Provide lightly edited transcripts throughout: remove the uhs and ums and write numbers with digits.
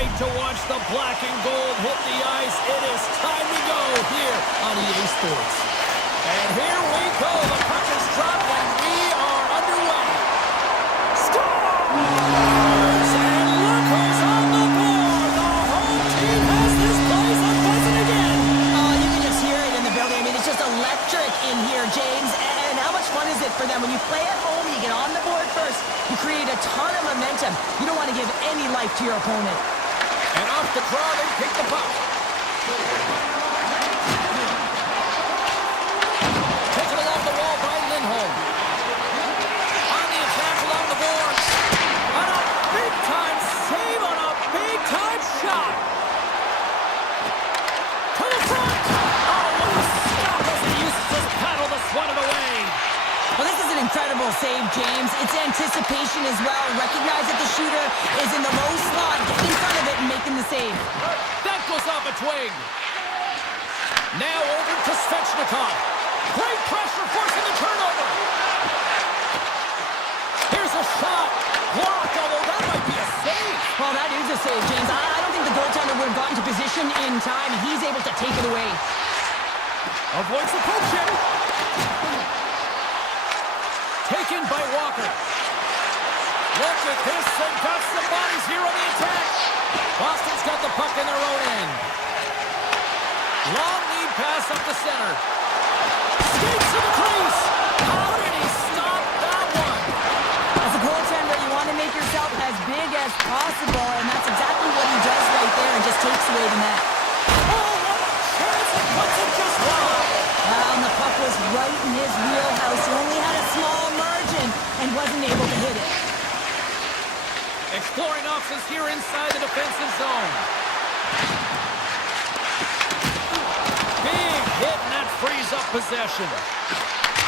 delight to watch the black and gold hit the ice. It is time to go here on EA Sports. And here we go. The puck is dropped and we are underway. Scores! And look who's on the board. The home team has this place a buzzing again. Oh, you can just hear it in the building. I mean, it's just electric in here, James. And how much fun is it for them? When you play at home, you get on the board first. You create a ton of momentum. You don't want to give any life to your opponent. And off the draw, they pick the puck. Taken along the wall by Lindholm. On the attack along the boards. On a big-time save on a big-time shot. To the front. Oh, what a stop as he uses his paddle to swat it away. Well, this is an incredible save, James. It's anticipation as well. Recognize that the shooter is in the low slot. Get in front of it and making the save. That goes off a twig. Now over to Svechnikov. Great pressure forcing the turnover. Here's a shot. Blocked, although that might be a save. Well, that is a save, James. I don't think the goaltender would have gotten to position in time. He's able to take it away. Avoids the poke check. Taken by Walker. Look at this. They've got some bodies here on the attack. Boston's got the puck in their own end. Long lead pass up the center. Skates to the crease. How did he stop that one? As a goaltender, you want to make yourself as big as possible, and that's exactly what he does right there and just takes away the net. Oh, what a chance. It puts it just wide. Well, and the puck was right in his wheelhouse. He only had a small margin and wasn't able to hit it. Exploring options here inside the defensive zone. Big hit, and that frees up possession.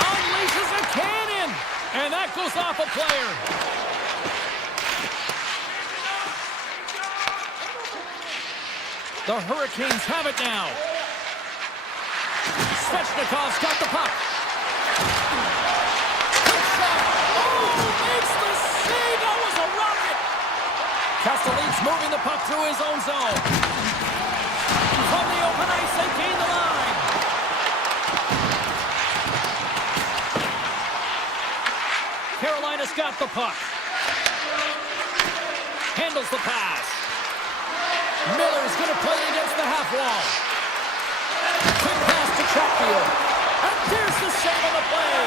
Unleashes a cannon, and that goes off a player. The Hurricanes have it now. Svechnikov's got the puck. Quick shot. Oh, makes the save. That was a rocket. Castelline's moving the puck through his own zone. From the open ice, they gain the line. Carolina's got the puck. Handles the pass. Miller's going to play it against the half wall. Quick pass to Chatfield. And there's the save on the play.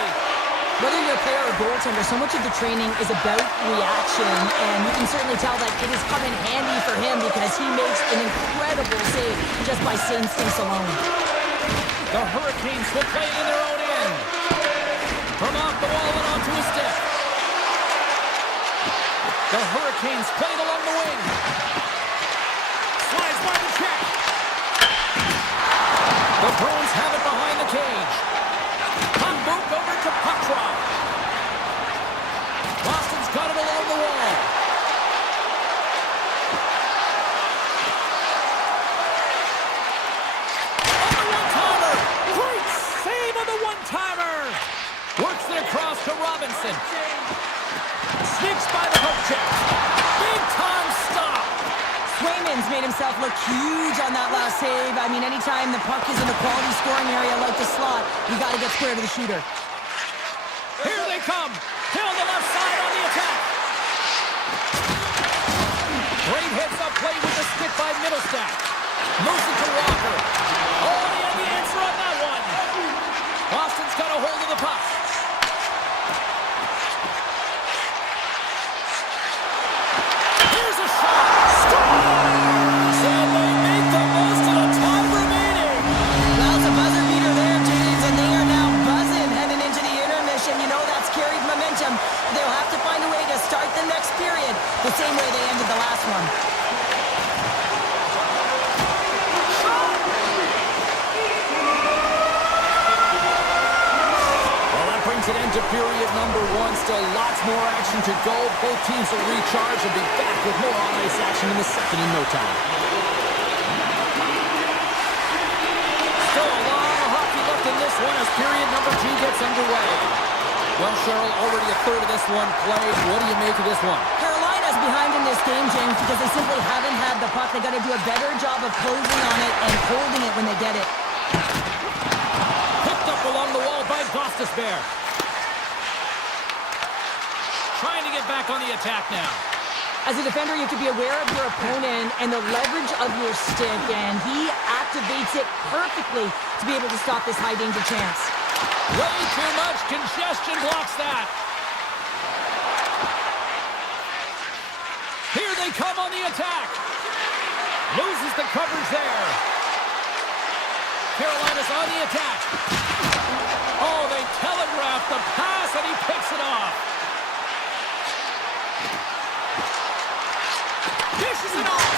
Whether you're a player or goaltender, so much of the training is about reaction, and you can certainly tell that it has come in handy for him because he makes an incredible save just by instincts alone. The Hurricanes will play it in their own end. From off the wall and onto his stick. The Hurricanes play it along the wing. Slides by the check. The Bruins have it behind the cage. Puck moved over to puck drop. Boston's got it along the wall. On the one-timer. Great save on the one-timer. Works it across to Robinson. Sneaks by the hook check. Big-time stop. Swayman's made himself look huge on that last save. I mean, anytime the puck is in a quality scoring area like the slot, you got to get square to the shooter. Here they come. Hill on the left side on the attack. Great hits up play with the stick by Middlestat. Moves it to Walker. Oh, he had the answer on that one. Boston's got a hold of the puck. Here's a shot. Scores! And they make the most of the time remaining. Well, it's a buzzer beater there, James, and they are now buzzing heading into the intermission. You know that's carried momentum. They'll have to find a way to start the next period the same way they ended the last one. It into period number one. Still lots more action to go. Both teams will recharge and be back with more on-ice action in the second in no time. Still a lot of hockey left in this one as period number two gets underway. Well, Cheryl, already a third of this one played. What do you make of this one? Carolina's behind in this game, James, because they simply haven't had the puck. They got to do a better job of closing on it and holding it when they get it. Picked up along the wall by Gostisbehere. Trying to get back on the attack now. As a defender, you have to be aware of your opponent and the leverage of your stick, and he activates it perfectly to be able to stop this high-danger chance. Way too much congestion blocks that. Here they come on the attack. Loses the coverage there. Carolina's on the attack. Oh, they telegraphed the pass, and he picks it off. Dishes it off.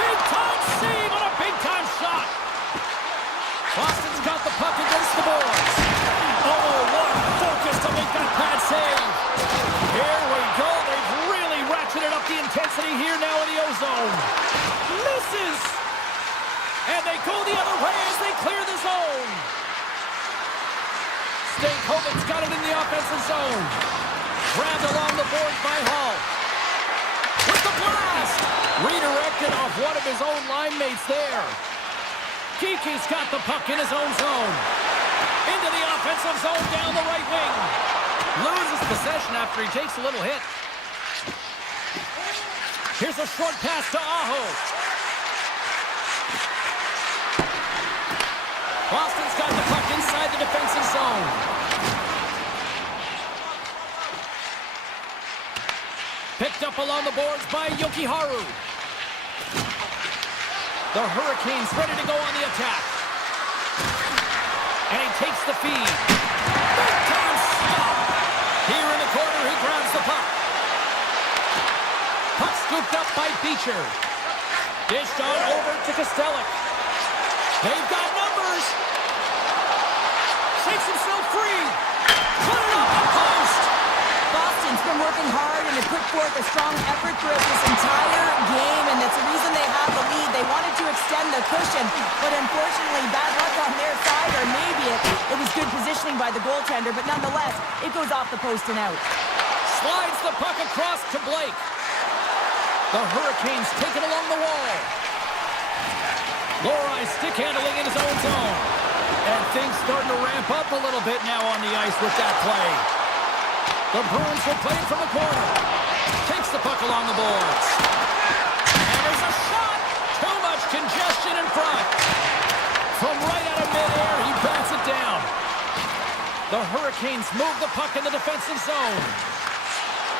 Big-time save on a big-time shot. Boston's got the puck against the boards. Oh, what focus to make that pad save. Here we go. They've really ratcheted up the intensity here now in the O-zone. Misses. And they go the other way as they clear the zone. Stankoven's got it in the offensive zone. Grabbed along the boards by Hall. With the blast! Redirected off one of his own line mates there. Kiki's got the puck in his own zone. Into the offensive zone down the right wing. Loses possession after he takes a little hit. Here's a short pass to Aho. Boston's got the puck inside the defensive zone. Picked up along the boards by Yokiharu. The Hurricanes ready to go on the attack. And he takes the feed. Big time stop. Here in the corner, he grabs the puck. Puck scooped up by Beecher. Dished on over to Kostelic. They've got numbers. Shakes himself free. Put it off the post. Boston's been working hard and have put forth a strong effort throughout this entire game, and that's the reason they have the lead. They wanted to extend the cushion, but unfortunately, bad luck on their side, or maybe it was good positioning by the goaltender, but nonetheless, it goes off the post and out. Slides the puck across to Blake. The Hurricanes take it along the wall. Lohrei stick handling in his own zone. And things starting to ramp up a little bit now on the ice with that play. The Bruins will play it from the corner. Takes the puck along the boards. And there's a shot. Too much congestion in front. From right out of midair, he bats it down. The Hurricanes move the puck in the defensive zone.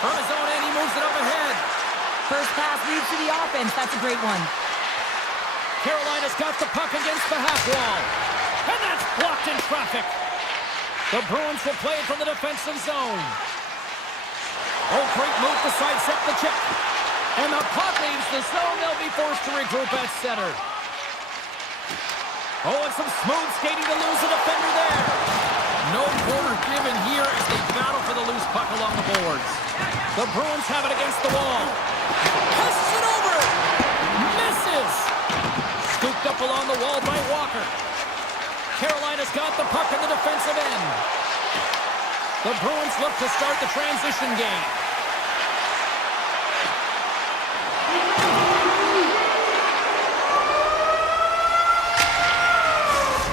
From his own end, he moves it up ahead. First pass leads to the offense. That's a great one. Carolina's got the puck against the half wall. And that's blocked in traffic. The Bruins will play it from the defensive zone. Oh, great move to sidestep the check. And the puck leaves the zone. They'll be forced to regroup at center. Oh, and some smooth skating to lose a defender there. No corner given here as they battle for the loose puck along the boards. The Bruins have it against the wall. Passes it over. Misses. Scooped up along the wall by Walker. Carolina's got the puck in the defensive end. The Bruins look to start the transition game.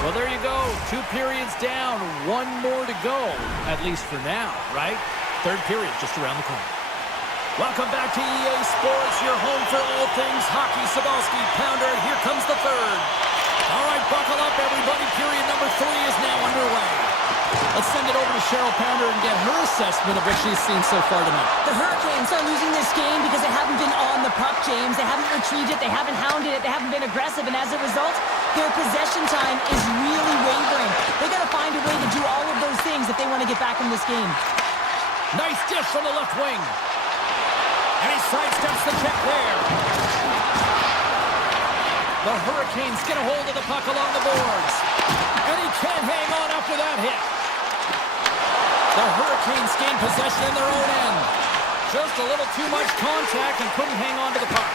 Well, there you go. 2 periods down, 1 more to go, at least for now, right? Third period just around the corner. Welcome back to EA Sports, your home for all things hockey. Sabalski, Pounder, here comes the third. All right, buckle up, everybody. Period number 3 is now underway. Let's send it over to Cheryl Pounder and get her assessment of what she's seen so far tonight. The Hurricanes are losing this game because they haven't been on the puck, James. They haven't retrieved it. They haven't hounded it. They haven't been aggressive. And as a result, their possession time is really wavering. They got to find a way to do all of those things if they want to get back in this game. Nice dish from the left wing. And he sidesteps the check there. The Hurricanes get a hold of the puck along the boards. And he can't hang on after that hit. The Hurricanes gain possession in their own end. Just a little too much contact and couldn't hang on to the puck.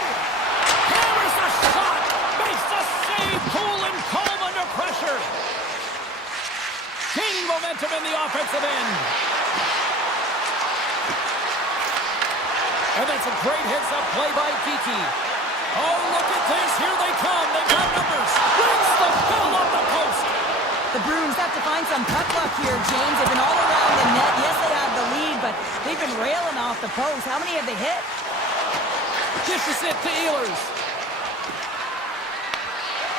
Hammers the shot. Makes the save. Cool and calm under pressure. Gaining momentum in the offensive end. And that's a great heads-up play by Kiki. Oh, look at this. Here they come. They've got numbers. Wins the middle of the post. The Bruins have to find some puck luck here, James. They've been all around the net. Yes, they have the lead, but they've been railing off the post. How many have they hit? Dishes it to Ehlers.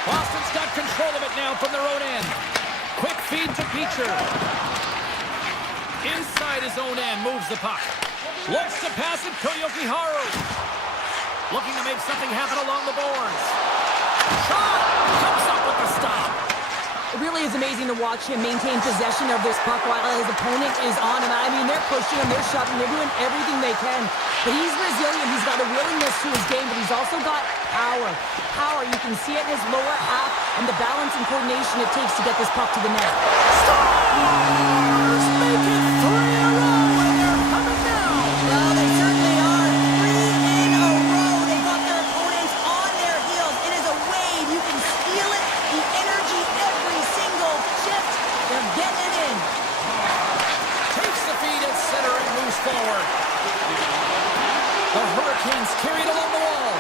Boston's got control of it now from their own end. Quick feed to Beecher. Inside his own end, moves the puck. Looks to pass it to Yokiharu. Looking to make something happen along the boards. Shot! Comes up with the stop. It really is amazing to watch him maintain possession of this puck while his opponent is on him. I mean, they're pushing him, they're shoving, they're doing everything they can. But he's resilient, he's got a willingness to his game, but he's also got power. Power, you can see it in his lower half and the balance and coordination it takes to get this puck to the net. Stars make it 3 in a row, and they're coming now. Well, they certainly are. 3 in a row. They got their opponents on their heels. It is a wave. You can feel it. The energy every single shift. They're getting it in. Takes the feed at center and moves forward. The Hurricanes carried along the wall.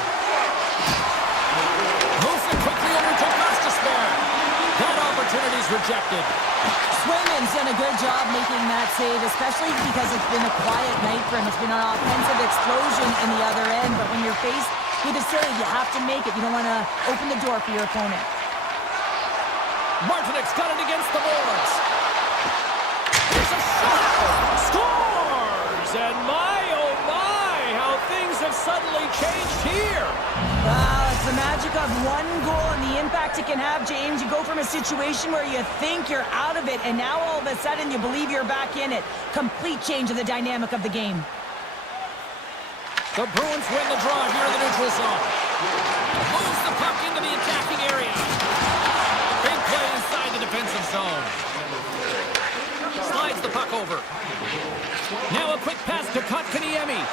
Moves it quickly over to Gostisbehere. That opportunity's rejected. Swayman's done a good job making that save, especially because it's been a quiet night for him. It's been an offensive explosion in the other end, but when you're faced with a save, you have to make it. You don't want to open the door for your opponent. Martinek's got it against the boards. Here's a shot. Scores! And my, oh my, how things have suddenly changed here. Wow, it's the magic of one goal and the impact it can have, James. You go from a situation where you think you're out of it, and now all of a sudden you believe you're back in it. Complete change of the dynamic of the game. The Bruins win the draw here in the neutral zone. Moves the puck into the attacking area. Big play inside the defensive zone. Slides the puck over. Now a quick pass to Kotkaniemi.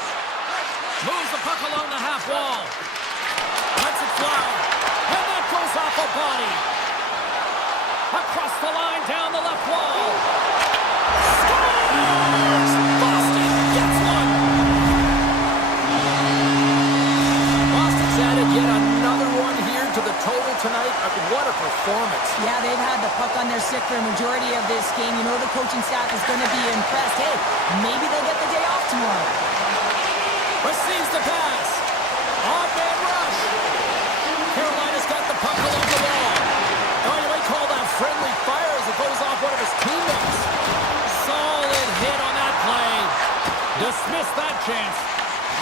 Moves the puck along the half wall. Lets it fly. And that goes off a body. Across the line, down the left wall. Scores! Boston gets one! Boston's added yet another one here to the total tonight. What a performance. Yeah, they've had the puck on their stick for a majority of this game. You know the coaching staff is going to be impressed. Hey, maybe they'll get the day off tomorrow. Receives the pass. Odd-man rush. Carolina's got the puck along the wall. Now you might call that friendly fire as it goes off one of his teammates. Solid hit on that play. Dismiss that chance.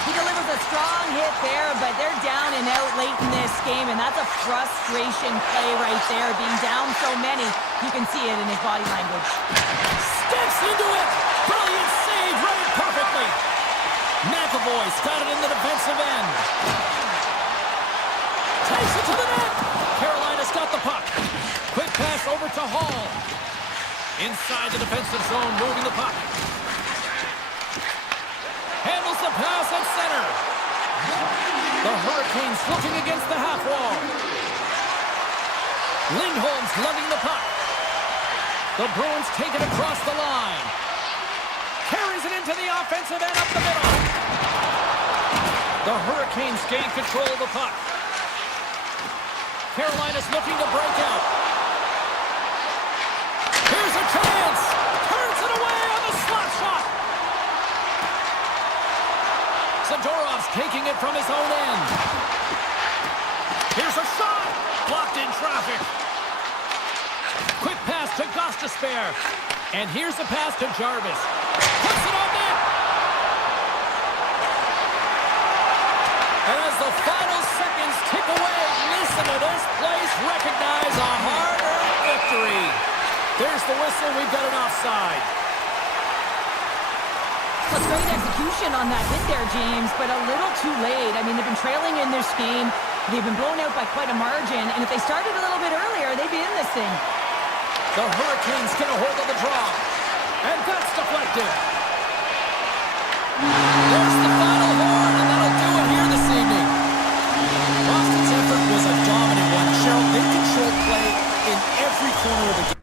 He delivers a strong hit there, but they're down and out late in this game, and that's a frustration play right there. Being down so many, you can see it in his body language. Steps into it. Brilliant save, read it perfectly. McAvoy's got it in the defensive end. Takes it to the net. Carolina's got the puck. Quick pass over to Hall. Inside the defensive zone, moving the puck. Handles the pass at center. The Hurricanes looking against the half wall. Lindholm's lugging the puck. The Bruins take it across the line. Carries it into the offensive end up the middle. The Hurricanes gain control of the puck. Carolina's looking to break out. Here's a chance. Turns it away on the slot shot. Zadorov's taking it from his own end. Here's a shot. Blocked in traffic. Quick pass to Gostisbehere. And here's the pass to Jarvis. Puts it on net. And as the final seconds tick away, listen to this place recognize a hard-earned victory. There's the whistle. We've got an offside. Well, great execution on that hit there, James, but a little too late. I mean, they've been trailing in this game. They've been blown out by quite a margin, and if they started a little bit earlier, they'd be in this thing. The Hurricanes get a hold of the draw. And that's deflected. There's the final horn, and that'll do it here this evening. Boston's effort was a dominant one. Cheryl, they controlled play in every corner of the game.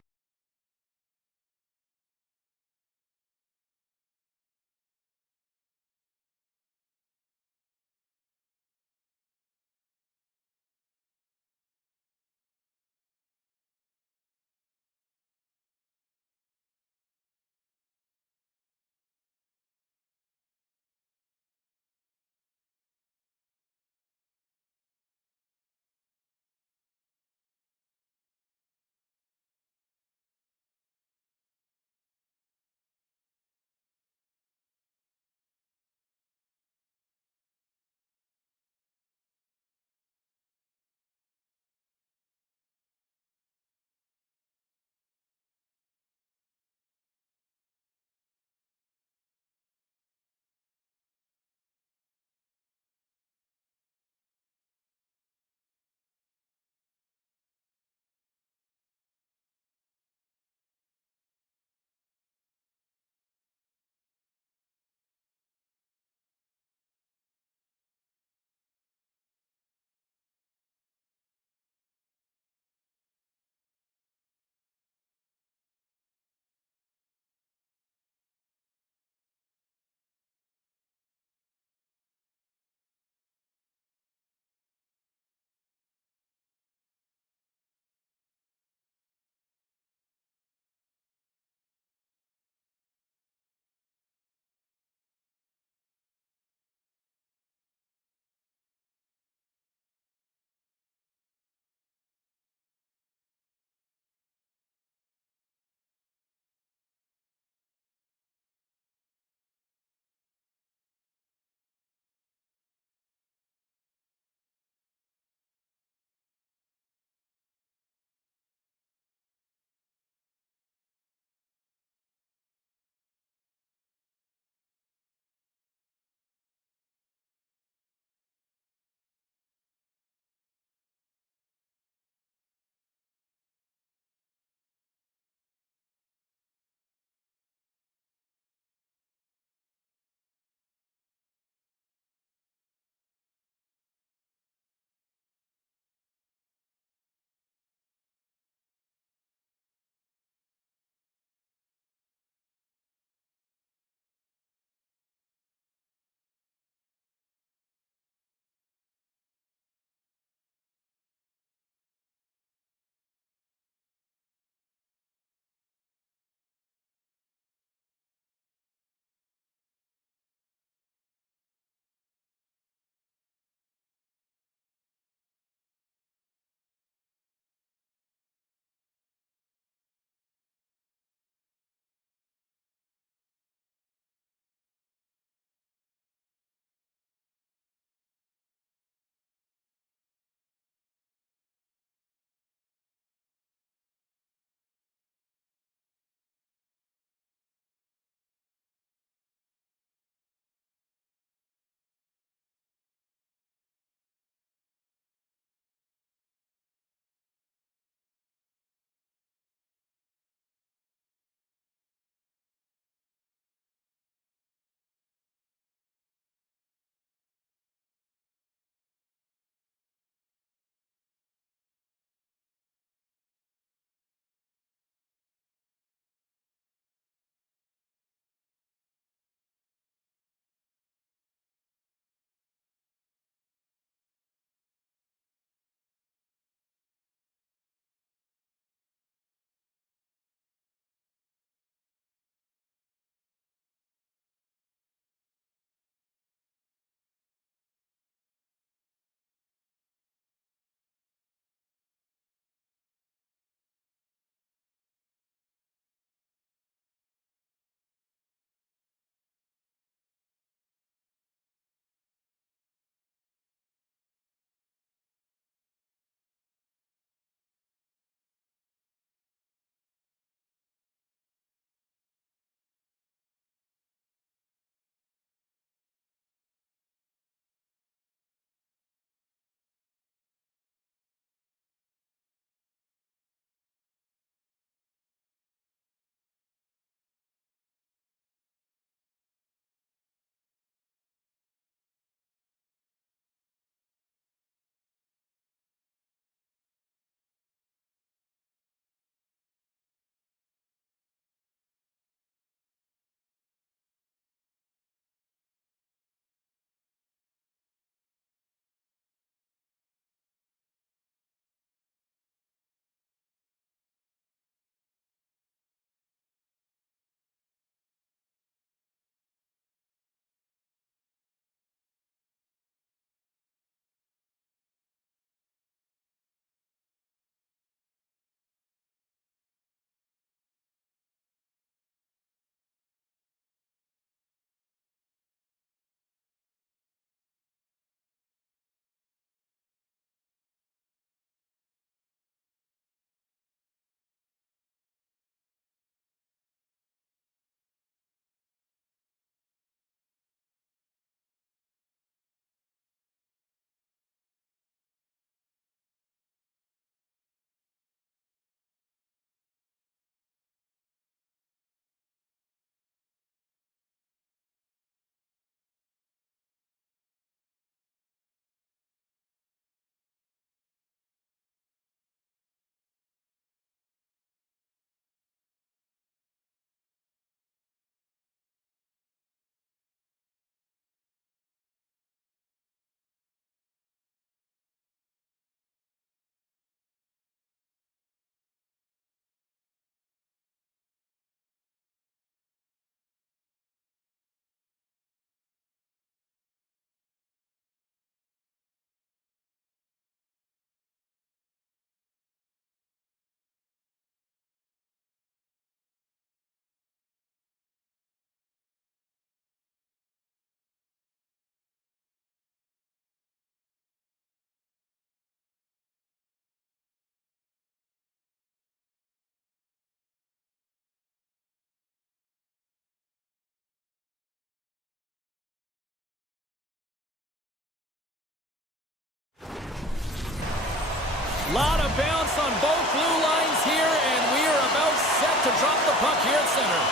bounce on both blue lines here, and we are about set to drop the puck here at center.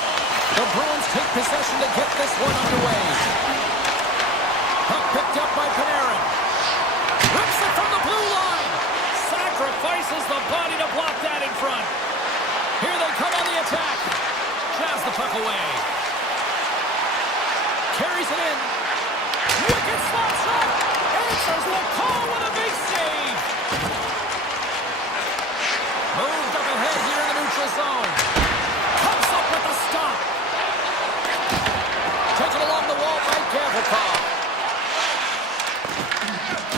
The Bruins take possession to get this one underway. Puck picked up by Panarin. Rips it from the blue line. Sacrifices the body to block that in front. Here they come on the attack. Jabs the puck away. Carries it in. Wicked slap shot. Answers the call with a big save. Moved up ahead here in the neutral zone. Comes up with the stop. Taken along the wall by Gavrikov.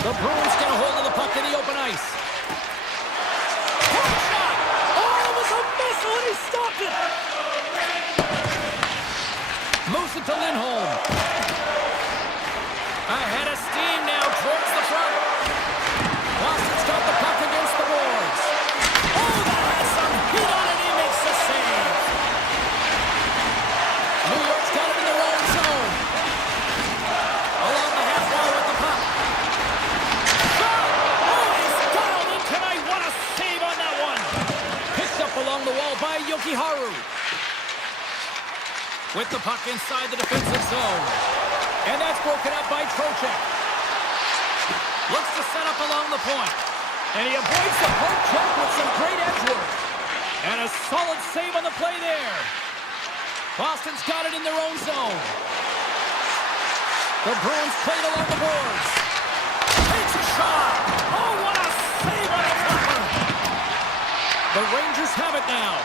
The Bruins get a hold of the puck in the open ice. Hard shot! Oh, it was a missile and he stopped it! Moves it to Lindholm. Ahead of steam now towards the front. Boston's got the puck against the boards. Oh, that has some heat on it. He makes the save. New York's got it in their own zone. Along the half wall with the puck. Shot! Oh, he's dialed in tonight. What a save on that one. Picked up along the wall by Jokiharju. With the puck inside the defensive zone. And that's broken up by Trocheck. Looks to set up along the point. And he avoids the poke check with some great edge work. And a solid save on the play there. Boston's got it in their own zone. The Bruins played along the boards. Takes a shot. Oh, what a save on the flapper. The Rangers have it now.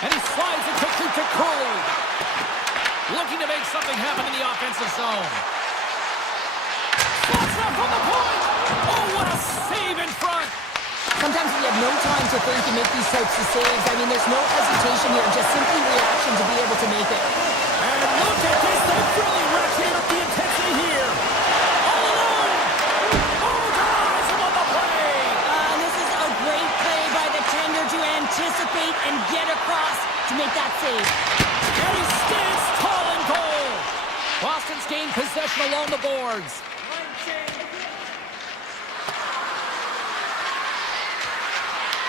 And he slides it quickly to Cooley. Looking to make something happen in the offensive zone. Slots up from the point. Oh, what a save in front. Sometimes we have no time to think and make these types of saves. I mean, there's no hesitation here, just simply reaction to be able to make it. And look at this. They've really ratcheted up the intensity here. All alone. Oh, guys, on the play. This is a great play by the tender to anticipate and get across to make that save. And he stands tall in goal. Boston's gained possession along the boards.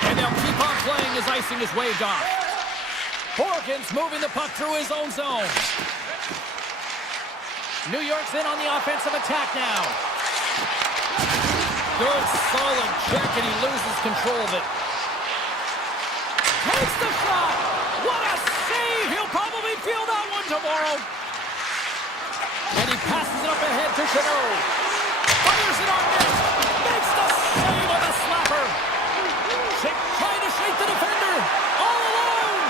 And they'll keep on playing as icing is waved off. Borgen's moving the puck through his own zone. New York's in on the offensive attack now. Good, solid check, and he loses control of it. Takes the shot. What a save. He'll probably feel that one tomorrow. And he passes it up ahead to Chanot. Fires it on net. Makes the save on the slapper. Trying to shake the defender. All alone.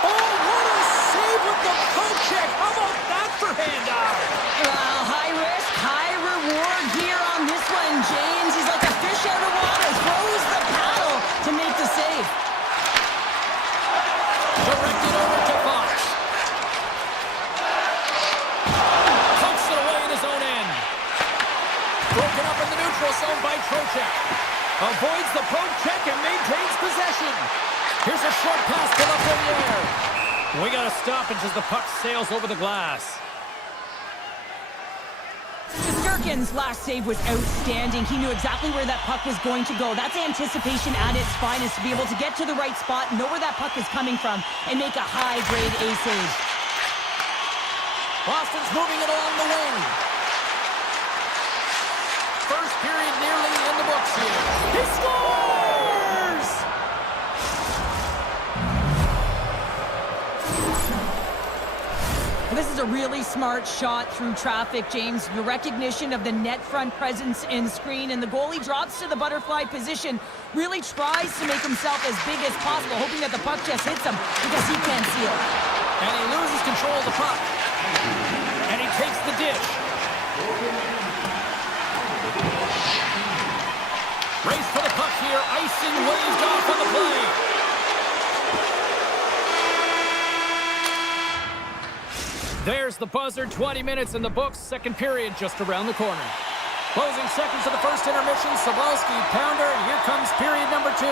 Oh, what a save with the poke check. How about that for handout? Well, high risk, high reward here on this one, James. He's like a fish out of water. Throws the paddle to make the save. Directed over to Fox. Pokes it away in his own end. Broken up in the neutral zone by Trocheck. Avoids the poke check and maintains possession. Here's a short pass to Lafreniere. We got a stoppage as the puck sails over the glass. Shesterkin's last save was outstanding. He knew exactly where that puck was going to go. That's anticipation at its finest, to be able to get to the right spot, know where that puck is coming from, and make a high-grade A save. Boston's moving it along the wing. First period nearly in the books here. He scores! This is a really smart shot through traffic, James. The recognition of the net front presence and screen, and the goalie drops to the butterfly position, really tries to make himself as big as possible, hoping that the puck just hits him because he can't see it. And he loses control of the puck. And he takes the dish. Race for the puck here. Icing waved off on the play. There's the buzzer. 20 minutes in the books. Second period just around the corner. Closing seconds of the first intermission. Sobolski, pounder, and here comes period number 2.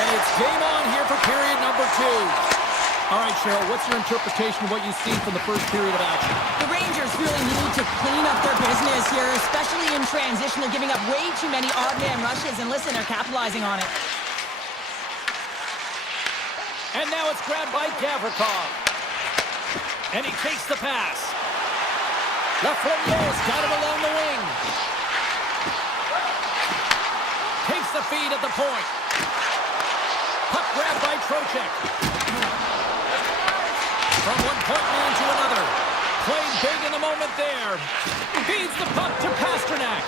And it's game on here for period number 2. All right, Cheryl, what's your interpretation of what you've seen from the first period of action? The Rangers really need to clean up their business here, especially in transition. They're giving up way too many odd man rushes, and listen, they're capitalizing on it. And now it's grabbed by Gavrikov. And he takes the pass. Lafreniere's got it along the wing. Takes the feed at the point. Puck grabbed by Trocheck. From one point man to another. Played big in the moment there. Feeds the puck to Pasternak.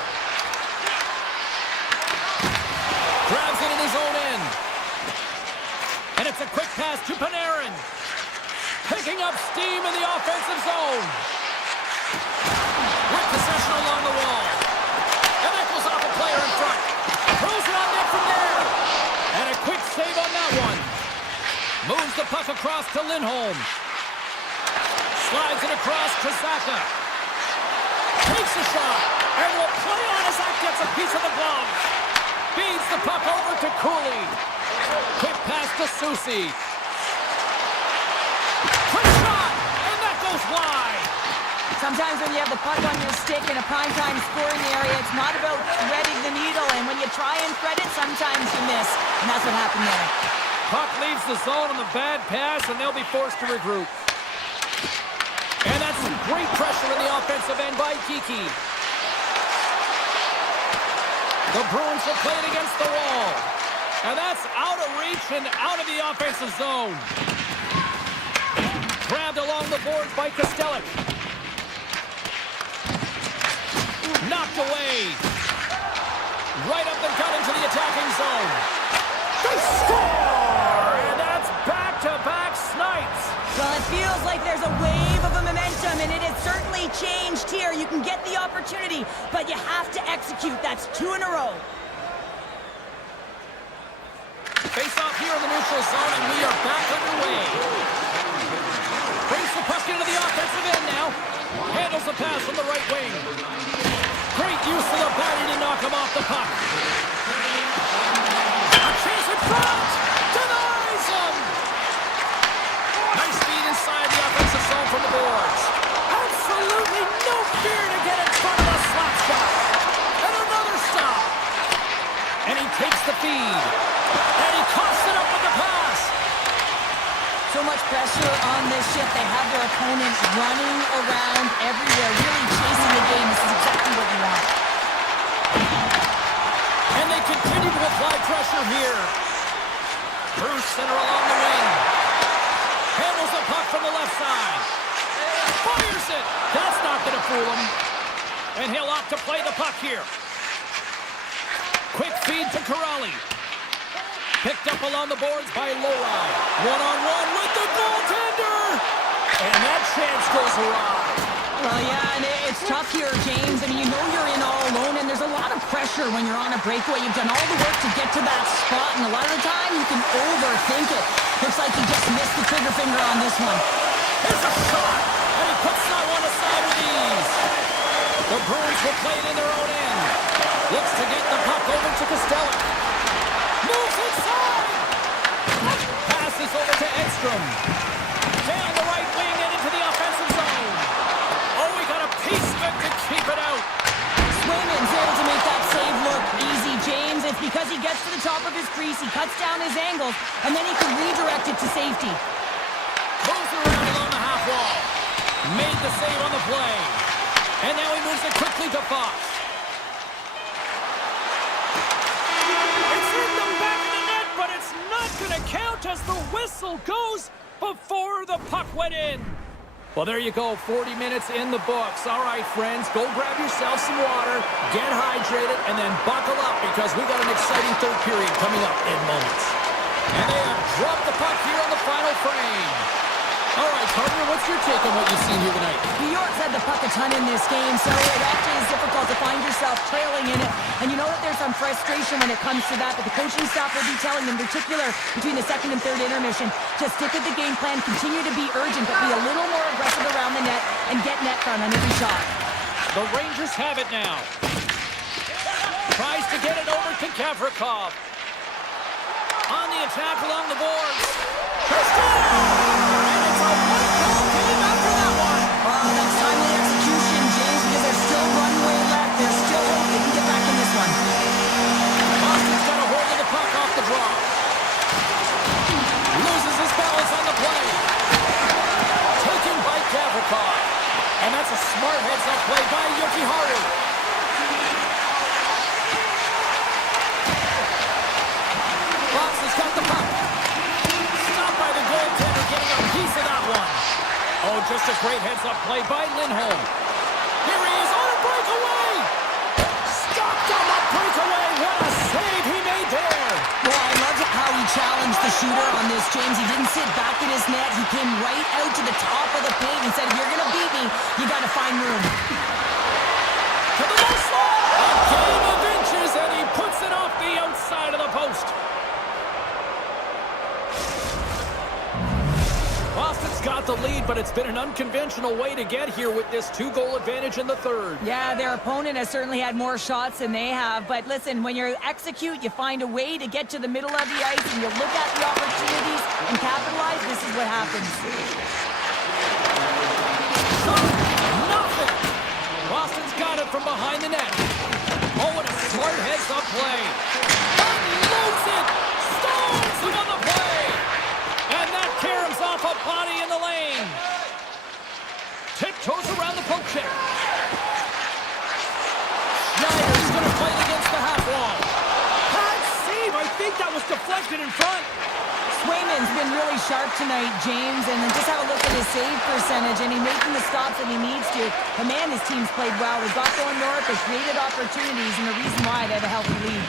Grabs it in his own end. And it's a quick pass to Panarin. Picking up steam in the offensive zone. With possession along the wall. And that goes off a player in front. Throws it on net from there. And a quick save on that one. Moves the puck across to Lindholm. Slides it across to Zaka. Takes a shot. And will play on as that gets a piece of the glove. Feeds the puck over to Cooley. Quick pass to Susi. Quick shot. And that goes wide. Sometimes when you have the puck on your stick in a primetime scoring area, it's not about threading the needle. And when you try and thread it, sometimes you miss. And that's what happened there. Puck leaves the zone on the bad pass, and they'll be forced to regroup. And that's some great pressure in the offensive end by Kiki. The Bruins will play it against the wall. And that's out of reach and out of the offensive zone. Grabbed along the boards by Kostelic. Knocked away. Right up the gut into the attacking zone. They score! And that's back-to-back snipes. Well, it feels like there's a wave of a momentum, and it has certainly changed here. You can get the opportunity, but you have to execute. That's 2 in a row. Face off here in the neutral zone, and we are back underway. Brings the puck into the offensive end now. Handles the pass from the right wing. Great use of the body to knock him off the puck. A chase in front! Denies him! Nice feed inside the offensive zone from the boards. Absolutely no fear to get in front of the slap shot. And another stop. And he takes the feed. And he coughs it up with the pass. So much pressure on this shift. They have their opponents running around everywhere, really chasing the game. This is exactly what you want. And they continue to apply pressure here. Bruce center along the wing. Handles the puck from the left side. Fires it. That's not going to fool him. And he'll opt to play the puck here. Quick feed to Corrali. Picked up along the boards by Lowry. One-on-one with the goaltender. And that chance goes awry. Well, yeah, and it's tough here, James. I mean, you know you're in all alone, and there's a lot of pressure when you're on a breakaway. You've done all the work to get to that spot, and a lot of the time you can overthink it. Looks like he just missed the trigger finger on this one. Here's a shot, and he puts that one aside with ease. The Bruins will play it in their own end. Looks to get the puck over to Kostelic. Moves inside. Passes over to Edstrom. Down the right wing and into the offensive zone. Oh, we got a piece of it to keep it out. Swayman's able to make that save look easy, James. It's because he gets to the top of his crease, he cuts down his angles, and then he can redirect it to safety. Moves it around along the half wall. Made the save on the play. And now he moves it quickly to Fox. It's in the back of the net, but it's not going to count as the whistle goes before the puck went in. Well, there you go, 40 minutes in the books. All right, friends, go grab yourself some water, get hydrated, and then buckle up because we got an exciting third period coming up in moments. And they have dropped the puck here on the final frame. All right, Carter, what's your take on what you've seen here tonight? New York's had the puck a ton in this game, so it often is difficult to find yourself trailing in it. And you know that there's some frustration when it comes to that, but the coaching staff will be telling them, in particular between the second and third intermission, just stick with the game plan, continue to be urgent, but be a little more aggressive around the net and get net front on every shot. The Rangers have it now. Tries to get it over to Gavrikov. On the attack along the boards. a great heads-up play by Lindholm. Here he is on a breakaway. Stopped on the breakaway. What a save he made there. Well, I love how he challenged the shooter on this, James. He didn't sit back in his net. He came right out to the top of the paint and said, if you're going to beat me, you got to find room. To the low slot. A game of inches, and he puts it off the outside of the post. Boston's got the lead, but it's been an unconventional way to get here with this 2-goal advantage in the third. Yeah, their opponent has certainly had more shots than they have. But listen, when you execute, you find a way to get to the middle of the ice, and you look at the opportunities and capitalize. This is what happens. Nothing. Boston's got it from behind the net. Oh, what a smart heads-up play. Unloads it. Stones him on the play. And that caroms off a body in the lane. Tiptoes around the poke check. Schneider's going to fight against the half wall. Hard save. I think that was deflected in front. Swayman's been really sharp tonight, James, and then just have a look at his save percentage, and he's making the stops that he needs to. But man, his team's played well. They've got going north, they created opportunities, and the reason why they have a healthy lead.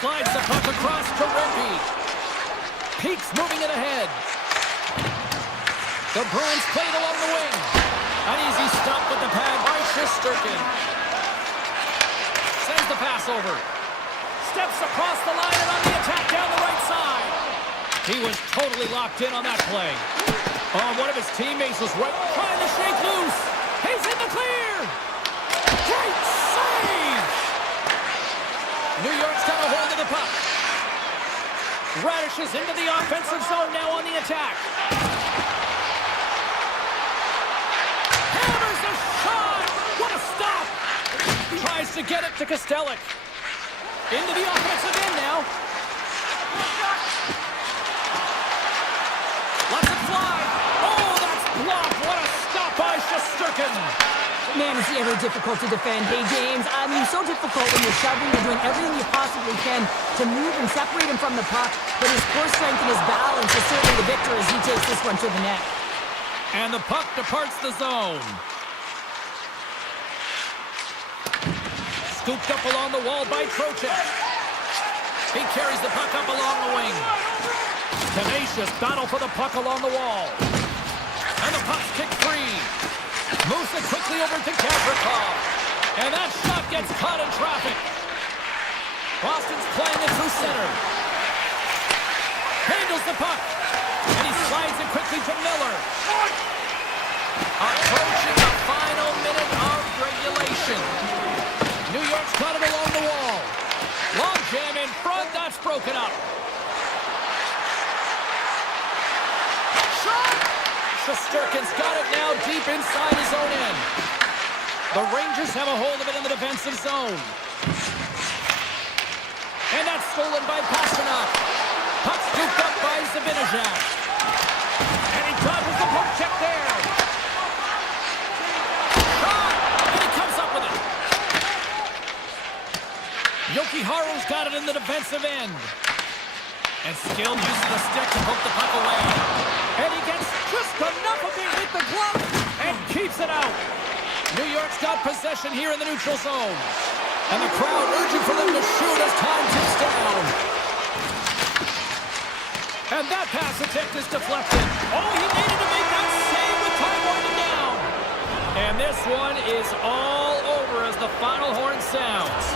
Slides the puck across to Rempe. Peaks moving it ahead. The Bruins played along the wing. An easy stop with the pad by Shesterkin. Sends the pass over. Steps across the line and on the attack down the right side. He was totally locked in on that play. Oh, one of his teammates was right trying to shake loose. He's in the clear. Great save. New York's got a hold of the puck. Radish is into the offensive zone now on the attack. Hammers a shot. What a stop. Tries to get it to Kostelic. Into the offensive end now. Lets it fly. Oh, that's blocked. What a stop by Shesterkin. Man, is he ever difficult to defend. Hey, James, I mean, so difficult when you're shoving, you're doing everything you possibly can to move and separate him from the puck, but his core strength and his balance is certainly the victor as he takes this one to the net. And the puck departs the zone. Scooped up along the wall by Trocheck. He carries the puck up along the wing. Tenacious battle for the puck along the wall. And the puck's kicked free. Moves it quickly over to Gavrikov. And that shot gets caught in traffic. Boston's playing it through center. Handles the puck. And he slides it quickly to Miller. Approaching the final minute of regulation. New York's got it along the wall. Long jam in front. That's broken up. Shesterkin's got it now deep inside his own end. The Rangers have a hold of it in the defensive zone. And that's stolen by Pasternak. Puck scooped up by Zibanejad. And he dodges the poke check there. Shot! And he comes up with it. Jokiharu's got it in the defensive end. And Skill uses the stick to poke the puck away. And he gets just enough of it with the glove and keeps it out. New York's got possession here in the neutral zone. And the crowd urging for them to shoot as time ticks down. And that pass attempt is deflected. Oh, he needed to make that save with time winding down. And this one is all over as the final horn sounds.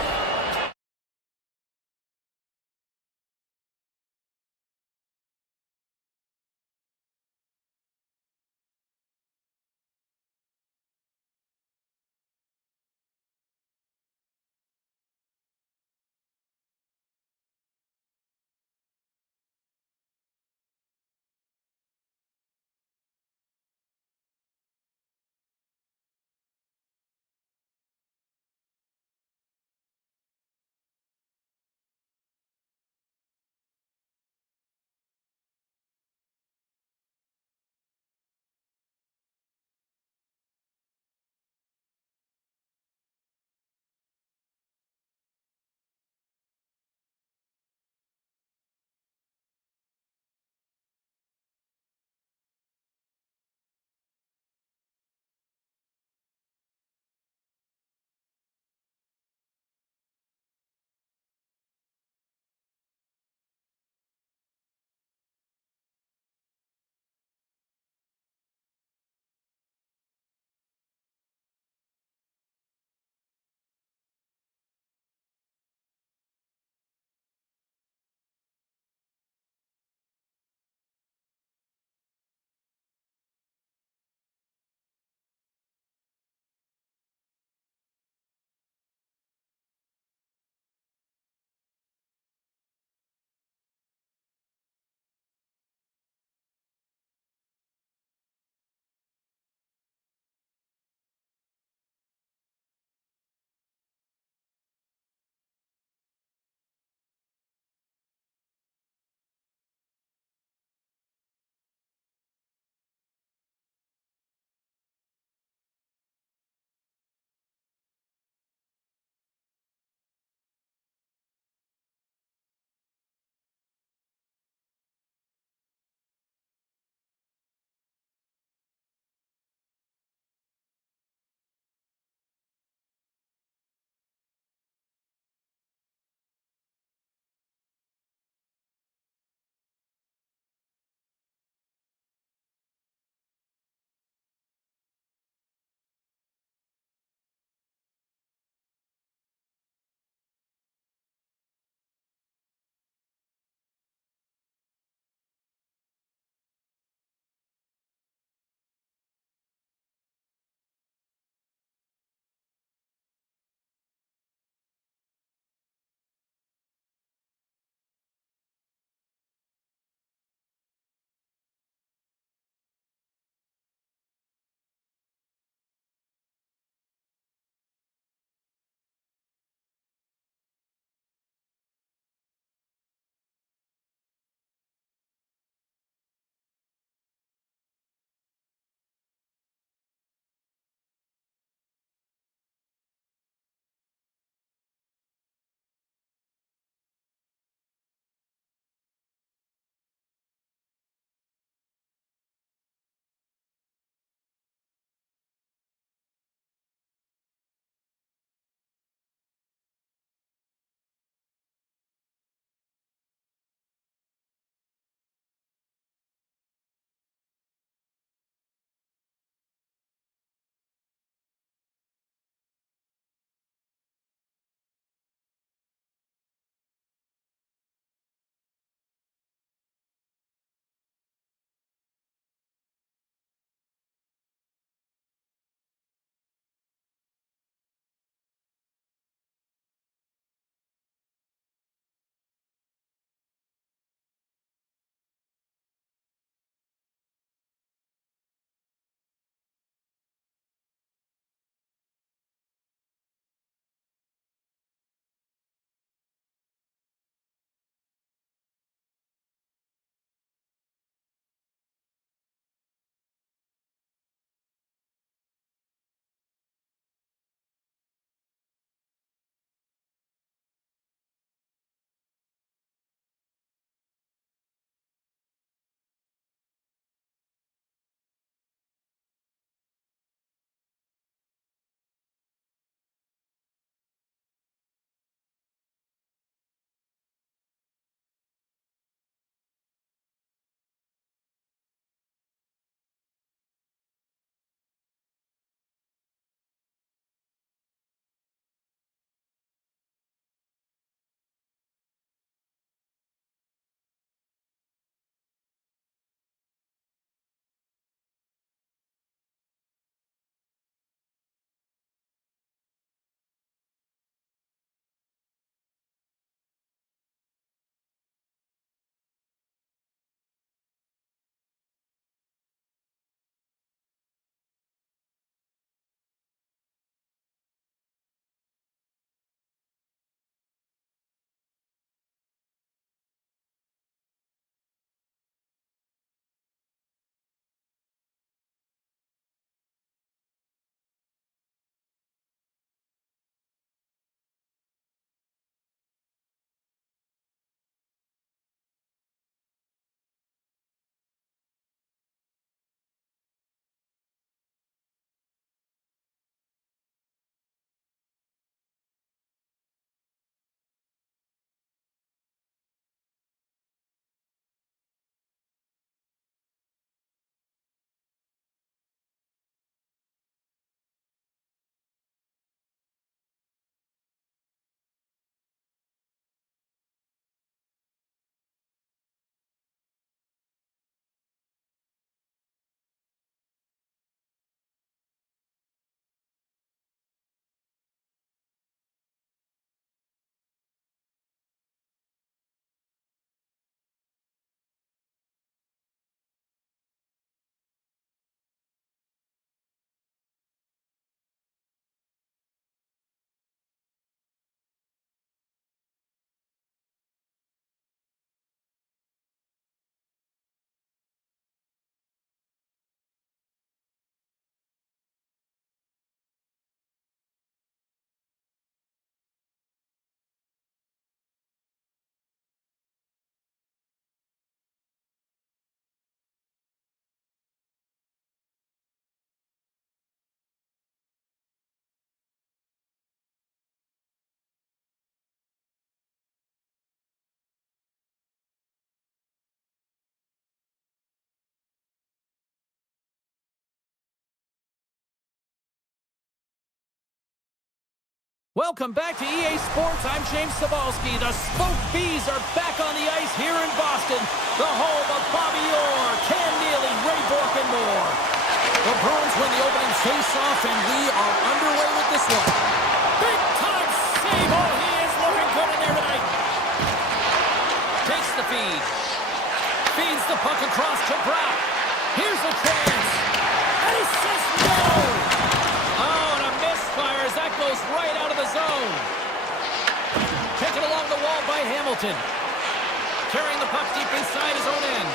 Welcome back to EA Sports. I'm James Cebulski. The Spoke Bees are back on the ice here in Boston, the home of Bobby Orr, Cam Neely, Ray Bourque, and more. The Bruins win the opening face-off, and we are underway with this one. Big-time save. Oh, he is looking good in there tonight. Takes the feed. Feeds the puck across to Brown. Here's a chance. And he says no. Oh, and a misfire as that goes right out of the zone. Taken along the wall by Hamilton. Carrying the puck deep inside his own end.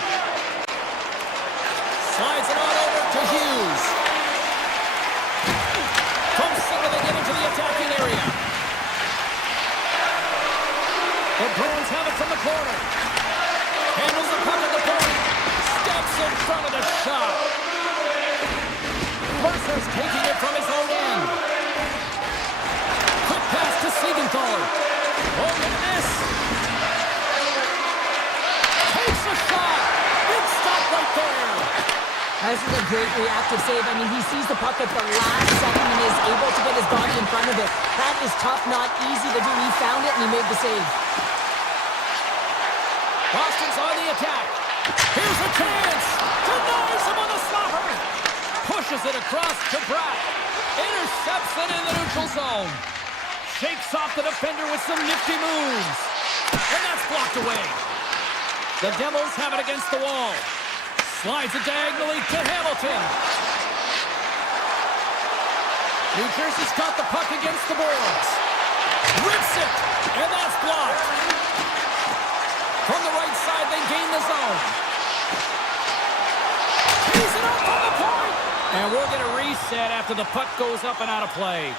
Slides it on over to Hughes. From center they get into the attacking area. The Bruins have it from the corner. Handles the puck at the point. Steps in front of the shot. Mercer's taking it from his own end. Quick pass to Siegenthaler. Oh, look at this. Takes a shot. Big stop right there. This is a great reactive save. I mean, he sees the puck at the last second and is able to get his body in front of it. That is tough, not easy to do. He found it and he made the save. Boston's on the attack. Here's a chance. Denies him on the stopper. Pushes it across to Bratt. Intercepts it in the neutral zone. Shakes off the defender with some nifty moves. And that's blocked away. The Devils have it against the wall. Slides it diagonally to Hamilton. New Jersey's got the puck against the boards. Rips it. And that's blocked. From the right side, they gain the zone. Tees it up from the point. And we'll get a reset after the puck goes up and out of play.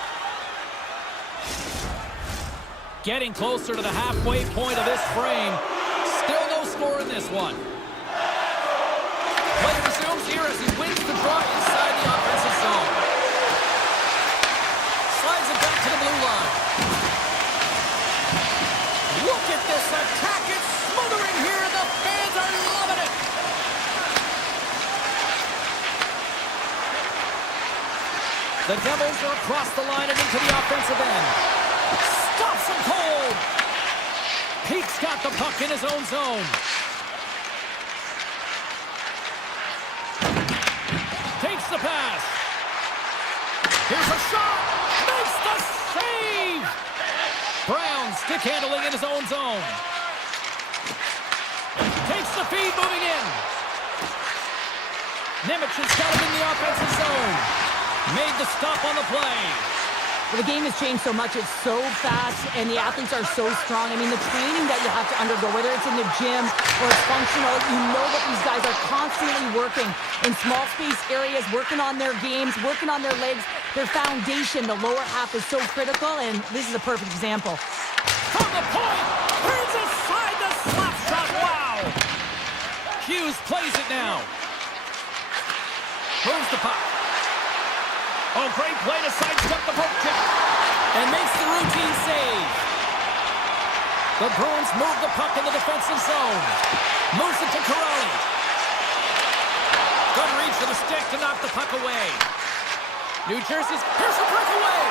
Getting closer to the halfway point of this frame. Still no score in this one. Play resumes here as he wins the draw inside the offensive zone. Slides it back to the blue line. Look at this attack. It's smothering here, and the fans are loving it. The Devils are across the line and into the offensive end. Stops him cold. Pete's got the puck in his own zone. Takes the pass. Here's a shot. Makes the save. Brown stick handling in his own zone. Takes the feed, moving in. Nemec has got him in the offensive zone. Made the stop on the play. Well, the game has changed so much. It's so fast, and the athletes are so strong. I mean, the training that you have to undergo, whether it's in the gym or it's functional, you know that these guys are constantly working in small space areas, working on their games, working on their legs. Their foundation, the lower half, is so critical, and this is a perfect example. From the point, turns aside the slap shot. Wow! Hughes plays it now. Moves the puck. Oh, great play to sidestep the poke check. And makes the routine save. The Bruins move the puck in the defensive zone. Moves it to Corrali. Good reach for the stick to knock the puck away. New Jersey's, here's a breakaway.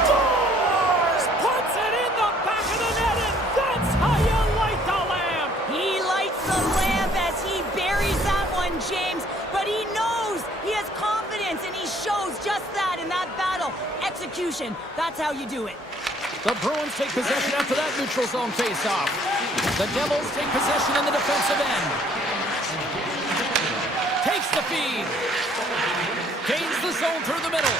Scores! Puts it in the back of the net, and that's how you light the lamp. He lights the lamp as he buries that one, James. But he knows he has confidence, and he shows just that in that battle. Execution, that's how you do it. The Bruins take possession after that neutral zone face-off. The Devils take possession in the defensive end. Takes the feed. Gains the zone through the middle.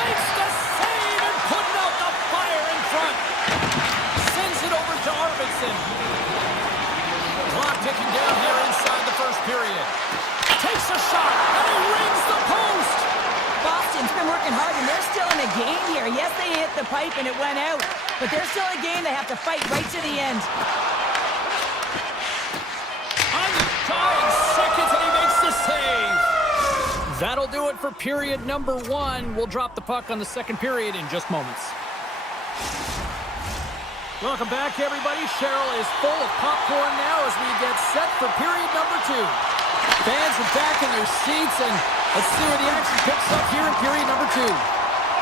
Makes the save and putting out the fire in front. Sends it over to Arvidsson. Clock ticking down here inside the first period. Takes a shot, and he rings the post. Boston's been working hard, and they're still in a game here. Yes, they hit the pipe, and it went out. But they're still in a game. They have to fight right to the end. Undying seconds, and he makes the save. That'll do it for period number one. We'll drop the puck on the second period in just moments. Welcome back, everybody. Cheryl is full of popcorn now as we get set for period number two. Fans are back in their seats, and let's see where the action picks up here in period number two.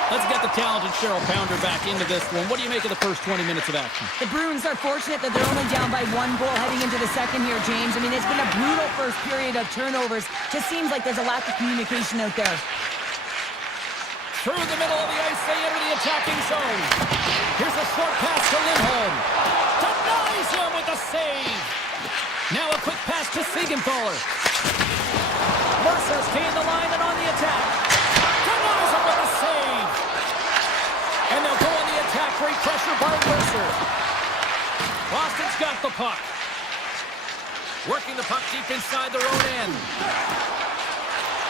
Let's get the talented Cheryl Pounder back into this one. What do you make of the first 20 minutes of action? The Bruins are fortunate that they're only down by 1 goal heading into the second here, James. I mean, it's been a brutal first period of turnovers. Just seems like there's a lack of communication out there. Through the middle of the ice, they enter the attacking zone. Here's a short pass to Lindholm. Denies him with a save. Now a quick pass to Siegenthaler. Mercer's gained the line and on the attack. Denies him with a save. And they'll go on the attack. Great pressure by Mercer. Boston's got the puck. Working the puck deep inside their own end.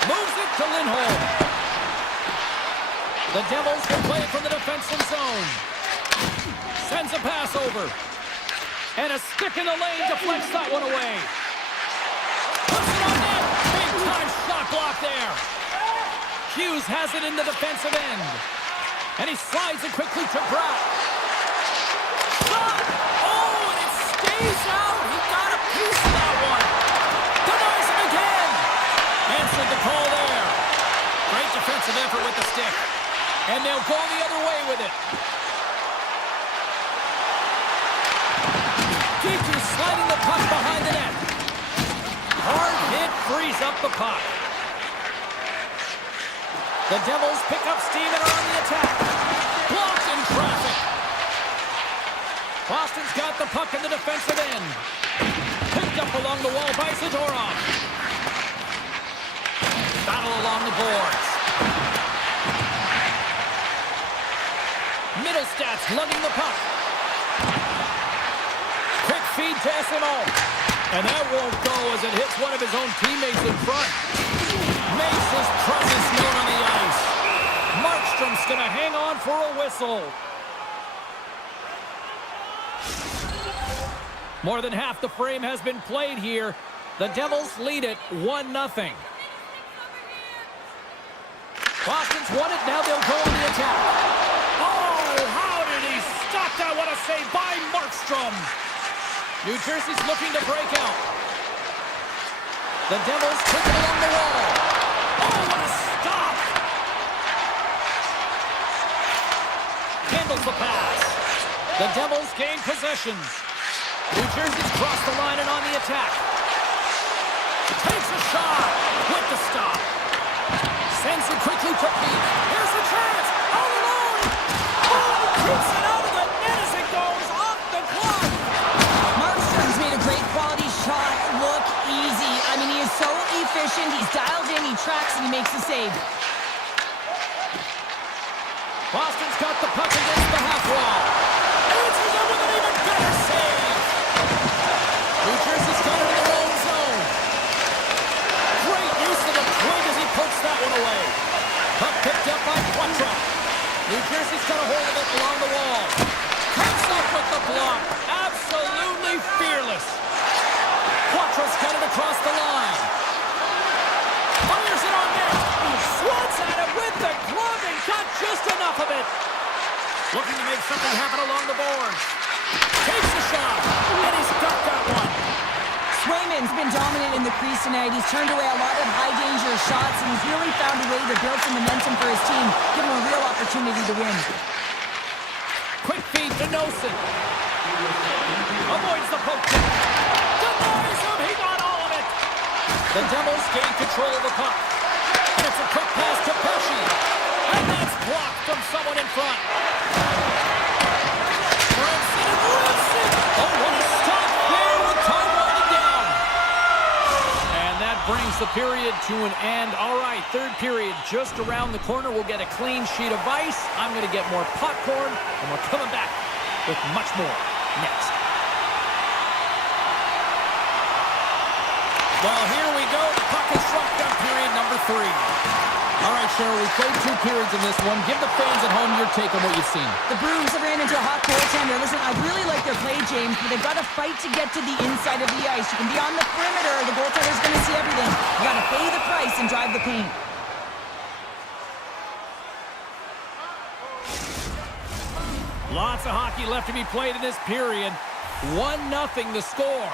Moves it to Lindholm. The Devils can play it from the defensive zone. Sends a pass over. And a stick in the lane deflects that one away. Puts it on net. Big time shot block there. Hughes has it in the defensive end. And he slides it quickly to Brown. Shot! Oh, and it stays out. He got a piece of that one. Denies him again. Answered the call there. Great defensive effort with the stick. And they'll go the other way with it. G2 sliding the puck behind the net. Hard hit frees up the puck. The Devils pick up steam and are on the attack. Blocked in traffic. Boston's got the puck in the defensive end. Picked up along the wall by Zadorov. Battle along the boards. Middlestats lugging the puck. Quick feed to SMO. And that won't go as it hits one of his own teammates in front. Makes his presence known on the ice. Markstrom's going to hang on for a whistle. More than half the frame has been played here. The Devils lead it 1-0. Boston's won it. Now they'll go on the attack. Oh, how did he stop that? What a save by Markstrom. New Jersey's looking to break out. The Devils took it along the wall. Oh, what a stop! Handles the pass. The Devils gain possession. New Jersey's crossed the line and on the attack. Takes a shot with the stop. Sends it quickly to Pete. Here's a chance. All alone. Oh, keeps it out of the net as it goes off the clock. Markstrom's made a great quality shot look easy. I mean, he is so efficient. He's dialed in, he tracks, and he makes the save. Boston's got the puck against the half wall. Answers it with an even better save. New Jersey's got it in their own zone. Great use of the twig as he pokes that one away. Puck picked up by Quattro. New Jersey's got a hold of it along the wall. Comes up with the block. Absolutely fearless. Quattro's got it across the line. Fires it on net. Swats at it with the glove and got just enough of it. Looking to make something happen along the boards. Takes a shot, and he's got that one. Swayman's been dominant in the crease tonight. He's turned away a lot of high-danger shots, and he's really found a way to build some momentum for his team, giving him a real opportunity to win. Quick feed to Nosen. Avoids the poke check. Denies him. He got all of it. The Devils gain control of the puck. And it's a quick pass to Pesci. And that's blocked from someone in front. Branson and Branson. Oh, what a stop there with time winding down. And that brings the period to an end. All right, third period just around the corner. We'll get a clean sheet of ice. I'm going to get more popcorn, and we're coming back with much more next. Well, here we go. Puck is shrunk up period number 3. All right, Cheryl, we played 2 periods in this one. Give the fans at home your take on what you've seen. The Bruins have ran into a hot goaltender. Listen, I really like their play, James, but they've got to fight to get to the inside of the ice. You can be on the perimeter. The goaltender's going to see everything. You got to pay the price and drive the paint. Lots of hockey left to be played in this period. 1-0 the score.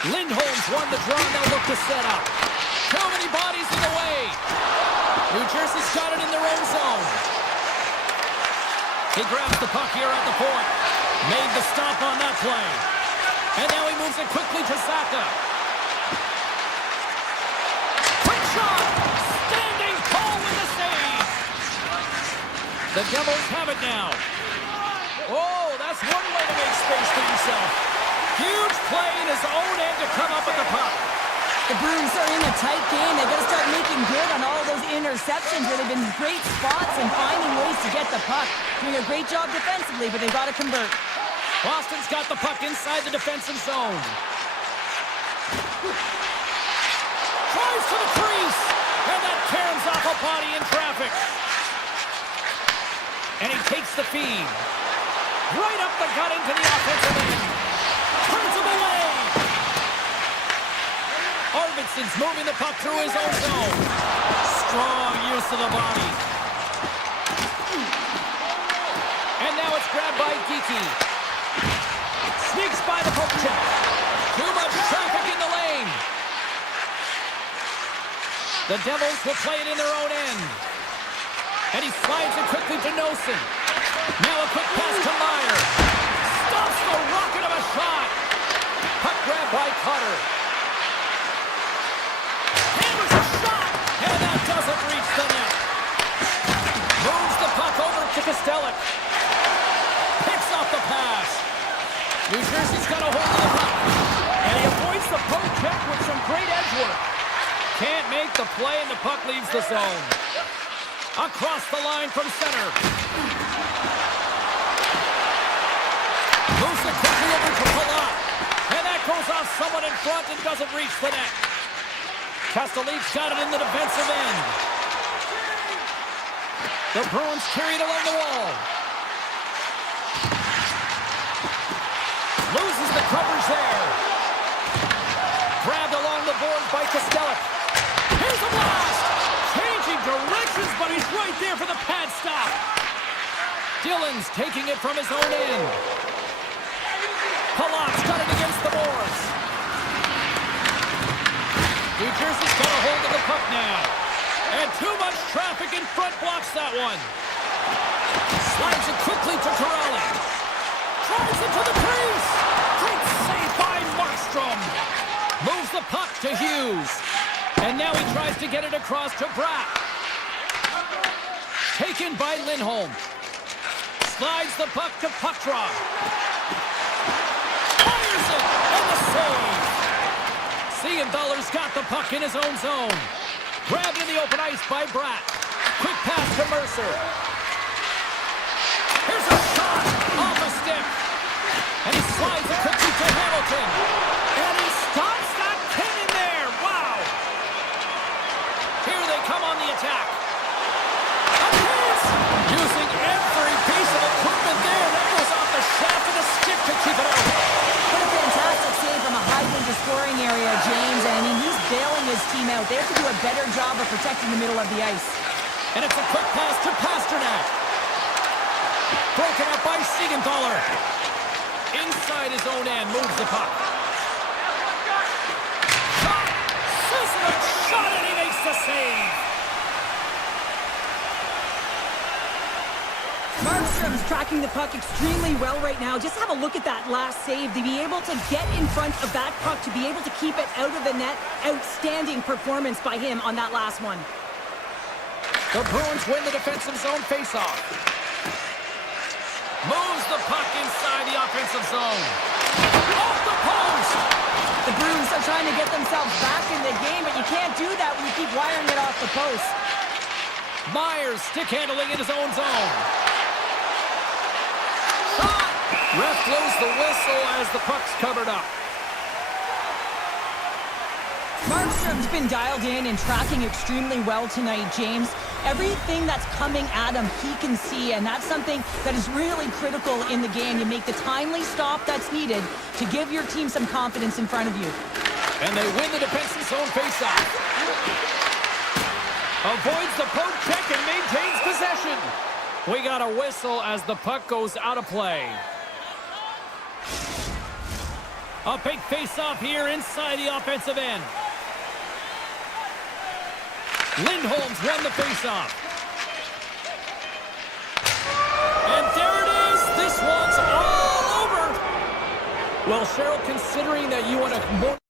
Lindholm's won the draw, and they'll look to set up. Too many bodies in the way. New Jersey's got it in their own zone. He grabs the puck here at the point. Made the stop on that play. And now he moves it quickly to Zaka. Quick shot! Standing tall with the save! The Devils have it now. Oh, that's one way to make space for yourself. Huge play in his own end to come up with the puck. The Bruins are in a tight game. They got to start making good on all those interceptions where they've been great spots and finding ways to get the puck. Doing a great job defensively, but they've got to convert. Boston's got the puck inside the defensive zone. Tries to the crease, and that caroms off a body in traffic. And he takes the feed. Right up the gut into the offensive end. Turns him away. Arvidsson's moving the puck through his own zone. Strong use of the body. And now it's grabbed by Geeky. Sneaks by the poke check. Too much traffic in the lane. The Devils will play it in their own end. And he slides it quickly to Nosen. Now a quick pass to Meyer. Stops the rocket of a shot. Puck grabbed by Cutter. Hammers a shot. And that doesn't reach the net. Moves the puck over to Kostelic. Picks off the pass. New Jersey's got a hold of the puck. And he avoids the poke check with some great edge work. Can't make the play and the puck leaves the zone. Across the line from center. Moves it quickly over to Palat. And that goes off someone in front and doesn't reach the net. Castelli's got it in the defensive end. The Bruins carry it along the wall. Loses the coverage there. Grabbed along the boards by Kostelic. Here's a blast! Changing directions, but he's right there for the pad stop. Dillon's taking it from his own end. Palat's got it against the boards. New Jersey's got a hold of the puck now. And too much traffic in front blocks that one. Slides it quickly to Corrali. Tries it to the crease. Great save by Markstrom. Moves the puck to Hughes. And now he tries to get it across to Bratt. Taken by Lindholm. Slides the puck to Puckdraw. Fires it, and the save. Siegenthaler's got the puck in his own zone. Grabbed in the open ice by Bratt. Quick pass to Mercer. Here's a shot off a stick. And he slides it quickly to Hamilton. And he stops that cannon there. Wow. Here they come on the attack. A pass! Using every piece of equipment there. That goes off the shaft of the stick to keep it out. What a fantastic save from a high-danger scoring area, James. I mean, he's bailing his team out. They have to do a better job of protecting the middle of the ice. And it's a quick pass to Pasternak. Broken up by Siegenthaler. Inside his own end, moves the puck. Shot! Scissor shot, and he makes the save. Markstrom's tracking the puck extremely well right now. Just have a look at that last save. To be able to get in front of that puck, to be able to keep it out of the net, outstanding performance by him on that last one. The Bruins win the defensive zone faceoff. Moves the puck inside the offensive zone. Off the post! The Bruins are trying to get themselves back in the game, but you can't do that when you keep wiring it off the post. Myers stick handling in his own zone. Shot! Ref blows the whistle as the puck's covered up. Markstrom's been dialed in and tracking extremely well tonight, James. Everything that's coming at him, he can see, and that's something that is really critical in the game. You make the timely stop that's needed to give your team some confidence in front of you. And they win the defensive zone faceoff. Avoids the poke check and maintains possession. We got a whistle as the puck goes out of play. A big face-off here inside the offensive end. Lindholm's won the faceoff. And there it is. This one's all over. Well, Cheryl, considering that you want to...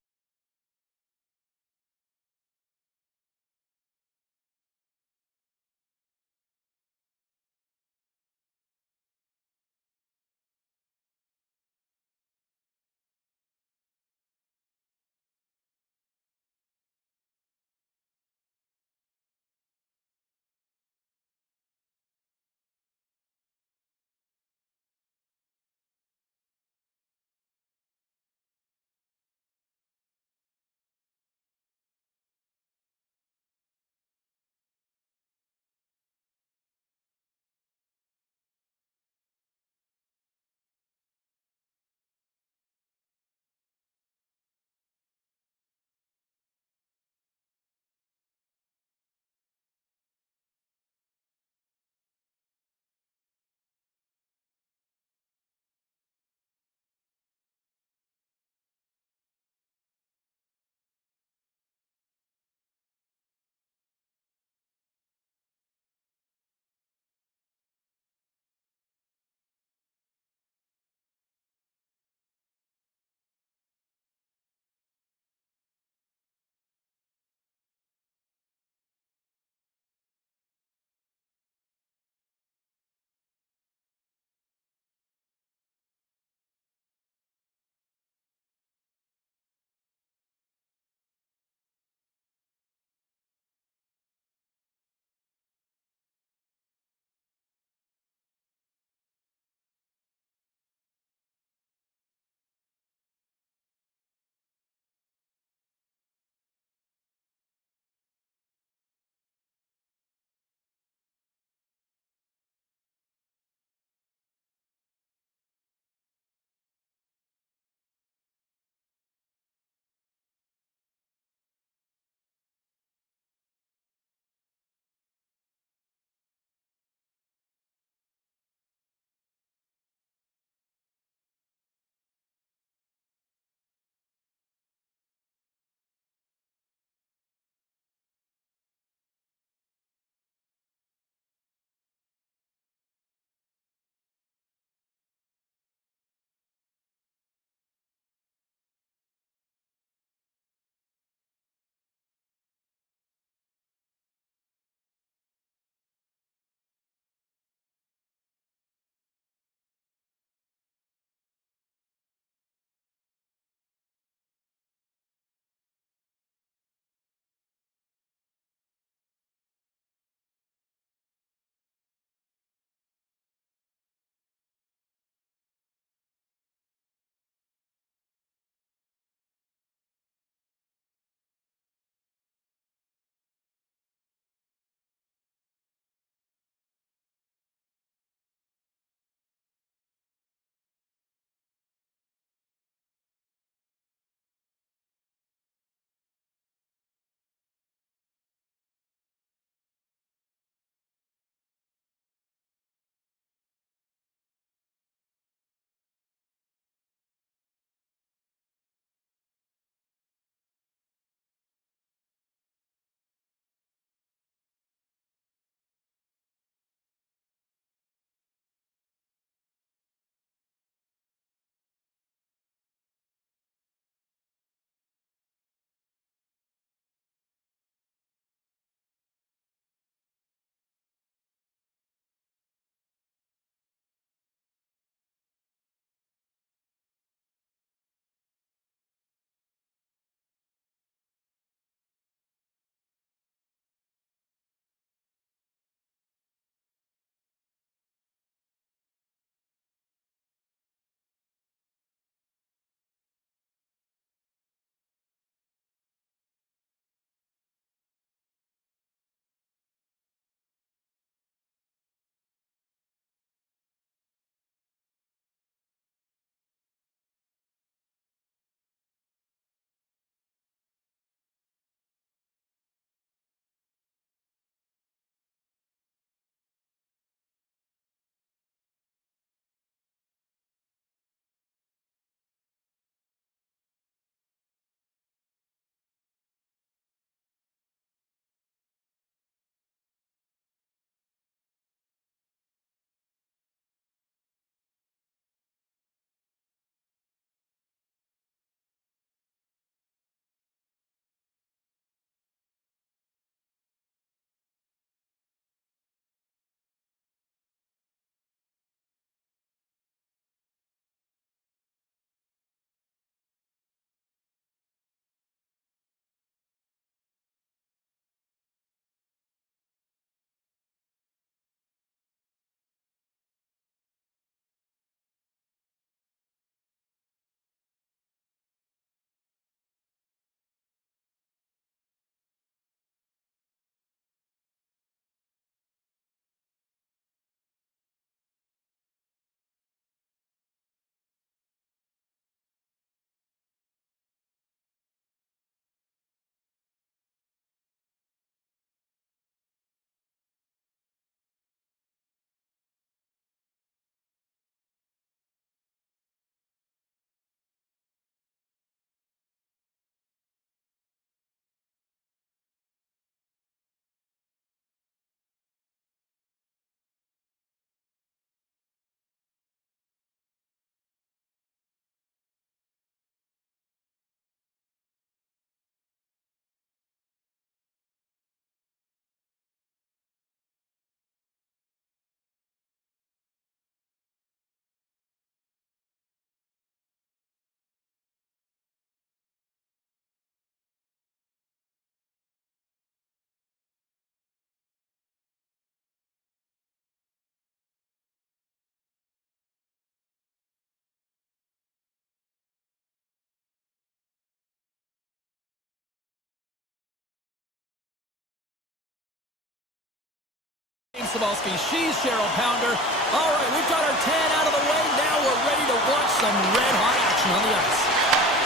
Sabalski. She's Cheryl Pounder. All right, we've got our 10 out of the way. Now we're ready to watch some red-hot action on the ice.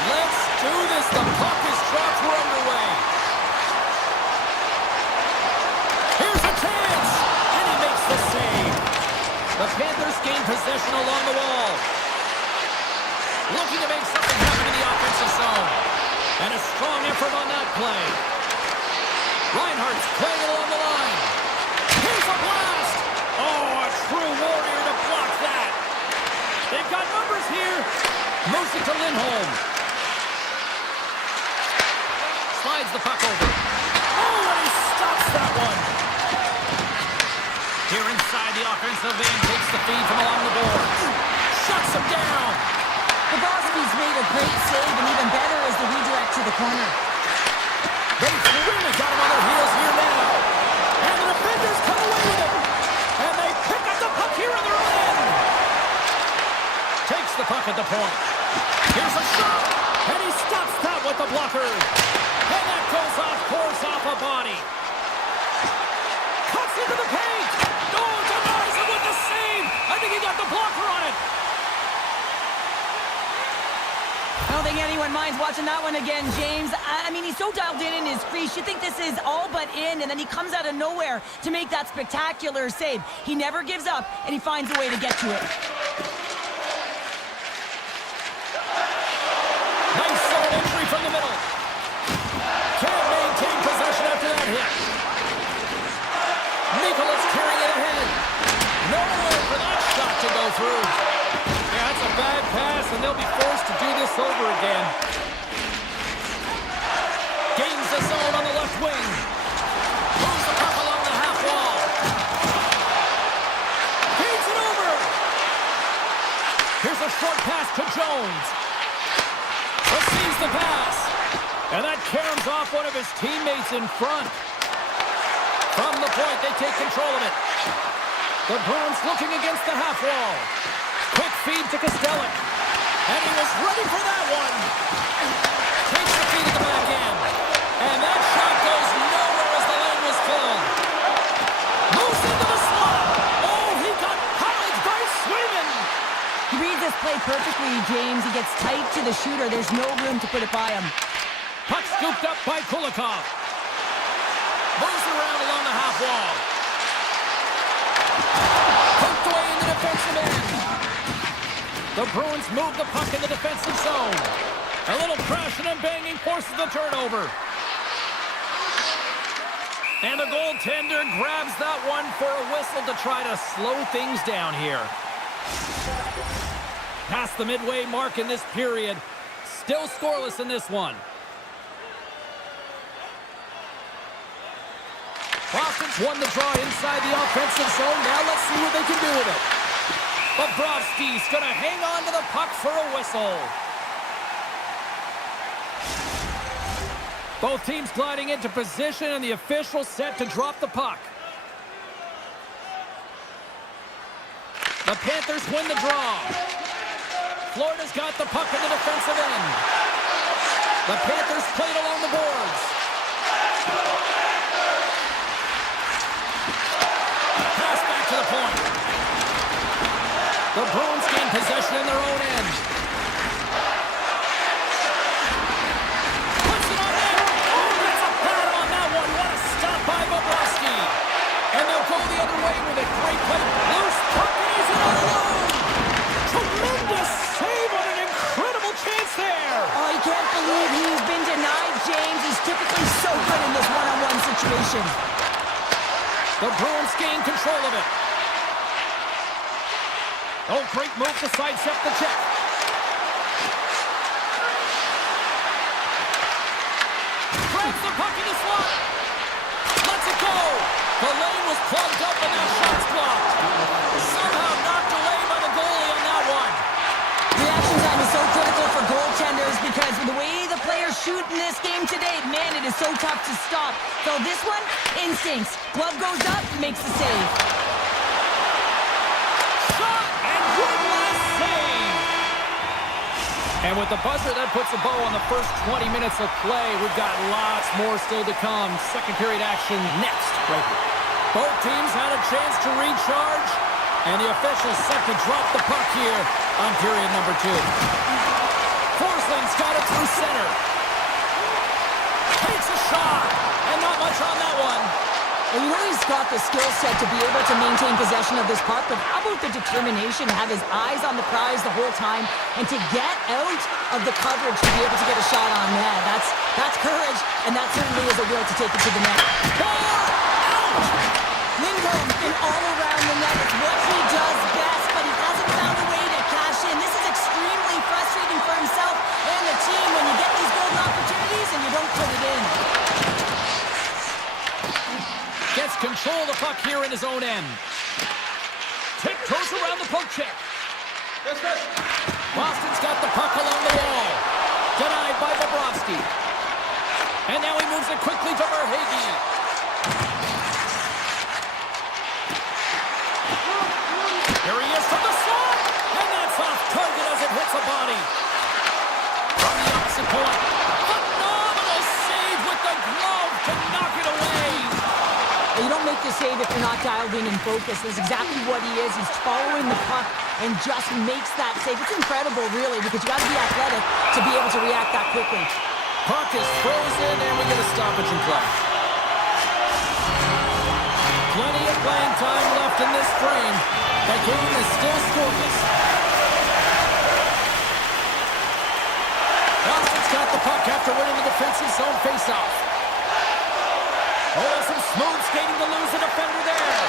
Let's do this. The puck is dropped. We're underway. Here's a chance, and he makes the save. The Panthers gain possession along the wall. Looking to make something happen in the offensive zone. And a strong effort on that play. Reinhardt's playing it along the line. Here's a blast! Oh, a true warrior to block that. They've got numbers here. Moves it to Lindholm. Slides the puck over. Oh, and he stops that one. Here inside the offensive end, takes the feed from along the boards. Shuts him down. Sabalski's made a great save, and even better is the redirect to the corner. They've really got him on their heels here now. And the defenders come away with it. And they pick up the puck here on their own end. Takes the puck at the point. Here's a shot. And he stops that with the blocker. And that goes off, pours off a body. Cuts into the paint. Oh, denies him with the save. I think he got the blocker on it. I don't think anyone minds watching that one again, James. I mean, he's so dialed in his crease. You think this is all but in, and then he comes out of nowhere to make that spectacular save. He never gives up, and he finds a way to get to it. Nice zone entry from the middle. Can't maintain possession after that hit. Nicholas carrying it ahead. Nowhere for that shot to go through. Yeah, that's a bad pass, and they'll be forced to do this over again. Gains the zone on the left wing. Moves the puck along the half wall. Gains it over. Here's a short pass to Jones. Receives the pass. And that caroms off one of his teammates in front. From the point, they take control of it. The Bruins looking against the half wall. Quick feed to Kostelic. And he was ready for that one. Takes the feed at the back end. And that shot goes nowhere as the lane was filled. Moves into the slot. Oh, he got pounded by Swayman. He reads this play perfectly, James. He gets tight to the shooter. There's no room to put it by him. Puck scooped up by Kulikov. Moves around along the half wall. Poked away in the defensive end. The Bruins move the puck in the defensive zone. A little crashing and banging forces the turnover. And the goaltender grabs that one for a whistle to try to slow things down here. Past the midway mark in this period. Still scoreless in this one. Boston's won the draw inside the offensive zone. Now let's see what they can do with it. Bobrovsky's going to hang on to the puck for a whistle. Both teams gliding into position, and the official set to drop the puck. The Panthers win the draw. Florida's got the puck in the defensive end. The Panthers played along the boards. Pass back to the point. The Bruins gain possession in their own end. Puts it on net. Oh, that's a pad on that one. What a stop by Bobrovsky. And they'll go the other way with a great play. Loose puck, and he's in alone. Tremendous save on an incredible chance there. Oh, he can't believe he's been denied, James. He's typically so good in this one-on-one situation. The Bruins gain control of it. Oh, great move to sidestep the check. Grabs the puck in the slot. Lets it go. The lane was plugged up and that shot's blocked. Somehow knocked away by the goalie on that one. Reaction time is so critical for goaltenders because of the way the players shoot in this game today, man, it is so tough to stop. So this one, instincts. Glove goes up, makes the save. And with the buzzer, that puts a bow on the first 20 minutes of play. We've got lots more still to come. Second period action next, right here. Both teams had a chance to recharge, and the officials set to drop the puck here on period number 2. Forsling's got it through center. Takes a shot, and not much on that one. Well, you know he's got the skill set to be able to maintain possession of this puck, but how about the determination to have his eyes on the prize the whole time and to get out of the coverage to be able to get a shot on net? That's courage, and that certainly is a will to take it to the net. Lindholm been all around the net. It's what he does best, but he hasn't found a way to cash in. This is extremely frustrating for himself and the team when you get these golden opportunities and you don't put it in. Gets control of the puck here in his own end. Tiptoes around the poke check. Boston's got the puck along the wall. Denied by Bobrovsky. And now he moves it quickly to Verhaeghe. Here he is from the slot. And that's off target as it hits a body. From the opposite point. Phenomenal save with the glove to knock it away. You don't make the save if you're not dialed in and focused. That's exactly what he is. He's following the puck and just makes that save. It's incredible, really, because you got to be athletic to be able to react that quickly. Puck is frozen, and we get a stoppage in play. Plenty of playing time left in this frame. The game is still scoreless. Boston's got the puck after winning the defensive zone faceoff. Oh, some smooth skating to lose a defender there.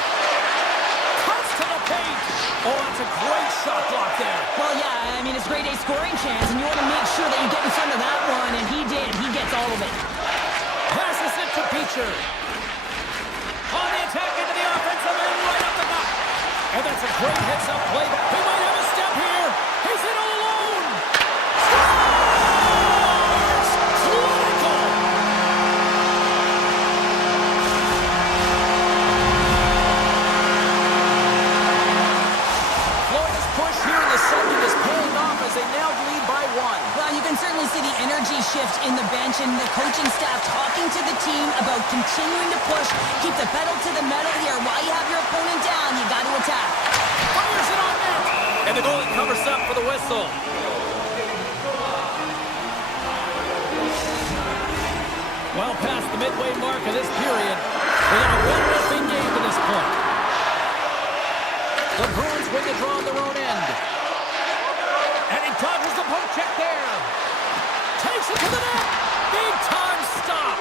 Cuts to the paint. Oh, that's a great shot block there. Well, yeah, I mean, it's grade A scoring chance, and you want to make sure that you get in front of that one, and he did. He gets all of it. Passes it to Beecher. On the attack into the offensive end, right up the gut. And that's a great heads-up play. He might have a step here. He's in all alone. Scores! Critical! Florida's push here in the second is paying off as they now lead by 1. Well, you can certainly see the energy shift in the bench and the coaching staff talking to the team about continuing to push, keep the pedal to the metal here. While you have your opponent down, you got to attack. Fires it on net. And the goalie covers up for the whistle. Well past the midway mark of this period, within a 1-0 game to this point. The Bruins win the draw on their own end. And he dodges the poke check there. Takes it to the net. Big time stop.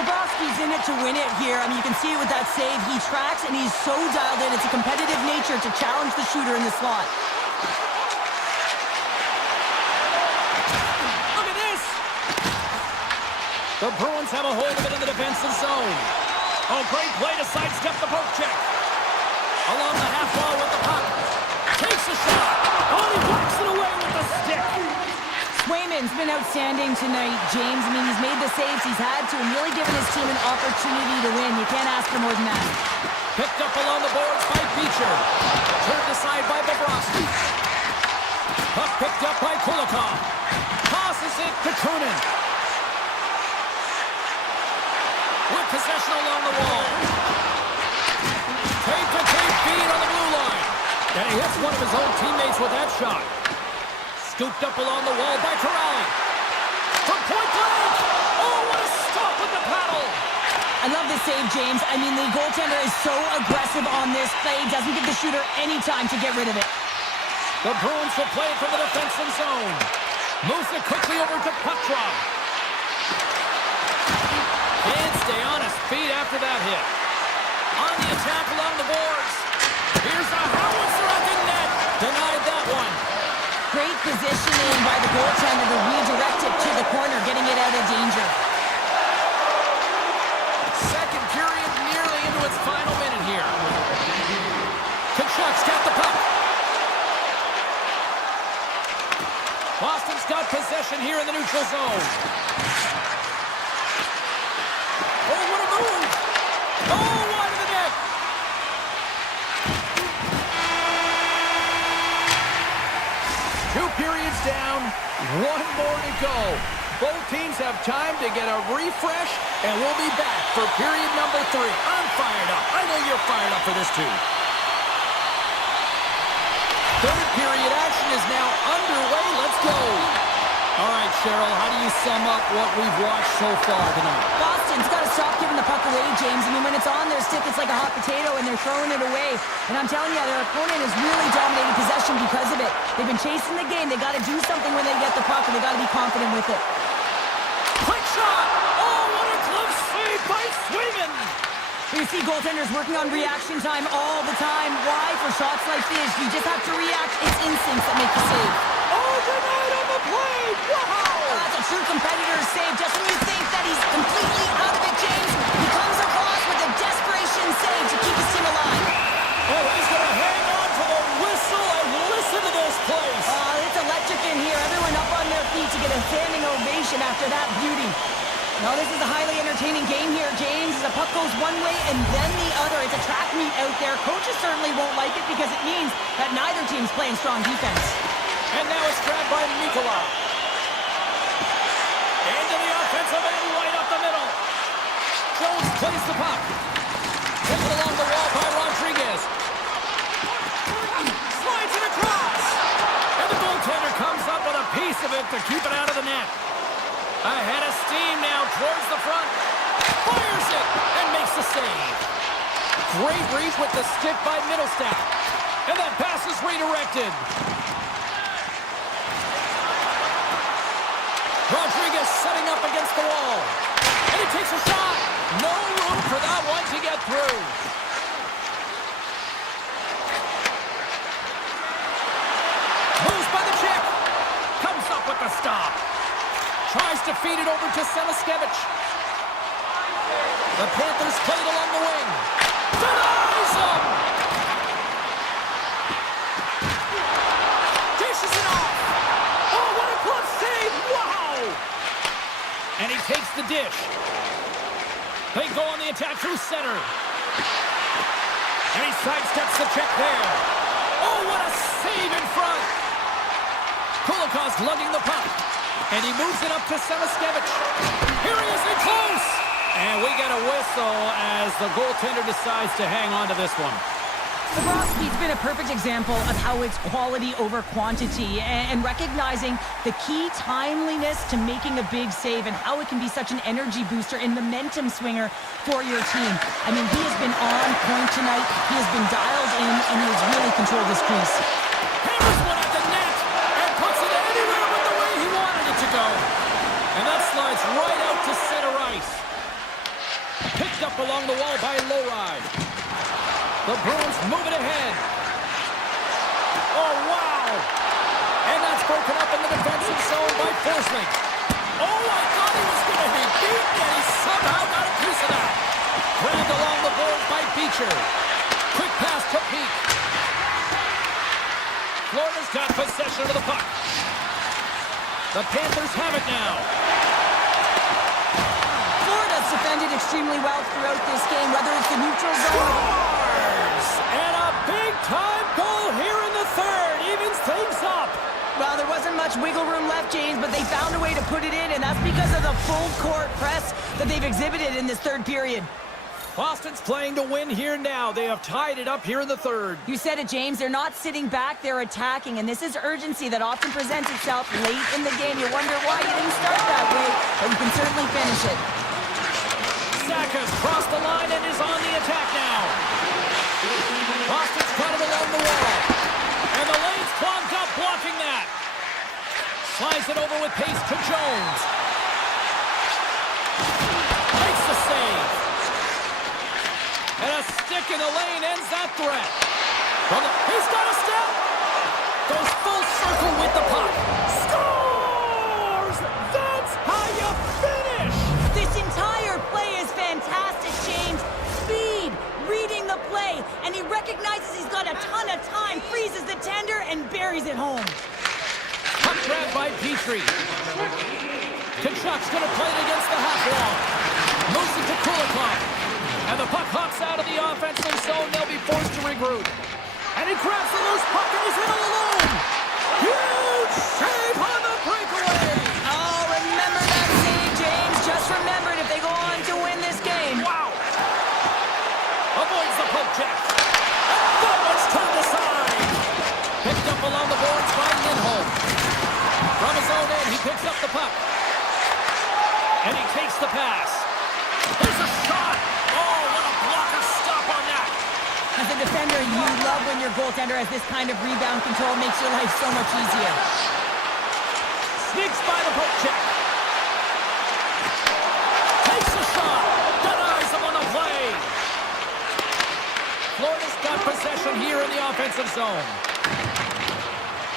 Bobrovsky's in it to win it here. I mean, you can see it with that save. He tracks, and he's so dialed in. It's a competitive nature to challenge the shooter in the slot. Look at this. The Bruins have a hold of it in the defensive zone. Oh, great play to sidestep the poke check. Along the half wall with the puck. Takes a shot. Oh, he whacks it away with the stick. Swayman's been outstanding tonight, James. I mean, he's made the saves he's had to and really given his team an opportunity to win. You can't ask for more than that. Picked up along the boards by Beecher. Turned aside by Bobrovsky. Puck picked up by Kulikov. Tosses it to Kunin. With possession along the wall. Tape-to-tape feed on the blue line. And he hits one of his own teammates with that shot. Scooped up along the wall by Corrali. From point blank. Oh, what a stop with the paddle. I love this save, James. I mean, the goaltender is so aggressive on this play. Doesn't give the shooter any time to get rid of it. The Bruins will play it from the defensive zone. Moves it quickly over to Petrov. Can't stay on his feet after that hit. On the attack along the boards. Here's a howitzer at the net. Denied that one. Great positioning by the goaltender to redirect it to the corner, getting it out of danger. Second period nearly into its final minute here. Kachuk's got the puck. Boston's got possession here in the neutral zone. Oh, what a move! Oh, wide of the net! Two periods down, one more to go. Both teams have time to get a refresh, and we'll be back for period number 3 on fired up. I know you're fired up for this too. Third period action is now underway. Let's go. All right, Cheryl, how do you sum up what we've watched so far tonight? Boston's got to stop giving the puck away, James. I mean, when it's on their stick, it's like a hot potato, and they're throwing it away. And I'm telling you, their opponent is really dominating possession because of it. They've been chasing the game. They got to do something when they get the puck, and they got to be confident with it. Quick shot! Oh, what a glove save by Swayman! You see goaltenders working on reaction time all the time. Why? For shots like this, you just have to react. It's instincts that make the save. Oh, denied on the play! Wow! That's a true competitor's save. Just when you think that he's completely out of it, James, he comes across with a desperation save to keep his team alive. Oh, he's going to hang on for the whistle and listen to this place. It's electric in here. Everyone up on their feet to get a standing ovation after that beauty. Now, this is a highly entertaining game here, James. The puck goes one way and then the other. It's a track meet out there. Coaches certainly won't like it because it means that neither team's playing strong defense. And now it's grabbed by Nikola. Into the offensive end, right up the middle. Jones plays the puck. Taken along the wall by Rodriguez. Slides it across. And the goaltender comes up with a piece of it to keep it out of the net. Ahead of steam now towards the front. Fires it and makes the save. Great reach with the stick by Middlestat. And that pass is redirected. Rodriguez setting up against the wall. And he takes a shot. No room for that one to get through. Moves by the check. Comes up with the stop. Tries to feed it over to Selaskevich. The Panthers played along the wing. Denies him! Dishes it off! Oh, what a glove save! Wow! And he takes the dish. They go on the attack through center. And he sidesteps the check there. Oh, what a save in front! Kulikov's lugging the puck. And he moves it up to Selaskevich. Here he is in close! And we get a whistle as the goaltender decides to hang on to this one. Bobrovsky's been a perfect example of how it's quality over quantity and recognizing the key timeliness to making a big save and how it can be such an energy booster and momentum swinger for your team. I mean, he has been on point tonight. He has been dialed in, and he has really controlled this crease. Hammers one at the net and puts it anywhere but the way he wanted it to go. And that slides right out to center ice. Picked up along the wall by Lowride. The Bruins move it ahead. Oh, wow! And that's broken up in the defensive zone by Forsling. Oh, I thought he was going to be beaten, and he somehow got a piece of that. Grabbed along the board by Beecher. Quick pass to Peak. Florida's got possession of the puck. The Panthers have it now. Florida's defended extremely well throughout this game, whether it's the neutral zone. And a big-time goal here in the third. Evens things up. Well, there wasn't much wiggle room left, James, but they found a way to put it in, and that's because of the full-court press that they've exhibited in this third period. Boston's playing to win here now. They have tied it up here in the third. You said it, James. They're not sitting back. They're attacking, and this is urgency that often presents itself late in the game. You wonder why you didn't start that way, but you can certainly finish it. Saka's crossed the line and is on the attack now. Boston's got it along the wall. And the lane's clogged up, blocking that. Slides it over with pace to Jones. Makes the save. And a stick in the lane ends that threat. He's got a step. Goes full circle with the puck. Scores! That's how you finish! This entire play is fantastic, James. Speed, reading the play, and he recognizes he's got a ton of time, freezes the tender, and buries it home. Puck grabbed by Petrie. Kachuk's going to play it against the half wall. Moves it to Kulikov. And the puck hops out of the offensive zone. They'll be forced to regroup. And he grabs the loose puck and he's in all alone. Huge save on the breakaway. Oh, remember that save, James. Just remember it if they go on to win this game. Wow. picks up the puck. And he takes the pass. There's a shot. Oh, what a blocker stop on that. As a defender, you love when your goaltender has this kind of rebound control. Makes your life so much easier. Sneaks by the poke check. Takes a shot. Denies him on the play. Florida's got possession here in the offensive zone.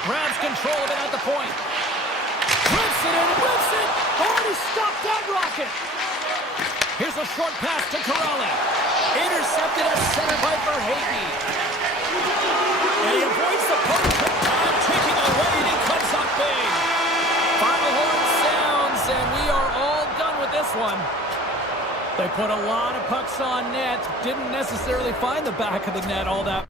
Grabs control of it at the point. Whips it in, whips it. Oh, he stopped that rocket. Here's a short pass to Corrali. Intercepted at center by Verhage. And he avoids the poke check time, taking away, and he cuts up big. Final horn sounds, and we are all done with this one. They put a lot of pucks on net. Didn't necessarily find the back of the net all that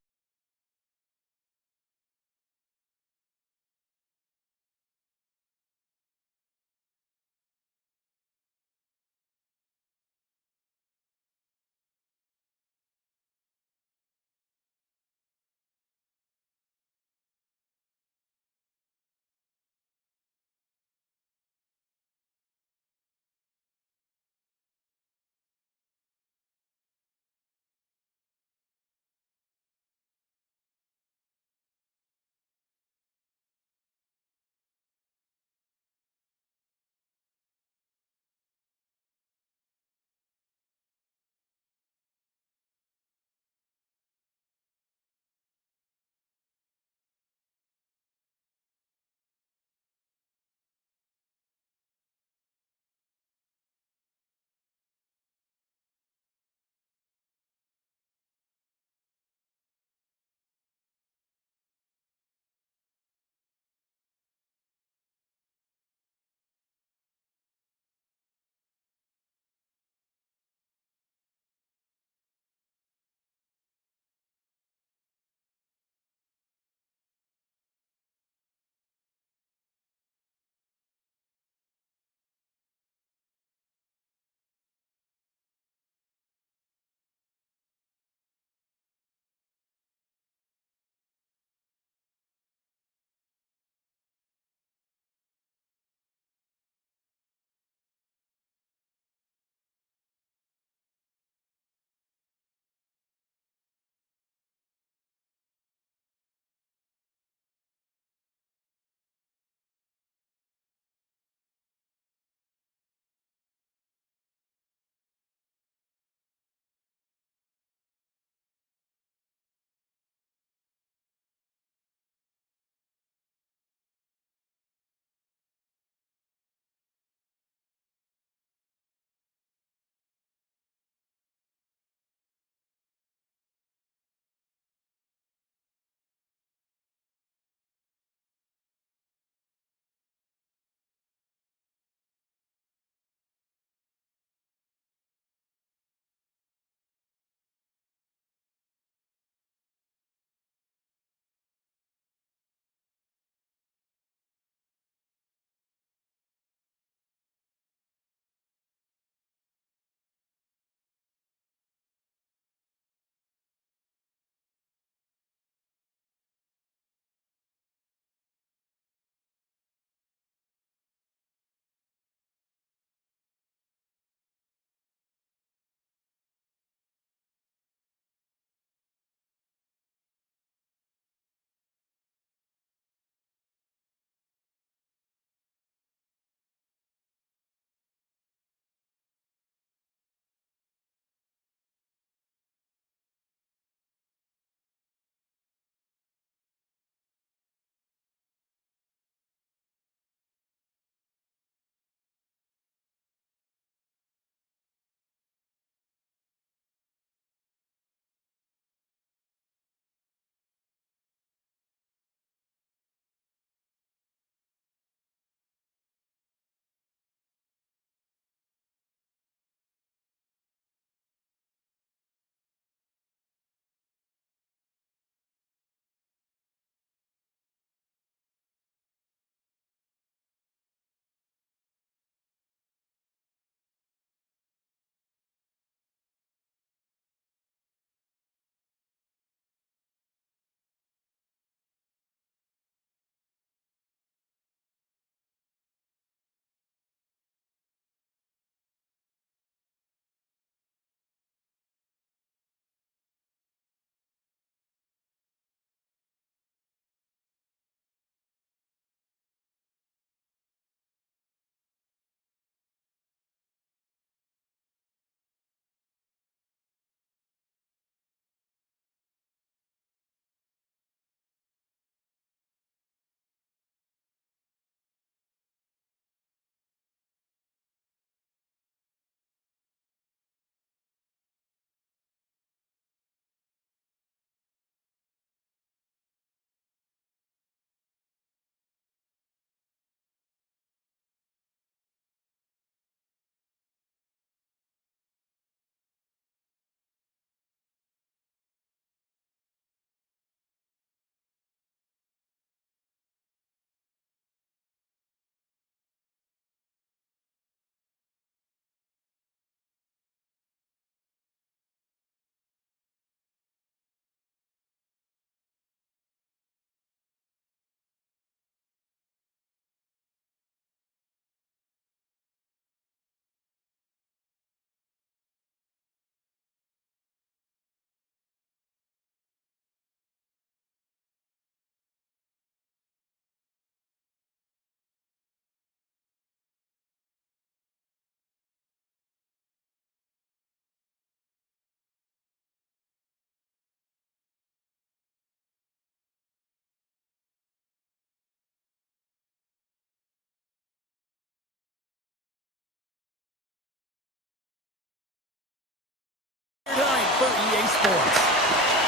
for EA Sports.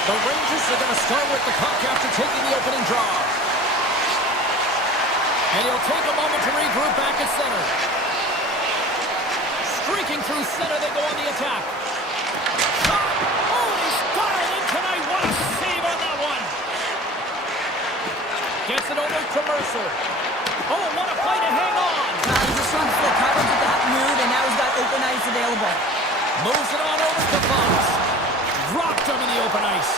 The Rangers are going to start with the puck after taking the opening draw. And he'll take a moment to regroup back at center. Streaking through center, they go on the attack. Shot! Oh, he's got it in tonight. What a save on that one. Gets it over to Mercer. Oh, what a play to hang on. He just runs the coverage with that move, and now he's got open ice available. Moves it on over to Fox. Dropped him in the open ice.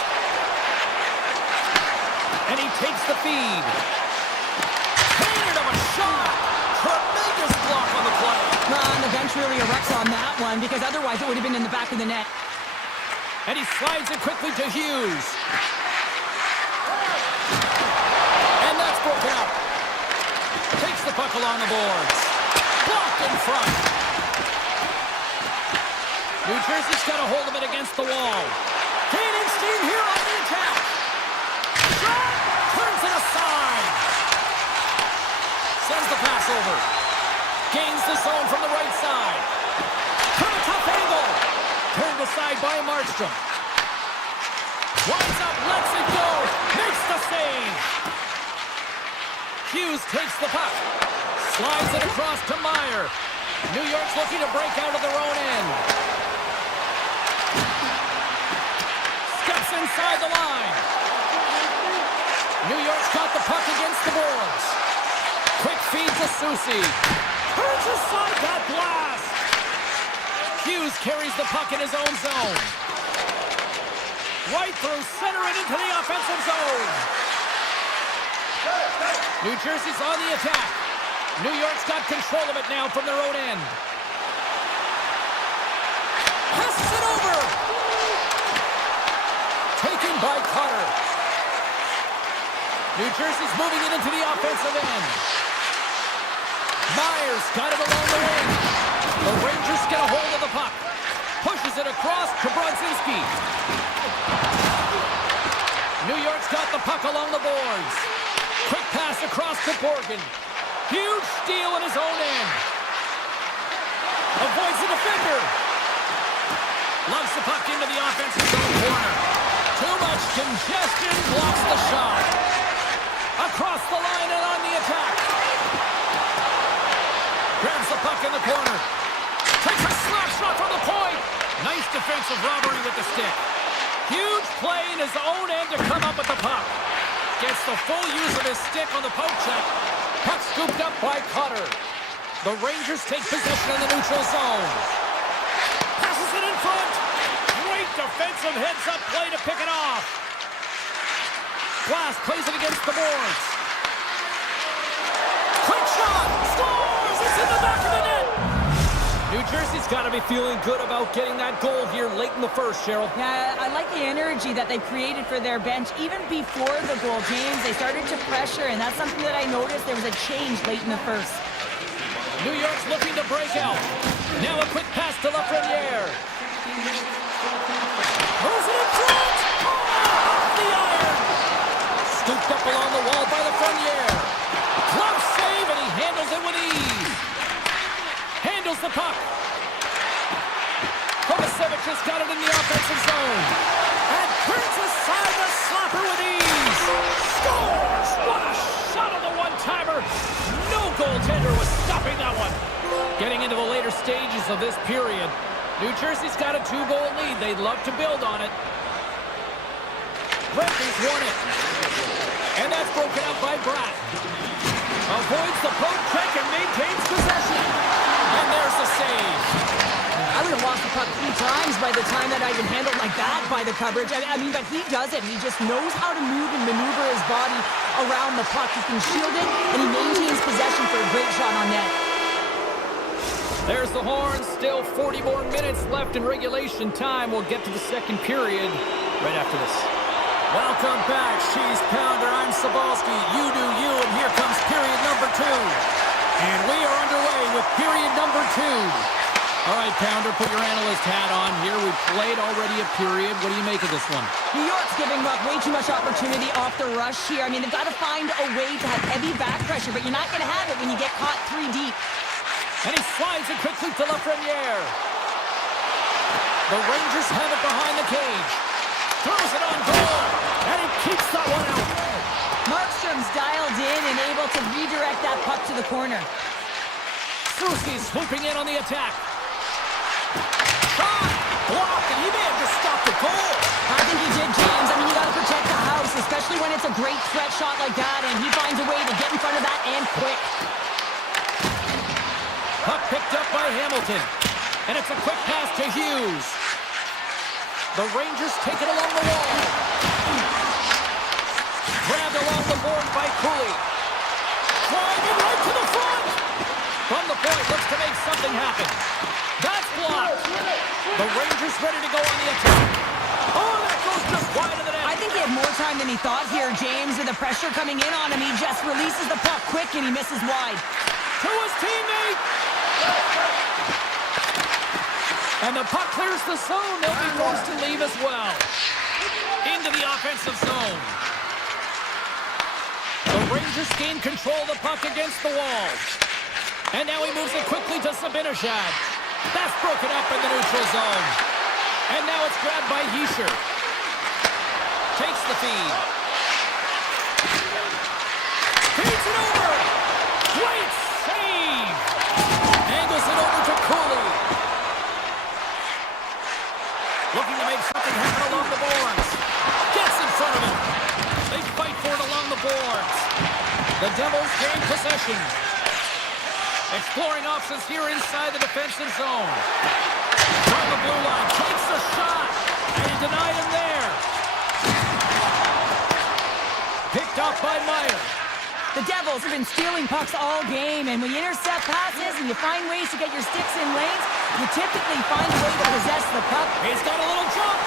And he takes the feed. Handed him a shot. Tremendous block on the play. And the bench really erects on that one, because otherwise it would have been in the back of the net. And he slides it quickly to Hughes. And that's broken up. Takes the puck along the boards. Blocked in front. New Jersey's got a hold of it against the wall. Gaining steam here on the attack. Shot! Turns it aside. Sends the pass over. Gains the zone from the right side. From a tough angle. Turned aside by Markstrom. Winds up, lets it go. Makes the save. Hughes takes the puck. Slides it across to Meyer. New York's looking to break out of their own end. Steps inside the line. New York's got the puck against the boards. Quick feed to Susie. Turns aside that blast. Hughes carries the puck in his own zone. Right through center and into the offensive zone. New Jersey's on the attack. New York's got control of it now from their own end. Passes it over. Taken by Carter. New Jersey's moving it into the offensive end. Myers got it along the wing. The Rangers get a hold of the puck. Pushes it across to Brodzinski. New York's got the puck along the boards. Quick pass across to Borgen. Huge steal in his own end. Avoids the defender. Loves the puck into the offensive zone corner. Too much congestion, blocks the shot. Across the line and on the attack. Grabs the puck in the corner. Takes a slap shot from the point. Nice defensive robbery with the stick. Huge play in his own end to come up with the puck. Gets the full use of his stick on the poke check. Puck scooped up by Cutter. The Rangers take possession in the neutral zone. Passes it in front. Great defensive heads-up play to pick it off. Glass plays it against the boards. Quick shot. Scores! It's in the back of the net. New Jersey's got to be feeling good about getting that goal here late in the first, Cheryl. Yeah, I like the energy that they created for their bench. Even before the goal, James, they started to pressure, and that's something that I noticed. There was a change late in the first. New York's looking to break out. Now a quick pass to Lafreniere. Throws it in front. Oh, off the iron. Scooped up along the wall by Lafreniere. Glove save, and he handles it with ease. Handles the puck. Kovacevic has got it in the offensive zone. And turns aside the slapper with ease. Scores! What a shot on the one-timer. No goaltender was stopping that one. Getting into the later stages of this period, New Jersey's got a 2-goal lead. They'd love to build on it. Rangers won it. And that's broken up by Bratt. Avoids the poke check and maintains possession. And there's the save. I would have lost the puck 3 times by the time that I even handled like that by the coverage. I mean, but he does it. He just knows how to move and maneuver his body around the puck. He can shield it, and he maintains possession for a great shot on net. There's the horn. Still 40 more minutes left in regulation time. We'll get to the second period right after this. Welcome back, Cheese Pounder. I'm Sabalski. You do you, and here comes period number 2. And we are underway with period number 2. All right, Pounder, put your analyst hat on here. We've played already a period. What do you make of this one? New York's giving up way too much opportunity off the rush here. I mean, they've got to find a way to have heavy back pressure, but you're not going to have it when you get caught 3 deep. And he slides it quickly to Lafreniere. The Rangers have it behind the cage. Throws it on goal. And he keeps that one out. Markstrom's dialed in and able to redirect that puck to the corner. Suski swooping in on the attack. Shot! Blocked, and he may have just stopped the goal. I think he did, James. I mean, you got to protect the house, especially when it's a great threat shot like that, and he finds a way to get in front of that and quick. Puck picked up by Hamilton. And it's a quick pass to Hughes. The Rangers take it along the wall. Grabbed along the board by Cooley. Driving right to the front. From the point, looks to make something happen. That's blocked. The Rangers ready to go on the attack. Oh, that goes just wide of the net. I think he had more time than he thought here, James. With the pressure coming in on him, he just releases the puck quick and he misses wide. To his teammate. And the puck clears the zone. They'll be forced to leave as well. Into the offensive zone. The Rangers gain control of the puck against the wall. And now he moves it quickly to Sabinishad. That's broken up in the neutral zone. And now it's grabbed by Hischer. Takes the feed. Feeds it over. Great save. Angles it over to Cooley. Looking to make something happen along the boards. Gets in front of him. They fight for it along the boards. The Devils gain possession. Exploring options here inside the defensive zone. From the blue line, takes a shot. And he denied him there. Picked up by Meyer. The Devils have been stealing pucks all game, and when you intercept passes and you find ways to get your sticks in lanes, you typically find a way to possess the puck. He's got a little jump.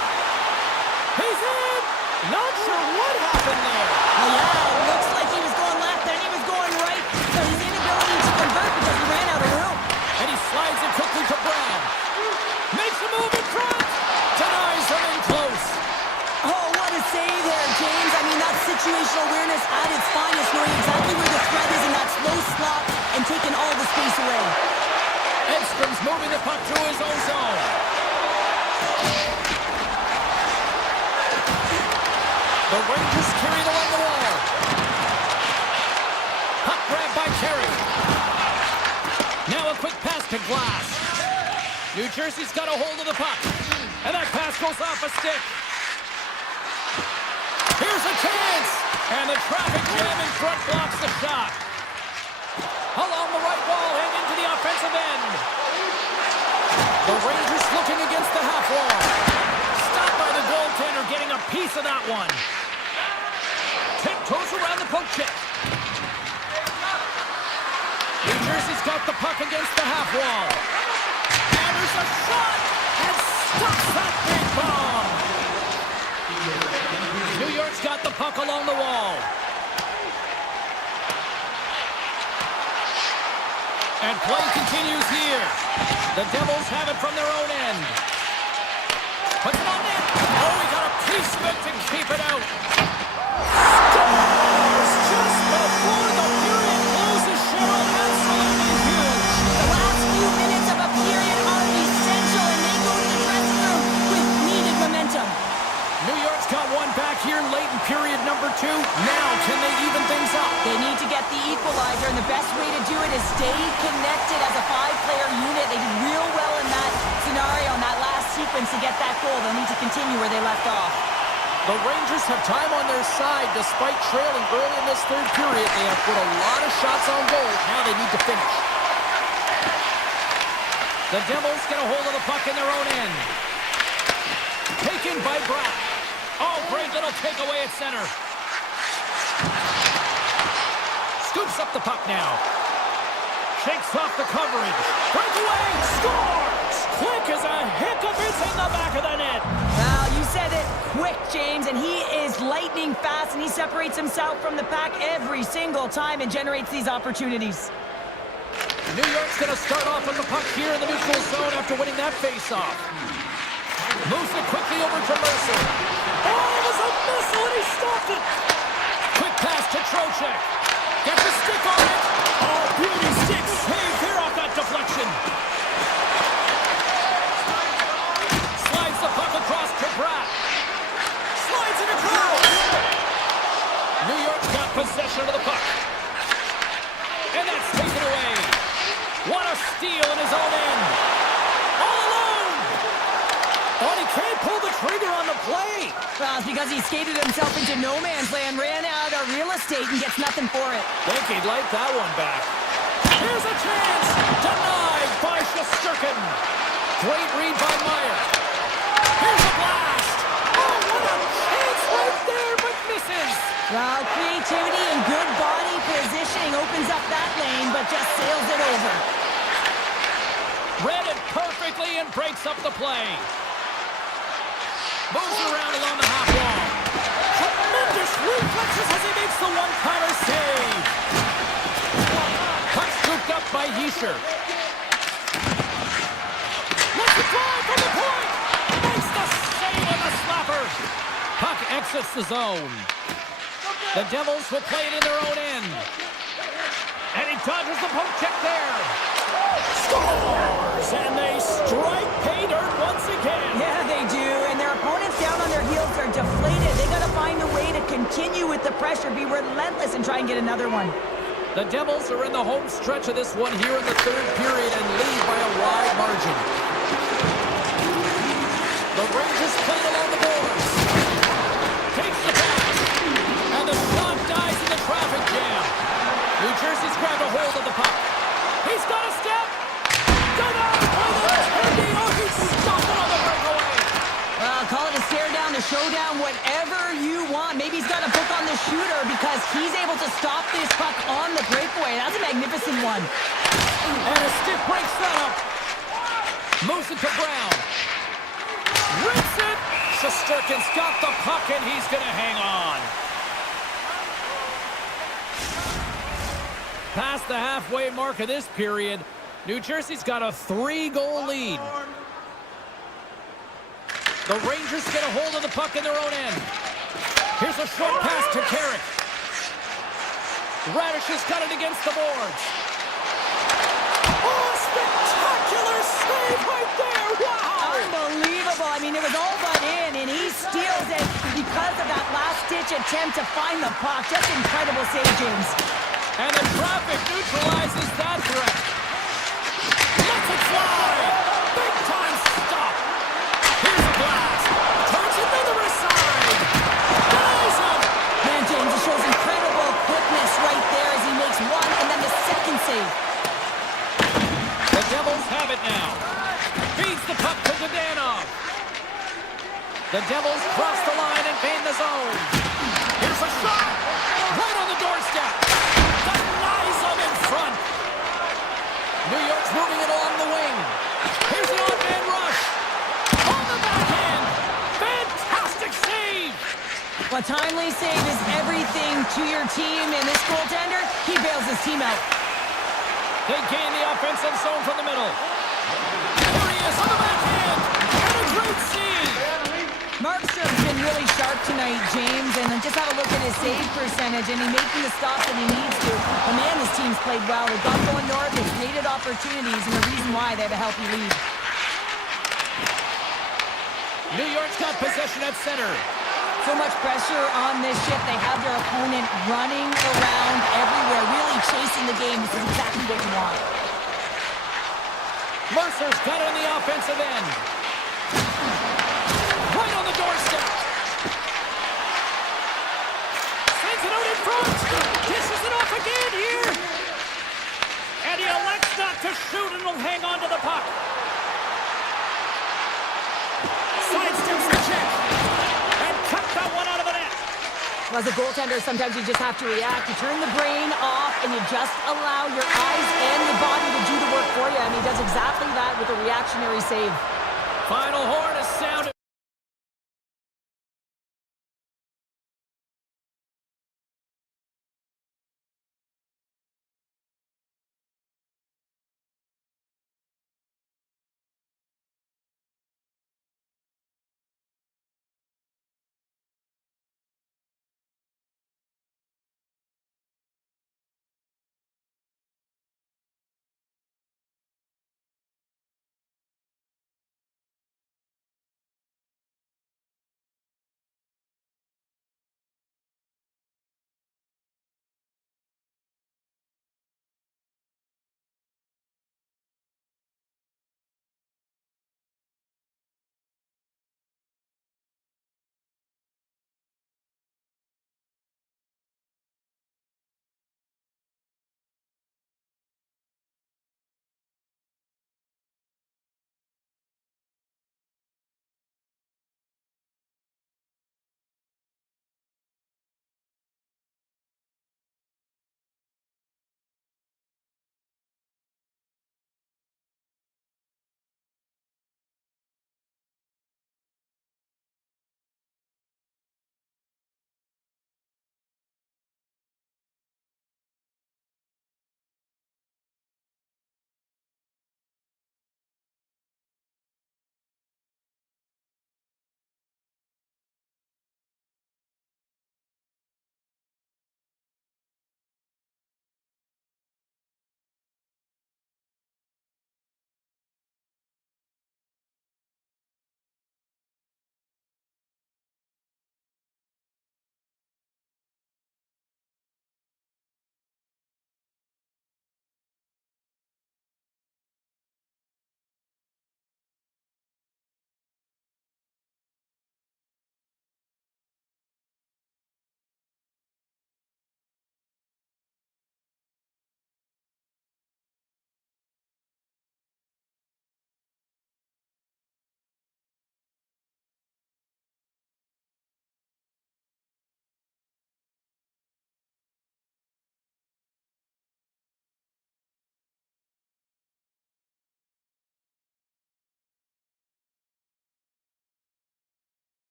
He's in. Not sure what happened there. Oh, yeah, it looks like he was going left, then he was going right. So his inability to convert because he ran out of room. And he slides it quickly to Brown. Makes a move in front. Denies him in close. Oh, what a save there, James. I mean, that's situational awareness at its finest, knowing exactly where the threat is in that slow slot and taking all the space away. Edstrom's moving the puck through his own zone. The Rangers carry it along the wall. Puck grabbed by Carey. Now a quick pass to Glass. New Jersey's got a hold of the puck. And that pass goes off a stick. Here's a chance. And the traffic jam in front blocks the shot. Along the right wall and into the offensive end. The Rangers looking against the half wall. Stopped by the goaltender, getting a piece of that one. Tiptoes around the poke check. New Jersey's got the puck against the half wall. And there's a shot! And stops that big bomb! New York's got the puck along the wall. And play continues here. The Devils have it from their own end. Puts it on net. Oh, he got a piece of it to keep it out. Scores just before the period closes, Cheryl. Absolutely huge. The last few minutes of a period are essential, and they go to the dressing room with needed momentum. New York's got one back here late in period number 2. Now, can they even things up? They need to get the equalizer, and the best way to do it is stay connected as a 5-player unit. They did real well in that scenario, in that last sequence to get that goal. They'll need to continue where they left off. The Rangers have time on their side despite trailing early in this third period. They have put a lot of shots on goal. Now they need to finish. The Devils get a hold of the puck in their own end. Taken by Brown. Oh, great little takeaway at center. Scoops up the puck now. Shakes off the coverage. Breakaway. Scores! Quick as a hiccup. It's in the back of the net. Well, you said it quick, James, and he is lightning fast, and he separates himself from the pack every single time and generates these opportunities. New York's going to start off with the puck here in the neutral zone after winning that faceoff. Moves it quickly over to Mercer. Oh, it was a missile and he stopped it. Quick pass to Trocheck. Gets a stick on it. Oh, beauty stick save here off that deflection. steal in his own end. All alone. Oh, he can't pull the trigger on the play. Well, it's because he skated himself into no man's land, ran out of real estate, and gets nothing for it. Think he'd like that one back. Here's a chance. Denied by Shesterkin. Great read by Meyer. Here's a blast. Oh, what a chance right there, but misses. Well, creativity and good body positioning opens up that lane, but just sails it over. Read it perfectly and breaks up the play. Moves around along the half wall. Tremendous reflexes as he makes the one-timer save. Puck scooped up by Yesher. Let's it fly from the point. Makes the save on the slapper. Puck exits the zone. The Devils will play it in their own end. And he dodges the poke check there. Scores! And they strike pay dirt once again. Yeah, they do. And their opponents down on their heels are deflated. They got to find a way to continue with the pressure, be relentless, and try and get another one. The Devils are in the home stretch of this one here in the third period and lead by a wide margin. The Rangers play along the boards. Takes the pass. And the shot dies in the traffic jam. New Jersey's grabbed a hold of the puck. He's got a step. Done out by the Teddy. Oh, he stopped it on the breakaway. Call it a stare down, a showdown, whatever you want. Maybe he's got a book on the shooter because he's able to stop this puck on the breakaway. That's a magnificent one. And a stiff break setup. Moves it to Brown. Rips it. Shesterkin's got the puck and he's going to hang on. Past the halfway mark of this period, New Jersey's got a 3-goal lead. The Rangers get a hold of the puck in their own end. Here's a short pass to Carrick. Radish has got it against the boards. Oh, spectacular save right there! Wow! Unbelievable. I mean, it was all but in, and he steals it because of that last-ditch attempt to find the puck. Just incredible save, James. And the traffic neutralizes that threat. Lets it fly! Big time stop! Here's a blast! Turns it to the other side! Denies him! Man, James, it shows incredible quickness right there as he makes one and then the second save. The Devils have it now. Feeds the puck to Zdanov. The Devils cross the line and gain the zone. Here's a shot! Right on the doorstep! Denies him in front! New York's moving it along the wing. Here's an on-man rush. On the backhand. Fantastic save. A timely save is everything to your team, and this goaltender, he bails his team out. They gain the offensive zone from the middle. Here he is on the backhand. And a great save. Markstrom's been really sharp tonight, James, and just have a look at his save percentage, and he's making the stops that he needs to. But man, his team's played well. They've got going north, they've created opportunities, and the reason why they have a healthy lead. New York's got possession at center. So much pressure on this shift. They have their opponent running around everywhere, really chasing the game. This is exactly what you want. Mercer's got it on the offensive end. Right on the doorstep. Sends it out in front. Dishes it off again here. And he elects not to shoot and will hang on to the puck. Sidesteps the check. And cut that one out of the net. Well, as a goaltender, sometimes you just have to react. You turn the brain off and you just allow your eyes and your body to do the work for you. And he does exactly that with a reactionary save. Final horn is sounded.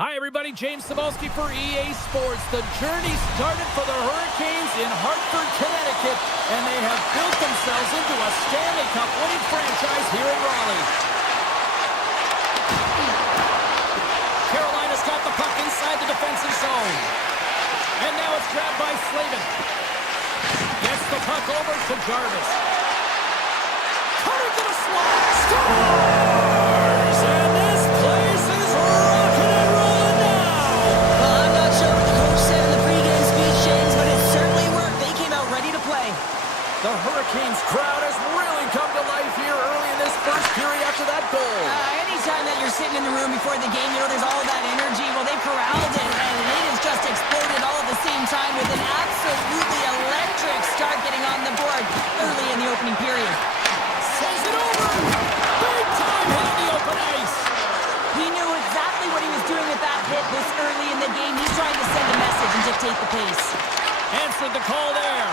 Hi, everybody. James Cebulski for EA Sports. The journey started for the Hurricanes in Hartford, Connecticut, and they have built themselves into a Stanley Cup winning franchise here in Raleigh. Carolina's got the puck inside the defensive zone. And now it's grabbed by Slavin. Gets the puck over to Jarvis. Cutter to the slot. Scores! And this place is rocking and rolling now. Well, I'm not sure what the coach said in the pregame speech, James, but it certainly worked. They came out ready to play. The Hurricanes crowd has really come to life here early in this first period after that goal. Anytime that you're sitting in the room before the game, you know there's all that energy. Well, they corralled it, and it has just exploded all at the same time with an absolutely electric start getting on the board early in the opening period. Sends it over. Big time hit on the open ice. He knew exactly what he was doing with that hit this early in the game. He's trying to send a message and dictate the pace. Answered the call there.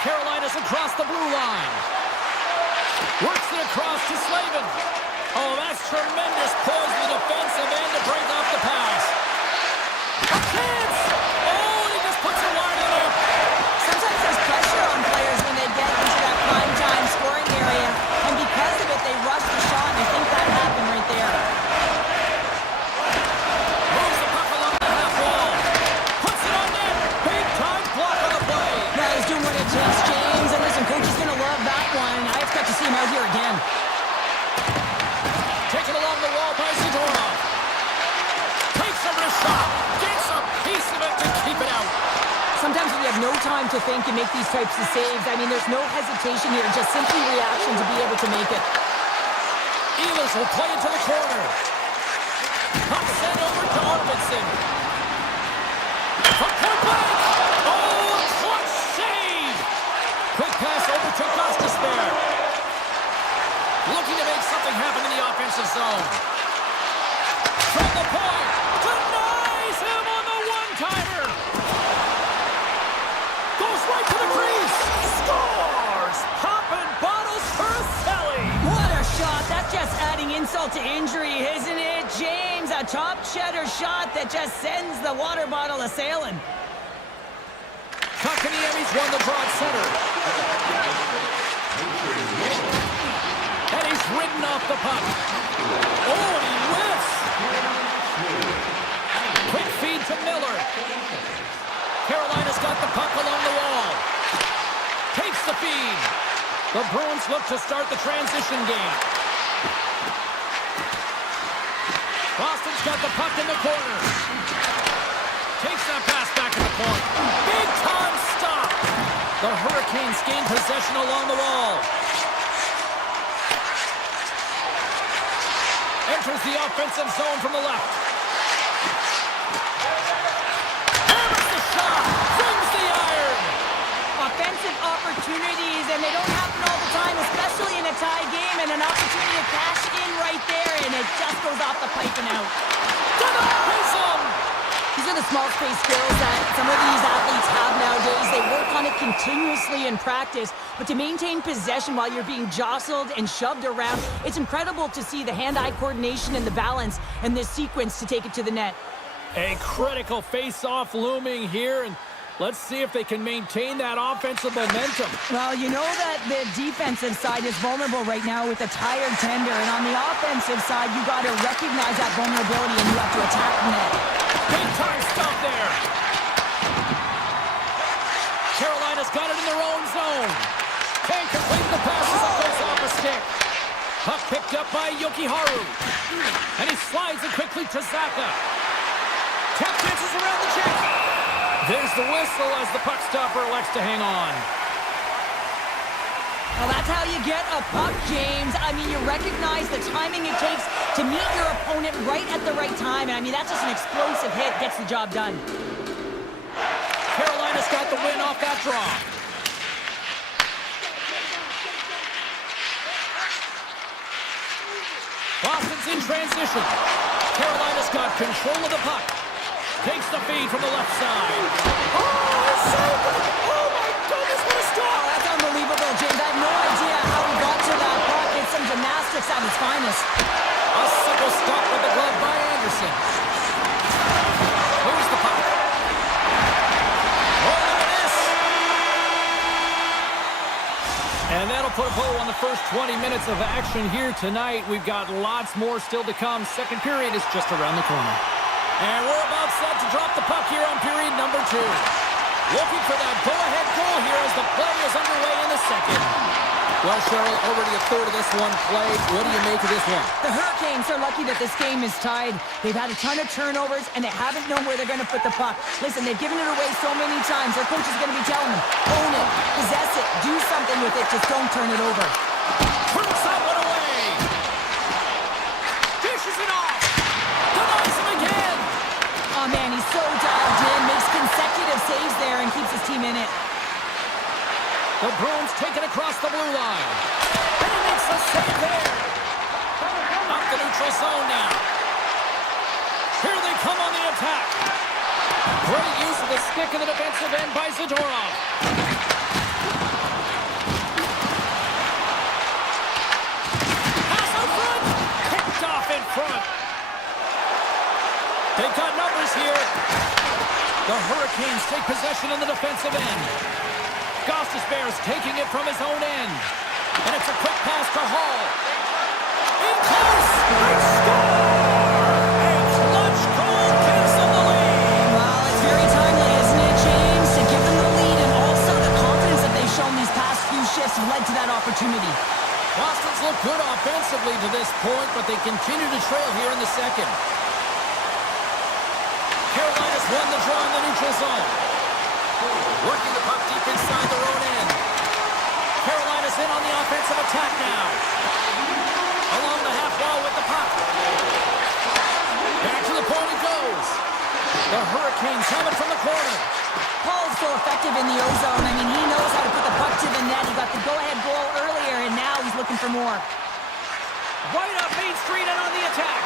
Carolina's across the blue line. Works it across to Slavin. Oh, that's tremendous poise in the defensive end to break off the pass. A chance! Oh, he just puts it wide in it. Sometimes there's pressure on players when they get into that prime time scoring area, and because of it, they rush the shot, and I think that happened right there. Moves the puck along the half wall. Puts it on net. Big time block on the play. Yeah, he's doing what it takes, James, and listen, coach is going to love that one. I expect to see him out here again. Taken along the wall by Zadorov. Takes over the shot. Gets a piece of it to keep it out. Sometimes when you have no time to think and make these types of saves, I mean, there's no hesitation here, just simply reaction to be able to make it. Ehlers will play into the corner. Puck sent over to Arvidsson. From point blank. Oh, a clutch save. Quick pass over to Gostisbehere. Looking to make something happen in the offensive zone. From the point. Denies him on the one-timer. Goes right to the crease. Scores. Popping bottles for Selly. What a shot. That's just adding insult to injury, isn't it, James? A top cheddar shot that just sends the water bottle a-sailing. Kotkaniemi's won the draw at center. And he's ridden off the puck. Oh, and he whiffs. Quick feed to Miller. Carolina's got the puck along the wall. Takes the feed. The Bruins look to start the transition game. Boston's got the puck in the corner. Takes that pass back in the point. Big time stop. The Hurricanes gain possession along the wall. Enters the offensive zone from the left. Hammers the shot. Brings the iron. Offensive opportunities, and they don't happen all the time, especially in a tie game, and an opportunity to cash in right there, and it just goes off the pipe and out. Denies him. These are the small space skills that some of these athletes have nowadays. They work on it continuously in practice, but to maintain possession while you're being jostled and shoved around, it's incredible to see the hand-eye coordination and the balance in this sequence to take it to the net. A critical face-off looming here, and let's see if they can maintain that offensive momentum. Well, you know that the defensive side is vulnerable right now with a tired tender, and on the offensive side, you got to recognize that vulnerability and you have to attack the net. Big time stop there. Carolina's got it in their own zone. Can't complete the passes that goes off a stick. Puck picked up by Yokiharu. And he slides it quickly to Zaka. Tap dances around the check. There's the whistle as the puck stopper elects to hang on. Well, that's how you get a puck, James. I mean, you recognize the timing it takes to meet your opponent right at the right time. And I mean, that's just an explosive hit. Gets the job done. Carolina's got the win off that draw. Boston's in transition. Carolina's got control of the puck. Takes the feed from the left side. Oh, so good. Oh, my goodness, what a stop. That's unbelievable, James. I have no idea how he got to that puck. It's some gymnastics gymnastics at its finest. A simple stop with the glove by Anderson. Moves the puck. Oh, look at this. And that'll put a bow on the first 20 minutes of action here tonight. We've got lots more still to come. Second period is just around the corner. And we're about set to drop the puck here on period number 2. Looking for that go-ahead goal here as the play is underway in the second. Well, Cheryl, already a third of this one played. What do you make of this one? The Hurricanes are lucky that this game is tied. They've had a ton of turnovers, and they haven't known where they're going to put the puck. Listen, they've given it away so many times. Their coach is going to be telling them, own it, possess it, do something with it, just don't turn it over. Turns that one away. Dishes it off. Denies him again. Oh, man, he's so dialed in, makes consecutive saves there, and keeps his team in it. The Bruins take it across the blue line. And he makes a save there. Up the neutral zone now. Here they come on the attack. Great use of the stick in the defensive end by Zadorov. Pass out front. Picked off in front. They've got numbers here. The Hurricanes take possession in the defensive end. Bears taking it from his own end. And it's a quick pass to Hall. In close! They score! A clutch goal gives them the lead. Well, it's very timely, isn't it, James? To give them the lead, and also the confidence that they've shown these past few shifts have led to that opportunity. Boston's looked good offensively to this point, but they continue to trail here in the second. Carolina's won the draw in the neutral zone. Working the puck deep inside their own end. Carolina's in on the offensive attack now. Along the half wall with the puck. Back to the point it goes. The Hurricanes have it from the corner. Paul's so effective in the O-zone. I mean, he knows how to put the puck to the net. He got the go-ahead goal earlier, and now he's looking for more. Right up Main Street and on the attack.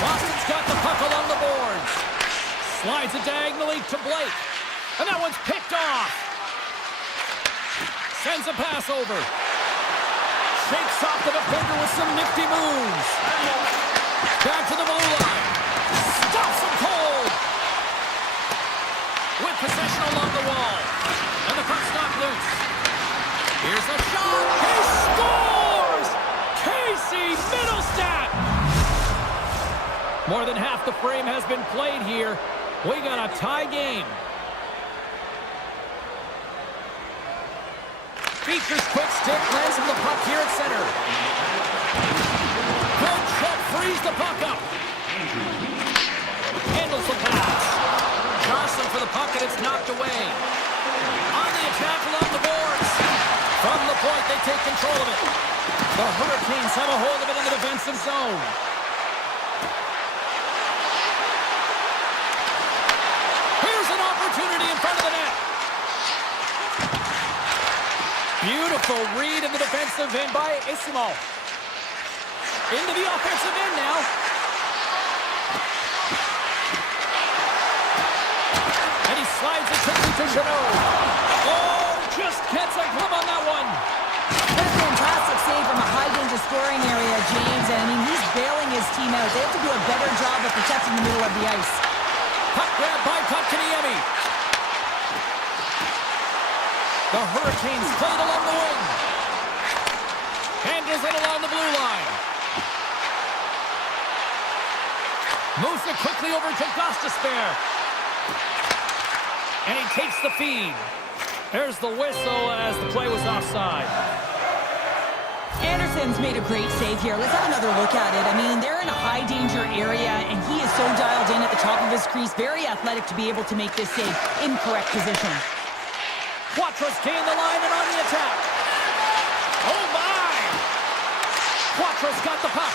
Boston's got the puck along the boards. Slides it diagonally to Blake. And that one's picked off. Sends a pass over. Shakes off the defender with some nifty moves. Back to the blue line. Stops him cold. With possession along the wall. And the puck's knocked loose. Here's a shot. He scores! Casey Middlestat! More than half the frame has been played here. We got a tie game. Features quick stick, lands on the puck here at center. Good check, frees the puck up. Handles the pass. Johnson for the puck, and it's knocked away. On the attack along the boards. From the point, they take control of it. The Hurricanes have a hold of it in the defensive zone. Opportunity in front of the net. Beautiful read in the defensive end by Isimo. Into the offensive end now. And he slides it quickly to Chanot. Oh, just gets a glove on that one. What a fantastic save from a high-danger scoring area, James. And I mean, he's bailing his team out. They have to do a better job of protecting the middle of the ice. Puck grab by Kotkaniemi. The Hurricanes played along the wing. Handles it along the blue line. Moves it quickly over to Gostisbehere. And he takes the feed. There's the whistle as the play was offside. Anderson's made a great save here. Let's have another look at it. I mean, they're in a high-danger area, and he is so dialed in at the top of his crease. Very athletic to be able to make this save in correct position. Quattro's gained the line and on the attack. Oh, my! Quattro's got the puck.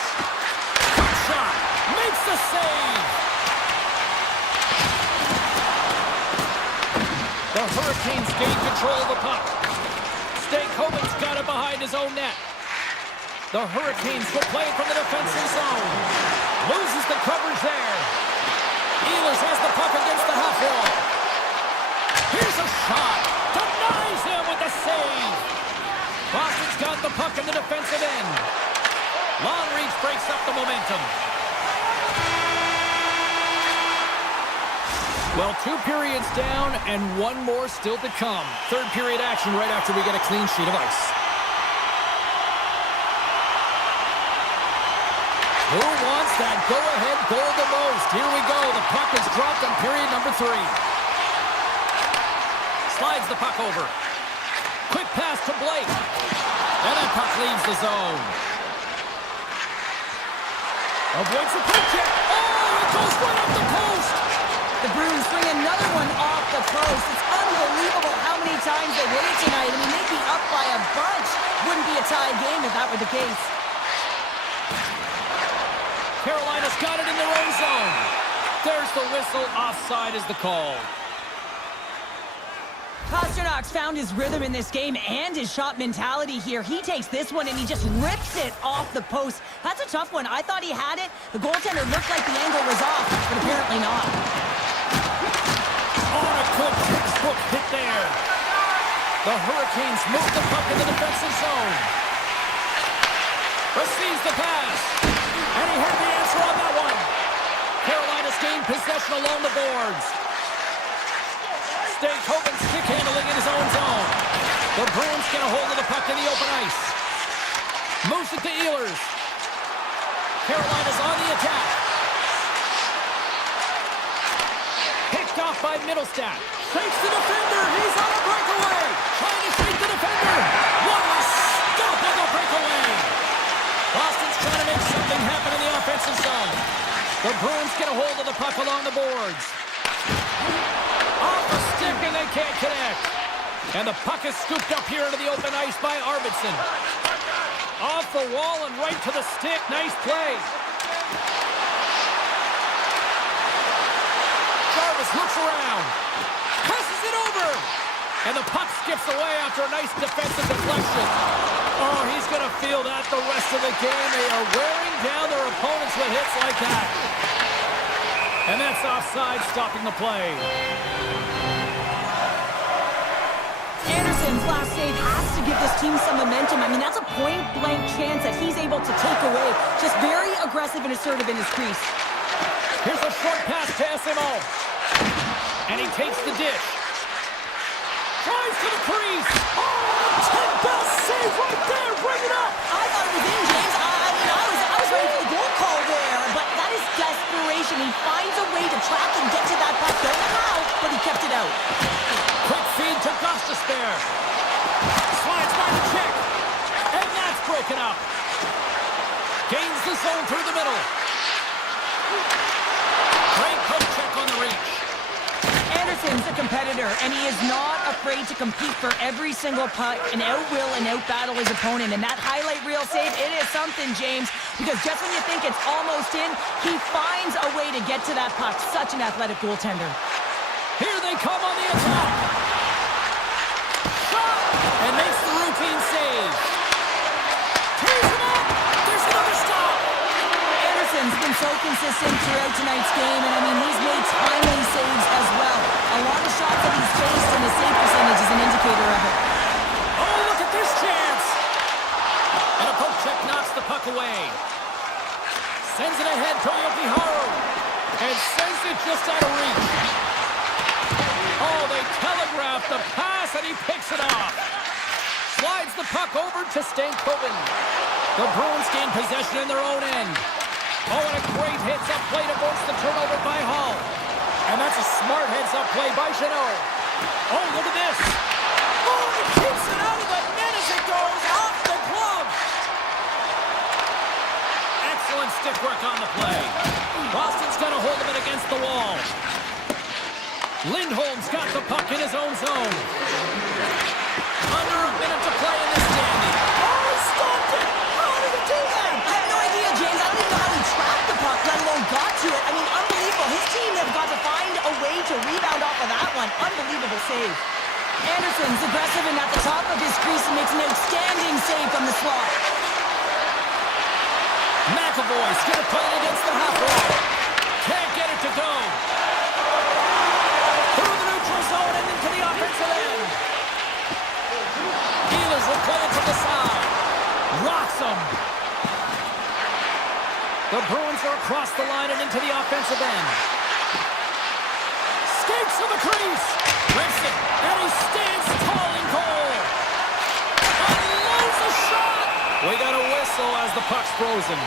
Quick shot. Makes the save. The Hurricanes gain control of the puck. Stankoven's got it behind his own net. The Hurricanes will play from the defensive zone. Loses the coverage there. Ehlers has the puck against the half wall. Here's a shot. Denies him with the save. Boston's got the puck in the defensive end. Long reach breaks up the momentum. Well, 2 periods down and 1 more still to come. Third period action right after we get a clean sheet of ice. Who wants that go-ahead goal the most? Here we go. The puck is dropped on period number 3. Slides the puck over. Quick pass to Blake. And that puck leaves the zone. Avoids the quick check. Oh, it goes right off the post. The Bruins bring another one off the post. It's unbelievable how many times they win it tonight. I mean, they'd be up by a bunch. Wouldn't be a tie game if that were the case. Carolina's got it in their own zone. There's the whistle. Offside is the call. Pasternak's found his rhythm in this game and his shot mentality here. He takes this one and he just rips it off the post. That's a tough one. I thought he had it. The goaltender looked like the angle was off, but apparently not. On a good textbook hit there. The Hurricanes move the puck in the defensive zone. Receives the pass. And he had the answer on that one. Carolina's gained possession along the boards. Hogan stick handling in his own zone. The Bruins get a hold of the puck in the open ice. Moves it to Ehlers. Carolina's on the attack. Picked off by Middlestat. Shakes the defender. He's on a breakaway. Trying to shake the defender. What a stop on the breakaway. Boston's trying to make something happen in the offensive zone. The Bruins get a hold of the puck along the boards. Off the stick and they can't connect. And the puck is scooped up here into the open ice by Arvidsson. Off the wall and right to the stick. Nice play. Jarvis looks around. Passes it over. And the puck skips away after a nice defensive deflection. Oh, he's going to feel that the rest of the game. They are wearing down their opponents with hits like that. And that's offside, stopping the play. Anderson's last save has to give this team some momentum. I mean, that's a point-blank chance that he's able to take away. Just very aggressive and assertive in his crease. Here's a short pass to SMO. And he takes the dish. Drives to the crease. Oh, 10-bell save right there. Bring it up. I thought it was in, James. I was ready for the goal call there, but that is desperation. He finds a way to track and get to that puck. Don't know how, but he kept it out. Quick feed to Gostisbehere. Slides by the check. And that's broken up. Gains the zone through the middle. Great poke check on the reach. Anderson's a competitor, and he is not afraid to compete for every single puck and out-will and out-battle his opponent. And that highlight reel save, it is something, James, because just when you think it's almost in, he finds a way to get to that puck. Such an athletic goaltender. Here they come on the attack. Shot! And makes the routine save. Tears him up! There's another stop! Anderson's been so consistent throughout tonight's game, and I mean, he's made timely saves as well. A lot of shots that he's faced, and the save percentage is an indicator of it. Oh, look at this chance! And a poke check knocks the puck away. Sends it ahead to Yokiharu. And sends it just out of reach. Oh, they telegraph the pass, and he picks it off. Slides the puck over to Stankoven. The Bruins gain possession in their own end. Oh, and a great heads-up play to force the turnover by Hall. And that's a smart heads-up play by Jeannot. Oh, look at this. Oh, he keeps it out of the net as it goes off the glove. Excellent stick work on the play. Boston's got a hold of it against the wall. Lindholm's got the puck in his own zone. Under a minute to play in this standing. Oh, he stopped it! How did he do that? I have no idea, James. I don't even know how he tracked the puck, let alone got to it. I mean, unbelievable. His team has got to find a way to rebound off of that one. Unbelievable save. Anderson's aggressive and at the top of his crease and makes an outstanding save from the slot. McAvoy's gonna play it against the half wall. Can't get it to go. Through the neutral zone and into the offensive end. The Bruins are across the line and into the offensive end. Skates to the crease. Rips it, and he stands tall and cold. Unloads a shot. We got a whistle as the puck's frozen.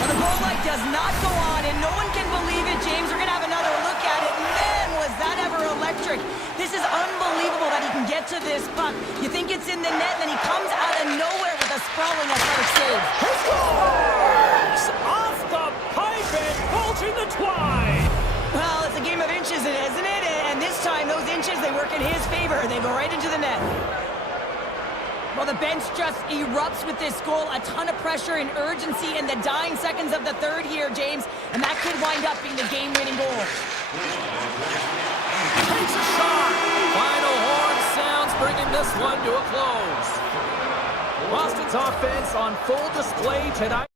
Well, the goal light does not go on, and no one can believe it, James. We're going to have another look at it. Man, was that ever electric. This is unbelievable that he can get to this puck. You think it's in the net, and then he comes out of nowhere with a sprawling athletic save. He scores! Off the pipe and bulging the twine. Well, it's a game of inches, isn't it? And this time, those inches, they work in his favor. They go right into the net. Well, the bench just erupts with this goal. A ton of pressure and urgency in the dying seconds of the third here, James. And that could wind up being the game-winning goal. Takes a shot. Final horn sounds, bringing this one to a close. Boston's offense on full display tonight.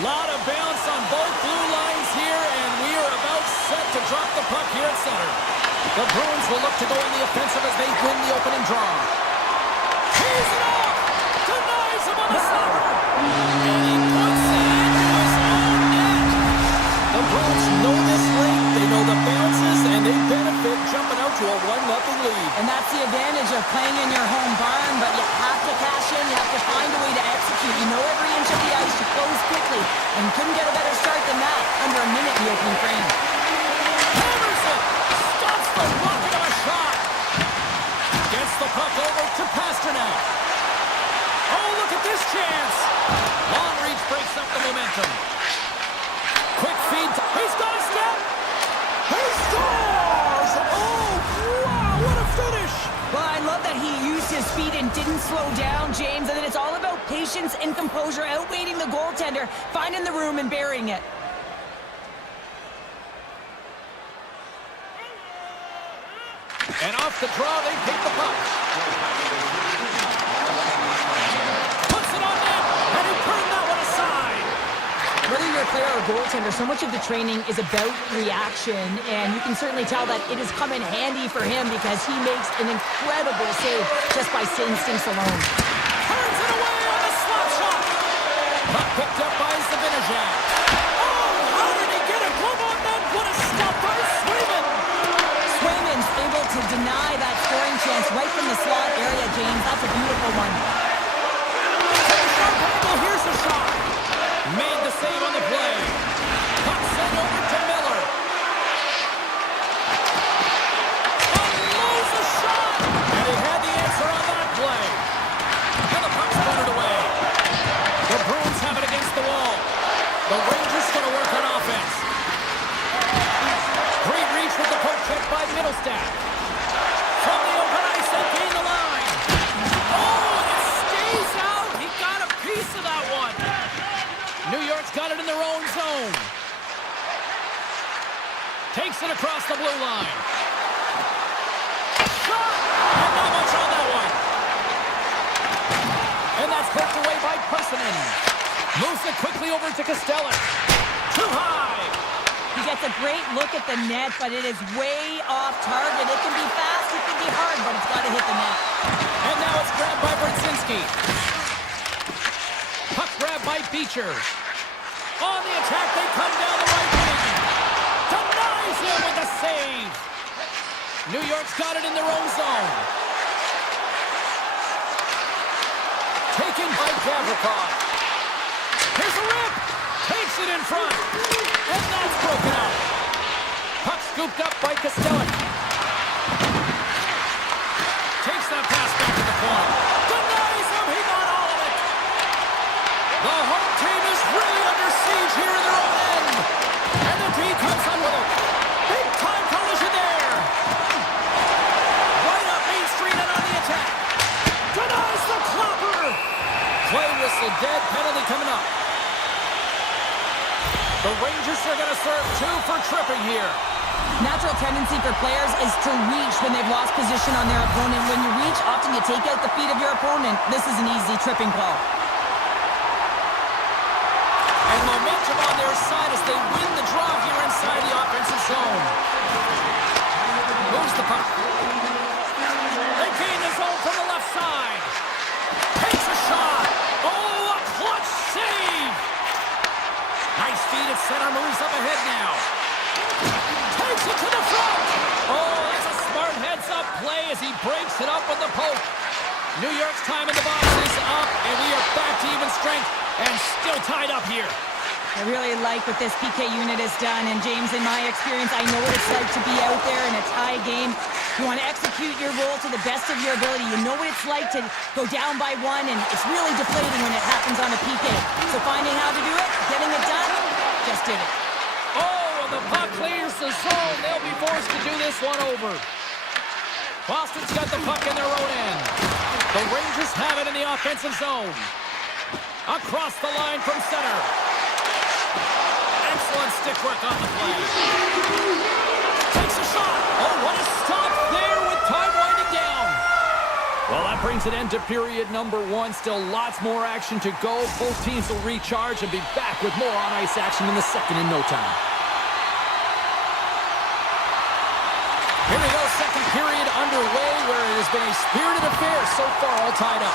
Lot of bounce on both blue lines here, and we are about set to drop the puck here at center. The Bruins will look to go in the offensive as they win the opening draw. He's it off! Denies him on the slapper! And he puts it into his own net! The Bruins know this rink, they know the bounces, and they benefit jumping out to a 1-0 lead. And that's the advantage of playing in your home barn, but you have to cash in, you have to find a way to execute. You know every inch of the ice to close quickly, and you couldn't get a better start than that under a minute in the opening frame. Hammers it! Stops the rocket of a shot! Gets the puck over to Pasternak. Oh, look at this chance! Long reach breaks up the momentum. Quick feed. He's got a step! He scores! Oh, wow, what a finish! Well, I love that he used his speed and didn't slow down, James. And then it's all about patience and composure, outweighing the goaltender, finding the room and burying it. And off the draw, they pick the puck. Puts it on net, and he turned that one aside. Whether you're a player or a goaltender, so much of the training is about reaction, and you can certainly tell that it has come in handy for him because he makes an incredible save just by instincts alone. Turns it away on the slap shot. Puck picked up by Zibanejad. Oh, how did he get a glove on that? What a stop by Swayman. Swayman's able to deny that scoring chance right from the slot area, James. That's a beautiful one. Sharp angle, here's the shot. Made the save on the play. Puck sent over to Miller. Unloads the shot. And he had the answer on that play. And the puck's put it away. The Bruins have it against the wall. The Rangers going to work on offense. Great reach with the poke check by Middlestat. From the open ice, they gain the line. Oh, and it stays out. He got a piece of that one. New York's got it in their own zone. Takes it across the blue line. Shot! And not much on that one. And that's poked away by Pusinen. Moves it quickly over to Costello. Too high. He gets a great look at the net, but it is way off target. It can be fast, it can be hard, but it's got to hit the net. And now it's grabbed by Brzezinski. Puck grab by Beecher. On the attack, they come down the right wing. Denies him with the save. New York's got it in their own zone. Taken by Gavrikov. Here's a rip. Takes it in front. And that's broken out. Puck scooped up by Costello. Takes that pass back to the point. Denies him. He got all of it. The home team is really under siege here in their own end. And the D comes on with it. Big time collision there. Right up Main Street and on the attack. Denies the clopper. Play whistle dead. Penalty coming up. The Rangers are going to serve 2 for tripping here. Natural tendency for players is to reach when they've lost position on their opponent. When you reach, often you take out the feet of your opponent. This is an easy tripping call. And momentum on their side as they win the draw here inside the offensive zone. Moves the puck. They gain the zone from the left side. Takes a shot. Oh, a clutch save. Nice feed at center, moves up ahead now. Takes it to the front. Oh, that's a smart heads-up play as he breaks it up with the poke. New York's time in the box is up, and we are back to even strength and still tied up here. I really like what this PK unit has done, and James, in my experience, I know what it's like to be out there in a tie game. You want to execute your role to the best of your ability. You know what it's like to go down by 1, and it's really deflating when it happens on a PK. So finding how to do it, getting it done, just did it. Oh, and the puck clears the zone. They'll be forced to do this one over. Boston's got the puck in their own end. The Rangers have it in the offensive zone. Across the line from center. Excellent stick work on the play. Takes a shot. Oh, what a stop there with time winding down. Well, that brings an end to period number one. Still lots more action to go. Both teams will recharge and be back with more on-ice action in the second in no time. Here we go, second period underway, where it has been a spirited affair so far, all tied up.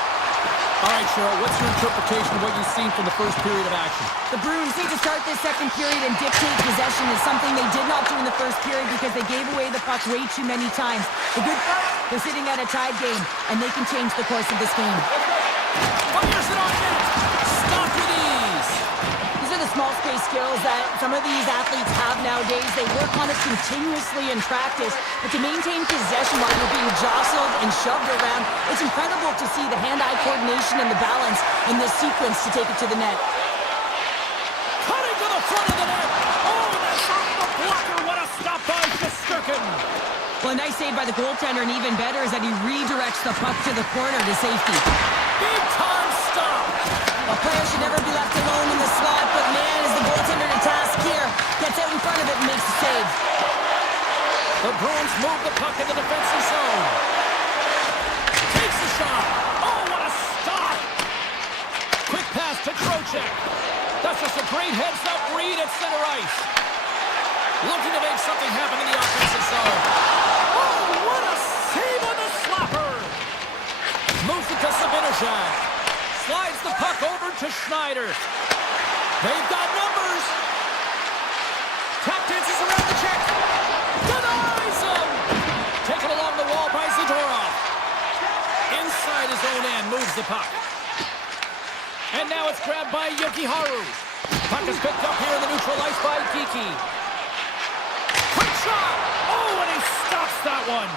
All right, Cheryl, what's your interpretation of what you've seen from the first period of action? The Bruins need to start this second period and dictate possession is something they did not do in the first period because they gave away the puck way too many times. The good part, they're sitting at a tied game, and they can change the course of this game. Fires it on net. Stop with ease. These are the small space skills that some of these athletes have nowadays. They work on it continuously in practice, but to maintain possession while you're being jostled and shoved around, it's incredible to see the hand-eye coordination and the balance in this sequence to take it to the net. Cutting to the front of the net. Oh, that's off the blocker. What a stop by Shesterkin. Well, a nice save by the goaltender, and even better is that he redirects the puck to the corner to safety. Big time stop. A player should never be left alone in the slot, but man, is the goaltender to task here. Gets out in front of it and makes the save. The Bruins move the puck in the defensive zone. Takes the shot. Oh, what a stop. Quick pass to Trocheck. That's just a great heads-up read at center ice. Looking to make something happen in the offensive zone. Oh, what a save on the slapper. Moves it to Sabinajad. Slides the puck over to Schneider. They've got numbers. Tap dances around the check. Denies him. Taken along the wall by Zadorov. Inside his own end, moves the puck. And now it's grabbed by Yokiharu. Puck is picked up here in the neutral ice by Kiki. Quick shot. Oh, and he stops that one.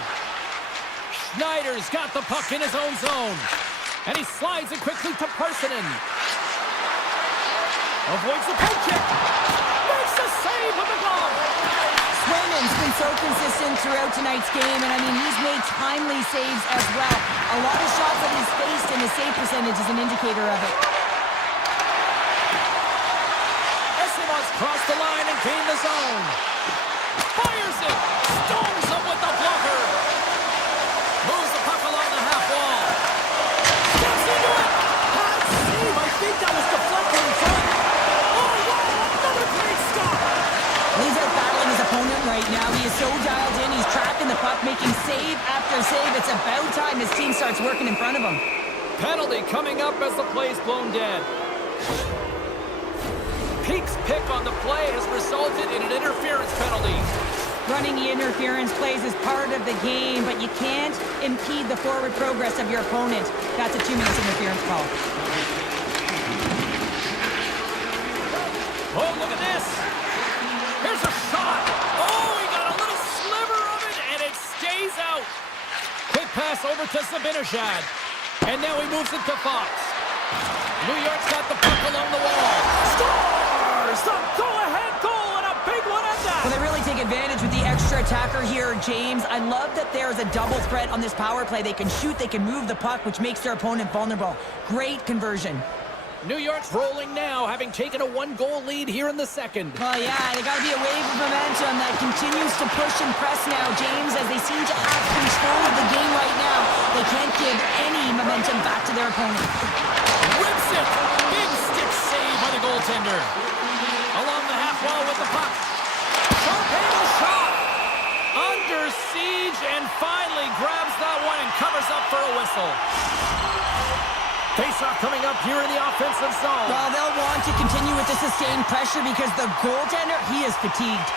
Schneider's got the puck in his own zone. And he slides it quickly to Persinen. Avoids the poke check. Makes the save with the glove. Swayman's been so consistent throughout tonight's game, and I mean, he's made timely saves as well. A lot of shots that he's faced, and the save percentage is an indicator of it. Esimov's crossed the line and gained the zone. Fires it. Stones him with the blocker. Moves the puck along the half wall. Steps into it. Hard save. I think that was deflected in front. Oh, wow. Another great stop. He's out battling his opponent right now. He is so dialed in. He's tracking the puck, making save after save. It's about time his team starts working in front of him. Penalty coming up as the play's blown dead. Peak's pick on the play has resulted in an interference penalty. Running the interference plays is part of the game, but you can't impede the forward progress of your opponent. That's a 2-minute interference call. Oh, look at this. Here's a shot. Oh, he got a little sliver of it, and it stays out. Quick pass over to Sabinajad. And now he moves it to Fox. New York's got the puck along the wall. Scores! The go-ahead goal, and a big one at that. Well, they really take advantage with the extra attacker here, James. I love that there's a double threat on this power play. They can shoot, they can move the puck, which makes their opponent vulnerable. Great conversion. New York's rolling now, having taken a 1-goal lead here in the second. Oh, yeah, they got to be a wave of momentum that continues to push and press now, James, as they seem to have control of the game right now. They can't give any momentum back to their opponent. Rips it! Big stick save by the goaltender. Along the half wall with the puck. Sharp-angle shot! Under siege, and finally grabs that one and covers up for a whistle. Face-off coming up here in the offensive zone. Well, they'll want to continue with the sustained pressure because the goaltender, he is fatigued.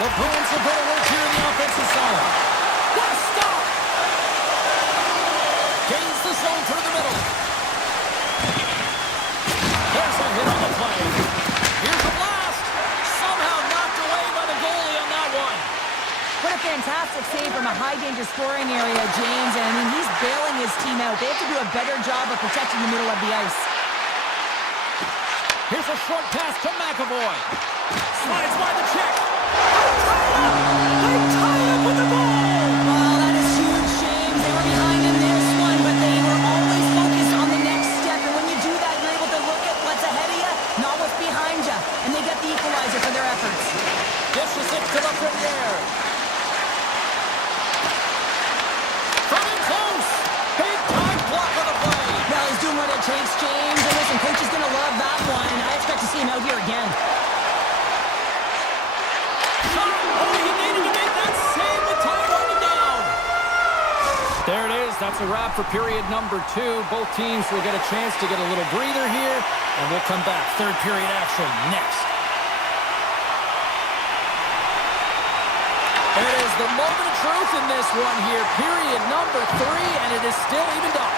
The Bruins will go to work here in the offensive zone. What a stop! Gains the zone through the middle. There's a hit on the play. Here's a blast. Somehow knocked away by the goalie on that one. What a fantastic save from a high-danger scoring area, James. And I mean, he's bailing his team out. They have to do a better job of protecting the middle of the ice. Here's a short pass to McAvoy. Slides by the check. They tie up with the ball. Well, that is huge, James. They were behind in this one, but they were always focused on the next step. And when you do that, you're able to look at what's ahead of you, not what's behind you. And they get the equalizer for their efforts. Dishes it to the Premier. Coming close. Big time that's a wrap for period number 2. Both teams will get a chance to get a little breather here, and we'll come back. Third period action next. It is the moment of truth in this one here. Period number 3, and it is still evened up.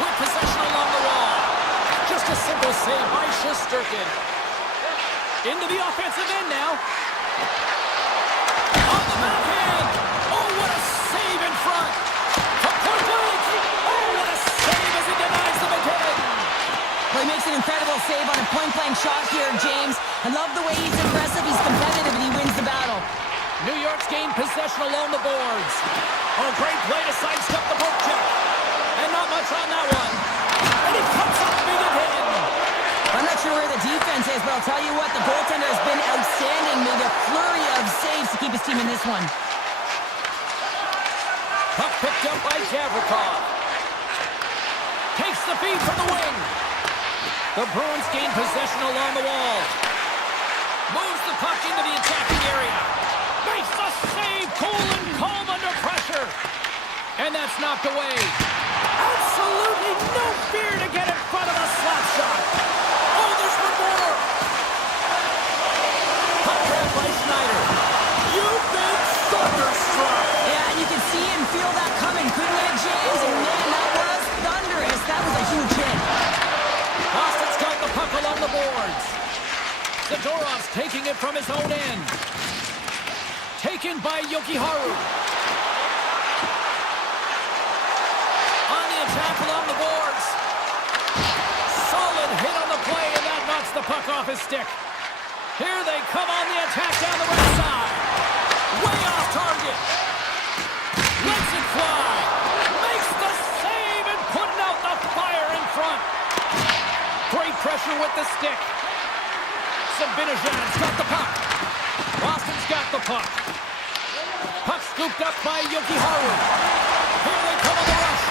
With possession along the wall. Just a simple save by Shesterkin. Into the offensive end now. On the backhand. Oh, what a save in front. From point blank. Oh, what a save as he denies them again. Well, he makes an incredible save on a point-blank shot here, James. I love the way he's aggressive, he's competitive, and he wins the battle. New York's gained possession along the boards. Oh, great play to sidestep the poke check. And not much on that one. And he comes up big again. I'm not sure where the defense is, but I'll tell you what, the goaltender has been outstanding. Made a flurry of saves to keep his team in this one. Puck picked up by Gavrikov. Takes the feed from the wing. The Bruins gain possession along the wall. Moves the puck into the attacking area. Makes the save, cool and calm under pressure. And that's knocked away. Absolutely no fear to get in front of a slap shot. Oh, there's one more. Puck grab by Schneider. You've been thunderstruck. Yeah, and you can see and feel that coming, couldn't you, James? And man, that was thunderous. That was a huge hit. Boston's got the puck along the boards. Zadorov's taking it from his own end. Taken by Yokiharu. On the attack along the boards. Solid hit on the play, and that knocks the puck off his stick. Here they come on the attack down the right side. Way off target. Lets it fly. Makes the save and putting out the fire in front. Great pressure with the stick. Sabinajan's got the puck. Boston's got the puck. Puck scooped up by Yokiharu. Here they come on the rush.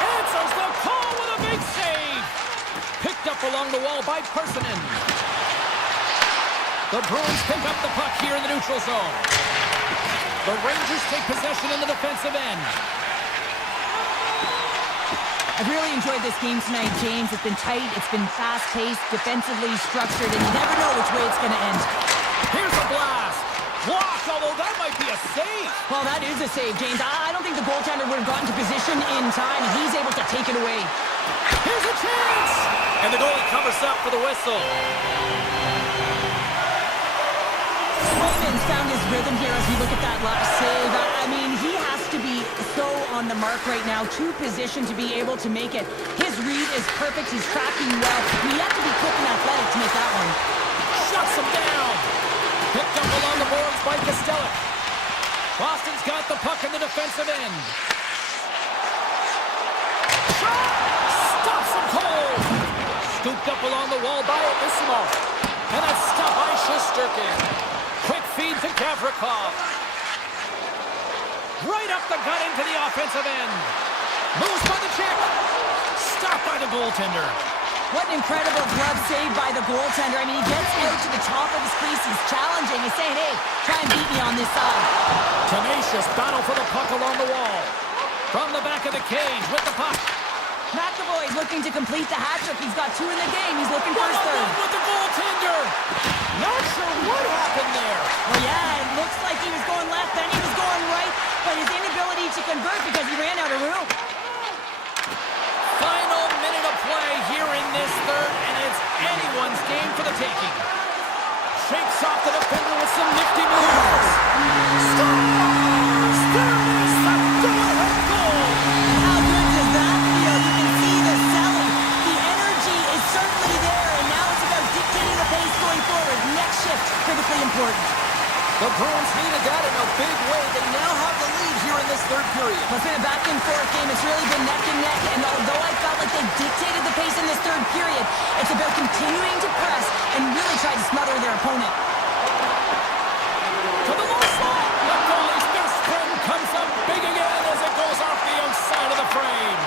Answers the call with a big save. Picked up along the wall by Persinen. The Bruins pick up the puck here in the neutral zone. The Rangers take possession in the defensive end. I've really enjoyed this game tonight, James. It's been tight, it's been fast-paced, defensively structured, and you never know which way it's going to end. Here's a blast. Blocked, although that might be a save. Well, that is a save, James. I don't think the goaltender would have gotten to position in time, and he's able to take it away. Here's a chance. And the goalie covers up for the whistle. Swayman's found his rhythm here as we look at that last save. I mean, he has to be so on the mark right now, to position to be able to make it. His read is perfect. He's tracking well. You have to be quick and athletic to make that one. Shuts him down. Picked up along the boards by Kostelic. Boston's got the puck in the defensive end. Shot! Stops him cold. Scooped up along the wall by Ismov. And that's stopped by Shesterkin. Quick feed to Gavrikov. Right up the gut into the offensive end. Moves by the check. Stopped by the goaltender. What an incredible glove save by the goaltender. I mean, he gets out to the top of his crease. He's challenging. He's saying, hey, try and beat me on this side. Tenacious battle for the puck along the wall. From the back of the cage with the puck. McAvoy's looking to complete the hat-trick. He's got 2 in the game. He's looking for his third. With the goaltender. Not sure what happened there. Well, yeah, it looks like he was going left, then he was going right, but his inability to convert because he ran out of room. Final minute of play here in this third, and it's anyone's game for the taking. Shakes off the defender with some nifty moves. Scores! There it is, the go-ahead goal! How good does that feel? You can see the selling. The energy is certainly there, and now it's about dictating the pace going forward. Next shift, critically important. The Bruins needed that in a big way. They now have the lead here in this third period. It's been a back-and-forth game. It's really been neck and neck, and although I felt like they dictated the pace in this third period, it's about continuing to press and really try to smother their opponent. To the low slot. The goalie's fist sprint comes up big again as it goes off the outside of the frame.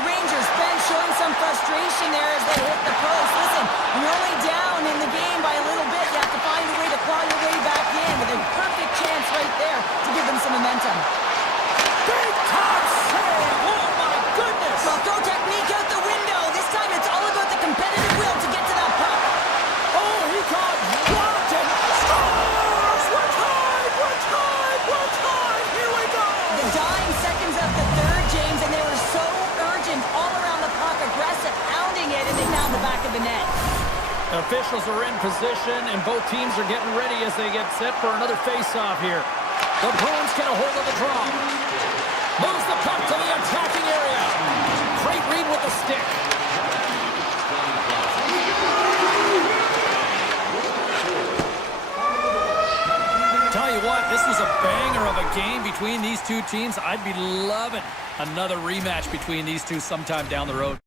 The Rangers bench showing some frustration there as they hit the post. Listen, you're only down in the game by a little bit. You have to find a way to claw your way back in with a perfect chance right there to give them some momentum. Big time save Officials are in position, and both teams are getting ready as they get set for another face-off here. The Bruins get a hold of the draw. Moves the puck to the attacking area. Great read with the stick. Tell you what, this was a banger of a game between these two teams. I'd be loving another rematch between these two sometime down the road.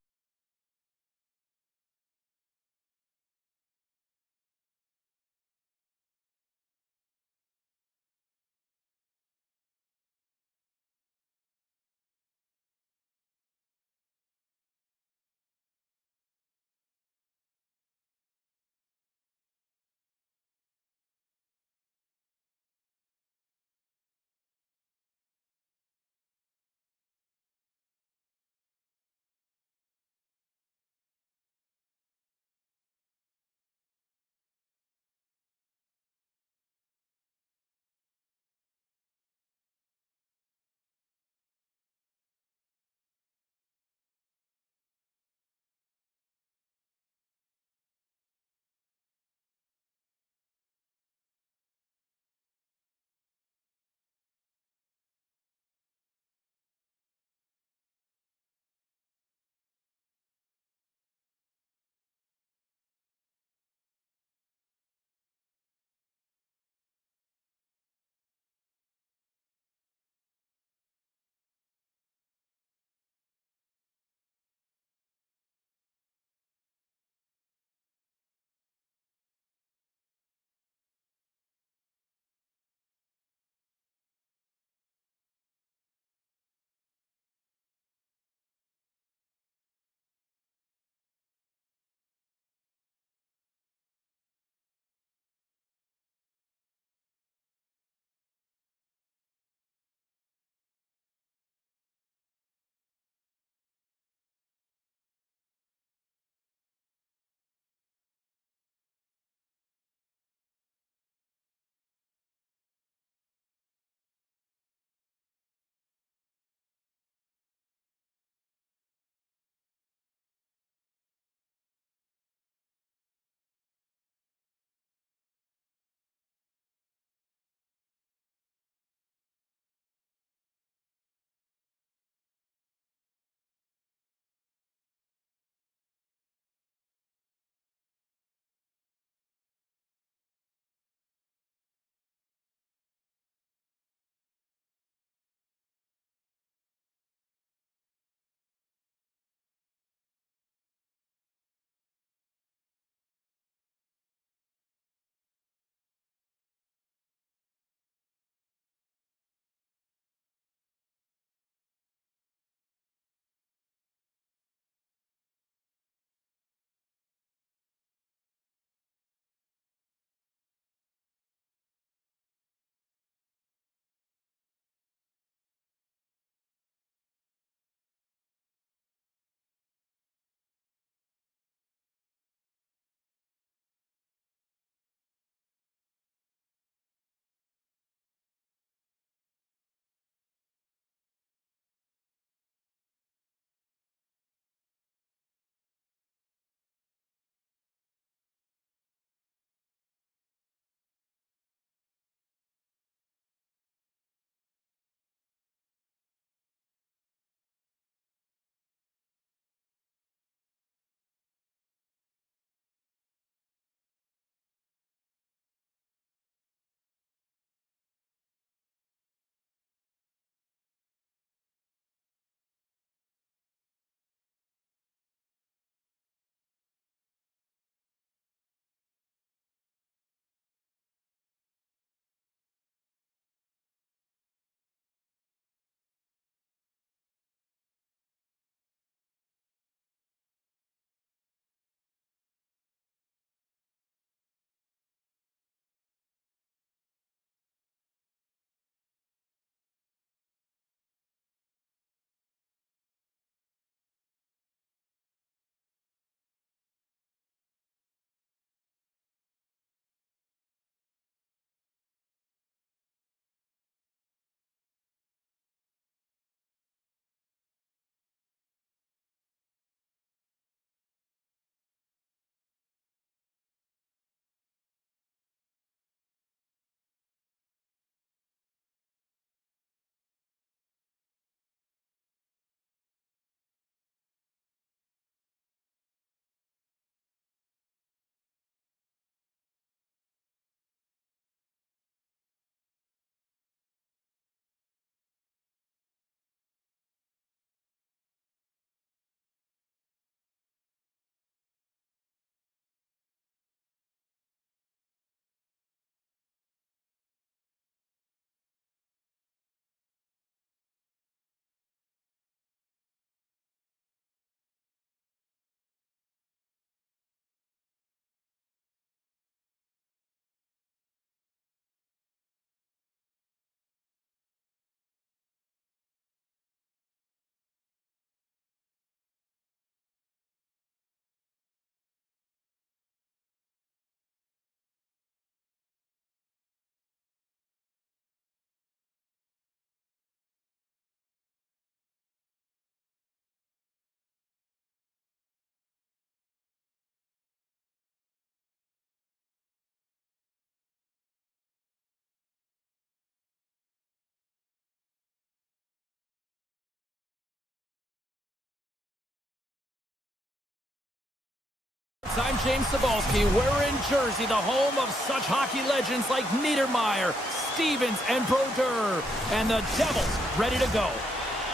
I'm James Cebulski. We're in Jersey, the home of such hockey legends like Niedermeyer, Stevens, and Brodeur. And the Devils ready to go.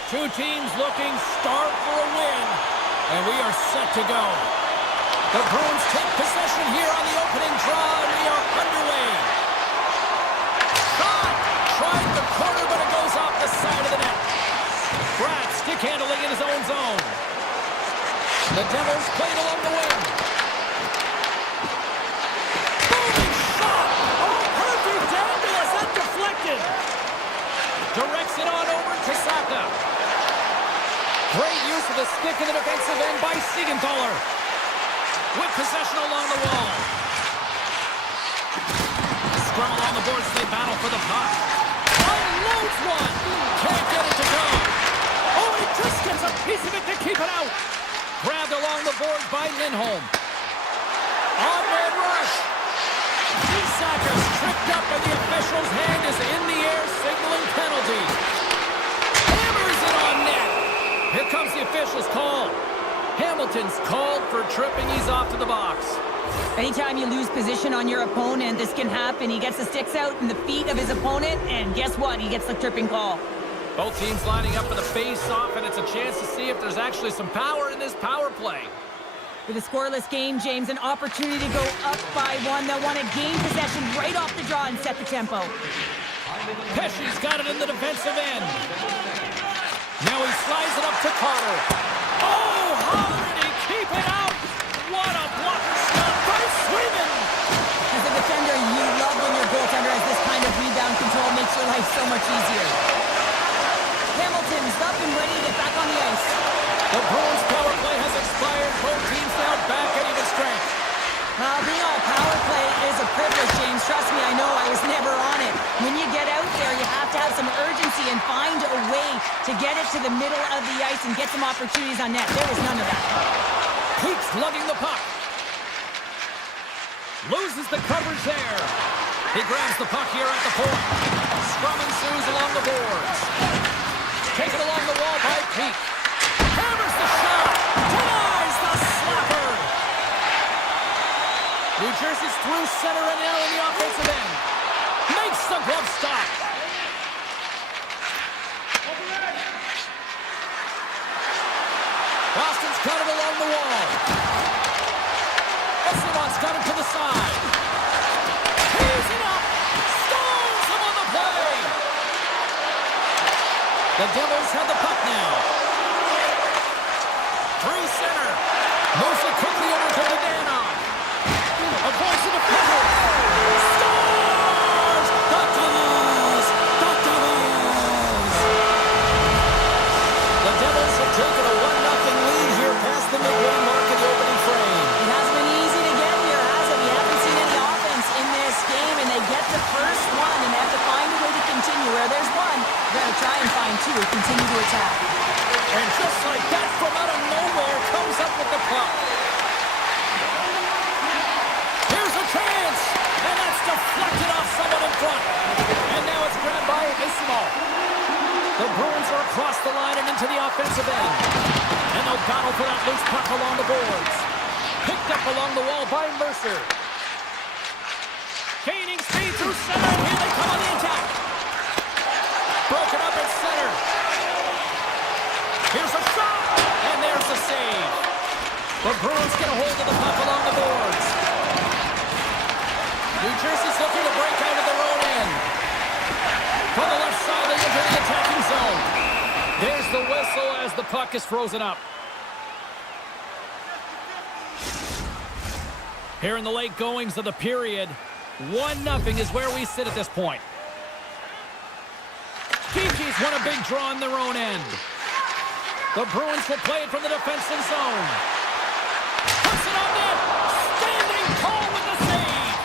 Two teams looking starved for a win. And we are set to go. The Bruins take possession here on the opening draw, and we are underway. Shot! Tried the corner, but it goes off the side of the net. Pratt stick handling in his own zone. The Devils played along the wing. Booming shot! Oh, perfect downpass, that deflected. Directs it on over to Saka. Great use of the stick in the defensive end by Siegenthaler. With possession along the wall. Scrum along the boards, they battle for the puck. Unloads one! Can't get it to go. Oh, he just gets a piece of it to keep it out. Grabbed along the boards by Lindholm. On-man rush. Saka's tripped up and the official's hand is in the air signaling penalty. Hammers it on net. Here comes the official's call. Hamilton's called for tripping. He's off to the box. Anytime you lose position on your opponent, this can happen. He gets the sticks out in the feet of his opponent, and guess what? He gets the tripping call. Both teams lining up for the face-off, and it's a chance to see if there's actually some power in this power play. With a scoreless game, James, an opportunity to go up by one. They'll want to gain possession right off the draw and set the tempo. Pesci's got it in the defensive end. Now he slides it up to Carter. Oh, how did he keep it out? What a blocker stop by Sweden! As a defender, you love when your goaltender has this kind of rebound control. Makes your life so much easier. Hamilton's up and ready to get back on the ice. The Bruins power play has expired. Both teams now back at even strength. Being on power play is a privilege, James. Trust me, I know. I was never on it. When you get out there, you have to have some urgency and find a way to get it to the middle of the ice and get some opportunities on net. There was none of that. Keeps lugging the puck. Loses the coverage there. He grabs the puck here at the point. Scrum ensues along the boards. Taken along the wall by Peake. Hammers the shot. Denies the slapper. New Jersey's through center and now in the offensive end. Makes the glove stop. Boston's got it along the wall. Esteban's got it to the side. He's it up. Stalls him on the play. The Devils have the puck now. Free center. Moves it quickly over to Danov. Avoids the defender. Scores! The Devils! The Devils! The Devils have taken a 1-0 lead here past the midway mark of the opening frame. It hasn't been easy to get here, has it? We haven't seen any offense in this game, and they get the first one, and they have to find a way to continue. Where there's one, you got to try and find two, continue to attack. And just like that, from out of nowhere, comes up with the puck. Here's a chance, and that's deflected off someone in front. And now it's grabbed by Ismail. The Bruins are across the line and into the offensive end. And they'll battle for that loose puck along the boards. Picked up along the wall by Mercer. Gaining speed through center, and here they come on the attack. Broken up at center. Here's a shot, and there's the save. The Bruins get a hold of the puck along the boards. New Jersey's looking to break out of their own end. From the left side, they enter the attacking zone. There's the whistle as the puck is frozen up. Here in the late goings of the period, 1-0 is where we sit at this point. Kiki's won a big draw in their own end. The Bruins will play it from the defensive zone. Puts it on net. Standing tall with the save.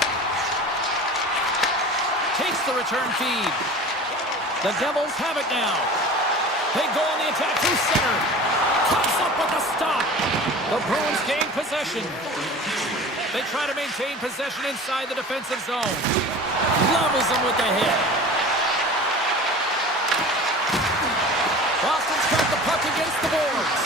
Takes the return feed. The Devils have it now. They go on the attack through center. Comes up with the stop. The Bruins gain possession. They try to maintain possession inside the defensive zone. Levels them with the hit. Boston's got the puck against the boards.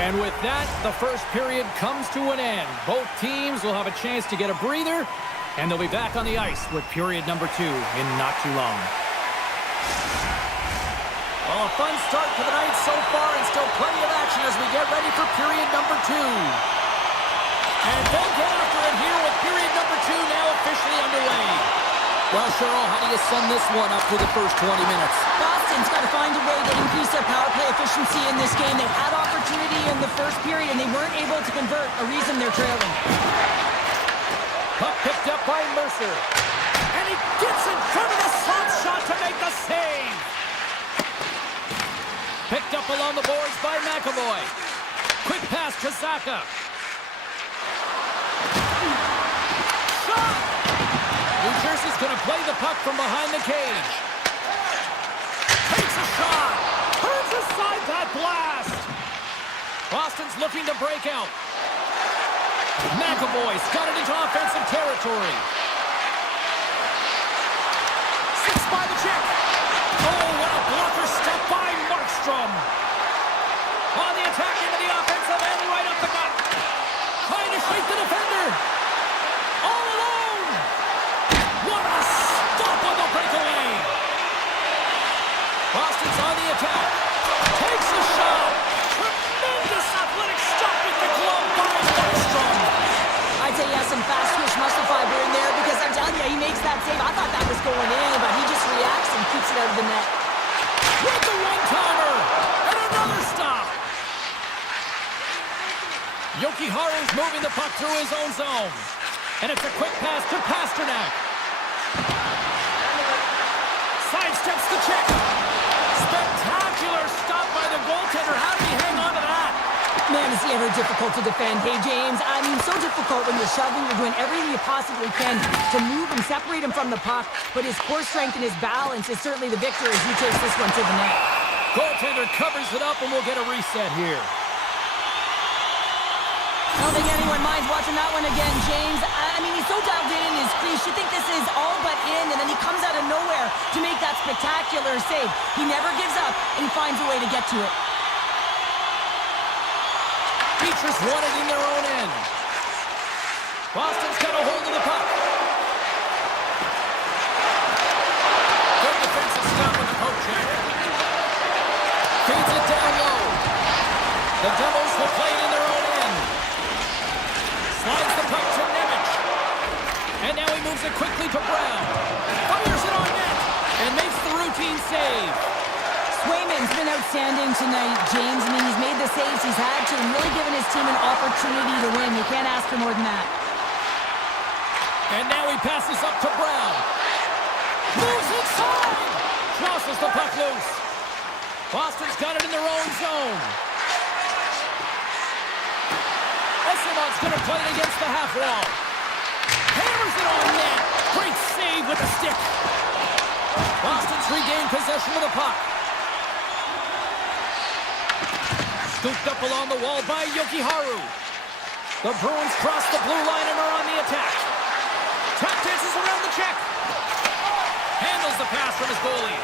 And with that, the first period comes to an end. Both teams will have a chance to get a breather, and they'll be back on the ice with period number 2 in not too long. Well, a fun start to the night so far, and still plenty of action as we get ready for period number 2. And they'll get after it here with period number 2 now officially underway. Well, Cheryl, how do you sum this one up through the first 20 minutes? Boston's got to find a way to increase their power play efficiency in this game. They had opportunity in the first period, and they weren't able to convert, a reason they're trailing. Puck picked up by Mercer. And he gets in front of the slap shot to make the save. Picked up along the boards by McAvoy. Quick pass to Zaka. Shot! New Jersey's going to play the puck from behind the cage. Takes a shot. Turns aside that blast. Boston's looking to break out. McAvoy's got it into offensive territory. 6 by the check. Oh, what a blocker step by Markstrom. On the attack into the offensive end, right up the gut. Trying to shake the defender. All alone. What a stop on the breakaway. Boston's on the attack. Takes a shot. Tremendous athletic stop with the glove by Markstrom. I'd say he has some fast twitch muscle fiber in there because I'm telling you, he makes that save. I thought that was going in, but he just reacts and keeps it out of the net. With the one-timer. And another stop. Jokiharju's moving the puck through his own zone. And it's a quick pass to Pasternak. Sidesteps the check. Spectacular stop by the goaltender. How did he hang on to that? Man, is he ever difficult to defend. Hey, James, I mean, so difficult when you're shoving, you're doing everything you possibly can to move and separate him from the puck. But his core strength and his balance is certainly the victor as he takes this one to the net. Goaltender covers it up, and we'll get a reset here. I don't think anyone minds watching that one again, James. I mean, he's so dialed in his crease. You think this is all but in, and then he comes out of nowhere to make that spectacular save. He never gives up, and he finds a way to get to it. Beatrice won it in their own end. Boston's got a hold of the puck. Good defensive stop with the poke check. Feeds it down low. The Devils will play it in their own end. Slides the puck to Nemec. And now he moves it quickly to Brown. Fires it on net. And makes the routine save. Swayman's been outstanding tonight, James. I mean, he's made the saves he's had to and really given his team an opportunity to win. You can't ask for more than that. And now he passes up to Brown. Moves inside! Crosses the puck loose. Boston's got it in their own zone. Esimon's going to play it against the half wall. Hammers it on net. Great save with the stick. Boston's regained possession of the puck. Scooped up along the wall by Jokiharju. The Bruins cross the blue line and are on the attack. Tap dances around the check. Handles the pass from his goalie.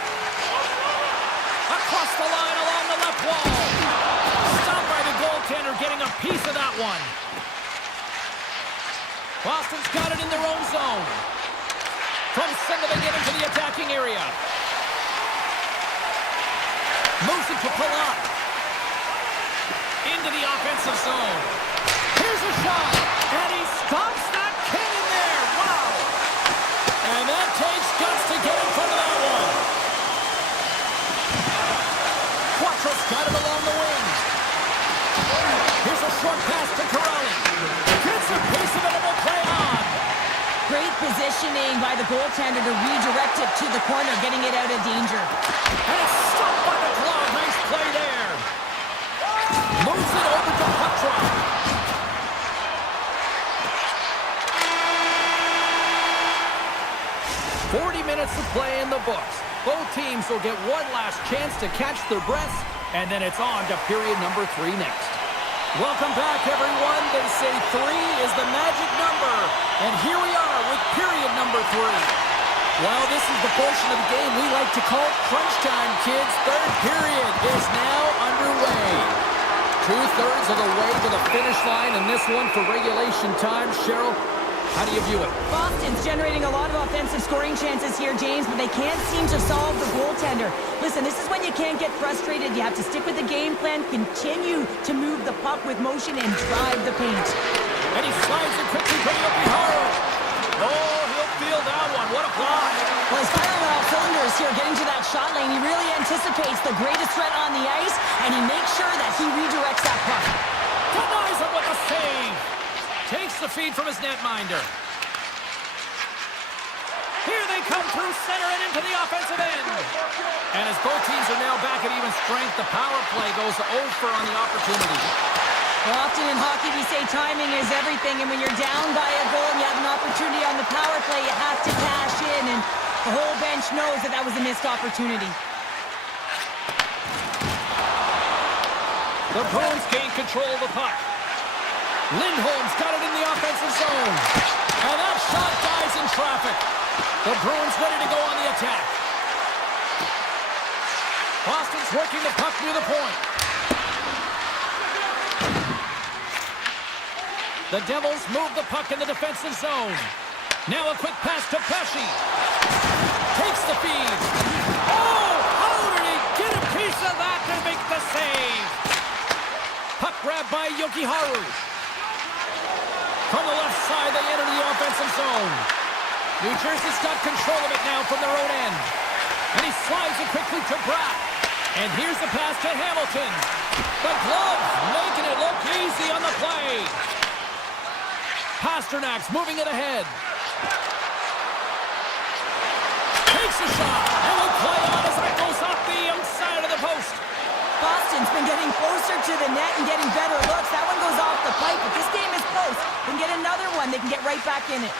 Across the line along the left wall. Stopped by the goaltender, getting a piece of that one. Boston's got it in their own zone. From center they get into the attacking area. Moves it to Palat. Into the offensive zone. Here's a shot. And he stops that cannon there. Wow. And that takes guts to get in front of that one. Quattros got it along the wing. Here's a short pass to Corrali. Gets a piece of it and will play on. Great positioning by the goaltender to redirect it to the corner, getting it out of danger. And it's stopped by the glove. Nice play there. Moves it over to Petrov. 40 minutes of play in the books. Both teams will get one last chance to catch their breaths, and then it's on to period number 3 next. Welcome back, everyone. They say 3 is the magic number, and here we are with period number 3. Well, this is the portion of the game we like to call crunch time, kids. Third period is now underway. 2/3 of the way to the finish line in this one for regulation time. Cheryl, how do you view it? Boston's generating a lot of offensive scoring chances here, James, but they can't seem to solve the goaltender. Listen, this is when you can't get frustrated. You have to stick with the game plan, continue to move the puck with motion, and drive the paint. And he slides it quickly to Yokiharu. Oh, he'll feel that one. What a block. Well, he's firing on all cylinders here, getting to that shot lane. He really anticipates the greatest threat on the ice, and he makes sure that he redirects that puck. Denies him with a save. Takes the feed from his netminder. Here they come through center and into the offensive end. And as both teams are now back at even strength, the power play goes over on the opportunity. Well, often in hockey we say timing is everything, and when you're down by a goal and you have an opportunity on the power play, you have to cash in, and the whole bench knows that that was a missed opportunity. The Bruins gain control of the puck. Lindholm's got it in the offensive zone. And that shot dies in traffic. The Bruins ready to go on the attack. Boston's working the puck near the point. The Devils move the puck in the defensive zone. Now a quick pass to Pesci. Takes the feed. Oh, how did he get a piece of that to make the save? Puck grabbed by Yokiharu. From the left side, they enter the offensive zone. New Jersey's got control of it now from their own end. And he slides it quickly to Bratt. And here's the pass to Hamilton. The glove making it look easy on the play. Pasternak's moving it ahead. Takes a shot. And will play on as that goes off the outside of the post. Boston's been getting closer to the net and getting better looks. That one goes off the pipe, but this game is close. They can get another one. They can get right back in it.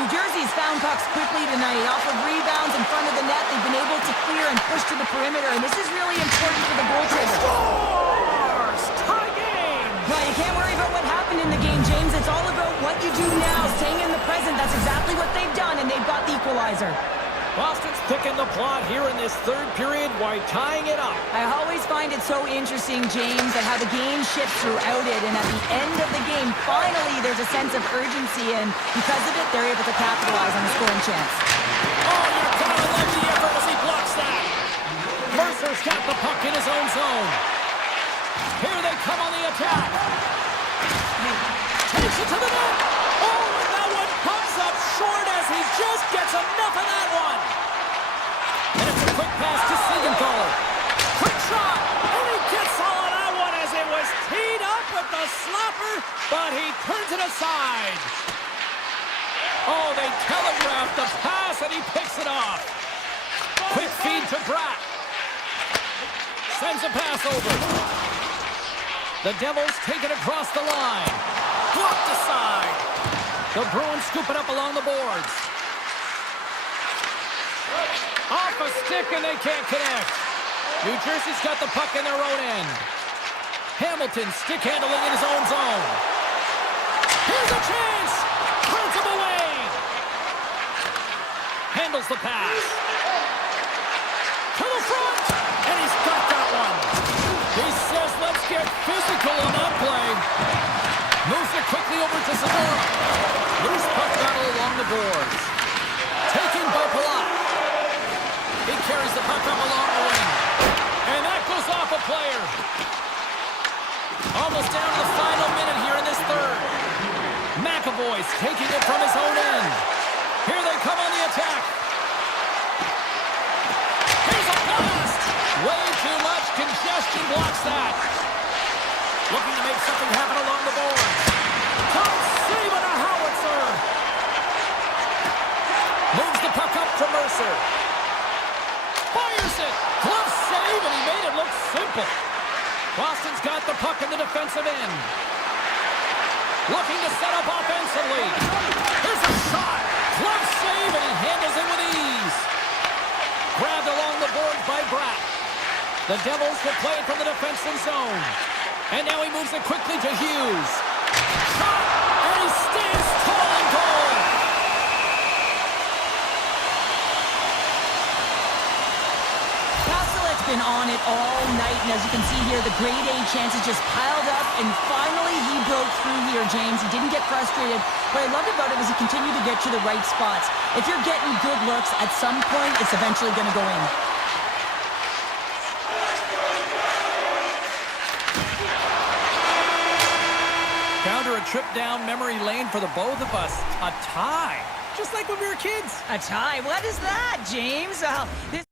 New Jersey's found pucks quickly tonight. Off of rebounds in front of the net, they've been able to clear and push to the perimeter, and this is really important for the goaltender. Scores! Tie game! Well, you can't worry about what happened in the game, James. It's all about what you do now, staying in the present. That's exactly what they've done, and they've got the equalizer. Boston's picking the plot here in this third period while tying it up. I always find it so interesting, James, that how the game shifts throughout it, and at the end of the game, finally, there's a sense of urgency, and because of it, they're able to capitalize on the scoring chance. Oh, you're gonna love the effort as he blocks that. Mercer's got the puck in his own zone. Here they come on the attack. Takes it to the net. Oh, and that one comes up short as he just gets enough of that one. And it's a quick pass to Siegenthaler. Quick shot. And he gets all of that one as it was teed up with the slapper, but he turns it aside. Oh, they telegraphed the pass and he picks it off. Quick feed to Bratt. Sends a pass over. The Devils take it across the line. Blocked aside. The Bruins scoop it up along the boards. Off a stick and they can't connect. New Jersey's got the puck in their own end. Hamilton stick handling in his own zone. Here's a chance. Turns him away. Handles the pass. To the front. And he's got that one. He says, let's get physical on that play. Moves it quickly over to Zamora. Loose puck battle along the boards. Taken by Palat. He carries the puck up along the wing. And that goes off a player. Almost down to the final minute here in this third. McAvoy's taking it from his own end. Here they come on the attack. Here's a blast. Way too much congestion blocks that. Looking to make something happen along the boards. Tom save on a howitzer. Moves the puck up to Mercer. Fires it. Glove save, and he made it look simple. Boston's got the puck in the defensive end. Looking to set up offensively. Here's a shot. Glove save, and he handles it with ease. Grabbed along the boards by Bratt. The Devils will play it from the defensive zone. And now he moves it quickly to Hughes. Shot! And he stands tall in goal! been on it all night, and as you can see here, the grade A chances just piled up, and finally he broke through here, James. He didn't get frustrated. What I loved about it was he continued to get to the right spots. If you're getting good looks, at some point, it's eventually going to go in. Counter a trip down memory lane for the both of us. A tie. Just like when we were kids. A tie? What is that, James? This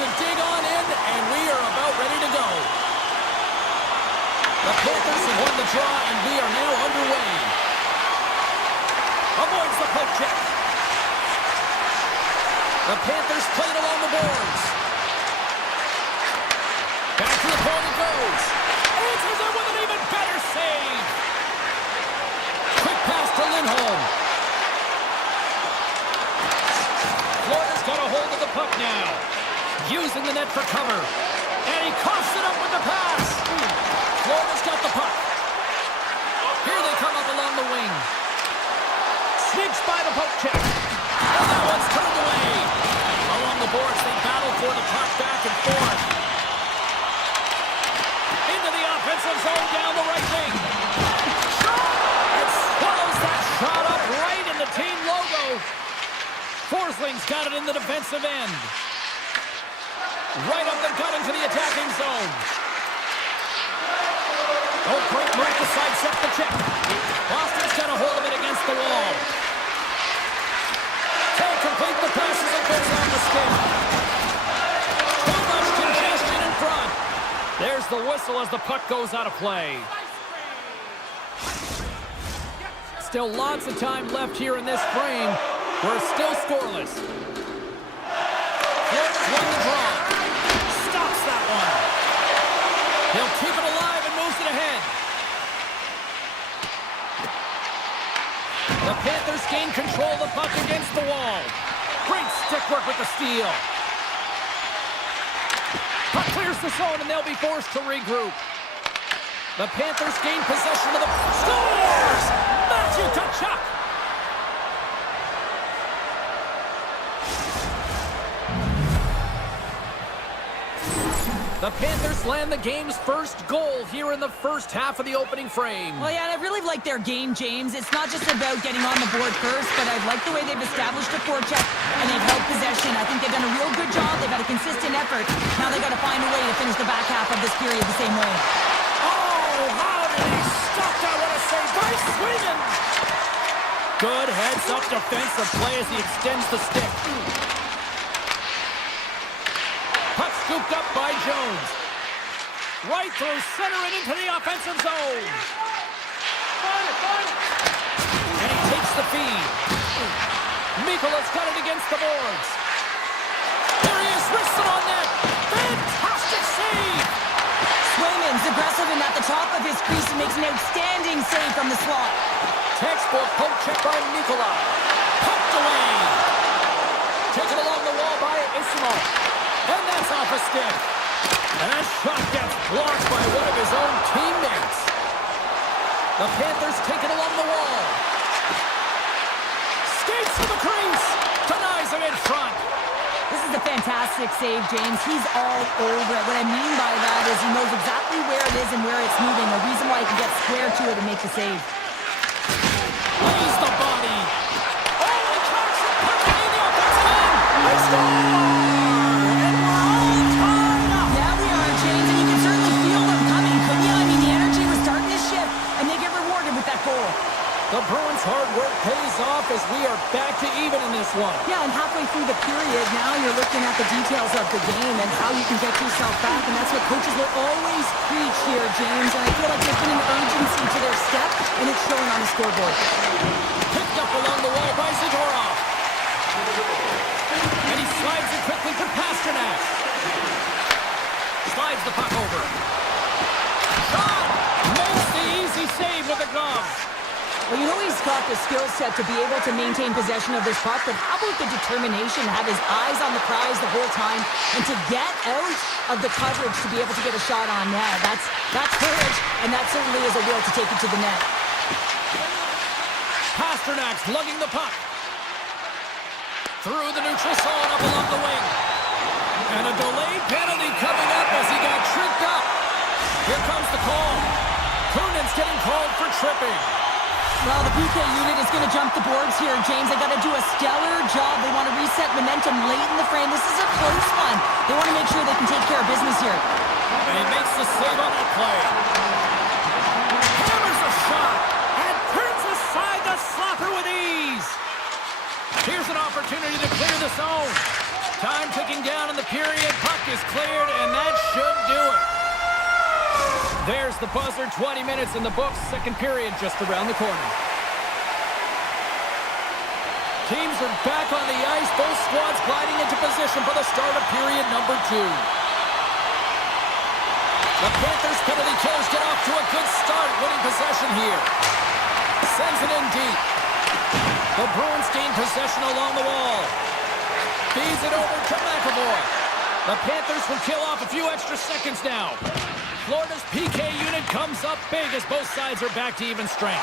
to dig on in, and we are about ready to go. The Panthers have won the draw, and we are now underway. Avoids the poke check. The Panthers played along the boards. Back to the point it goes. Answers it with an even better save. Quick pass to Lindholm. Florida's got a hold of the puck now. Using the net for cover. And he coughs it up with the pass. Florida's got the puck. Here they come up along the wing. Sneaks by the poke check. And that one's turned away. Along the boards, they battle for the puck back and forth. Into the offensive zone down the right wing. And swallows that shot up right in the team logo. Forsling's got it in the defensive end. Right up the gut into the attacking zone. Oh, great move to sidestep the check. Boston's got a hold of it against the wall. Can't complete the passes and goes off the stick. Too much congestion in front. There's the whistle as the puck goes out of play. Still lots of time left here in this frame. We're still scoreless. Florida's won the draw. Stops that one. He'll keep it alive and moves it ahead. The Panthers gain control of the puck against the wall. Great stick work with the steal. Puck clears the zone and they'll be forced to regroup. The Panthers gain possession of the... Scores! Matthew Tkachuk! The Panthers land the game's first goal here in the first half of the opening frame. Well, yeah, and I really like their game, James. It's not just about getting on the board first, but I like the way they've established a forecheck and they've held possession. I think they've done a real good job. They've had a consistent effort. Now they've got to find a way to finish the back half of this period the same way. Oh, how did he stop that? What a save by Sweden! Good heads-up defensive play as he extends the stick. Puck scooped up by Jones. Right through center and into the offensive zone. And he takes the feed. Mikola's got it against the boards. There he is, wrists it on net. Fantastic save. Swayman's aggressive and at the top of his crease and makes an outstanding save from the slot. Textbook poke check by Mikola. Poked away. Taken along the wall by Ismail. And that's off a stick. And that shot gets blocked by one of his own teammates. The Panthers take it along the wall. Skates to the crease. Denies him in front. This is a fantastic save, James. He's all over it. What I mean by that is he knows exactly where it is and where it's moving. A reason why he can get square to it and make the save. Lays the body. Oh, he tracks it perfectly in the offensive end. They score! The Bruins' hard work pays off as we are back to even in this one. Yeah, and halfway through the period, now you're looking at the details of the game and how you can get yourself back, and that's what coaches will always preach here, James, and I feel like there's been an urgency to their step, and it's showing on the scoreboard. Picked up along the wall by Zadorov. And he slides it quickly to Pasternak. Slides the puck over. Shot! Makes the easy save with the glove. Well, you know he's got the skill set to be able to maintain possession of this puck, but how about the determination to have his eyes on the prize the whole time and to get out of the coverage to be able to get a shot on net? That's courage, and that certainly is a will to take it to the net. Pasternak's lugging the puck. Through the neutral zone up along the wing. And a delayed penalty coming up as he got tripped up. Here comes the call. Kunin's getting called for tripping. Well, the PK unit is going to jump the boards here, James. They got to do a stellar job. They want to reset momentum late in the frame. This is a close one. They want to make sure they can take care of business here. And he makes the save on that play. Hammers a shot and turns aside the slapper with ease. Here's an opportunity to clear the zone. Time ticking down in the period. Puck is cleared, and that should do it. There's the buzzer. 20 minutes in the books. Second period just around the corner. Teams are back on the ice. Both squads gliding into position for the start of period number 2. The Panthers penalty killers get off to a good start, winning possession here. Sends it in deep. The Bruins gain possession along the wall. Feeds it over to McAvoy. The Panthers will kill off a few extra seconds now. Florida's PK unit comes up big as both sides are back to even strength.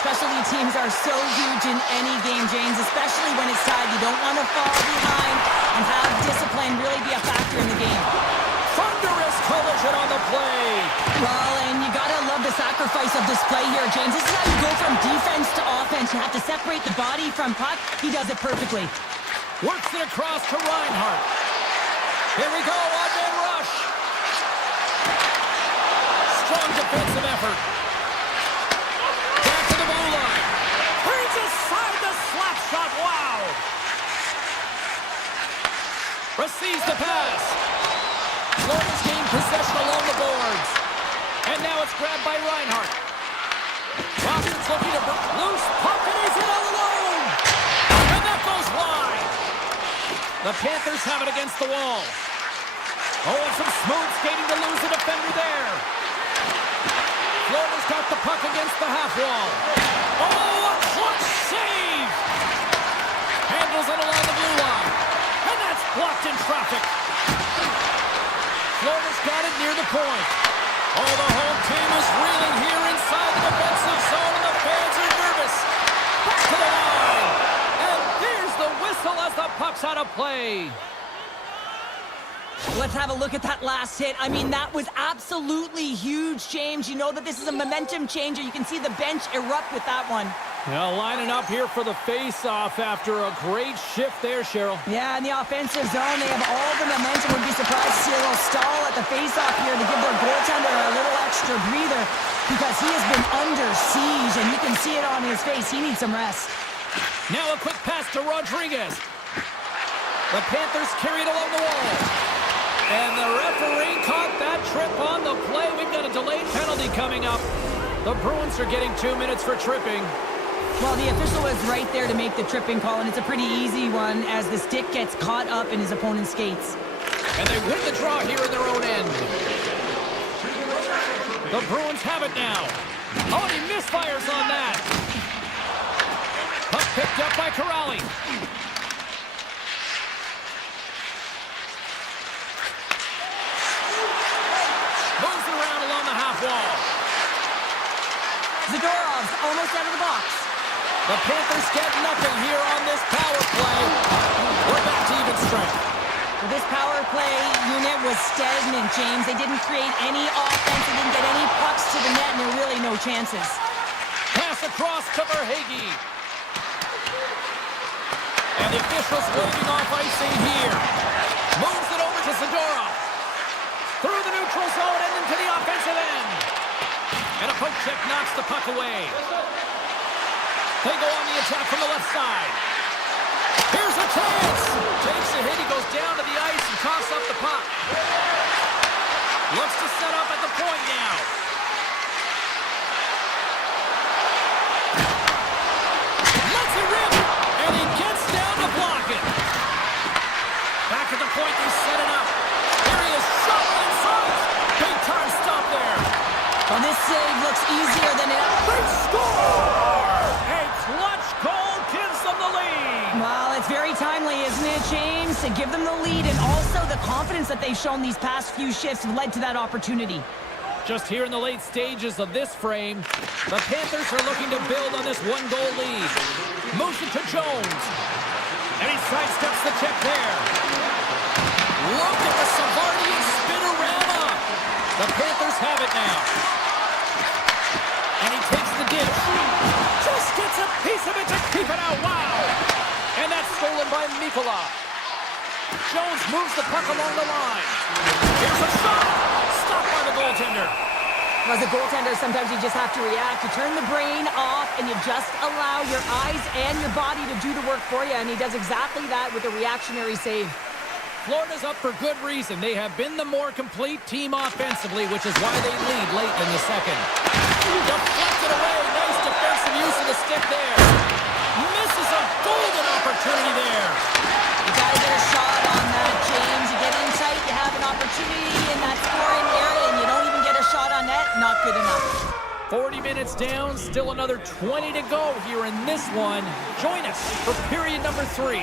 Specialty teams are so huge in any game, James, especially when it's tied. You don't want to fall behind and have discipline really be a factor in the game. Thunderous collision on the play. Well, and you gotta love the sacrifice of this play here, James. This is how you go from defense to offense. You have to separate the body from puck. He does it perfectly. Works it across to Reinhart. Here we go, one-man rush. Strong defensive effort. Back to the blue line. Brings aside the slap shot. Wow. Receives the pass. Florida's gained possession along the boards. And now it's grabbed by Reinhart. Robinson's looking to break loose. Puck, and he's in all alone. And that goes wide. The Panthers have it against the wall. Oh, and some smooth skating to lose the defender there. Florida's got the puck against the half wall. Oh, a clutch save! Handles it along the blue line. And that's blocked in traffic. Florida's got it near the point. Oh, the home team is reeling here inside the defensive zone, and the fans are nervous. Back to the line. And there's the whistle as the puck's out of play. Let's have a look at that last hit. I mean, that was absolutely huge, James. You know that this is a momentum changer. You can see the bench erupt with that one. Now lining up here for the face-off after a great shift there, Cheryl. Yeah, in the offensive zone, they have all the momentum. Would be surprised to see a little stall at the face-off here to give their goaltender a little extra breather because he has been under siege, and you can see it on his face. He needs some rest. Now a quick pass to Rodriguez. The Panthers carry it along the wall. And the referee caught that trip on the play. We've got a delayed penalty coming up. The Bruins are getting 2 minutes for tripping. Well, the official was right there to make the tripping call, and it's a pretty easy one as the stick gets caught up in his opponent's skates. And they win the draw here in their own end. The Bruins have it now. Oh, and he misfires on that. Puck picked up by Corrali. Moves it around along the half wall. Zadorov's almost out of the box. The Panthers get nothing here on this power play. We're back to even strength. Well, this power play unit was stagnant, James. They didn't create any offense. They didn't get any pucks to the net, and there were really no chances. Pass across to Verhaeghe. And the officials waving off icing here. Moves it over to Zadorov. Through the neutral zone and into the offensive end. And a poke check knocks the puck away. They go on the attack from the left side. Here's a chance. Takes a hit. He goes down to the ice and coughs up the puck. Looks to set up at the point now. Lets it rip. And he gets down to block it. Back at the point, they set it up. Here he is, shot inside. Big time stop there. Well, this save looks easier than it. They score! A clutch goal gives them the lead. Well, it's very timely, isn't it, James? To give them the lead, and also the confidence that they've shown these past few shifts have led to that opportunity. Just here in the late stages of this frame, the Panthers are looking to build on this one-goal lead. Moves it to Jones. And he sidesteps the check there. Look at the Savardian spinorama. The Panthers have it now. And he takes the dish. Just gets a piece of it to keep it out. Wow. And that's stolen by Mikola. Jones moves the puck along the line. Here's a shot. Stopped by the goaltender. As a goaltender, sometimes you just have to react. You turn the brain off, and you just allow your eyes and your body to do the work for you, and he does exactly that with a reactionary save. Florida's up for good reason. They have been the more complete team offensively, which is why they lead late in the second. Deflected away. Nice defensive use of the stick there. Misses a golden opportunity there. You got to get a shot on that, James. You get in tight, you have an opportunity in that scoring area, and you don't even get a shot on net. Not good enough. 40 minutes down, still another 20 to go here in this one. Join us for period number 3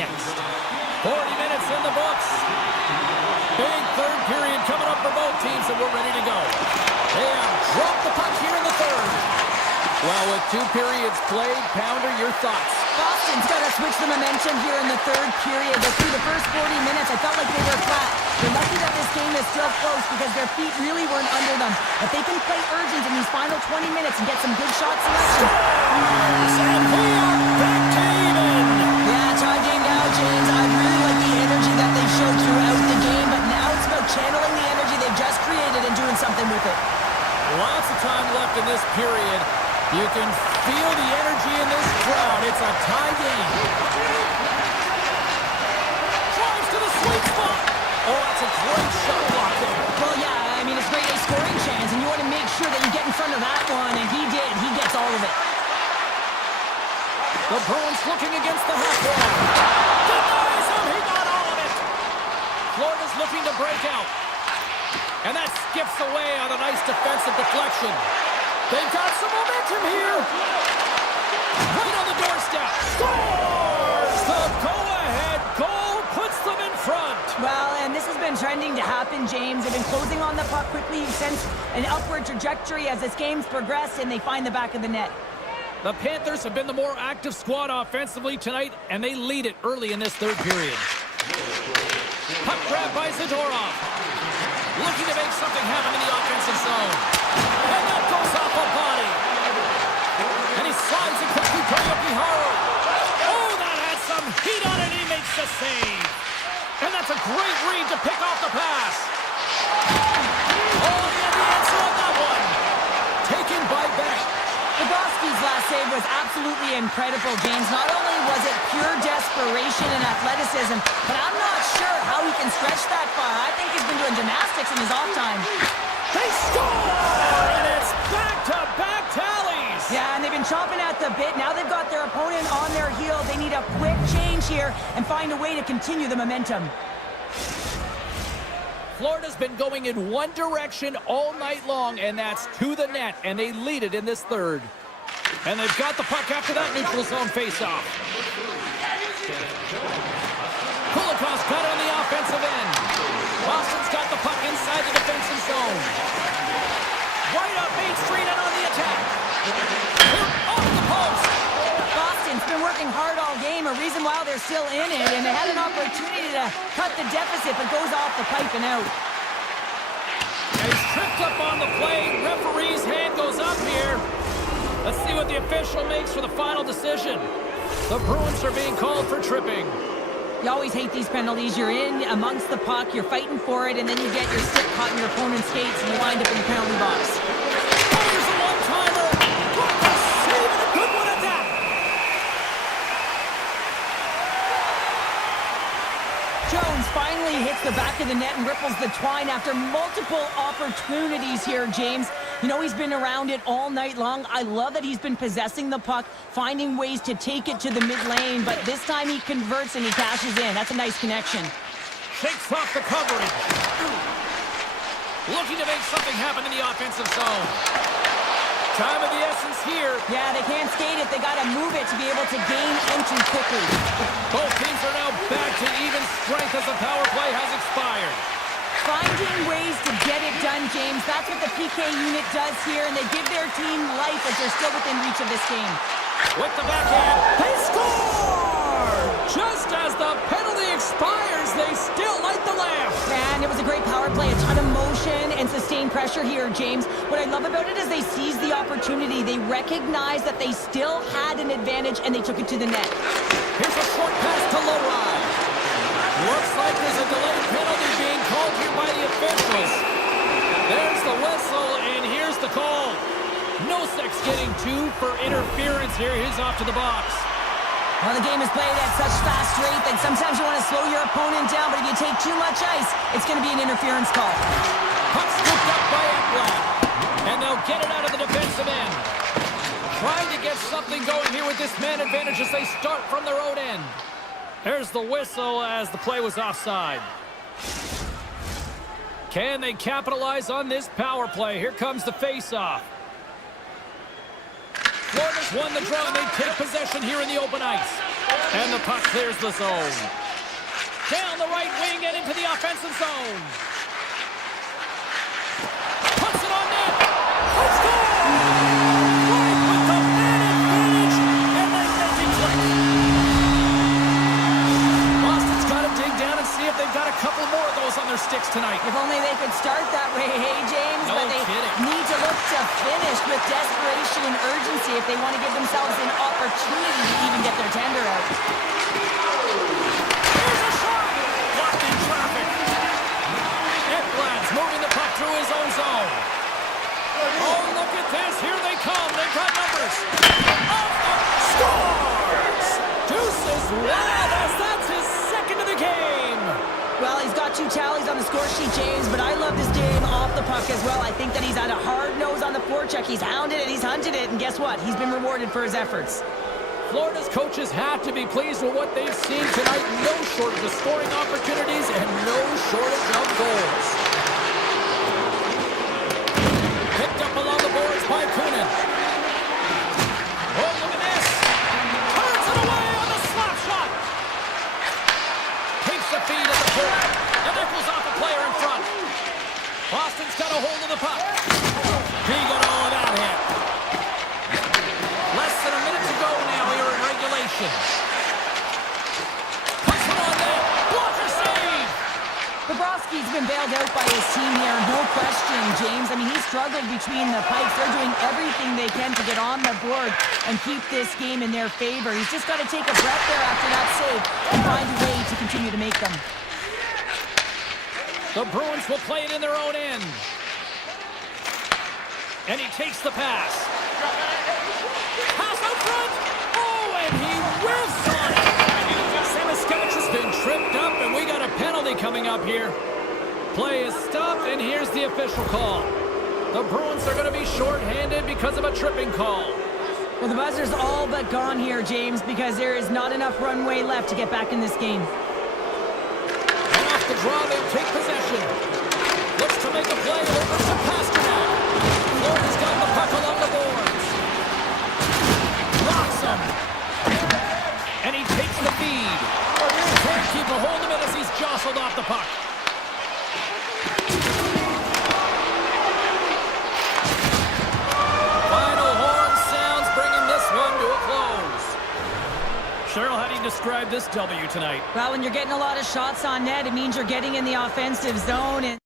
next. 40 minutes in the books. Big third period coming up for both teams, and we're ready to go. They have dropped the puck here in the third. Well, with 2 periods played, Pounder, your thoughts? Boston's got to switch the momentum here in the third period. But through the first 40 minutes, I felt like they were flat. They're lucky that this game is still close because their feet really weren't under them. But they can play urgent in these final 20 minutes and get some good shot selection. And we are back to even. Yeah, tie game now, James. I really like the energy that they showed throughout the game, but now it's about channeling the energy they've just created and doing something with it. Lots of time left in this period. You can feel the energy in this crowd. It's a tie game. Drives to the sweet spot. Oh, that's a great shot block there. Well, yeah, I mean, it's great a scoring chance, and you want to make sure that you get in front of that one, and he did. He gets all of it. The Bruins looking against the half wall. Denies him. He got all of it. Florida's looking to break out. And that skips away on a nice defensive deflection. They've got some momentum here. Right on the doorstep. Scores! The go-ahead goal puts them in front. Well, and this has been trending to happen, James. They've been closing on the puck quickly since an upward trajectory as this game's progressed, and they find the back of the net. The Panthers have been the more active squad offensively tonight, and they lead it early in this third period. Puck grab by Zadorov. Looking to make something happen in the offensive zone. And that goes off a body. And he slides it quickly to Yokiharu. Oh, that has some heat on it. He makes the save. And that's a great read to pick off the pass. Oh, he had the answer on that one. Taken by Beck. Bobrovsky's last save was absolutely incredible, James. Not only was it pure desperation and athleticism, but I'm not sure how he can stretch that far. I think he's been doing gymnastics in his off time. They score! And it's back-to-back tallies! Yeah, and they've been chomping at the bit. Now they've got their opponent on their heel. They need a quick change here and find a way to continue the momentum. Florida's been going in one direction all night long, and that's to the net, and they lead it in this third. And they've got the puck after that neutral zone faceoff. Kulikov's got it on the offensive end. Boston's got the puck inside the defensive zone. Right up Main Street and on the attack. Here, off the post. Boston's been working hard all game, a reason why they're still in it, and they had an opportunity to cut the deficit, but goes off the pipe and out. He's tripped up on the play. Referee's hand goes up here. Let's see what the official makes for the final decision. The Bruins are being called for tripping. You always hate these penalties. You're in amongst the puck, you're fighting for it, and then you get your stick caught in your opponent's skates, and you wind up in the penalty box. Here's a one-timer. Good save and a good one at that. Jones finally hits the back of the net and ripples the twine after multiple opportunities here, James. You know, he's been around it all night long. I love that he's been possessing the puck, finding ways to take it to the mid lane, but this time he converts and he cashes in. That's a nice connection. Shakes off the coverage. Looking to make something happen in the offensive zone. Time of the essence here. Yeah, they can't skate it. They got to move it to be able to gain entry quickly. Both teams are now back to even strength as the power play has expired. Finding ways to get it done, James. That's what the PK unit does here, and they give their team life as they're still within reach of this game. With the backhand, they score! Just as the penalty expires, they still light the lamp. And it was a great power play, a ton of motion and sustained pressure here, James. What I love about it is they seized the opportunity. They recognized that they still had an advantage, and they took it to the net. Here's a short pass to Lowry. Looks like there's a delayed penalty being called here by the officials. There's the whistle, and here's the call. Nosek's getting 2 for interference here. He's off to the box. Well, the game is played at such fast rate that sometimes you want to slow your opponent down, but if you take too much ice, it's going to be an interference call. Puck scooped up by Ekblad. And they'll get it out of the defensive end. Trying to get something going here with this man advantage as they start from their own end. There's the whistle as the play was offside. Can they capitalize on this power play? Here comes the face-off. Florida's won the draw, and they take possession here in the open ice. And the puck clears the zone. Down the right wing and into the offensive zone. Puts it on net. Let's go! Right with the man advantage, and they make it click. Boston's got to dig down and see if they've got a couple more of those on their sticks tonight. If only they could start that way, hey, James. No but they kidding. need to look to finish with desperation and urgency if they want to give themselves an opportunity to even get their tender out. Here's a shot! Blocked in traffic. Ekblad's moving the puck through his own zone. Oh, look at this. Here they come. They've got numbers. Scores! Deuces. Wow, that's his second of the game. Well, he's got 2 tallies on the score sheet, James, but I love this game off the puck as well. I think that he's had a hard nose on the forecheck. He's hounded it, he's hunted it, and guess what? He's been rewarded for his efforts. Florida's coaches have to be pleased with what they've seen tonight. No shortage of scoring opportunities and no shortage of goals. Picked up along the boards by Kunin. Oh, look at this. Turns it away on the slap shot. Takes the feed at the point. And Nichols off a player in front. Boston's got a hold of the puck. He got all of that hit. Less than a minute to go now here in regulation. Puts it on net. Blocker save. Bobrovsky's been bailed out by his team here, no question, James. I mean, he struggled between the pipes. They're doing everything they can to get on the board and keep this game in their favor. He's just got to take a breath there after that save and find a way to continue to make them. The Bruins will play it in their own end. And he takes the pass. Pass out front. Oh, and he whiffs on it. Samoskevich has been tripped up, and we got a penalty coming up here. Play is stopped, and here's the official call. The Bruins are going to be shorthanded because of a tripping call. Well, the buzzer's all but gone here, James, because there is not enough runway left to get back in this game. And off the draw, they'll take possession. Looks to make a play over to Pasternak. Florida's got the puck along the boards. Rocks him. And he takes the feed. Can't keep a hold of it as he's jostled off the puck. Final horn sounds, bringing this one to a close. Cheryl, how do you describe this W tonight? Well, when you're getting a lot of shots on net, it means you're getting in the offensive zone. And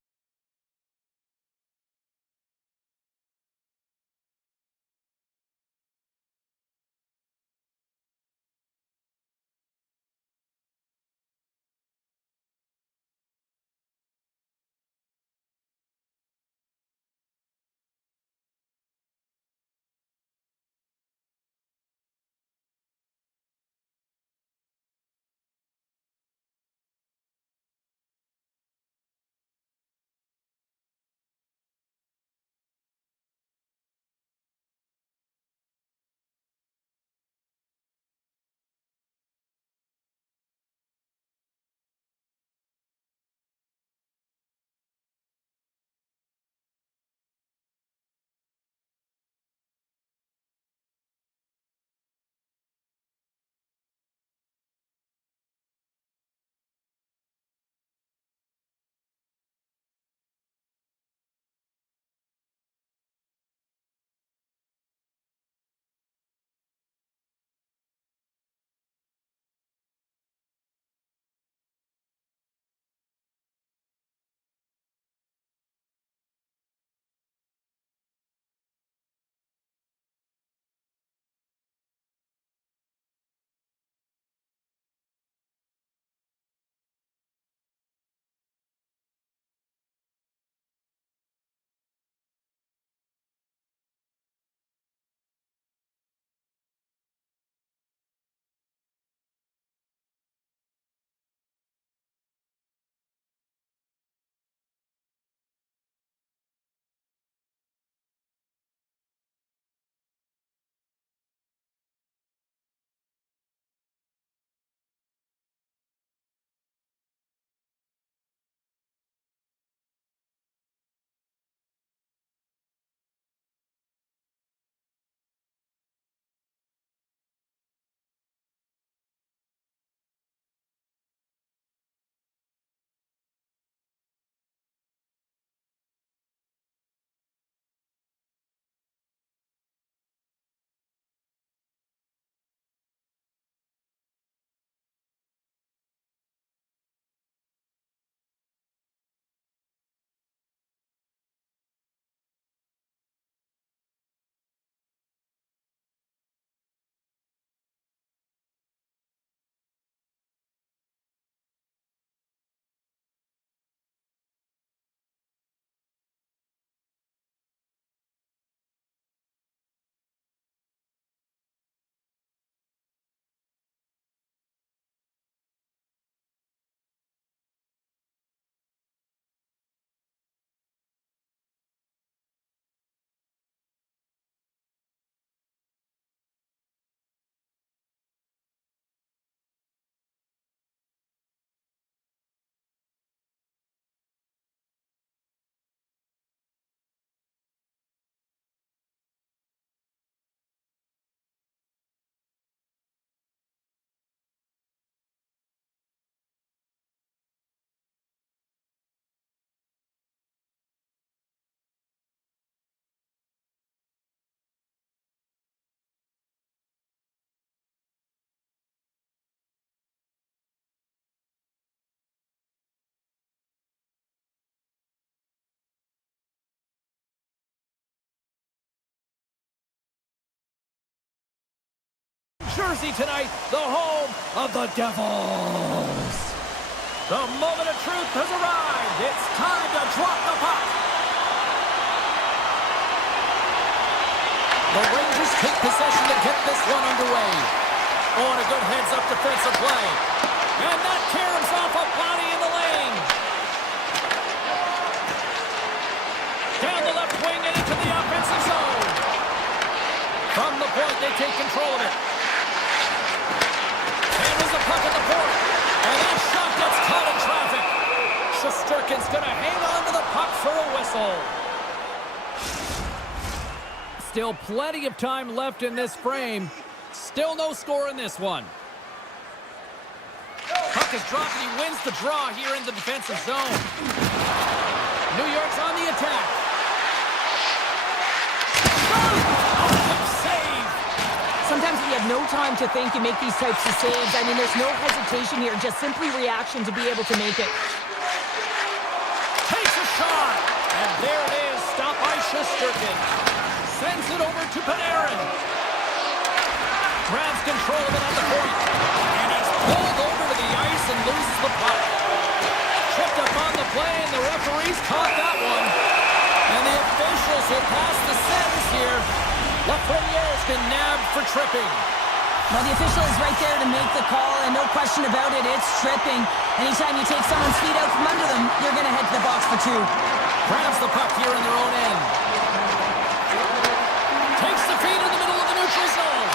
Jersey tonight, the home of the Devils. The moment of truth has arrived. It's time to drop the puck. The Rangers take possession to get this one underway. Oh, and a good heads-up defensive play. And that caroms off a body in the lane. Down the left wing and into the offensive zone. From the point, they take control of it. Handles the puck at the point. And that shot gets caught in traffic. Shesterkin's going to hang on to the puck for a whistle. Still plenty of time left in this frame. Still no score in this one. Puck is dropped and he wins the draw here in the defensive zone. New York's on the attack. Save! Sometimes if you have no time to think, you make these types of saves. I mean, there's no hesitation here, just simply reaction to be able to make it. Takes a shot! And there it is, stopped by Shesterkin. Sends it over to Panarin. Grabs control of it at the point. And he's pulled over to the ice and loses the puck. Tripped up on the play, and the referees caught that one. And the officials will pass the sentence here. Lafreniere's been nabbed for tripping. Well, the official is right there to make the call, and no question about it, it's tripping. Anytime you take someone's feet out from under them, you're going to head to the box for two. Grabs the puck here in their own end. Takes the feed in the middle of the neutral zone.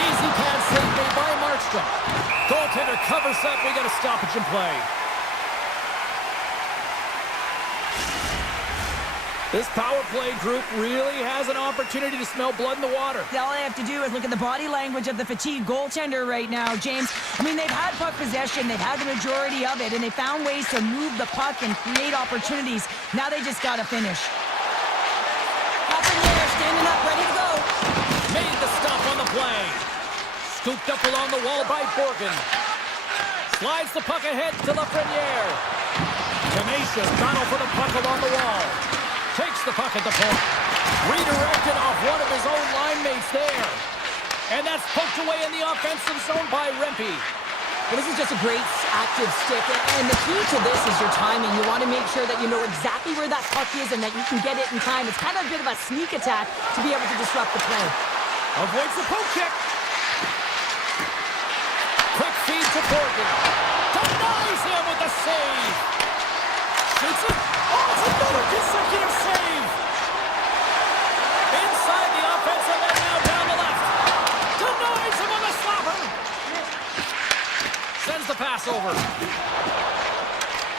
Easy pad save made by Markstrom. Goaltender covers up. We got a stoppage in play. This power play group really has an opportunity to smell blood in the water. All I have to do is look at the body language of the fatigued goaltender right now, James. I mean, they've had puck possession, they've had the majority of it, and they found ways to move the puck and create opportunities. Now they just got to finish. Up in there, standing up, ready to go. Made the stop on the play. Scooped up along the wall by Borgen. Slides the puck ahead to Lafreniere. Tenacious battle for the puck along the wall. Takes the puck at the point. Redirected off one of his own line mates there. And that's poked away in the offensive zone by Rempe. Well, this is just a great active stick, and the key to this is your timing. You want to make sure that you know exactly where that puck is and that you can get it in time. It's kind of a bit of a sneak attack to be able to disrupt the play. Avoids the poke check. Quick feed to Borgen. Denies him with the save. Shoots it. Oh, it's another consecutive save. Inside the offensive end now down the left. Denies him on the slapper. Sends the pass over.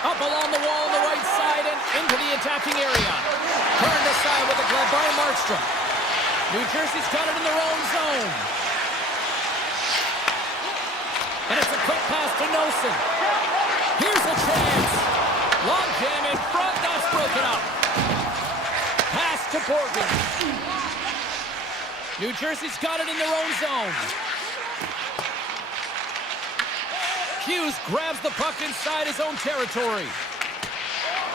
Up along the wall on the right side and into the attacking area. Turned aside with a glove by Markstrom. New Jersey's got it in their own zone. And it's a quick pass to Nelson. Here's a chance. Long jam in front. That's broken up. Pass to Borgen. New Jersey's got it in their own zone. Hughes grabs the puck inside his own territory.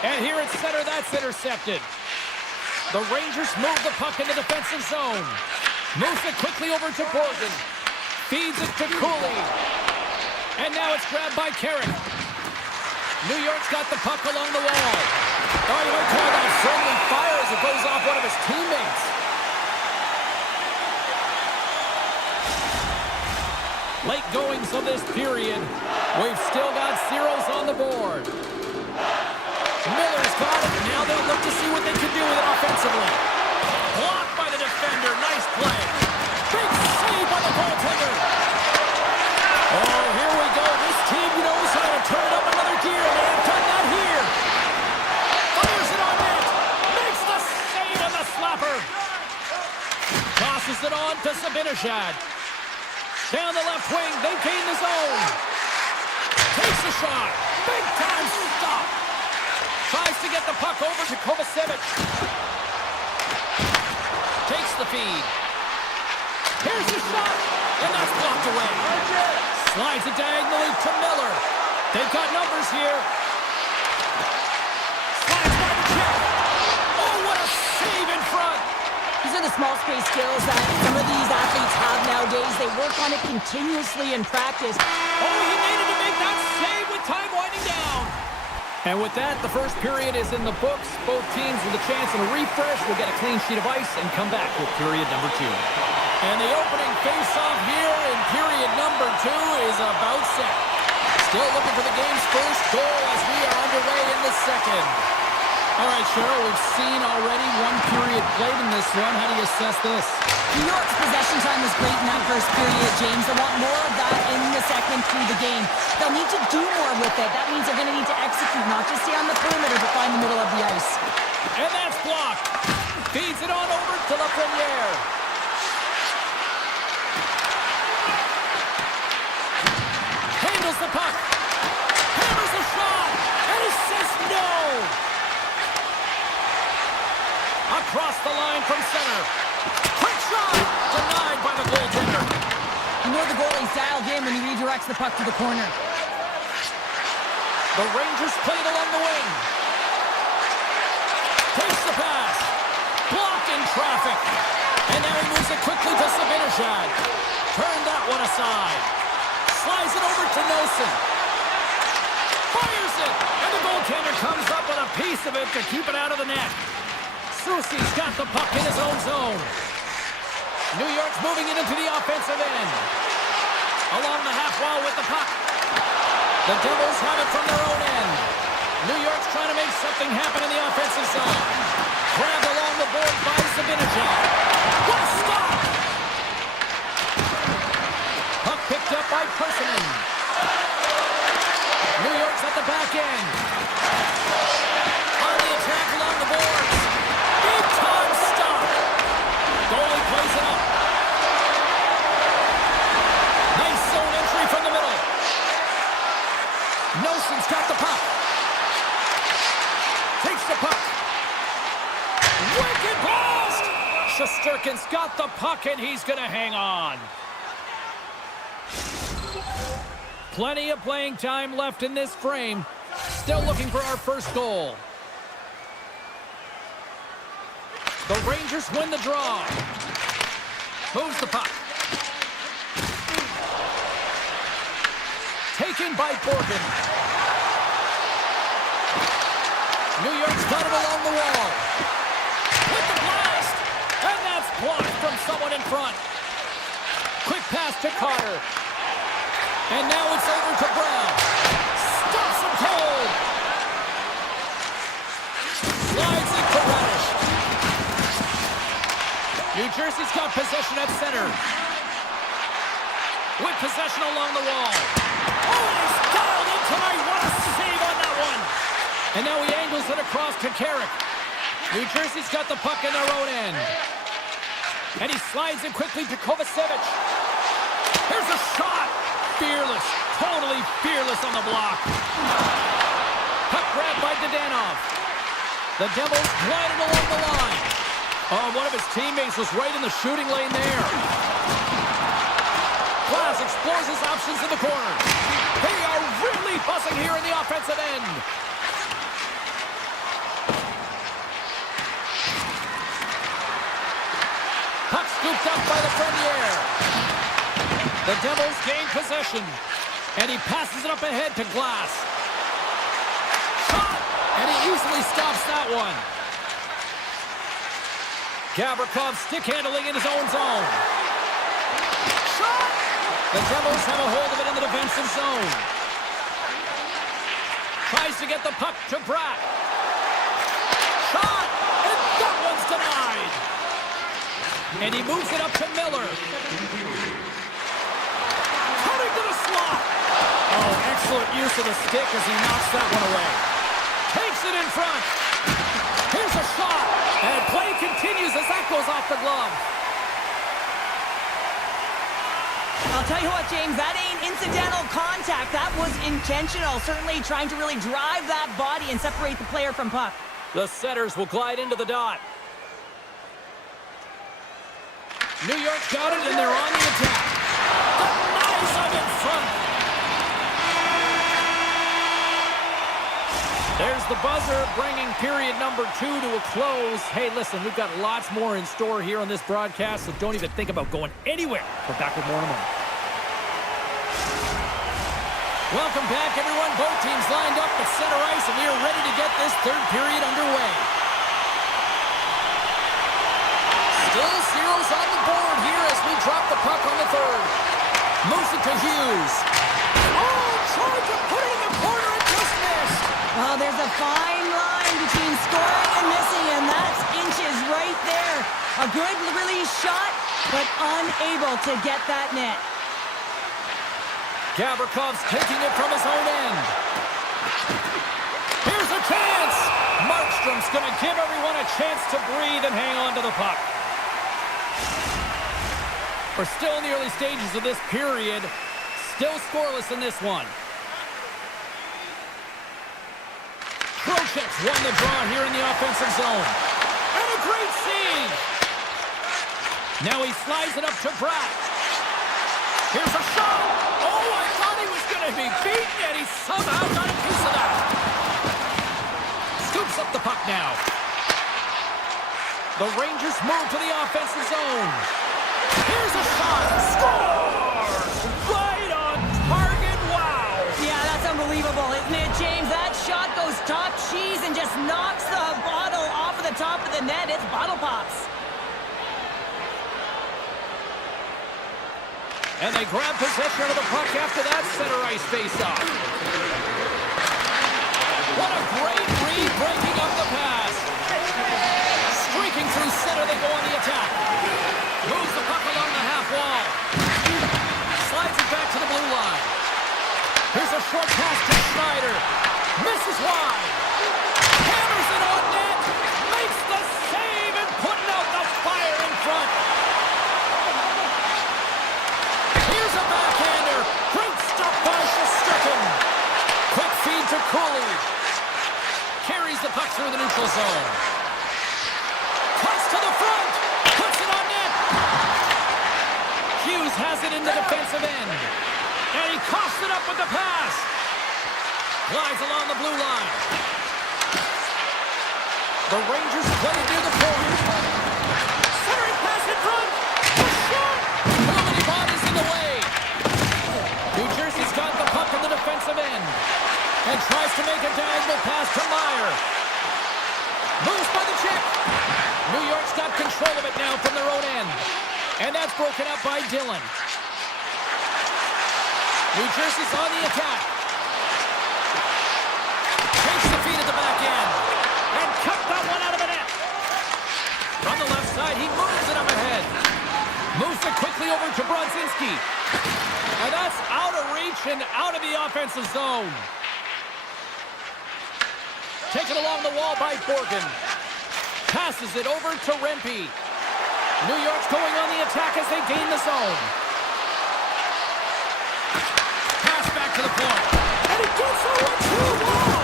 And here at center, that's intercepted. The Rangers move the puck in the defensive zone. Moves it quickly over to Borgen. Feeds it to Cooley. And now it's grabbed by Carrick. New York's got the puck along the wall. Oh, you might call that friendly fire as it goes off one of his teammates. Late goings of this period. We've still got zeros on the board. Miller's got it. Now they'll look to see what they can do with it offensively. Blocked by the defender. Nice play. Big save by the goaltender. Oh, here we go. This team knows how to turn up another gear. They have done that here. Fires it on net. Makes the save on the slapper. Tosses it on to Zibanejad. Down the left wing. They gain the zone. Takes the shot. Big time stop. Tries to get the puck over to Kovacevic. Takes the feed. Here's the shot. And that's blocked away. Slides it diagonally to Miller. They've got numbers here. Slides by the check. Oh, what a save in front. These are the small fast-paced skills that some of these athletes have nowadays. They work on it continuously in practice. Oh, he needed to make that save with time winding down. And with that, the first period is in the books. Both teams with a chance and a refresh will get a clean sheet of ice and come back with period number 2. And the opening face-off here in period number 2 is about set. Still looking for the game's first goal as we are underway in the second. All right, Cheryl, we've seen already one period played in this one. How do you assess this? New York's possession time was great in that first period, James. They want more of that in the second through the game. They'll need to do more with it. That means they're going to need to execute, not just stay on the perimeter, but find the middle of the ice. And that's blocked. Feeds it on over to Lafreniere. Handles the puck. Hammers a shot. And he says no. Across the line from center. Quick shot! Denied by the goaltender. You know the goalie's dialed in when he redirects the puck to the corner. The Rangers play it along the wing. Takes the pass. Blocked in traffic. And now he moves it quickly to Sabinishad. Turn that one aside. Slides it over to Nelson. Fires it! And the goaltender comes up with a piece of it to keep it out of the net. Soucy's got the puck in his own zone. New York's moving it into the offensive end. Along the half wall with the puck. The Devils have it from their own end. New York's trying to make something happen in the offensive zone. Grabbed along the board by Sabinishad. What a stop! Puck picked up by Persinen. New York's at the back end. On the attack along the boards. Big time stop. Goalie plays it up. Nice zone entry from the middle. Nelson's got the puck. Takes the puck. Wicked blast! Shesterkin's got the puck and he's going to hang on. Plenty of playing time left in this frame. Still looking for our first goal. The Rangers win the draw. Moves the puck. Taken by Borgen. New York's got it along the wall. With the blast! And that's blocked from someone in front. Quick pass to Carter. And now it's over to Brown. Stops him cold. Slides it to Radish. New Jersey's got possession at center. With possession along the wall. Oh, he's dialed in tonight. What a save on that one. And now he angles it across to Carrick. New Jersey's got the puck in their own end. And he slides it quickly to Kovacevic. Here's a shot. Fearless. Totally fearless on the block. Puck grabbed by Dadanov. The Devils glided along the line. Oh, one of his teammates was right in the shooting lane there. Glass explores his options in the corner. They are really buzzing here in the offensive end. Puck scooped up by Lafreniere. The Devils gain possession. And he passes it up ahead to Glass. Shot! And he easily stops that one. Gavrikov stick handling in his own zone. Shot! The Devils have a hold of it in the defensive zone. Tries to get the puck to Bratt. Shot! And that one's denied. And he moves it up to Miller. Cutting to the slot. Oh, excellent use of the stick as he knocks that one away. Takes it in front. Here's a shot. And play continues as that goes off the glove. I'll tell you what, James, that ain't incidental contact. That was intentional. Certainly trying to really drive that body and separate the player from puck. The setters will glide into the dot. New York got it, and they're on the attack. Denies him in front. There's the buzzer, bringing period number 2 to a close. Hey, listen, we've got lots more in store here on this broadcast, so don't even think about going anywhere. We're back with more in a moment. Welcome back, everyone. Both teams lined up at center ice, and we are ready to get this third period underway. Still zeros on the board here as we drop the puck on the third. Moves it to Hughes. Oh, tried to put it in the corner and just missed. Well, there's a fine line between scoring and missing, and that's inches right there. A good release shot, but unable to get that net. Gavrikoff's taking it from his own end. Here's a chance. Markstrom's going to give everyone a chance to breathe and hang on to the puck. We're still in the early stages of this period. Still scoreless in this one. Trocheck's won the draw here in the offensive zone. And a great save. Now he slides it up to Bratt. Here's a shot. Oh, I thought he was going to be beaten, yet he somehow got a piece of that. Scoops up the puck now. The Rangers move to the offensive zone. Here's a shot. Scores! Right on target. Wow. Yeah, that's unbelievable, isn't it, James? That shot goes top cheese and just knocks the bottle off of the top of the net. It's bottle pops. And they grab possession of the puck after that center ice face-off. What a great read, breaking up the pass. Streaking through center, they go on the attack. Moves the puck along the half wall. Slides it back to the blue line. Here's a short pass to Schneider. Misses wide. Hammers it on net. Makes the save and putting out the fire in front. Here's a backhander. Great stop by Shesterkin. Quick feed to Cooley. Carries the puck through the neutral zone. Cuts to the front. Puts it on net. Hughes has it in the defensive end. And he coughs it up with the pass. Glides along the blue line. The Rangers play near the point. Centering pass in front. The shot. Too many bodies in the way. New Jersey's got the puck in the defensive end. And tries to make a diagonal pass to Meyer. Moves by the check. New York's got control of it now from their own end. And that's broken up by Dillon. New Jersey's on the attack. Takes the feed at the back end. And cut that one out of the net. From the left side, he moves it up ahead. Moves it quickly over to Brodzinski. And that's out of reach and out of the offensive zone. Taken along the wall by Borgen. Passes it over to Rempe. New York's going on the attack as they gain the zone. Pass back to the point. And he gets over to the wall.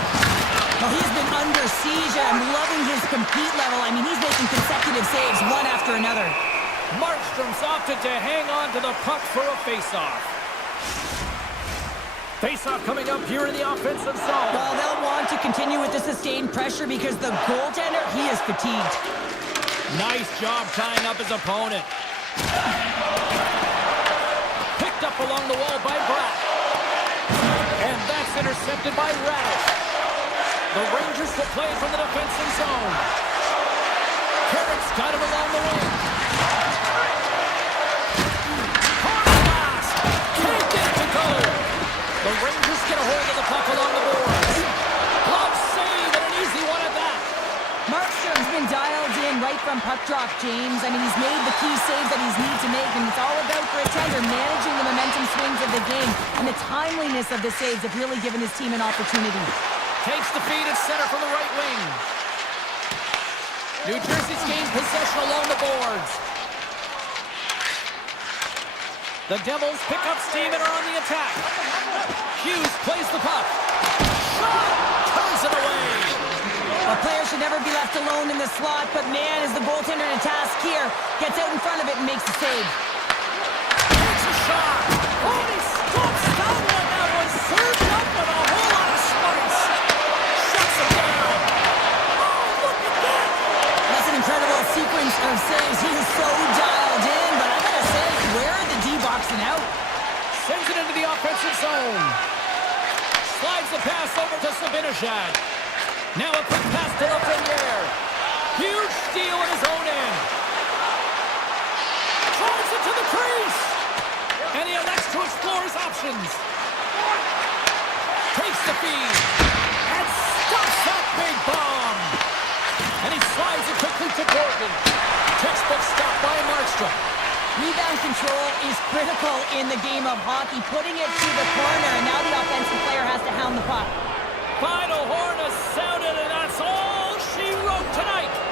Well, he's been under siege. I'm loving his compete level. I mean, he's making consecutive saves one after another. Markstrom's opted to hang on to the puck for a face-off. Face-off coming up here in the offensive zone. Well, they'll want to continue with the sustained pressure because the goaltender, he is fatigued. Nice job tying up his opponent. Picked up along the wall by Bratt. And that's intercepted by Radish. The Rangers will play from the defensive zone. Carrick's got him along the wing. Hard pass. Can't get it to go. The Rangers get a hold of the puck along the boards. Glove save and an easy one at that. Markstrom's been dialed in right from puck drop, James. I mean, he's made the key saves that he's needed to make, and it's all about for a tender managing the momentum swings of the game, and the timeliness of the saves have really given his team an opportunity. Takes the feed at center from the right wing. New Jersey's gained possession along the boards. The Devils pick up steam and are on the attack. Hughes plays the puck. Shot! Turns it away. A player should never be left alone in the slot, but man, is the goaltender in a task here. Gets out in front of it and makes the save. Takes a shot. Oh, he stumps that one. That was served up with a whole lot of spice. Shuts him zone. Slides the pass over to Sabinishad. Now a quick pass to Lafreniere. Huge steal in his own end. Drives it to the crease. And he elects to explore his options. Takes the feed. And stops that big bomb. And he slides it quickly to Gordon. Textbook stop by Markstrom. Rebound control is critical in the game of hockey. Putting it to the corner, and now the offensive player has to hound the puck. Final horn has sounded, and that's all she wrote tonight.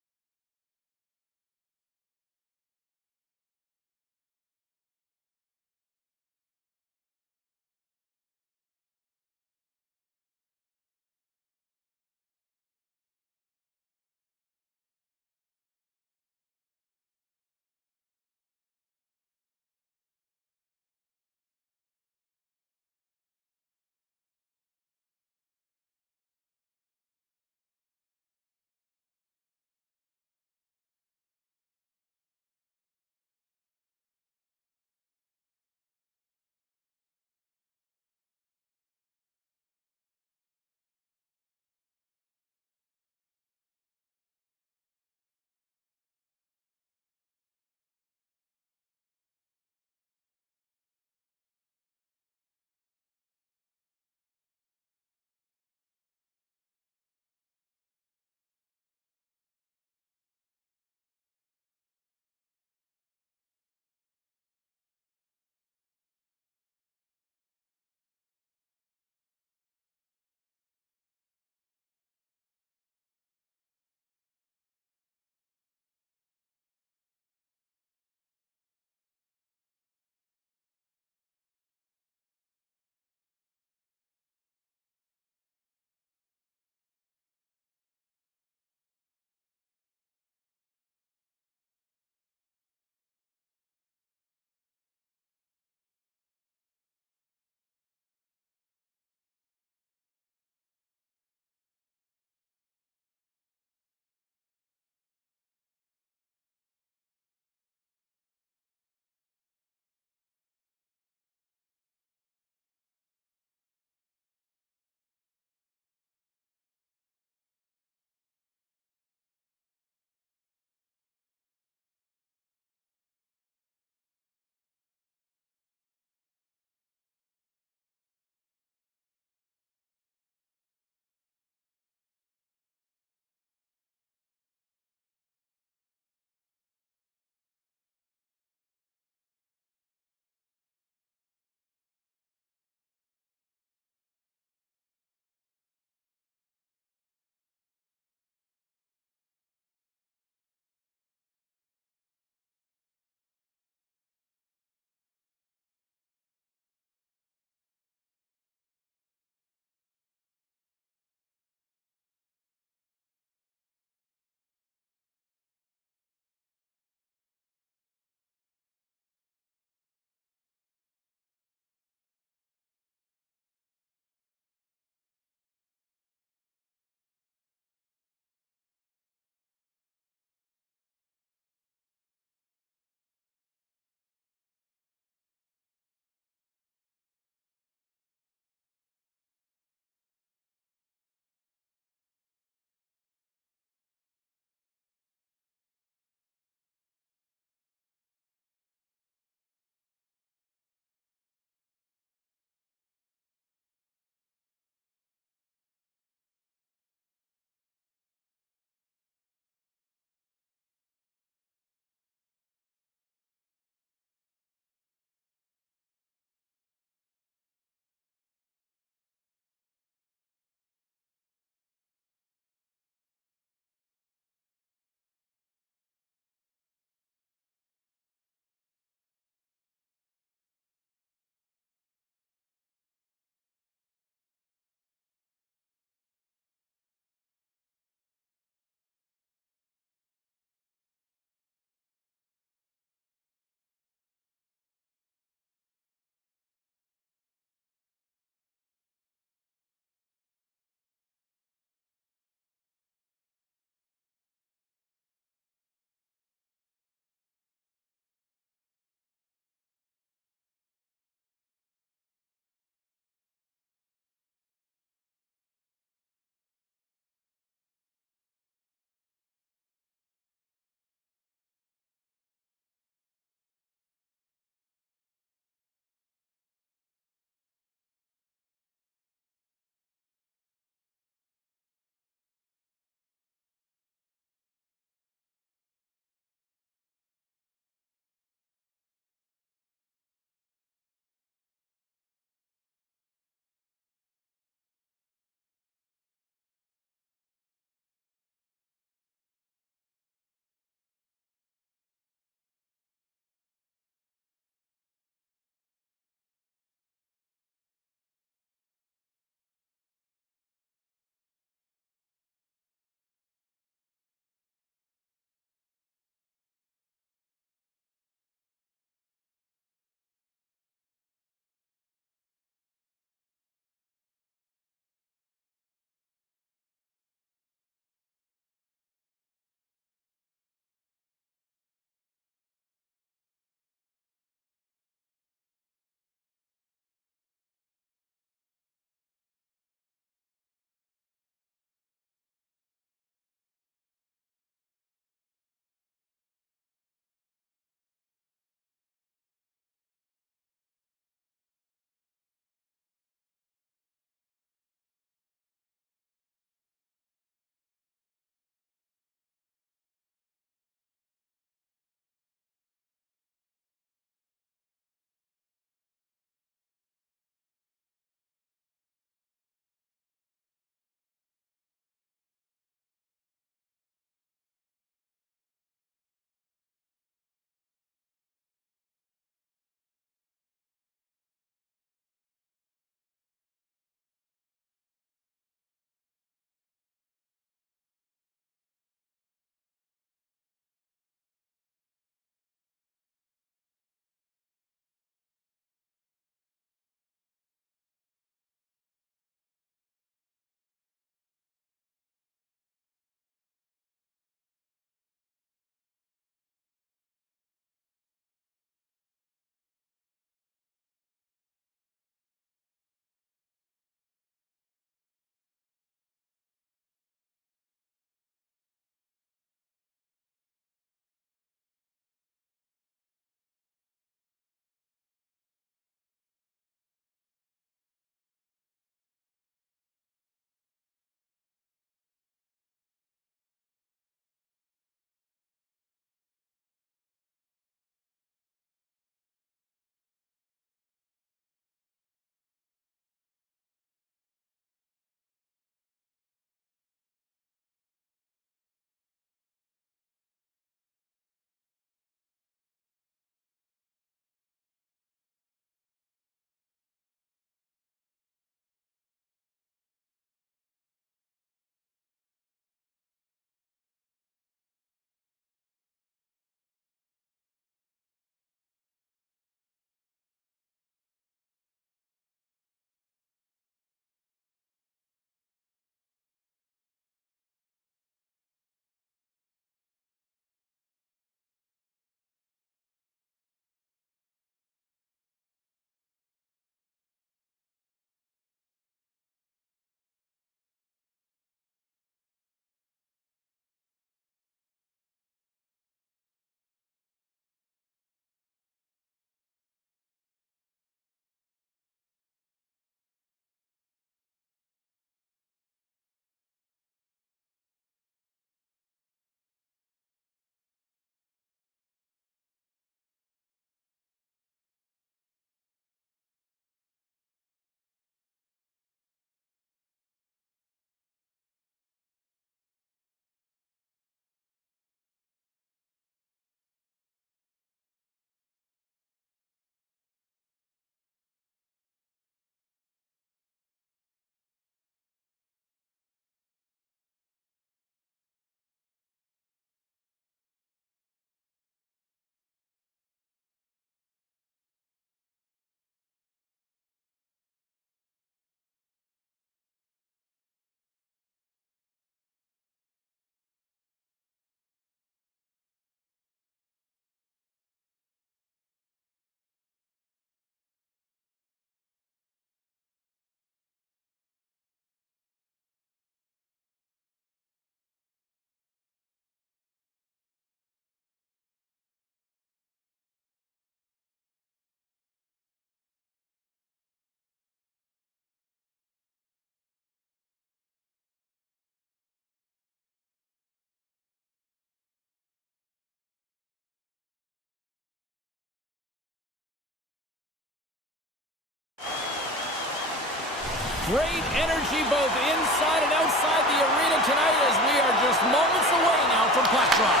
Great energy both inside and outside the arena tonight as we are just moments away now from puck drop.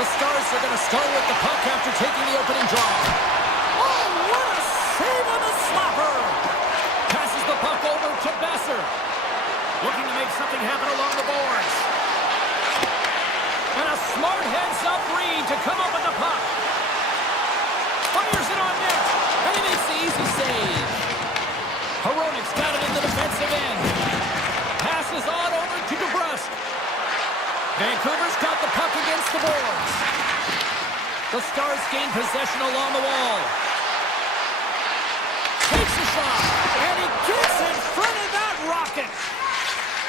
The Stars are going to start with the puck after taking the opening draw. Oh, what a save on the slapper! Passes the puck over to Besser. Looking to make something happen along the boards. And a smart heads-up read to come up with the puck. Fires it on net, and he makes the easy save. Hronik's got it in the defensive end. Passes on over to DeBrusque. Vancouver's got the puck against the boards. The Stars gain possession along the wall. Takes a shot, and he gets in front of that rocket.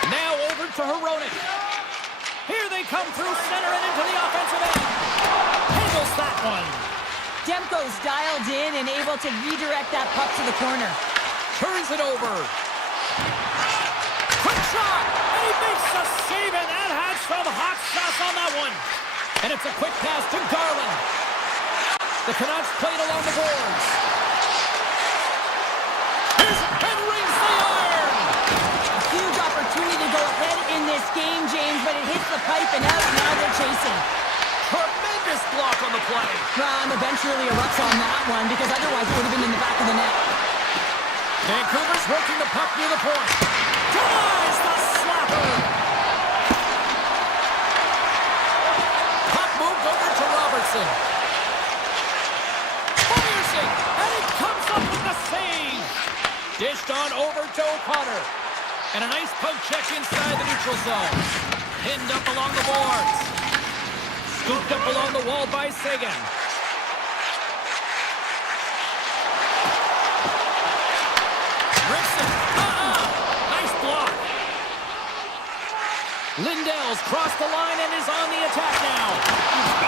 Now over to Hronik. Here they come through center and into the offensive end. Handles that one. Demko's dialed in and able to redirect that puck to the corner. Turns it over. Quick shot, and he makes the save, and that has some hot sauce on that one. And it's a quick pass to Garland. The Canucks played along the boards. And rings the iron. A huge opportunity to go ahead in this game, James, but it hits the pipe and out. Now they're chasing. Tremendous block on the play. And the bench really erupts on that one because otherwise it would have been in the back of the net. Vancouver's working the puck near the point. Denies the slapper. Puck moved over to Robertson. Fires it, and he comes up with the save. Dished on over to O'Connor. And a nice poke check inside the neutral zone. Pinned up along the boards. Scooped up along the wall by Sagan. Nice block. Lindell's crossed the line and is on the attack now.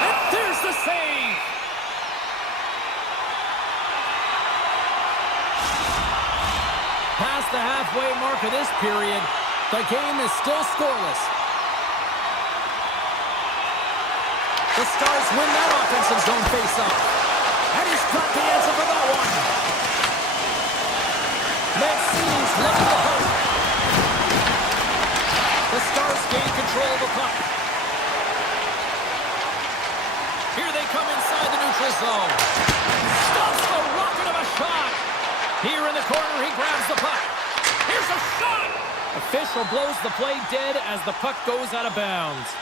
And there's the save. Past the halfway mark of this period, the game is still scoreless. The Stars win that offensive zone face-off. And he's got the answer for that one. Mancini's looking the puck. The Stars gain control of the puck. Here they come inside the neutral zone. Stops the rocket of a shot. Here in the corner, he grabs the puck. Here's a shot. Official blows the play dead as the puck goes out of bounds.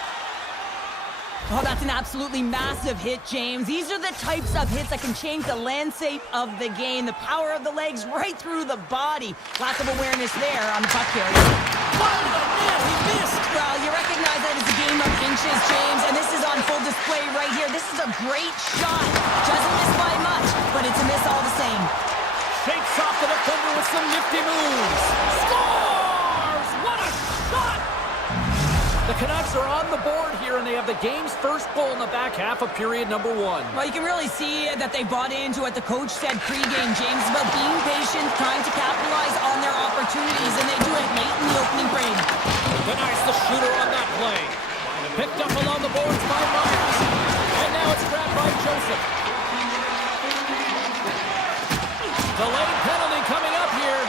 Oh, that's an absolutely massive hit, James. These are the types of hits that can change the landscape of the game. The power of the legs right through the body. Lots of awareness there on the puck carrier. Oh, man, he missed. Well, you recognize that it's a game of inches, James, and this is on full display right here. This is a great shot. Doesn't miss by much, but it's a miss all the same. Shakes off the defender with some nifty moves. Scores! What a shot! The Canucks are on the board here, and they have the game's first goal in the back half of period number 1. Well, you can really see that they bought into what the coach said pregame, James, about being patient, trying to capitalize on their opportunities, and they do it late in the opening frame. Denies the shooter on that play. Picked up along the boards by Myers. And now it's grabbed by Joseph. Delayed penalty coming up here.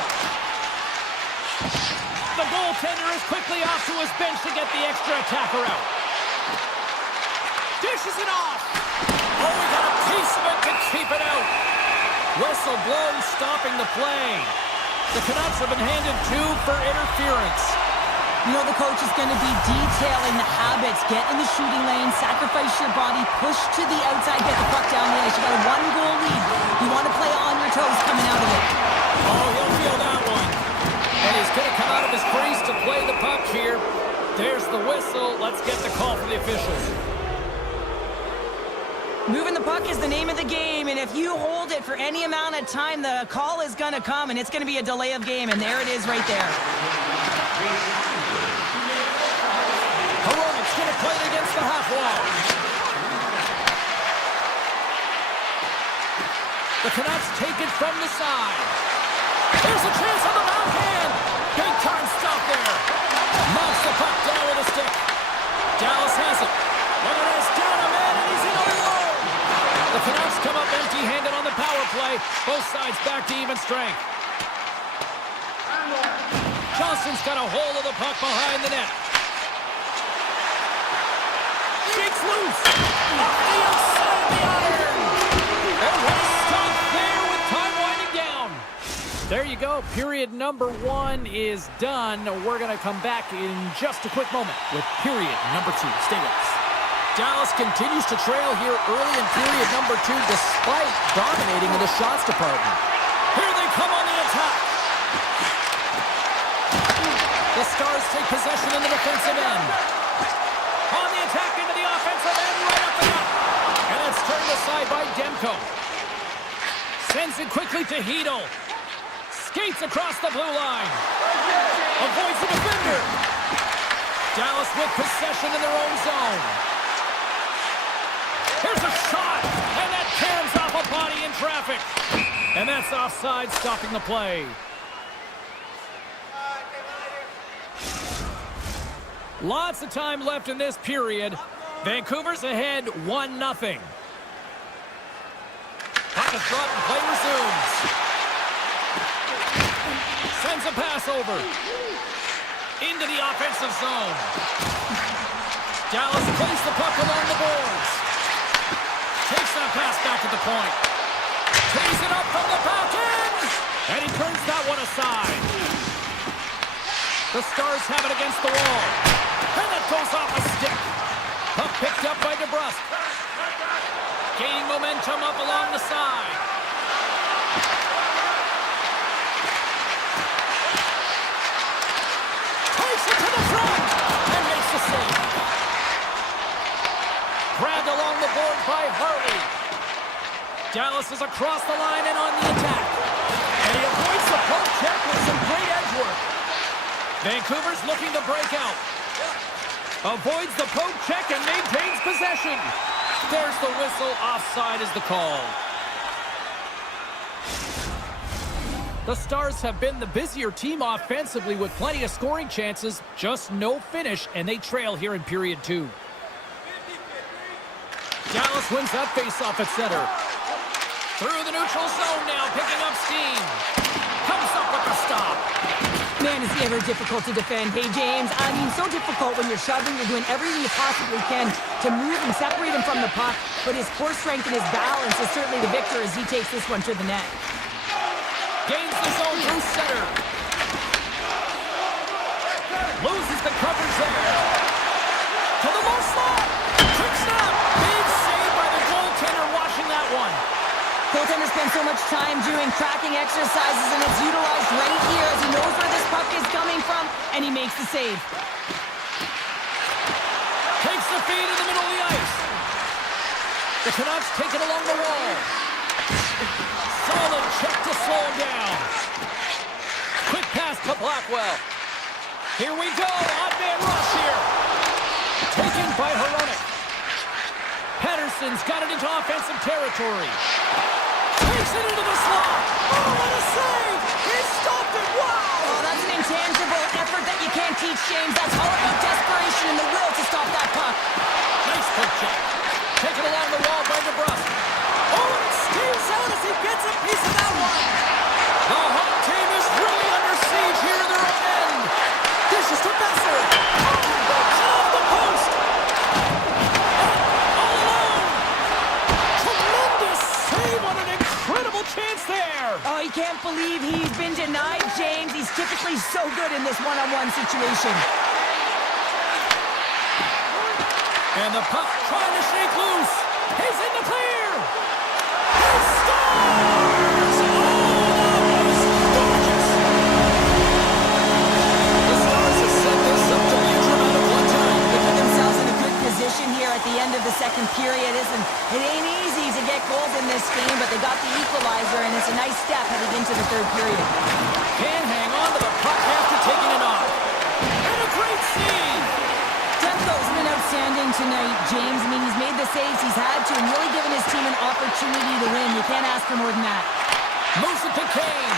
The goaltender is quickly off to his bench to get the extra attacker out. Dishes it off. Oh, we got a piece of it to keep it out. Whistle blown, stopping the play. The Canucks have been handed 2 for interference. You know the coach is going to be detailing the habits. Get in the shooting lane, sacrifice your body, push to the outside, get the puck down the ice. You got a 1-goal lead. You want to play on your toes coming out of it. Oh, he'll feel that one. And he's going to come out of his crease to play the puck here. There's the whistle. Let's get the call from the officials. Moving the puck is the name of the game, and if you hold it for any amount of time, the call is going to come, and it's going to be a delay of game, and there it is right there. Hronik's going to play it against the half wall. The Canucks take it from the side. There's a chance on the backhand. Big time stop there. Knocks the puck down with a stick. Dallas has it. Look at this, down a man, and he's in alone. The Canucks come up empty-handed on the power play. Both sides back to even strength. Patterson's got a hold of the puck behind the net. Shakes loose. Off the outside of the iron. And we'll stop there with time winding down. There you go. Period number 1 is done. We're going to come back in just a quick moment with period number 2. Stay with us. Dallas continues to trail here early in period number 2 despite dominating in the shots department. Here they come on the attack. The Stars take possession in the defensive end. On the attack into the offensive end, right up the gut. And it's turned aside by Demko. Sends it quickly to Hedel. Skates across the blue line. Avoids the defender. Dallas with possession in their own zone. Here's a shot, and that tears off a body in traffic. And that's offside, stopping the play. Lots of time left in this period. Vancouver's ahead 1-0. Puck is dropped and play resumes. Sends a pass over. Into the offensive zone. Dallas plays the puck along the boards. Takes that pass back to the point. Tees it up from the back end. And he turns that one aside. The Stars have it against the wall. And that goes off a stick. Puck picked up by DeBrusque. Gaining momentum up along the side. Takes it to the front. And makes the save. Grabbed along the board by Harley. Dallas is across the line and on the attack. And he avoids the poke check with some great edge work. Vancouver's looking to break out. Avoids the poke check and maintains possession. There's the whistle. Offside is the call. The Stars have been the busier team offensively with plenty of scoring chances. Just no finish, and they trail here in period 2. Dallas wins that face-off at center. Through the neutral zone now, picking up steam. Comes up with the stop. Man, is he ever difficult to defend. Hey, James, I mean, so difficult when you're shoving, you're doing everything you possibly can to move and separate him from the puck, but his core strength and his balance is certainly the victor as he takes this one to the net. Gains the zone through center. Loses the coverage there. To the low slot. Quick stop. Big save by the goaltender watching that one. Goaltender spends so much time doing tracking exercises, and it's utilized right here as he knows where this puck is coming from, and he makes the save. Takes the feed in the middle of the ice. The Canucks take it along the wall. Solid check to slow him down. Quick pass to Blackwell. Here we go. Odd man rush here. Taken by Hronek. Patterson's got it into offensive territory. Takes it into the slot. Oh, what a save! He stopped it. Wow! Oh, that's an intangible effort that you can't teach, James. That's all about desperation and the will to stop that puck. Nice poke check. Taken along the wall by DeBrusque. Oh, and it steals out as he gets a piece of that one. The home team is really under siege here in their own end. This is to Besser. Oh, off the post. All alone. Tremendous save on an incredible chance there. Oh, he can't believe he's been denied, James. He's typically so good in this one-on-one situation. And the puck trying to shake loose. He's in the clear. He scores! Oh, that was gorgeous. The Stars have set this up to be a dramatic one time. They put themselves in a good position here at the end of the second period. It ain't easy to get goals in this game, but they got the equalizer, and it's a nice step heading into the third period. Can hang on to the puck after taking it off. And a great save. Demko's been outstanding tonight, James. I mean, he's made the saves he's had to and really given his team an opportunity to win. You can't ask for more than that. Moves it to Kane.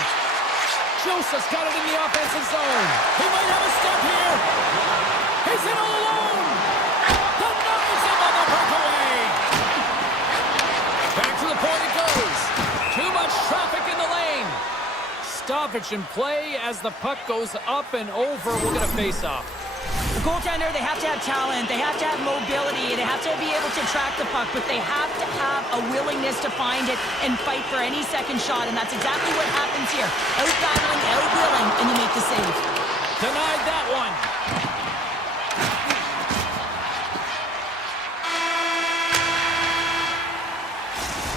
Joseph's got it in the offensive zone. He might have a step here. He's in all alone. Denies him on the breakaway. Back to the point it goes. Too much traffic in the lane. Stop stoppage in play as the puck goes up and over. We'll get a face-off. The goaltender, they have to have talent, they have to have mobility, they have to be able to track the puck, but they have to have a willingness to find it and fight for any second shot, and that's exactly what happens here. Out-battling, out-willing, and you make the save. Denied that one.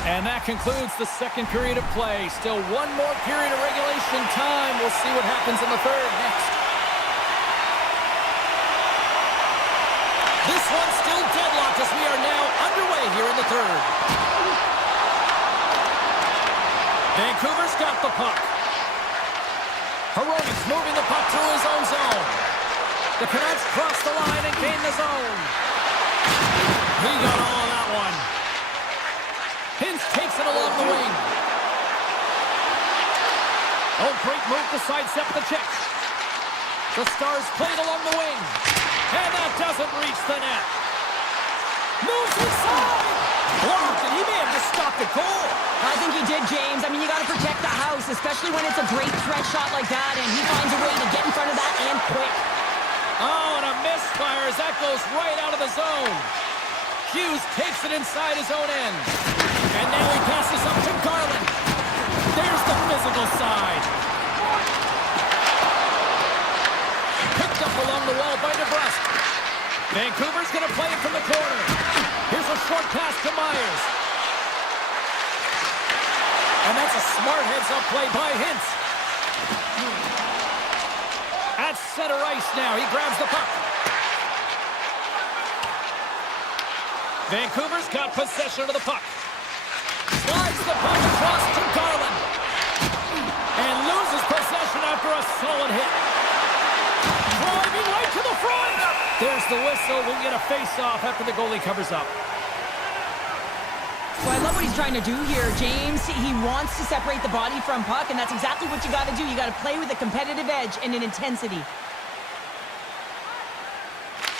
And that concludes the second period of play. Still one more period of regulation time. We'll see what happens in the third next. This one's still deadlocked as we are now underway here in the third. Vancouver's got the puck. Heroic's moving the puck through his own zone. The Canucks cross the line and gain the zone. He got all of that one. Hintz takes it along the wing. Oh, great move to sidestep the check. The Stars played along the wing. And that doesn't reach the net. Moves inside. Blocked, and he may have just stopped the goal. I think he did, James. I mean, you got to protect the house, especially when it's a great threat shot like that, and he finds a way to get in front of that and quick. Oh, and a misfire as that goes right out of the zone. Hughes takes it inside his own end. And now he passes up to Garland. There's the physical side. Picked up along the wall by DeBrusque. Vancouver's going to play it from the corner. Here's a short pass to Myers. And that's a smart heads-up play by Hintz. At center ice now, he grabs the puck. Vancouver's got possession of the puck. Slides the puck across to Garland. And loses possession after a solid hit. Driving right to the front. There's the whistle. We'll get a face-off after the goalie covers up. So I love what he's trying to do here, James. He wants to separate the body from puck, and that's exactly what you got to do. You got to play with a competitive edge and an intensity.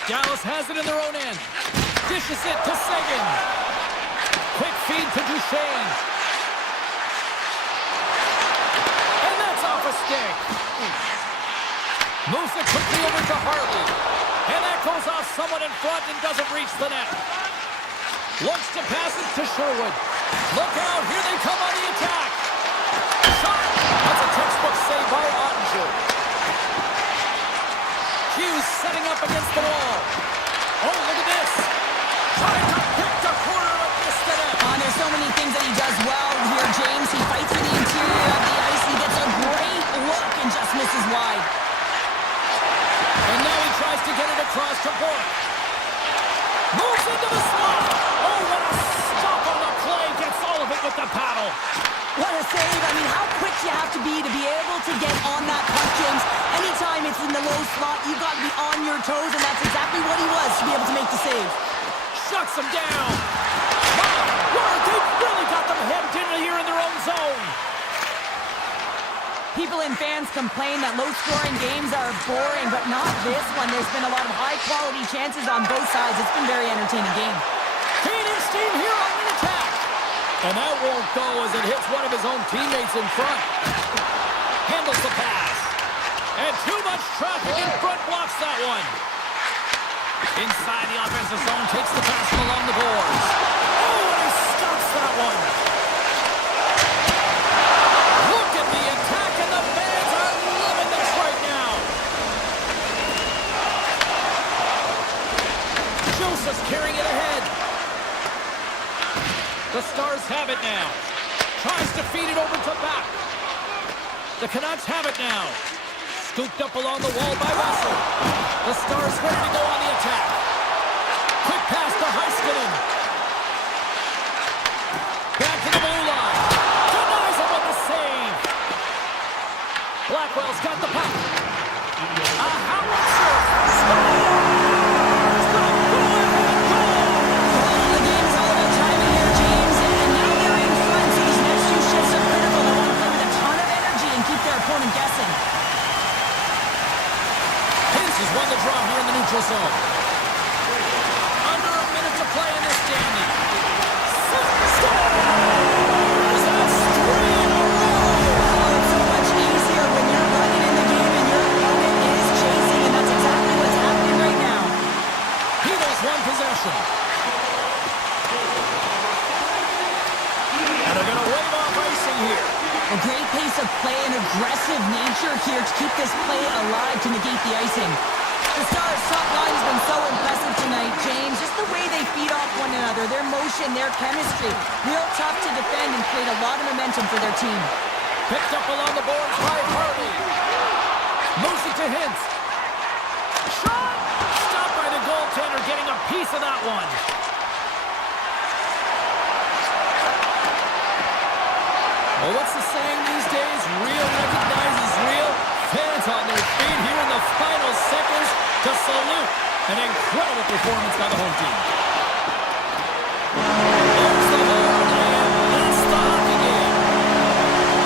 Dallas has it in their own end. Dishes it to Seguin. Quick feed to Duchesne. And that's off a stick. Moves it quickly over to Harley. And that goes off someone in front and doesn't reach the net. Looks to pass it to Sherwood. Look out, here they come on the attack. Shot! That's a textbook save by Ottinger. Hughes setting up against the wall. Oh, look at this. Trying to pick the corner and miss the net. There's so many things that he does well here, James. He fights for the interior of the ice. He gets a great look and just misses wide. And now he tries to get it across to Bork. Moves into the slot. Oh, what a stop on the play. Gets all of it with the paddle. What a save. I mean, how quick you have to be able to get on that puck, James. Anytime it's in the low slot, you've got to be on your toes, and that's exactly what he was to be able to make the save. Shuts him down. Wow, they've really got them hemmed in here in their own zone. People and fans complain that low-scoring games are boring, but not this one. There's been a lot of high-quality chances on both sides. It's been a very entertaining game. Gaining steam here on the attack. And that won't go as it hits one of his own teammates in front. Handles the pass. And too much traffic in front blocks that one. Inside the offensive zone, takes the pass from along the boards. Oh, and he stops that one. Look at the attack, and the fans are loving this right now. Joseph's carrying it ahead. The Stars have it now. Tries to feed it over to back. The Canucks have it now. Scooped up along the wall by Russell. The Stars ready to go on the attack. Quick pass to Heiskanen. Back to the blue line. Denies him with the save. Blackwell's got the puck. A howitzer. Scores! The go-ahead goal! Well, the game is all about timing here, James, and now they're in front, so these next few shifts are critical. They want to play with a ton of energy and keep their opponent guessing. Hintz has won the draw here in the neutral zone. Under a minute to play in this standing. Scores! That's 3 in a row! Oh, it's so much easier in their chemistry. Real tough to defend and create a lot of momentum for their team. Picked up along the boards by Harvey. Moves it to Hintz. Shot! Stopped by the goaltender, getting a piece of that one. Well, what's the saying these days? Real recognizes real. Fans on their feet here in the final seconds to salute an incredible performance by the home team. There's the horn, and that's the hockey game.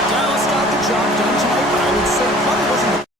Dallas got the job done tonight, but I would say probably wasn't the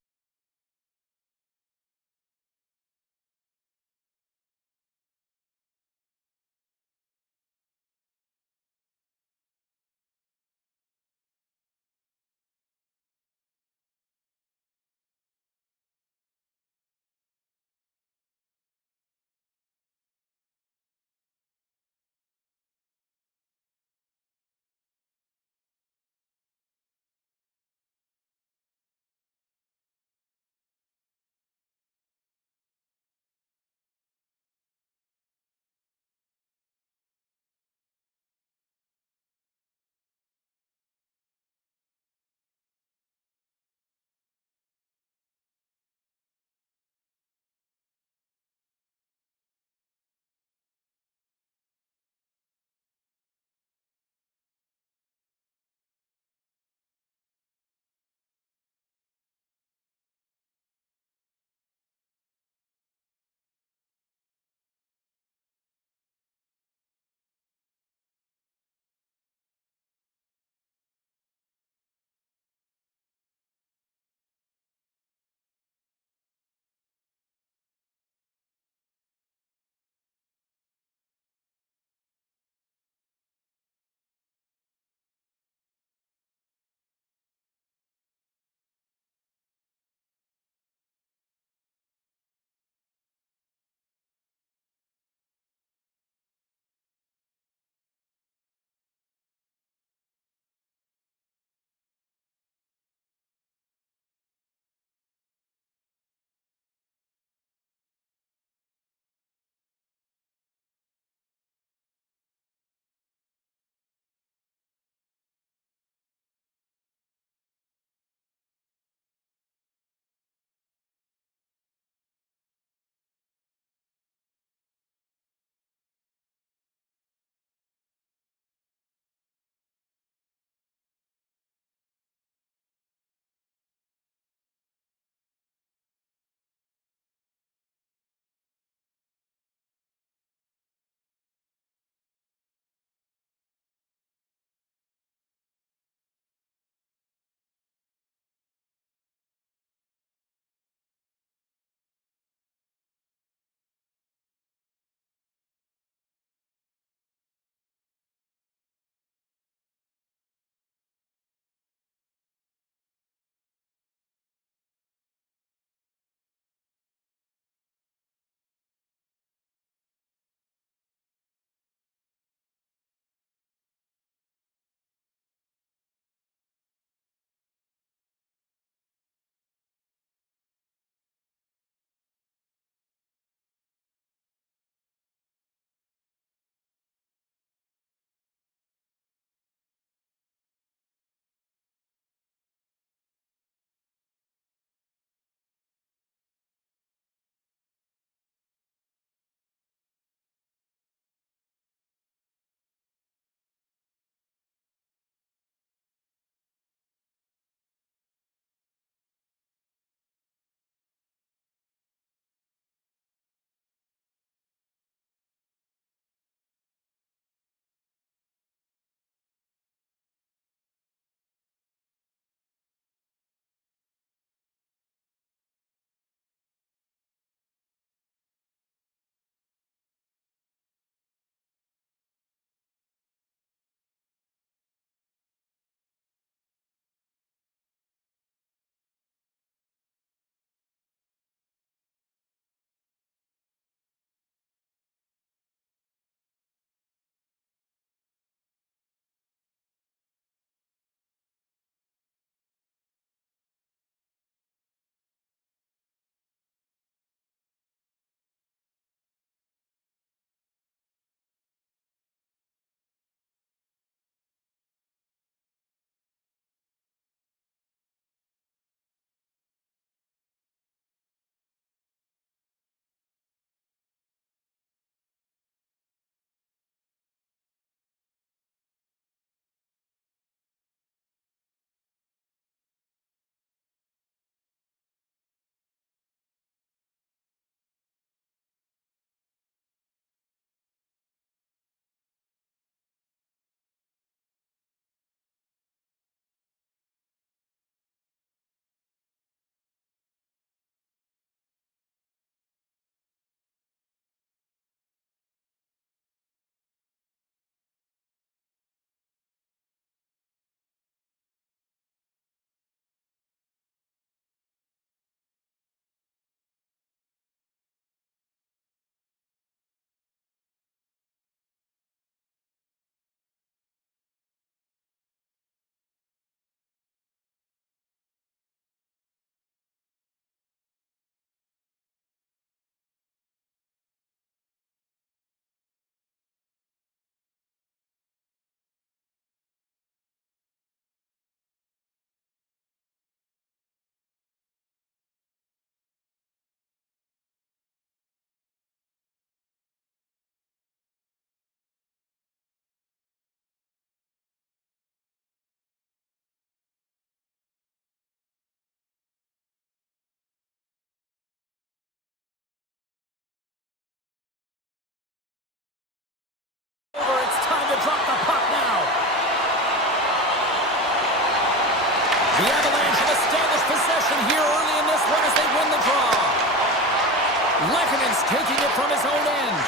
Lekanen's taking it from his own end.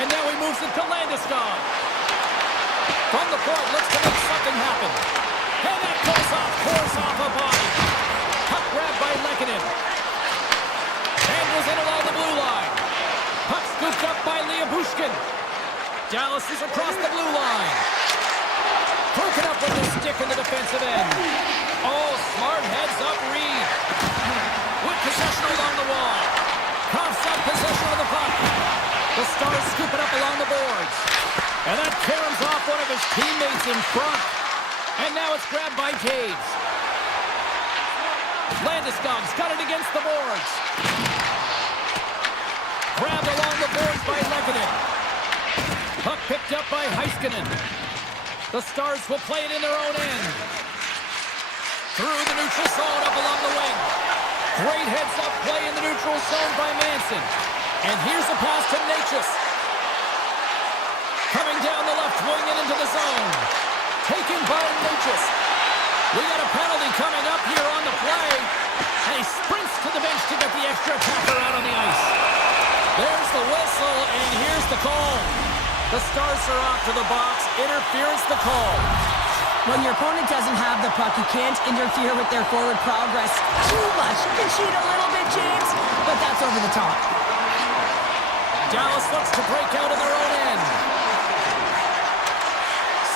And now he moves it to Landeskog. From the point, looks to make something happen. And that goes off, pours off a body. Puck grabbed by Lekanen. Handles it along the blue line. Puck scooped up by Bushkin. Dallas is across the blue line. Broken up with the stick in the defensive end. Oh, smart heads up Reed. With possession along the wall. Coughs up possession of the puck. The Stars scoop it up along the boards. And that caroms off one of his teammates in front. And now it's grabbed by Taves. Landeskog's got it against the boards. Grabbed along the boards by Lekanen. Puck picked up by Heiskanen. The Stars will play it in their own end. Through the neutral zone, up along the wing. Great heads-up play in the neutral zone by Manson. And here's a pass to Natchez. Coming down the left wing and into the zone. Taken by Natchez. We got a penalty coming up here on the play. And he sprints to the bench to get the extra attacker out on the ice. There's the whistle, and here's the call. The Stars are off to the box. Interference the call. When your opponent doesn't have the puck, you can't interfere with their forward progress too much. You can cheat a little bit, James, but that's over the top. Dallas looks to break out in their own end.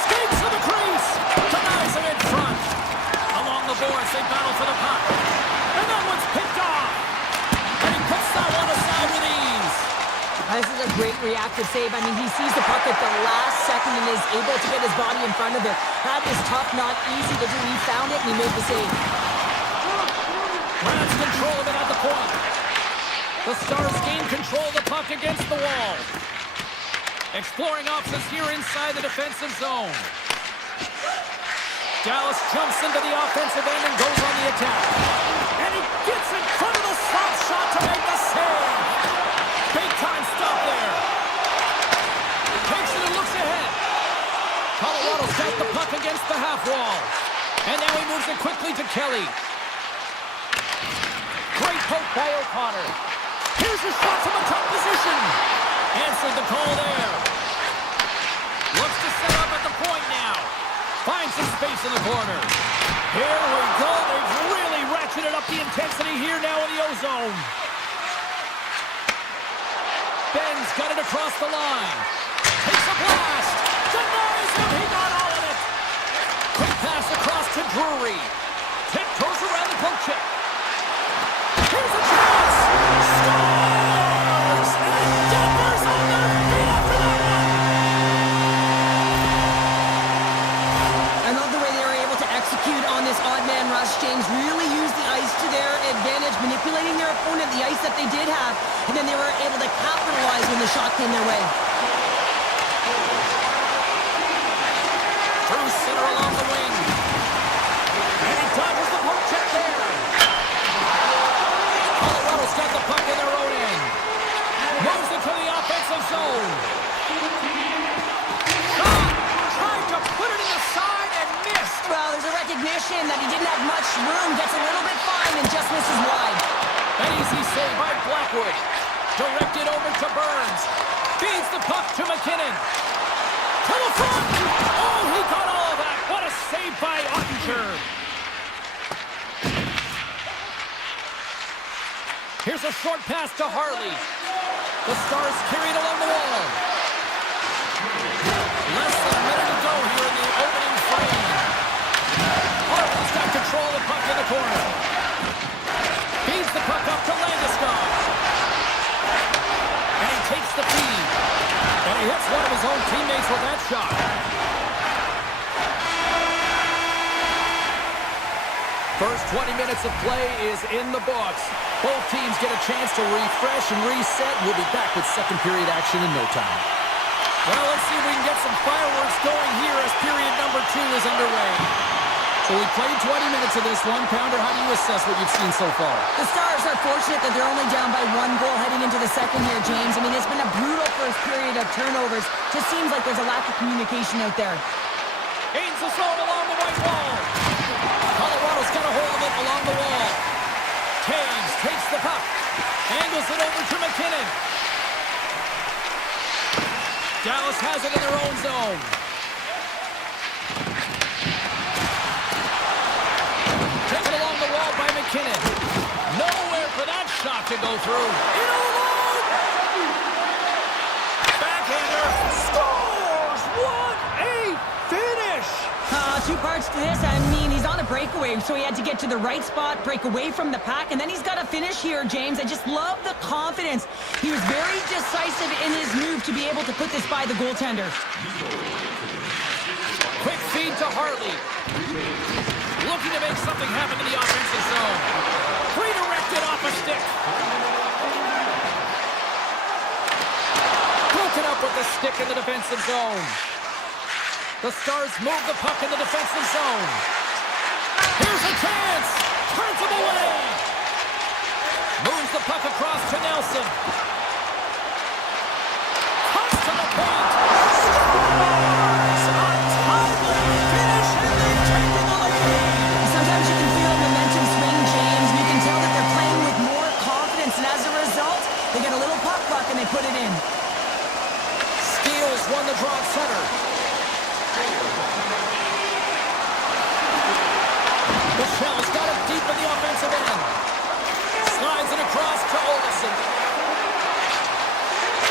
Skates to the crease. Denies him in front. Along the boards, they battle for the puck. And that one's picked off. And he puts that one aside with ease. This is a great reactive save. I mean, he sees the puck at the last second and is able to get his body in front of it. That is tough, not easy to do. He found it and he made the save. Grabs control of it at the point. The Stars gain control of the puck against the wall. Exploring options here inside the defensive zone. Dallas jumps into the offensive end and goes on the attack. And he gets in front of the slap shot to make the save. Big time stop there. Takes it and looks ahead. Colorado's got the puck against the half wall. And now he moves it quickly to Kelly. Great poke by O'Connor. Here's a shot from a tough position. Answered the call there. Looks to set up at the point now. Finds some space in the corner. Here we go. They've really ratcheted up the intensity here now in the O-zone. Ben's got it across the line. Takes a blast. Denies him. He got all of it. Quick pass across to Drury. Tiptoes around the poke check. Here's a chance. Scores! And Denver's on their feet after that one. I love the way they were able to execute on this odd man rush. James really used the ice to their advantage, manipulating their opponent, the ice that they did have, and then they were able to capitalize when the shot came their way. Through center along the wing. And he dodges the poke check there. Colorado's got the puck in their own end. Moves it to the offensive zone. Shot! Tried to put it in the side and missed. Well, there's a recognition that he didn't have much room, gets a little bit fine and just misses wide. An easy save by Blackwood. Directed over to Burns. Feeds the puck to McKinnon. To the front! Oh, he got all of that. What a save by Ottinger. Here's a short pass to Harley. The Stars carried along the wall. Less than a minute to go here in the opening frame. Harley's got control of the puck in the corner. Feeds the puck up to Landeskog. And he takes the feed. And he hits one of his own teammates with that shot. First 20 minutes of play is in the books. Both teams get a chance to refresh and reset. We'll be back with second period action in no time. Well, let's see if we can get some fireworks going here as period number 2 is underway. So we played 20 minutes of this one. Pounder, how do you assess what you've seen so far? The Stars are fortunate that they're only down by 1 goal heading into the second here, James. I mean, it's been a brutal first period of turnovers. Just seems like there's a lack of communication out there. Gains the zone along the right wall. Colorado's got a hold of it along the wall. Taves takes the puck. Angles it over to McKinnon. Dallas has it in their own zone. Taken along the wall by McKinnon. Nowhere for that shot to go through. In alone! Backhander scores! What a finish! Two parts to this. I mean, he's on a breakaway, so he had to get to the right spot, break away from the pack, and then he's got to finish here, James. I just love the confidence. He was very decisive in his move to be able to put this by the goaltender. Quick feed to Hartley. Looking to make something happen in the offensive zone. Redirected off a stick. Broken up with the stick in the defensive zone. The Stars move the puck in the defensive zone. Here's a chance. Turns him away. Moves the puck across to Nelson. Cuts to the paint. Scores! A timely finish, and they've taken the lead. Sometimes you can feel momentum swing, James. You can tell that they're playing with more confidence, and as a result, they get a little puck luck and they put it in. Steals won the draw at center. Michelle's got it deep in the offensive end. Slides it across to Olsen.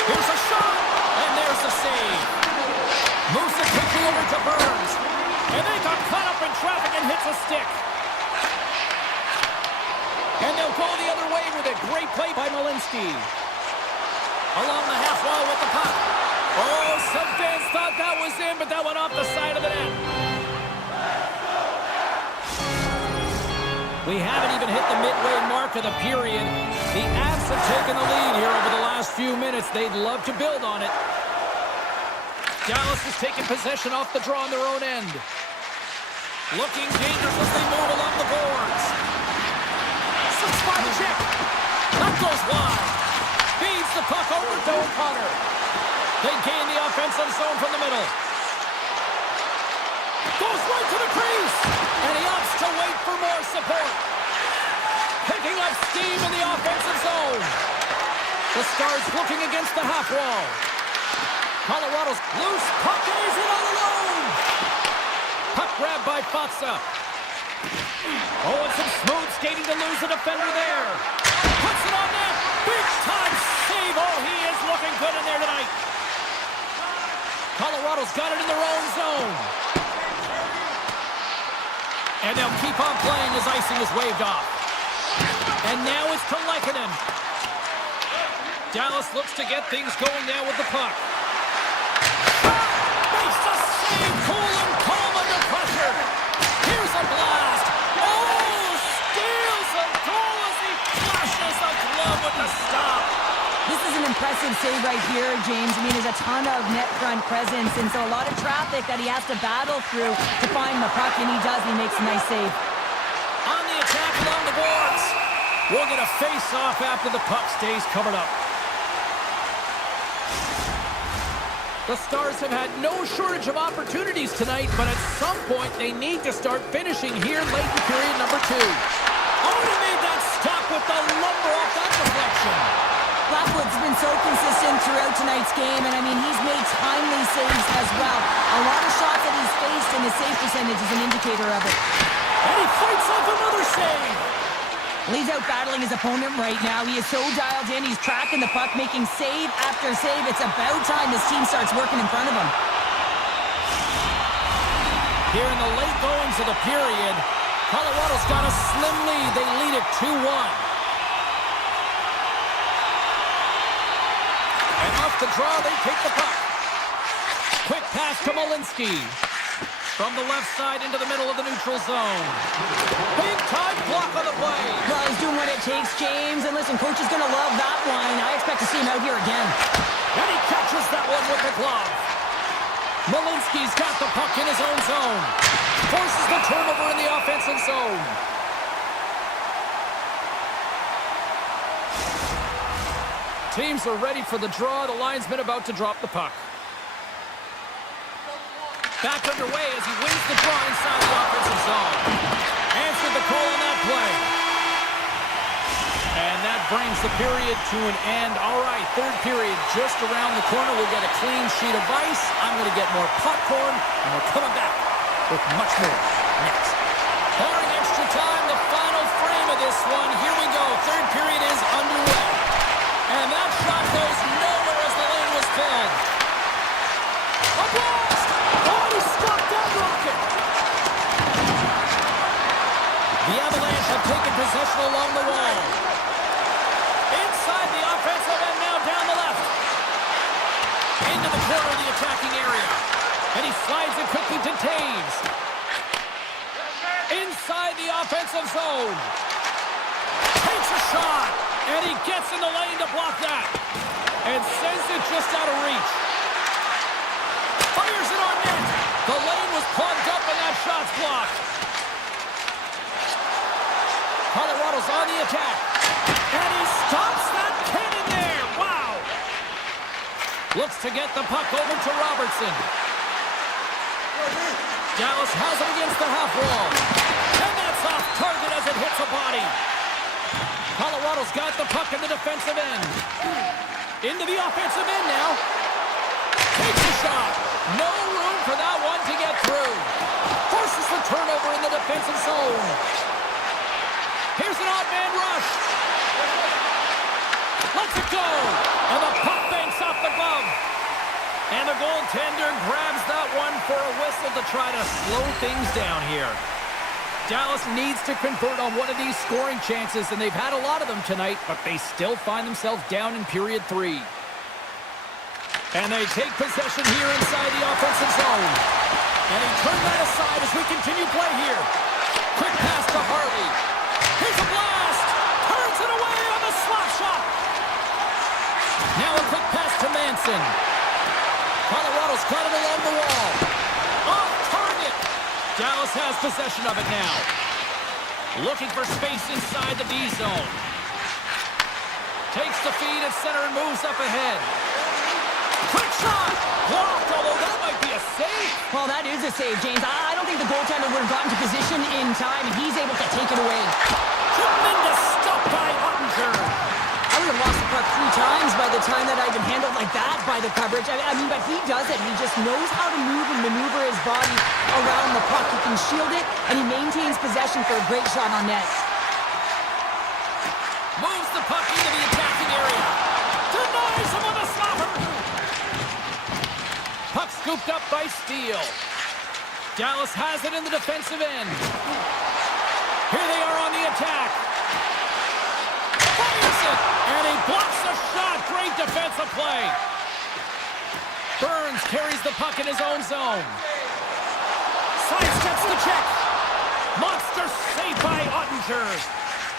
Here's a shot, and there's the save. Moves it quickly over to Burns. And they got caught up in traffic and hits a stick. And they'll go the other way with a great play by Malinsky. Along the half wall with the puck. Oh, some fans thought that was in, but that went off the side of the net. We haven't even hit the midway mark of the period. The Avs have taken the lead here over the last few minutes. They'd love to build on it. Dallas has taken possession off the draw on their own end. Looking dangerous as they move along the boards. Some spot check. That goes wide. Feeds the puck over to O'Connor. They gain the offensive zone from the middle. Goes right to the crease. And he opts to wait for more support. Picking up steam in the offensive zone. The Stars looking against the half wall. Colorado's loose. Puck is in all alone. Puck grabbed by Fatsa. Oh, and some smooth skating to lose the defender there. Puts it on net. Big time save. Oh, he is looking good in there tonight. Colorado's got it in their own zone. And they'll keep on playing as icing is waved off. And now it's to Lehkonen. Dallas looks to get things going now with the puck. Makes the save, cool and calm under pressure. Here's a blast. Oh, steals a goal as he flashes the glove with the stop. This is an impressive save right here, James. I mean, there's a ton of net front presence, and so a lot of traffic that he has to battle through to find the puck, and he does. He makes a nice save. On the attack along the boards. We'll get a face-off after the puck stays covered up. The Stars have had no shortage of opportunities tonight, but at some point they need to start finishing here late in period number 2. Oh, he made that stop with the lumber off that deflection. Blackwood's been so consistent throughout tonight's game, and I mean, he's made timely saves as well. A lot of shots that he's faced, and his save percentage is an indicator of it. And he fights off another save. He's out battling his opponent right now. He is so dialed in. He's tracking the puck, making save after save. It's about time this team starts working in front of him. Here in the late goings of the period, Colorado's got a slim lead. They lead it 2-1. And off the draw, they take the puck. Quick pass to Malinsky. From the left side into the middle of the neutral zone. Big time block on the play. Well, he's doing what it takes, James. And listen, coach is going to love that one. I expect to see him out here again. And he catches that one with the glove. Malinsky's got the puck in his own zone. Forces the turnover in the offensive zone. Teams are ready for the draw. The linesman about to drop the puck. Back underway as he wins the draw inside the offensive zone. Answered the call on that play. And that brings the period to an end. All right, third period just around the corner. We'll get a clean sheet of ice. I'm going to get more popcorn, and we're coming back with much more next. Barring extra time, the final frame of this one. Here we go. Third period is underway. And that shot goes nowhere as the lane was filled. A blast! Oh, he stopped that rocket! The Avalanche have taken possession along the wall. Inside the offensive end, now down the left. Into the corner of the attacking area. And he slides it quickly to Taves. Inside the offensive zone. Takes a shot. And he gets in the lane to block that. And sends it just out of reach. Fires it on net. The lane was plugged up and that shot's blocked. Colorado's on the attack. And he stops that cannon there. Wow. Looks to get the puck over to Robertson. Dallas has it against the half wall. And that's off target as it hits a body. Colorado's got the puck in the defensive end. Into the offensive end now. Takes a shot. No room for that one to get through. Forces the turnover in the defensive zone. Here's an odd man rush. Lets it go. And the puck banks off the glove. And the goaltender grabs that one for a whistle to try to slow things down here. Dallas needs to convert on one of these scoring chances, and they've had a lot of them tonight, but they still find themselves down in period 3. And they take possession here inside the offensive zone. And he turned that aside as we continue play here. Quick pass to Harley. Here's a blast. Turns it away on the slap shot. Now a quick pass to Manson. Colorado's got it along the wall. Off target. Dallas has possession of it now. Looking for space inside the D zone. Takes the feed at center and moves up ahead. Quick shot! Blocked, although that might be a save. Well, that is a save, James. I don't think the goaltender would have gotten to position in time, and he's able to take it away. Tremendous stop by Ottinger. I would have lost the puck 3 times by the time that I've been handled like that by the coverage. I mean, but he does it. He just knows how to move and maneuver his body around the puck. He can shield it, and he maintains possession for a great shot on net. Moves the puck into the attacking area. Denies him with a slapper. Puck scooped up by Steele. Dallas has it in the defensive end. Here they are on the attack. Fires it, and he blocks the shot. Great defensive play. Burns carries the puck in his own zone. Sidesteps the check. Monster save by Ottinger.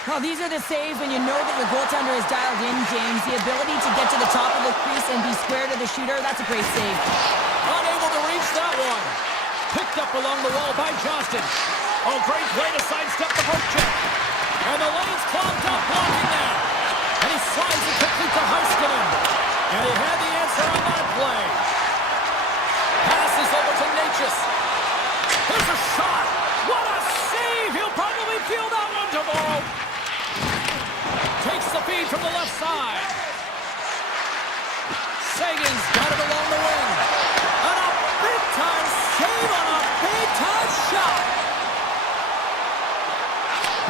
Well, these are the saves when you know that your goaltender is dialed in, James. The ability to get to the top of the crease and be square to the shooter, that's a great save. Unable to reach that one. Picked up along the wall by Johnston. Oh, great play to sidestep the poke check. And the lane's clogged up, blocking now. And he slides it quickly to Heiskanen. And he had the answer on that play. Passes over to Natchez. Here's a shot. What a save. He'll probably feel that one tomorrow. Takes the feed from the left side. Sagan's got it along the wing. And a big-time save on a big-time shot.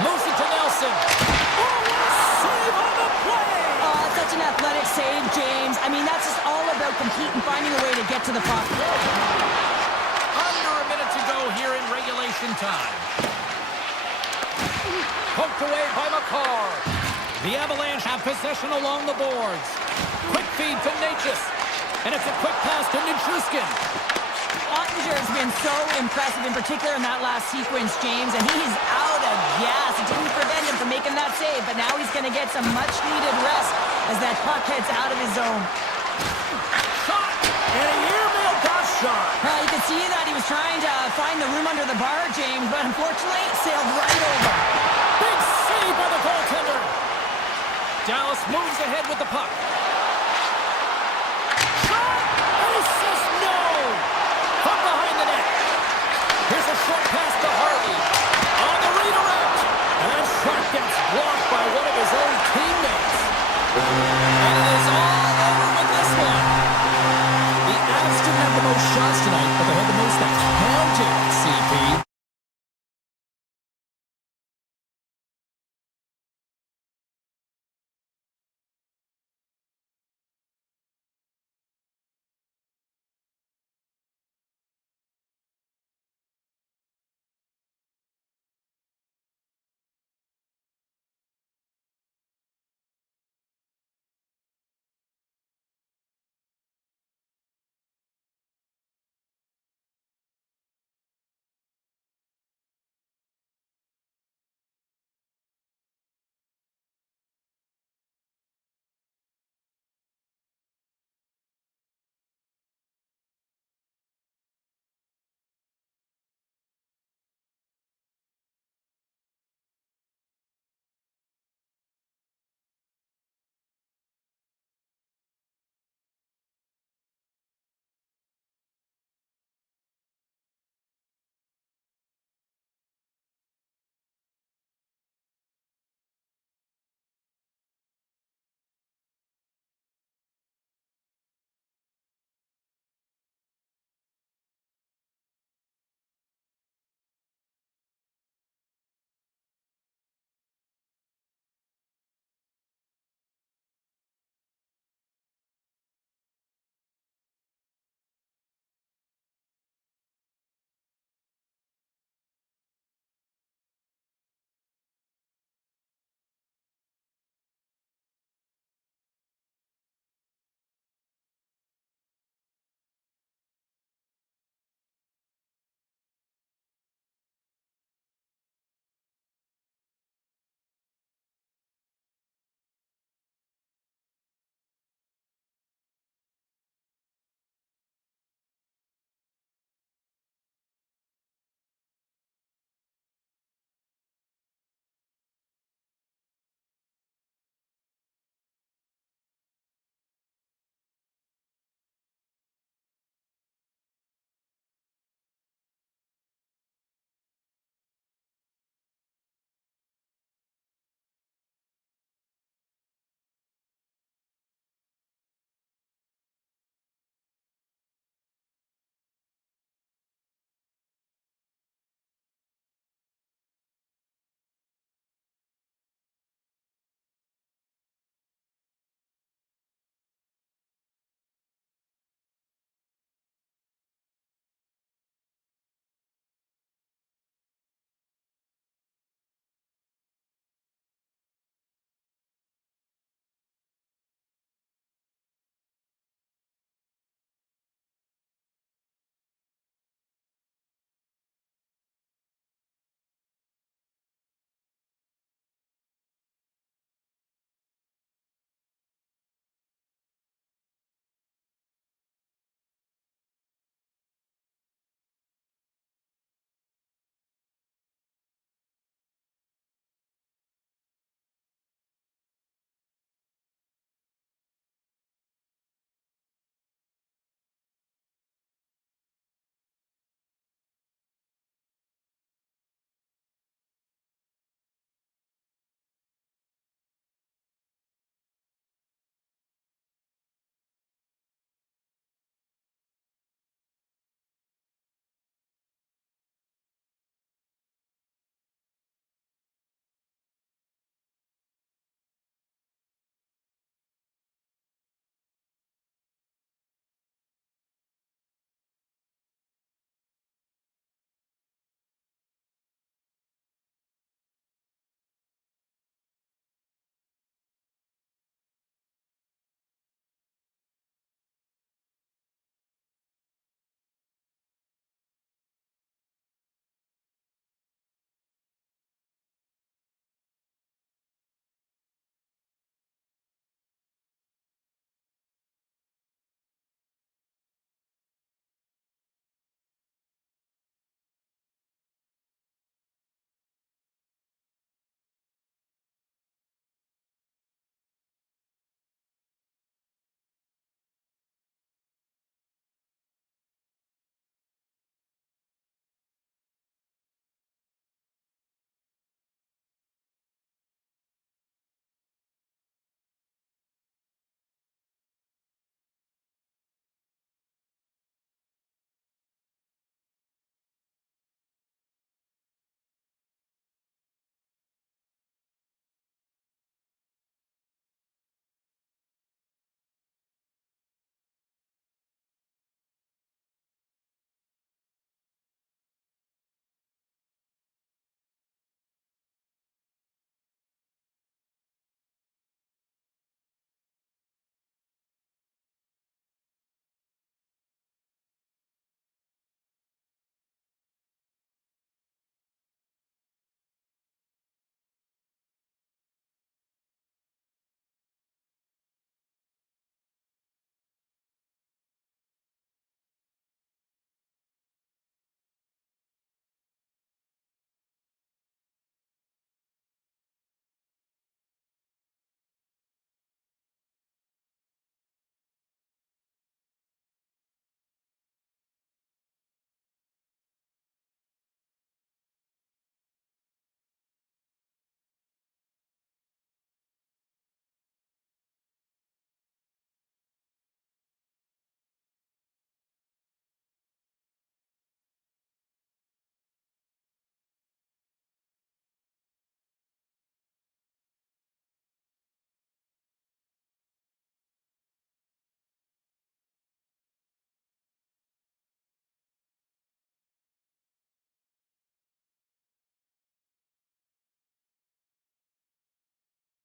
Moves it to Nelson. Oh, what a save on the play. Oh, such an athletic save, James. I mean, that's just all about competing, finding a way to get to the puck. Under a minute to go here in regulation time. Poked away by McCarr. The Avalanche have possession along the boards. Quick feed to Natchez. And it's a quick pass to Nichushkin. Ottinger has been so impressive, in particular in that last sequence, James, and he's out of gas. It didn't prevent him from making that save, but now he's going to get some much-needed rest as that puck heads out of his zone. Shot! And a airmail pass shot. Well, you can see that he was trying to find the room under the bar, James, but unfortunately, it sailed right over. Big save by the goaltender. Dallas moves ahead with the puck. Shot! And he says no! From behind the net. Here's a short pass to Harley. On the redirect. And that shot gets blocked by one of his own team.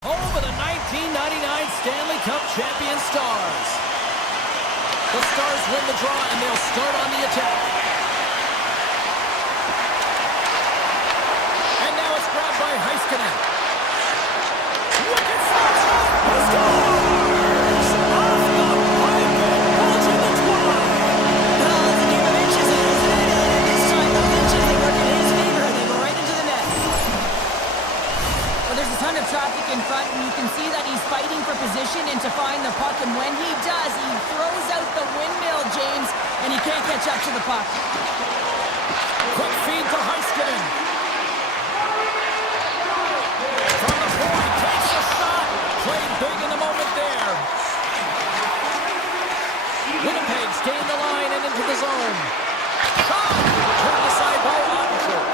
Home of the 1999 Stanley Cup champion Stars. The Stars win the draw and they'll start on the attack. And now it's grabbed by Heiskanen. Wicked slap shot! He scores! Off the pipe and bulging the twine! Oh, it's a game of inches, isn't it? And this time those inches, they work in his favor and they go right into the net. Well, there's a ton of traffic in front, and you can see that he's fighting for position and to find the puck, and when he does, he throws out the windmill, James, and he can't catch up to the puck. Quick feed to Heiskanen. From the point, takes a shot. Played big in the moment there. Winnipeg's gained the line and into the zone. Shot! Turned aside by Ottinger.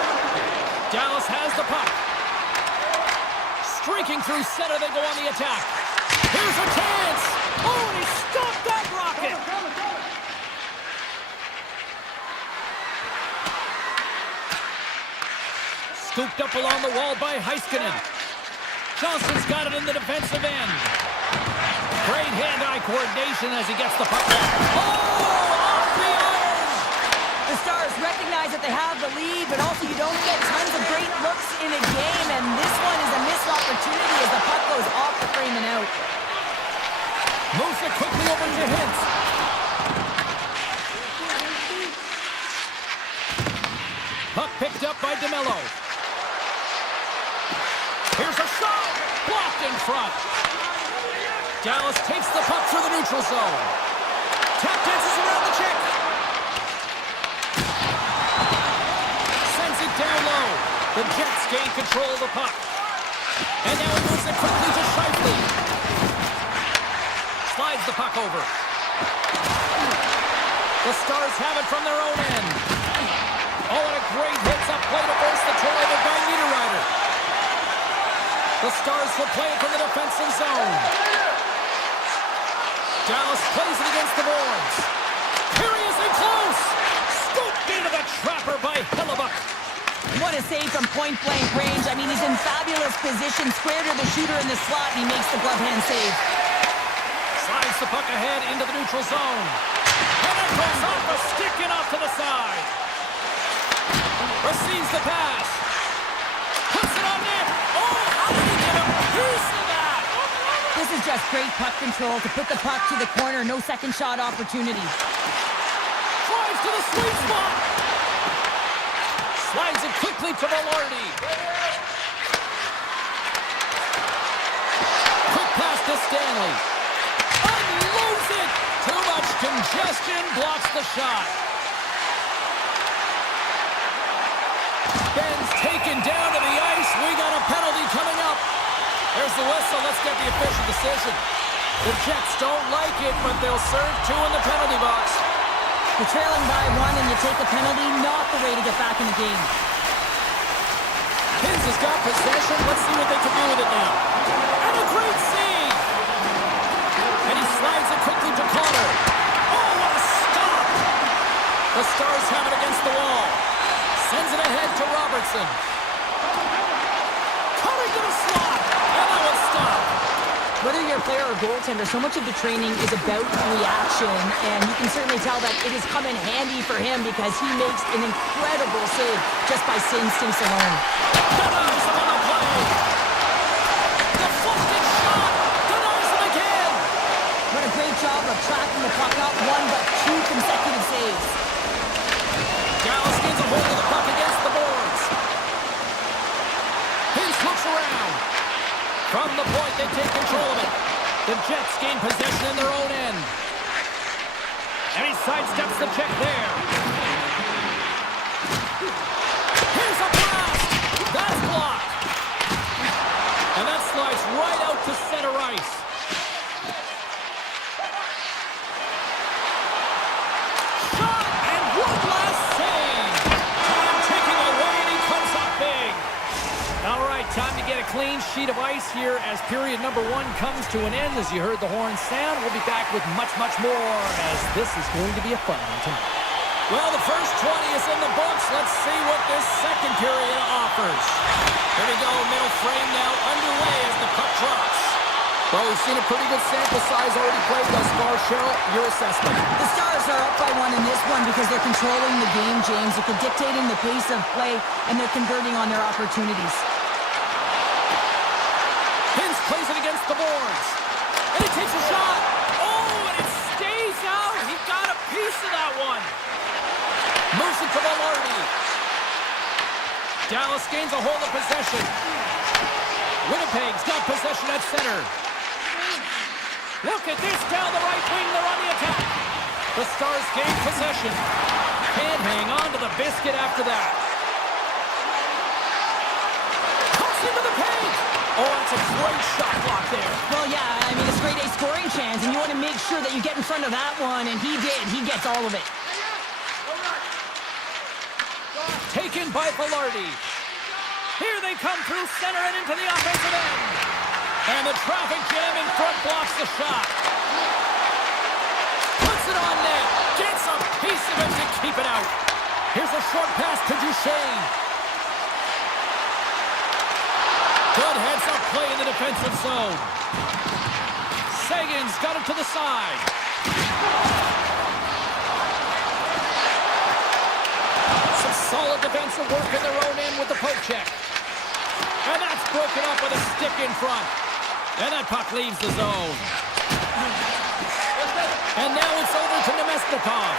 Dallas has the puck. Streaking through center, they go on the attack. Here's a chance! Oh, and he stopped that rocket! Scooped up along the wall by Heiskanen. Johnson's got it in the defensive end. Great hand-eye coordination as he gets the puck back. Oh, off the iron! The Stars recognize that they have the lead, but also you don't get tons of great looks in a game, and this one is a missed opportunity as the puck goes off the frame and out. Moves it quickly over to Hintz. Puck picked up by DeMello. Here's a shot! Blocked in front. Dallas takes the puck through the neutral zone. Tap dances around the check. Sends it down low. The Jets gain control of the puck. And now he moves it quickly to Scheifele. Slides the puck over. The Stars have it from their own end. Oh, and a great hits up play to force the turnover by Niederreiter. The Stars will play it from the defensive zone. Dallas plays it against the boards. Here he is in close. Scooped into the trapper by Hellebuck. What a save from point-blank range. I mean, he's in fabulous position, square to the shooter in the slot, and he makes the glove hand save. Slides the puck ahead into the neutral zone. And it goes off a stick and off to the side. Receives the pass. Puts it on net. Oh, how did he get a piece of that? This is just great puck control to put the puck to the corner. No second shot opportunity. Drives to the sweet spot. Slides it quickly to Velarde. Quick pass to Stanley. Unloads it. Too much congestion. Blocks the shot. Ben's taken down to the ice. We got a penalty coming up. There's the whistle. Let's get the official decision. The Jets don't like it, but they'll serve two in the penalty box. You're trailing by one and you take a penalty, not the way to get back in the game. Hintz has got possession. Let's see what they can do with it now. And a great save! And he slides it quickly to Connor. Oh, what a stop! The Stars have it against the wall. Sends it ahead to Robertson. Cutting to the slot. And that one's stopped. Whether you're a player or goaltender, so much of the training is about reaction, and you can certainly tell that it has come in handy for him because he makes an incredible save just by instincts alone. Denies him on the play. Deflected shot. Denies him again. What a great job of tracking the puck, not one but two consecutive saves. Dallas gains a hold of the puck against the boards. Hintz looks around. From the point, they take control of it. The Jets gain possession in their own end. And he sidesteps the check there. Here's a blast! That's blocked. And that slides right out to center ice. Shot! And one last save! Time ticking away, and he comes up big. All right, time to get a clean sheet of ice here as period number one comes to an end. As you heard the horn sound, we'll be back with much, much more as this is going to be a fun one tonight. Well, the first 20 is in the books. Let's see what this second period offers. Here we go, middle frame now underway as the puck drops. Well, we've seen a pretty good sample size already played thus far. Cheryl, your assessment. The Stars are up by 1 in this one because they're controlling the game, James. They're dictating the pace of play, and they're converting on their opportunities. Hintz plays it against the boards. And he takes a shot. Oh, and it stays out. He got a piece of that one. Moves it to Velarde. Dallas gains a hold of possession. Winnipeg's got possession at center. Look at this down the right wing. They're on the attack. The Stars gain possession. Can't hang on to the biscuit after that. Cuts into the paint. Oh, that's a great shot block there. Well, yeah, I mean, it's grade A scoring chance, and you want to make sure that you get in front of that one, and he did. He gets all of it. Taken by Velarde. Here they come through center and into the offensive end. And the traffic jam in front blocks the shot. Puts it on net. Gets a piece of it to keep it out. Here's a short pass to Duchesne. Good heads-up play in the defensive zone. Sagan's got it to the side. Some solid defensive work in their own end with the poke check. And that's broken up with a stick in front. And that puck leaves the zone. And now it's over to Nemestikov.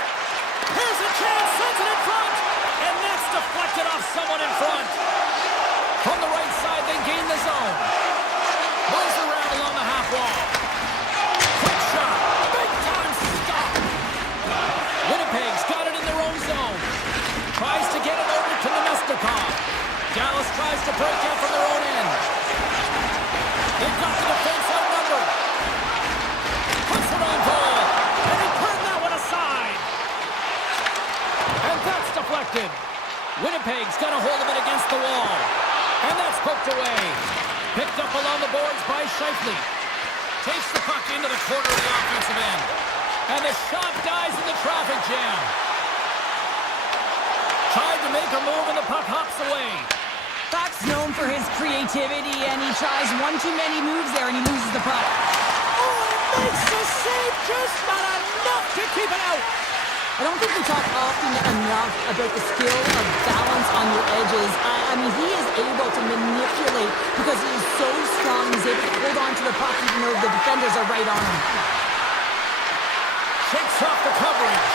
Here's a chance, sends it in front. And that's deflected off someone in front. From the right side, they gain the zone. Moves around along the half wall. Quick shot. Big time stop. Winnipeg's got it in their own zone. Tries to get it over to Nemestikov. Dallas tries to break out from their own end. They've got the defense outnumbered. Puts it on goal. And he turned that one aside. And that's deflected. Winnipeg's got a hold of it against the wall. And that's poked away. Picked up along the boards by Scheifele. Takes the puck into the corner of the offensive end. And the shot dies in the traffic jam. Tried to make a move and the puck hops away. Fox known for his creativity, and he tries one too many moves there, and he loses the puck. Oh, it makes the save, just not enough to keep it out. I don't think we talk often enough about the skill of balance on your edges. I mean, he is able to manipulate because he is so strong. He's able to hold on to the puck even though the defenders are right on him. Shakes off the coverage.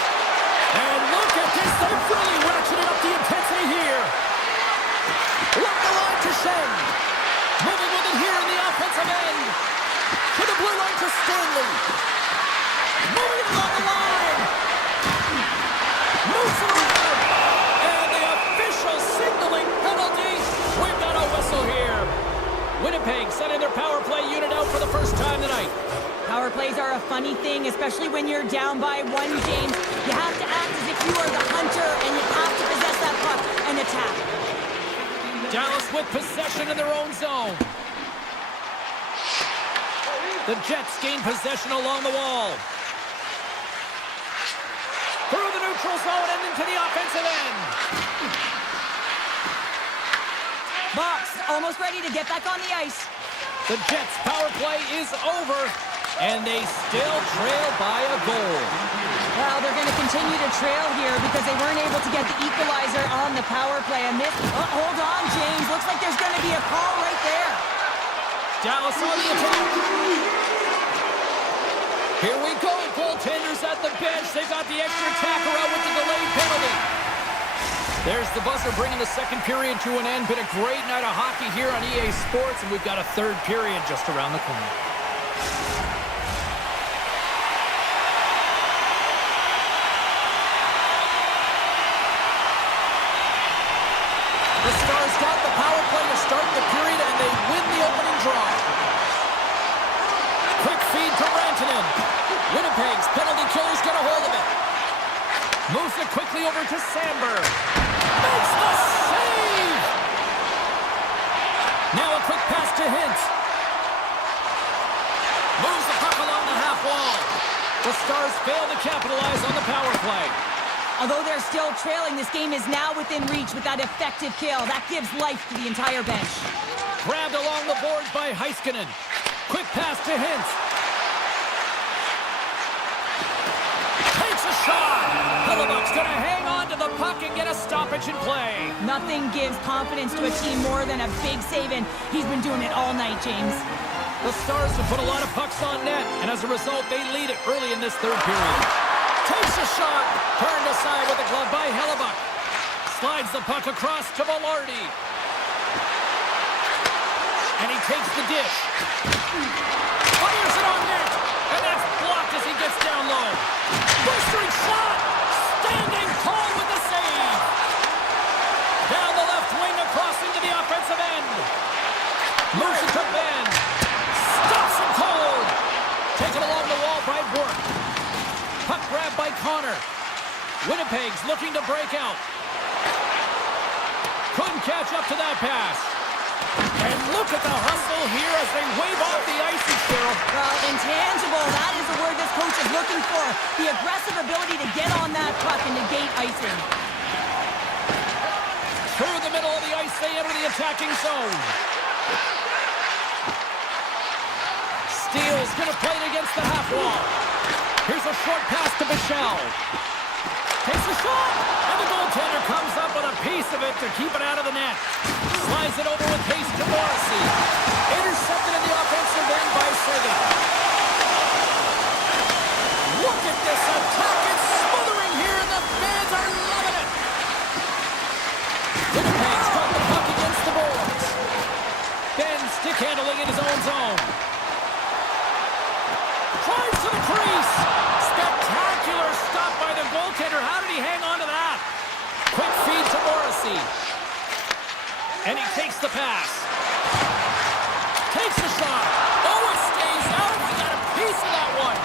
And look at this. They're really ratcheting up the intensity here. Up the line to Shen. Moving with it here in the offensive end. To the blue line to Stanley. Moving along the line. Moves it around. And the official signaling penalty. We've got a whistle here. Winnipeg sending their power play unit out for the first time tonight. Power plays are a funny thing, especially when you're down by 1, James. You have to act as if you are the hunter, and you have to possess that puck and attack. Dallas with possession in their own zone. The Jets gain possession along the wall. Through the neutral zone and into the offensive end. Box almost ready to get back on the ice. The Jets' power play is over, and they still trail by a goal. Well, they're going to continue to trail here because they weren't able to get the equalizer on the power play. And this, hold on, James. Looks like there's going to be a call right there. Dallas on the attack. Here we go. Goaltenders at the bench. They've got the extra attacker out with the delayed penalty. There's the buzzer bringing the second period to an end. Been a great night of hockey here on EA Sports, and we've got a third period just around the corner. The Stars got the power play to start the period, and they win the opening draw. Quick feed to Rantanen. Winnipeg's penalty killer's got a hold of it. Moves it quickly over to Sandberg. Makes the save! Now a quick pass to Hintz. Moves the puck along the half wall. The Stars fail to capitalize on the power play. Although they're still trailing, this game is now within reach with that effective kill. That gives life to the entire bench. Grabbed along the boards by Heiskanen. Quick pass to Hintz. Takes a shot. Hellebuck's going to hang on to the puck and get a stoppage in play. Nothing gives confidence to a team more than a big save, and he's been doing it all night, James. The Stars have put a lot of pucks on net, and as a result, they lead it early in this third period. Takes a shot. Turned aside with the glove by Hellebuck. Slides the puck across to Velarde. And he takes the dish. Fires it on net. And that's blocked as he gets down low. Blistering shot. Standing tall with the save. Down the left wing across into the offensive end. Moves it to Ben. Stops him cold. Taken along the wall by Burke. Puck grab by Connor. Winnipeg's looking to break out. Couldn't catch up to that pass. And look at the hustle here as they wave off the icing, Cheryl. Well, intangible, that is the word this coach is looking for. The aggressive ability to get on that puck and negate icing. Through the middle of the ice, they enter the attacking zone. Steele's going to play it against the half wall. Here's a short pass to Michel. Takes a shot, and the goaltender comes up with a piece of it to keep it out of the net. Slides it over with haste to Morrissey. Intercepted in the offensive end by Seguin. Look at this attack. It's smothering here, and the fans are loving it. Winnipeg's got the puck against the boards. Ben stick handling in his own zone. Drives to the crease. Spectacular stop by the goaltender. How did he hang on to that? Quick feed to Morrissey. And he takes the pass. Takes the shot. Oh, it stays out. He got a piece of that one.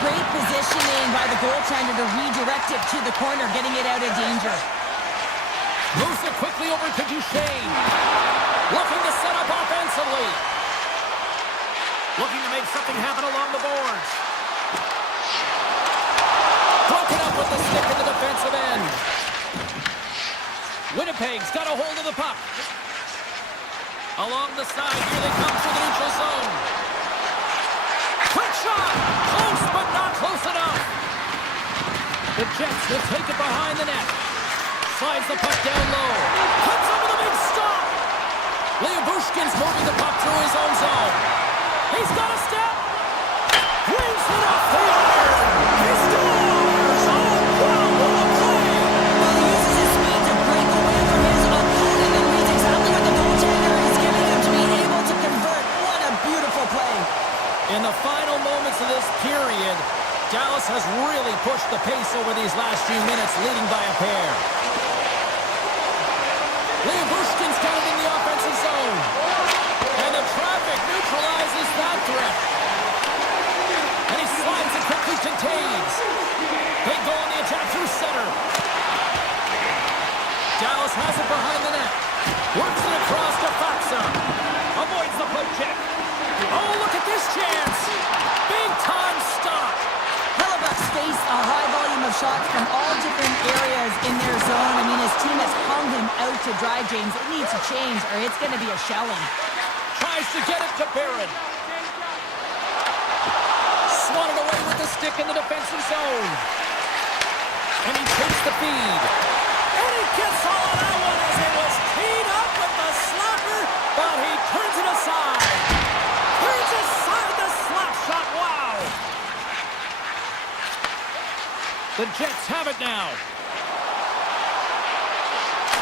Great positioning by the goaltender to redirect it to the corner, getting it out of danger. Moves it quickly over to Duchesne. Looking to set up offensively. Looking to make something happen along the boards. Broken up with the stick in the defensive end. Winnipeg's got a hold of the puck. Along the side, here they come through the neutral zone. Quick shot! Close, but not close enough. The Jets will take it behind the net. Slides the puck down low. Cuts up with a big stop. Leobushkin's moving the puck through his own zone. He's got a step. Brings it off the iron. He scores! Oh, wow, what a play! Well, he uses his speed to break away from his opponent and reads exactly what the goaltender is giving him to be able to convert. What a beautiful play. In the final moments of this period, Dallas has really pushed the pace over these last few minutes, leading by a pair. Leobushkin's got it in the offensive zone. And the traffic neutralizes that threat. And he slides it quickly to Taves. They go on the attack through center. Dallas has it behind the net. Works it across to Faksa. Avoids the poke check. Oh, look at this chance. Big time stop. Hellebuck's faced a high volume of shots from all different areas in their zone. I mean, his team has hung him out to dry, James. It needs to change, or it's going to be a shelling. Tries to get it to Barron. Swatted away with the stick in the defensive zone. And he takes the feed. And he gets all of that one as it was teed up with the slapper, but he turns it aside. Turns aside the slap shot. Wow. The Jets have it now.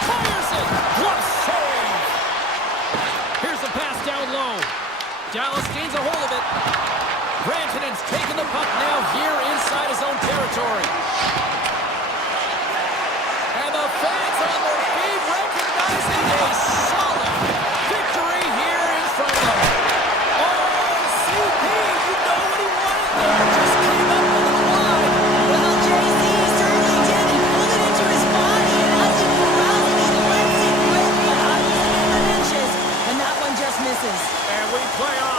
Fires it. What a save. Here's a pass down low. Dallas gains a hold of it. Grantonen's taking the puck now here inside his own territory. And the fans on their feet recognizing a solid victory here in front of them. Oh, CP, you know what he wanted there. Just came up a little wide. Well, JC certainly did. He pulled it into his body, and as he corralled it, he lets it rip, but obviously in inches, and that one just misses. And we play on.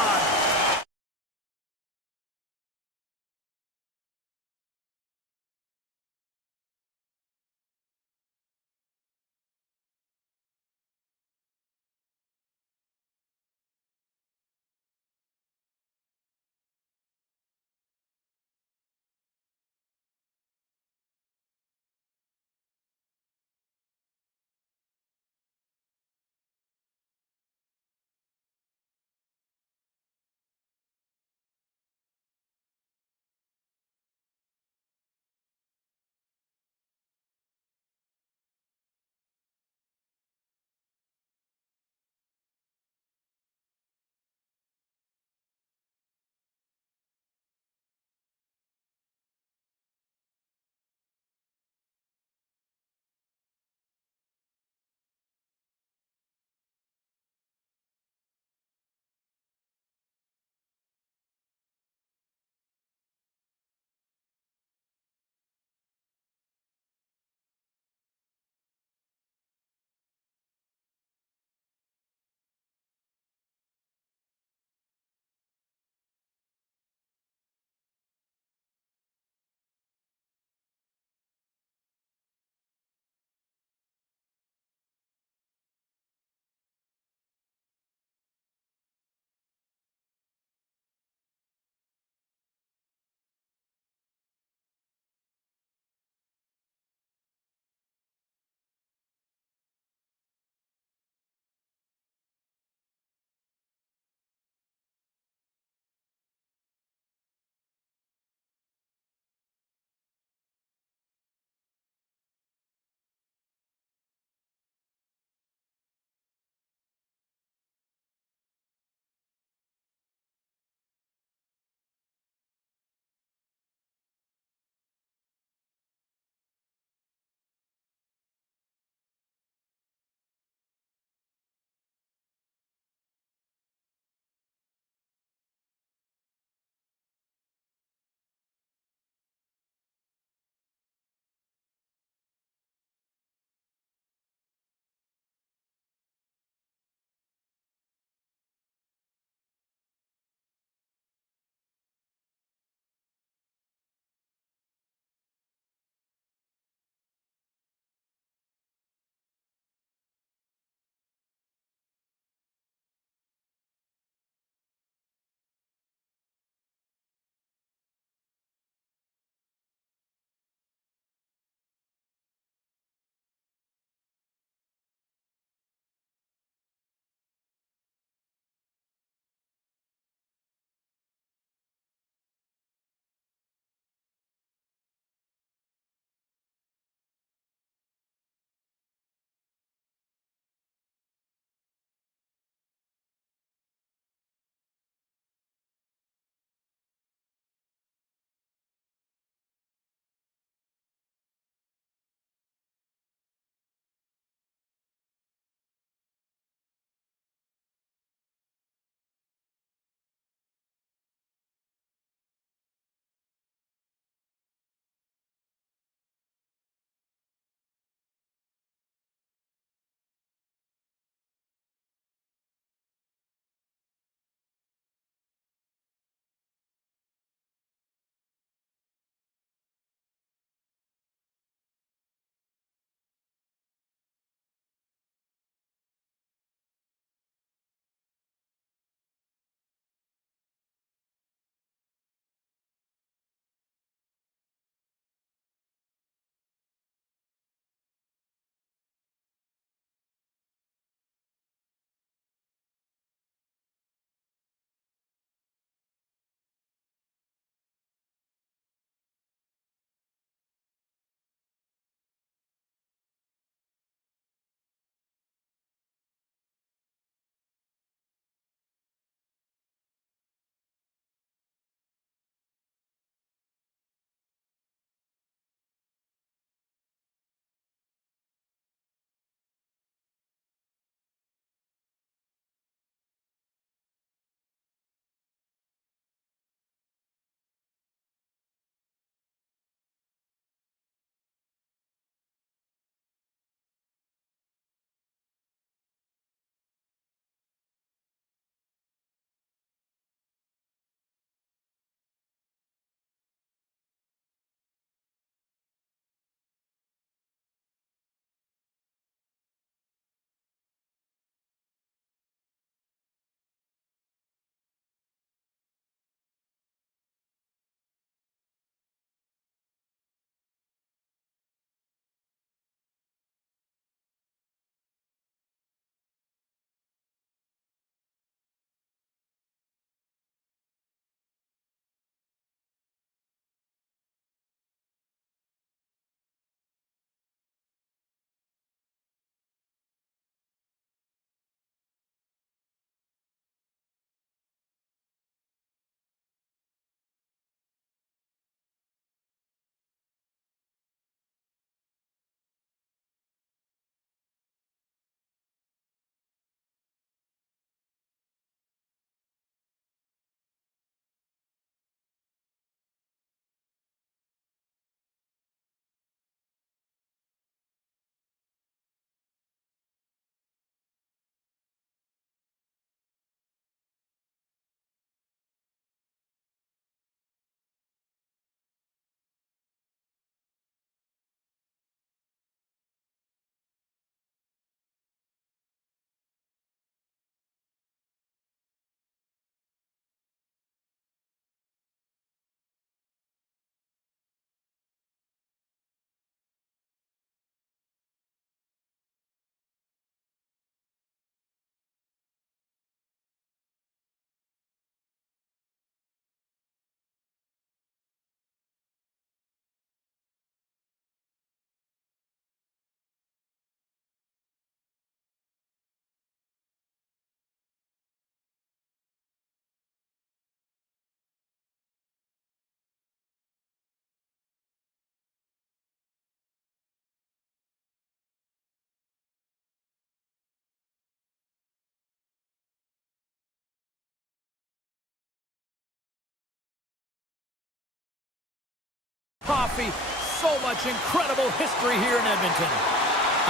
coffee. So much incredible history here in Edmonton.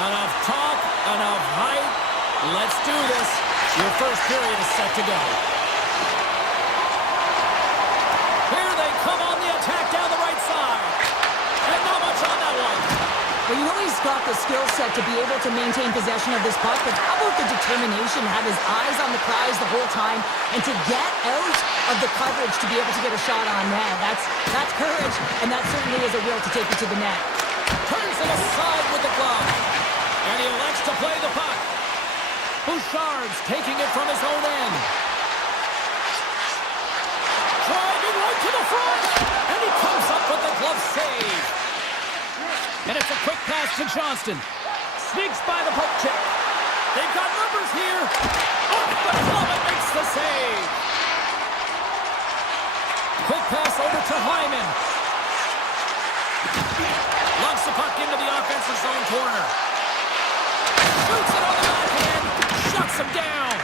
Enough talk, enough hype. Let's do this. Your first period is set to go. Here they come on the attack down the right side. And not much on that one. Well, you know he's got the skill set to be able to maintain possession of this puck, but how about the determination, have his eyes on the prize the whole time, and to get out of the coverage to be able to get a shot on net. That's courage, and that certainly is a will to take it to the net. Turns it aside with the glove. And he elects to play the puck. Bouchard's taking it from his own end. Driving right to the front. And he comes up with the glove save. And it's a quick pass to Johnston. Sneaks by the poke check. They've got numbers here. Off the glove and makes the save. Quick pass over to Hyman. Lunks the puck into the offensive zone corner. Shoots it on the backhand. Shuts him down.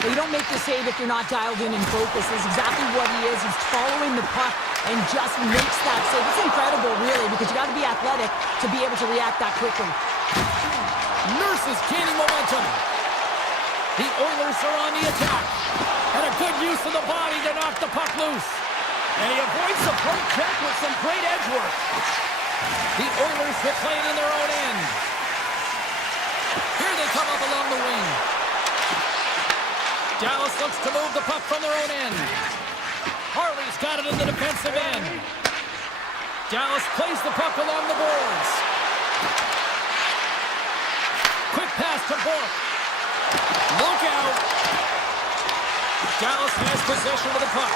Well, you don't make the save if you're not dialed in and focused. That's exactly what he is. He's following the puck and just makes that save. It's incredible, really, because you got to be athletic to be able to react that quickly. Nurse is gaining momentum. The Oilers are on the attack. And a good use of the body to knock the puck loose. And he avoids the poke check with some great edge work. The Oilers will play it in their own end. Here they come up along the wing. Dallas looks to move the puck from their own end. Harley's got it in the defensive end. Dallas plays the puck along the boards. Quick pass to Bork. Look out. Dallas has possession of the puck.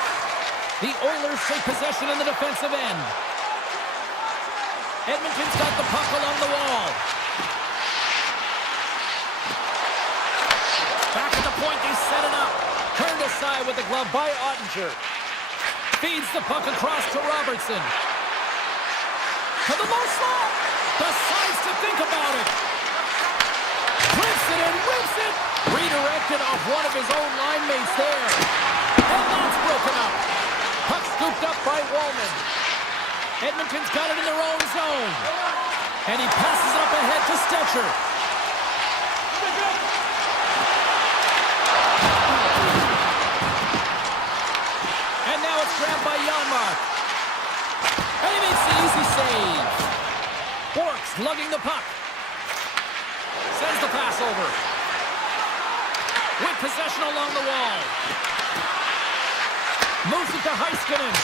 The Oilers take possession in the defensive end. Edmonton's got the puck along the wall. Back at the point, they set it up. Turned aside with the glove by Ottinger. Feeds the puck across to Robertson. To the low slot. Decides to think about it. Whips it and whips it. Redirected off one of his own line mates there. And that's broken up. Puck scooped up by Wallman. Edmonton's got it in their own zone. And he passes up ahead to Stetcher. And now it's grabbed by Janmark. And he makes the easy save. Bork's lugging the puck. Sends the pass over. With possession along the wall. Moves it to Heiskanen.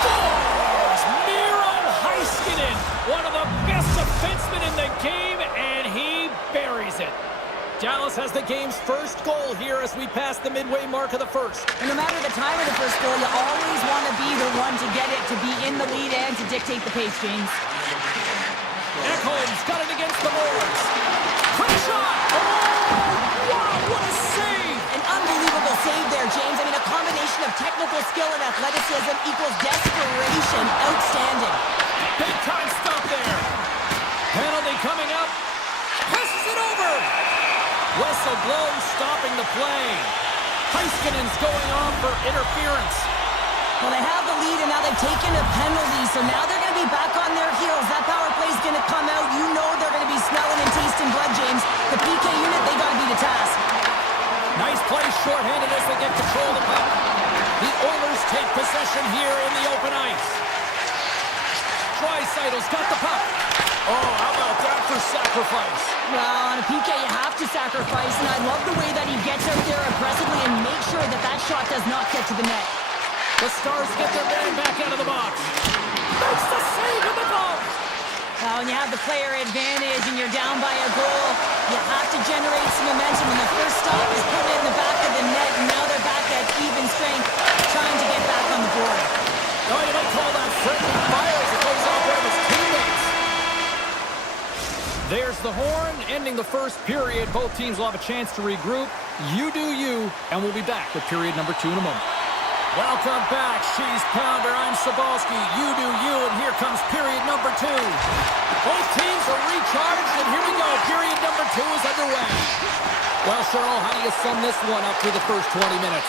Scores! Miro Heiskanen, one of the best defensemen in the game, and he buries it. Dallas has the game's first goal here as we pass the midway mark of the first. And no matter the time of the first goal, you always want to be the one to get it, to be in the lead and to dictate the pace, James. Ekholm's got it against the boards. Quick shot! Oh, wow, what a save! An unbelievable save there, James. I mean, a combination of technical skill and athleticism equals desperation. Outstanding. Big time stop there. Penalty coming up. Passes it over. Whistle blown, stopping the play. Heiskanen's going on for interference. Well, they have the lead, and now they've taken a penalty, so now they're going to be back on their heels. That power play's going to come out. You know they're going to be smelling and tasting blood, James. The PK unit, they got to be the task. Nice play, shorthanded as they get control of the puck. The Oilers take possession here in the open ice. Draisaitl's got the puck. Oh, how about that for sacrifice? Well, on a PK, you have to sacrifice, and I love the way that he gets out there aggressively and makes sure that that shot does not get to the net. The Stars get their man back out of the box. Makes the save with the glove. Well, when you have the player advantage and you're down by a goal, you have to generate some momentum, and the first stop is put in the back of the net, and now they're back at even strength, trying to get back on the board. Oh, you might call that friendly fire as it goes out there with his teammates. There's the horn, ending the first period. Both teams will have a chance to regroup. You do you, and we'll be back with period number 2 in a moment. Welcome back, She's Pounder. I'm Sabalski. You do you, and here comes period number 2. Both teams are recharged, and here we go. Period number 2 is underway. Well, Cheryl, how do you sum this one up through the first 20 minutes?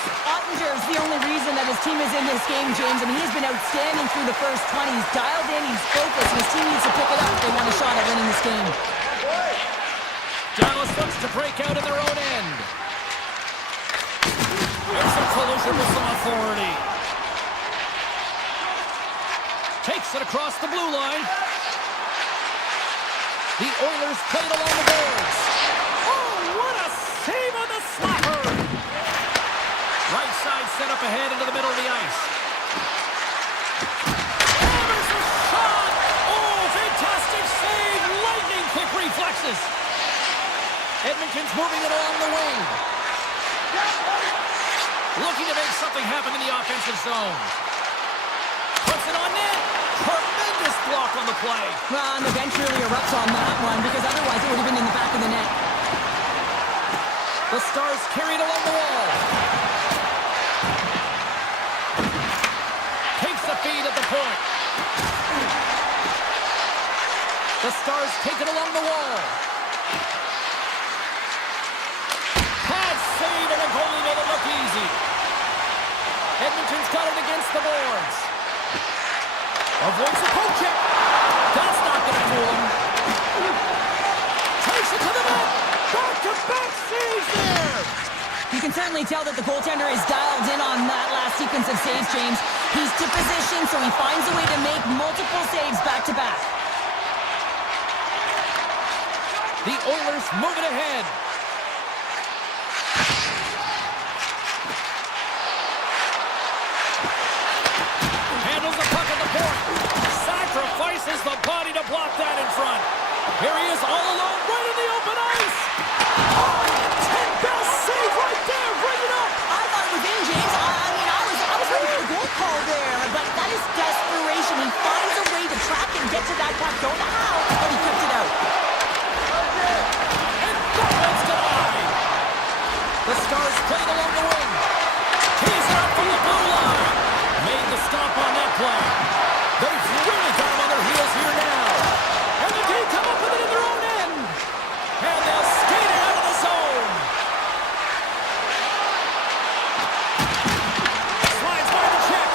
Ottinger is the only reason that his team is in this game, James. I mean, he's been outstanding through the first 20. He's dialed in, he's focused, and his team needs to pick it up if they want a shot at winning this game. Dallas looks to break out in their own end. Here's some collision with some authority. Takes it across the blue line. The Oilers played along the boards. Oh, what a save on the slapper! Right side set up ahead into the middle of the ice. Oh, there's a shot! Oh, fantastic save! Lightning quick reflexes. Edmonton's moving it along the wing. Looking to make something happen in the offensive zone. Puts it on net. Tremendous block on the play. Well, and the bench really erupts on that one, because otherwise it would have been in the back of the net. The Stars carried along the wall. Takes the feed at the point. The Stars take it along the wall. Bad save, and a goalie made it look easy. Edmonton's got it against the boards. Avoids the poke check. That's not going to fool him. Takes it to the net. Back-to-back saves there. You can certainly tell that the goaltender is dialed in on that last sequence of saves, James. He's to position, so he finds a way to make multiple saves back-to-back. The Oilers move it ahead. Handles the puck at the point. Sacrifices the body to block that in front. Here he is all alone right in the open ice. Oh, 10 best save right there. Bring it up. I thought it was in, James. I was ready for the goal call there, but that is desperation. He finds a way to track and get to that puck. Don't know how, but he kept it out. And that one's denied. The Stars played along the wing. Tees it up from the blue line. Made the stop on that play. They've really got him on their heels here now. And the team come up with it in their own end. And they'll skate it out of the zone. Slides by the check.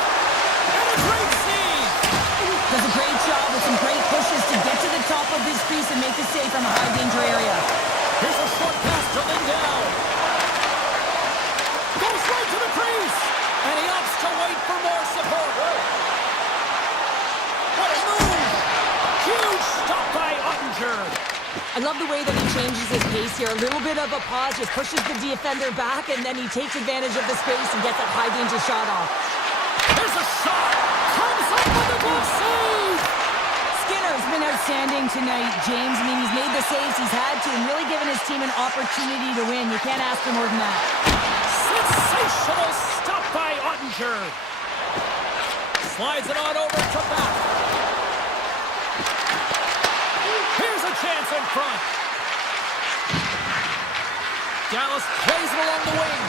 And a great save. Does a great job with some great pushes to get to the top of his crease and make the save from a high danger area. Here's a short pass to Lindell. Goes right to the crease. And he opts to wait for more support. What a move! Huge stop by Ottinger. I love the way that he changes his pace here. A little bit of a pause, just pushes the defender back, and then he takes advantage of the space and gets that high danger shot off. There's a shot. Comes up with a glove save. Skinner's been outstanding tonight, James. I mean, he's made the saves he's had to and really given his team an opportunity to win. You can't ask for more than that. Sensational stop by Ottinger. Slides it on over to back. Here's a chance in front. Dallas plays it along the wing.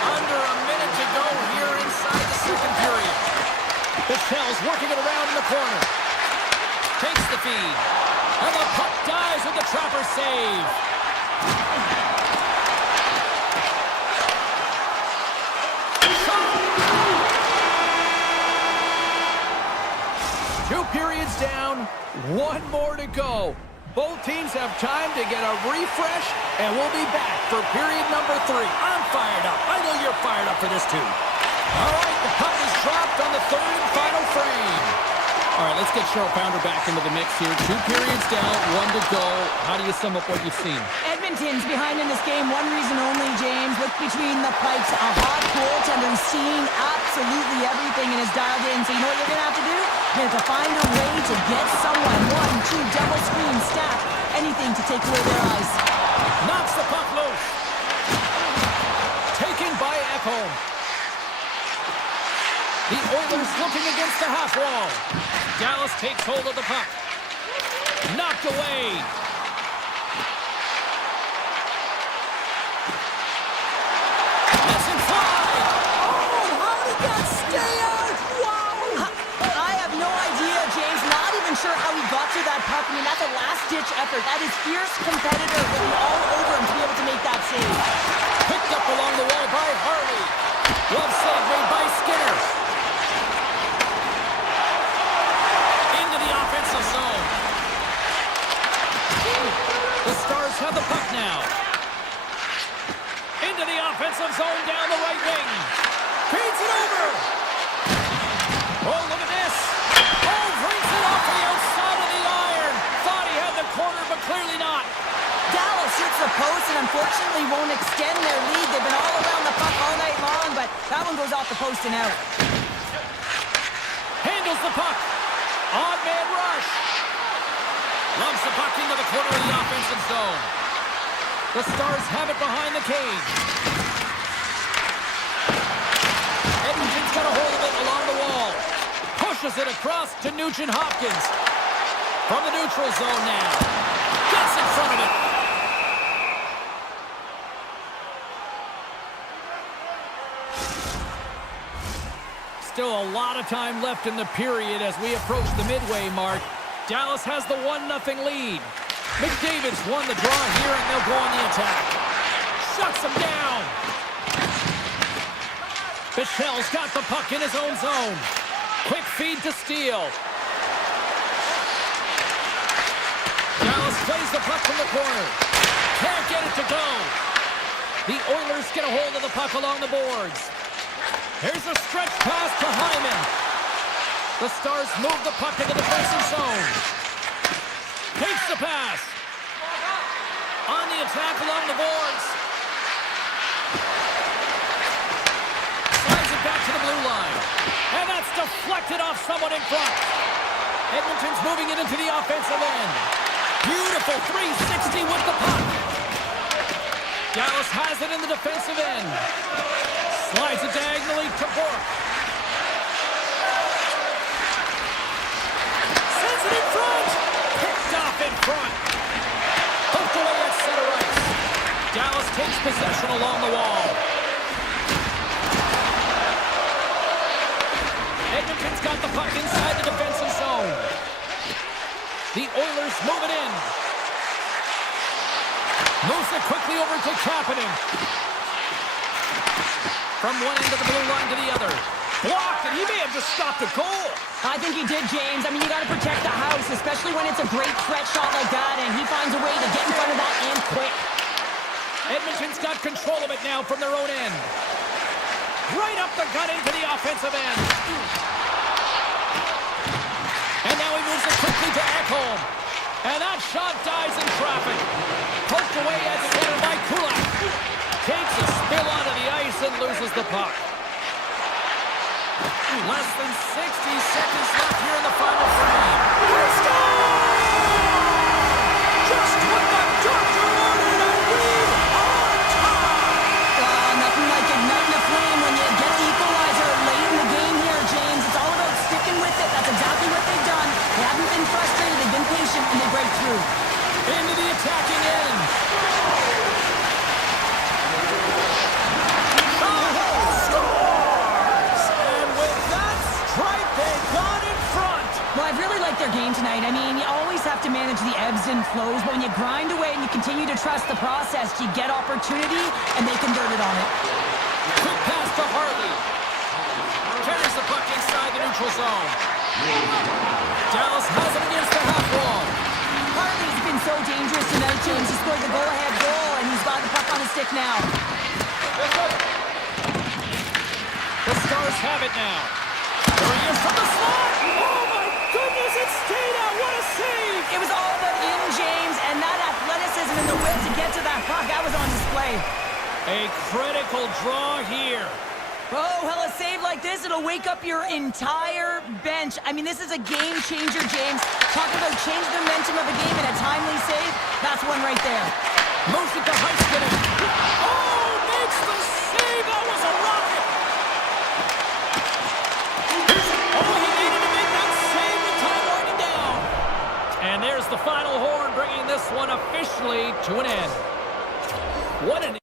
Under a minute to go here inside the second period. Michelle's working it around in the corner. Takes the feed. And the puck dies with the Trapper save. Two periods down, one more to go. Both teams have time to get a refresh, and we'll be back for period number 3. I'm fired up. I know you're fired up for this too. All right, the puck is dropped on the third and final frame. All right, let's get Cheryl Pounder back into the mix here. 2 periods down, 1 to go. How do you sum up what you've seen? Edmonton's behind in this game. One reason only, James. Look between the pipes. A hot goaltender who's seen absolutely everything and is dialed in. So you know what you're going to have to do? You're going to have to find a way to get someone. 1, 2, double screen, stack, anything to take away their eyes. Knocks the puck loose. Taken by Ekholm. The Oilers looking against the half wall. Dallas takes hold of the puck. Knocked away. Lets him fly. Oh, how did that stay out? Wow! I have no idea, James. Not even sure how he got to that puck mean, that's a last-ditch effort. That is fierce competitor going all over him to be able to make that save. Picked up along the wall by Harley. Glove save made by Skinner. Into the offensive zone. The Stars have the puck now. Into the offensive zone down the right wing. Feeds it over. Oh, look at this. Oh, brings it off the outside of the iron. Thought he had the corner, but clearly not. Dallas hits the post and unfortunately won't extend their lead. They've been all around the puck all night long, but that one goes off the post and out. Handles the puck. Odd man rush. Loves the puck into the corner of the offensive zone. The Stars have it behind the cage. Edmonton's got a hold of it along the wall. Pushes it across to Nugent-Hopkins. From the neutral zone now. Gets in front of it. Still a lot of time left in the period as we approach the midway mark. Dallas has the 1-0 lead. McDavid's won the draw here, and they'll go on the attack. Shuts him down. Bichel's got the puck in his own zone. Quick feed to Steele. Dallas plays the puck from the corner. Can't get it to go. The Oilers get a hold of the puck along the boards. Here's a stretch pass to Hyman. The Stars move the puck into the defensive zone. Takes the pass. On the attack along the boards. Slides it back to the blue line. And that's deflected off someone in front. Edmonton's moving it into the offensive end. Beautiful 360 with the puck. Dallas has it in the defensive end. Slides it diagonally to Bourque. Sends it in front. Picked off in front. Poked away at center ice. Dallas takes possession along the wall. Edmonton's got the puck inside the defensive zone. The Oilers move it in. Moves it quickly over to Kapanen. From one end of the blue line to the other. Blocked, and he may have just stopped a goal. I think he did, James. I mean, you got to protect the house, especially when it's a great threat shot like that, and he finds a way to get in front of that and quick. Edmonton's got control of it now from their own end. Right up the gut into the offensive end. And now he moves it quickly to Ekholm. And that shot dies in traffic. Poked away at center by Kulak. Takes a spill onto the ice and loses the puck. Less than 60 seconds left here in the final frame. Just what the doctor ordered, and we are tied! Nothing like igniting a flame when you get the equalizer late in the game here, James. It's all about sticking with it. That's exactly what they've done. They haven't been frustrated. They've been patient, and they break through. Into the attacking end. I've really liked their game tonight. I mean, you always have to manage the ebbs and flows, but when you grind away and you continue to trust the process, you get opportunity, and they convert it on it. Quick pass to Harley. Carries the puck inside the neutral zone. Dallas has it against the half wall. Harley's been so dangerous tonight, James. He scored the go-ahead goal, and he's got the puck on his stick now. The Stars have it now. There he is from the slot. Oh, my goodness, it stayed out. What a save. It was all but in, James, and that athleticism and the will to get to that puck, that was on display. A critical draw here. Oh, well, a save like this, it'll wake up your entire bench. I mean, this is a game changer, James. Talk about change the momentum of a game in a timely save. That's one right there. Moves it to Heiskanen. Oh, makes the save. That was a rocket. Oh, he needed to make that save with time winding down. And there's the final horn, bringing this one officially to an end. What an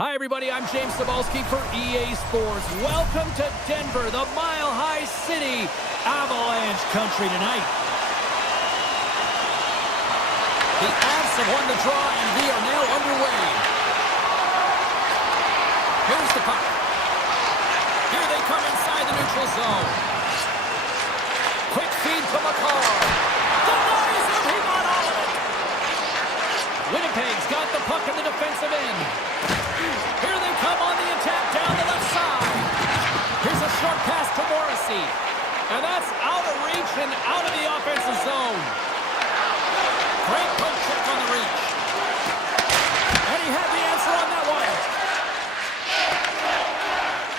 Hi, everybody. I'm James Cebulski for EA Sports. Welcome to Denver, the Mile High City, Avalanche country tonight. The Avs have won the draw, and we are now underway. Here's the puck. Here they come inside the neutral zone. Quick feed to McCall. Denies him. He got all of it. Winnipeg's got the puck in the defensive end. Here they come on the attack down the left side. Here's a short pass to Morrissey. And that's out of reach and out of the offensive zone. Great poke check on the reach. And he had the answer on that one.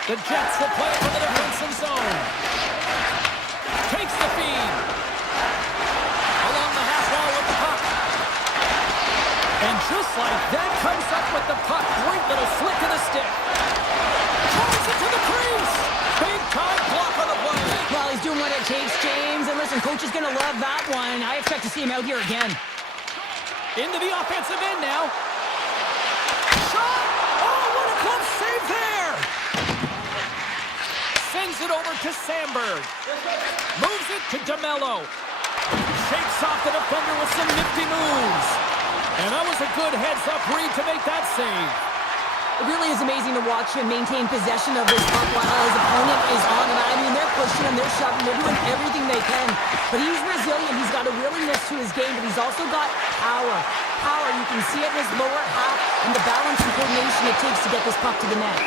The Jets will play it from the defensive zone. Takes the feed. Along the half wall with the puck. And just like that, comes up with the puck. Great little flick of the stick. Drives it to the crease. Big time block on the play. Well, he's doing what it takes, James. And listen, coach is going to love that one. I expect to see him out here again. Into the offensive end now. Shot! Oh, what a glove save there! Sends it over to Sandberg. Moves it to DeMello. Shakes off the defender with some nifty moves. And that was a good heads-up read to make that save. It really is amazing to watch him maintain possession of this puck while his opponent is on him. I mean, they're pushing him, they're shoving, they're doing everything they can. But he's resilient, he's got a willingness to his game, but he's also got power. Power, you can see it in his lower half and the balance and coordination it takes to get this puck to the net.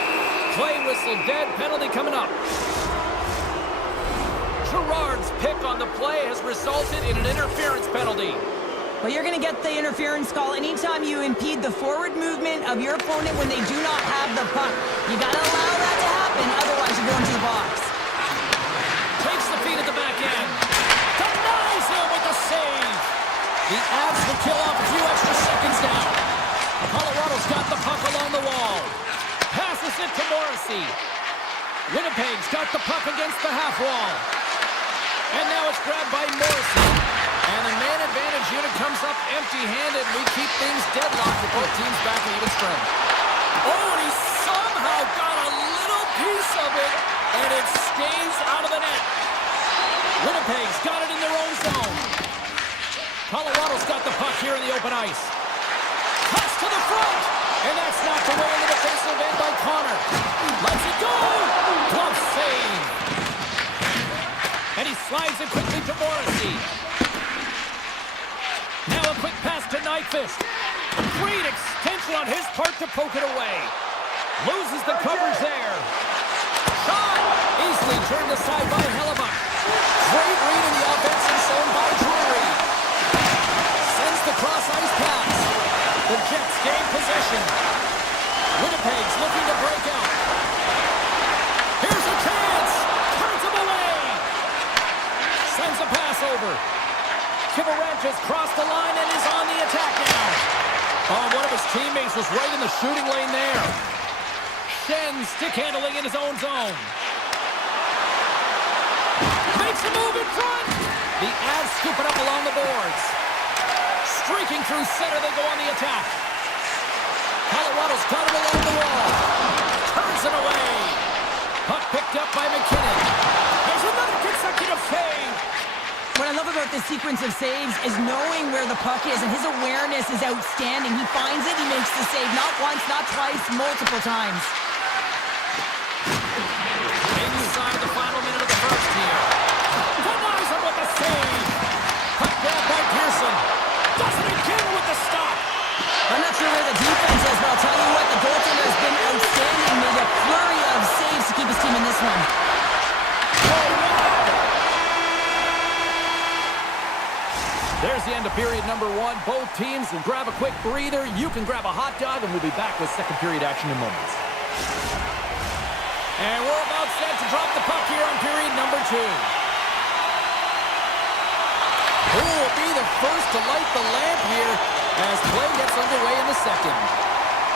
Play whistle dead, penalty coming up. Gerard's pick on the play has resulted in an interference penalty. Well, you're going to get the interference call anytime you impede the forward movement of your opponent when they do not have the puck. You got to allow that to happen, otherwise you go into the box. Takes the feed at the back end. Denies him with the save. The Avs will kill off a few extra seconds now. Colorado's got the puck along the wall. Passes it to Morrissey. Winnipeg's got the puck against the half wall. And now it's grabbed by Morrissey. And the man advantage unit comes up empty-handed. We keep things deadlocked with both teams back at even strength. Oh, and he somehow got a little piece of it, and it stays out of the net. Winnipeg's got it in their own zone. Colorado's got the puck here in the open ice. Cuts to the front, and that's knocked away in the defensive end by Connor. Lets it go! Glove save. And he slides it quickly to Morrissey. Now a quick pass to Nyquist. Great extension on his part to poke it away. Loses the coverage there. Shot! Easily turned aside by Hellebuck. Great read in the offensive zone by Drury. Sends the cross-ice pass. The Jets gain possession. Winnipeg's looking to break out. Here's a chance! Turns him away! Sends a pass over. Kivaranch's crossed the line and is on the attack now. Oh, one of his teammates was right in the shooting lane there. Shen stick handling in his own zone. Makes a move in front. The Avs scoop it up along the boards. Streaking through center, they go on the attack. Colorado's got it along the wall. Turns it away. Puck picked up by McKinnon. There's another consecutive save. What I love about this sequence of saves is knowing where the puck is, and his awareness is outstanding. He finds it, he makes the save, not once, not twice, multiple times. Inside the final minute of the first here. Denies him with the save. Puck grabbed by Pearson. Does it again with the stop. I'm not sure where the defense is, but I'll tell you what, the goaltender has been outstanding. Made a flurry of saves to keep his team in this one. There's the end of period number one. Both teams will grab a quick breather. You can grab a hot dog, and we'll be back with second period action in moments. And we're about set to drop the puck here on period number two. Who will be the first to light the lamp here as play gets underway in the second?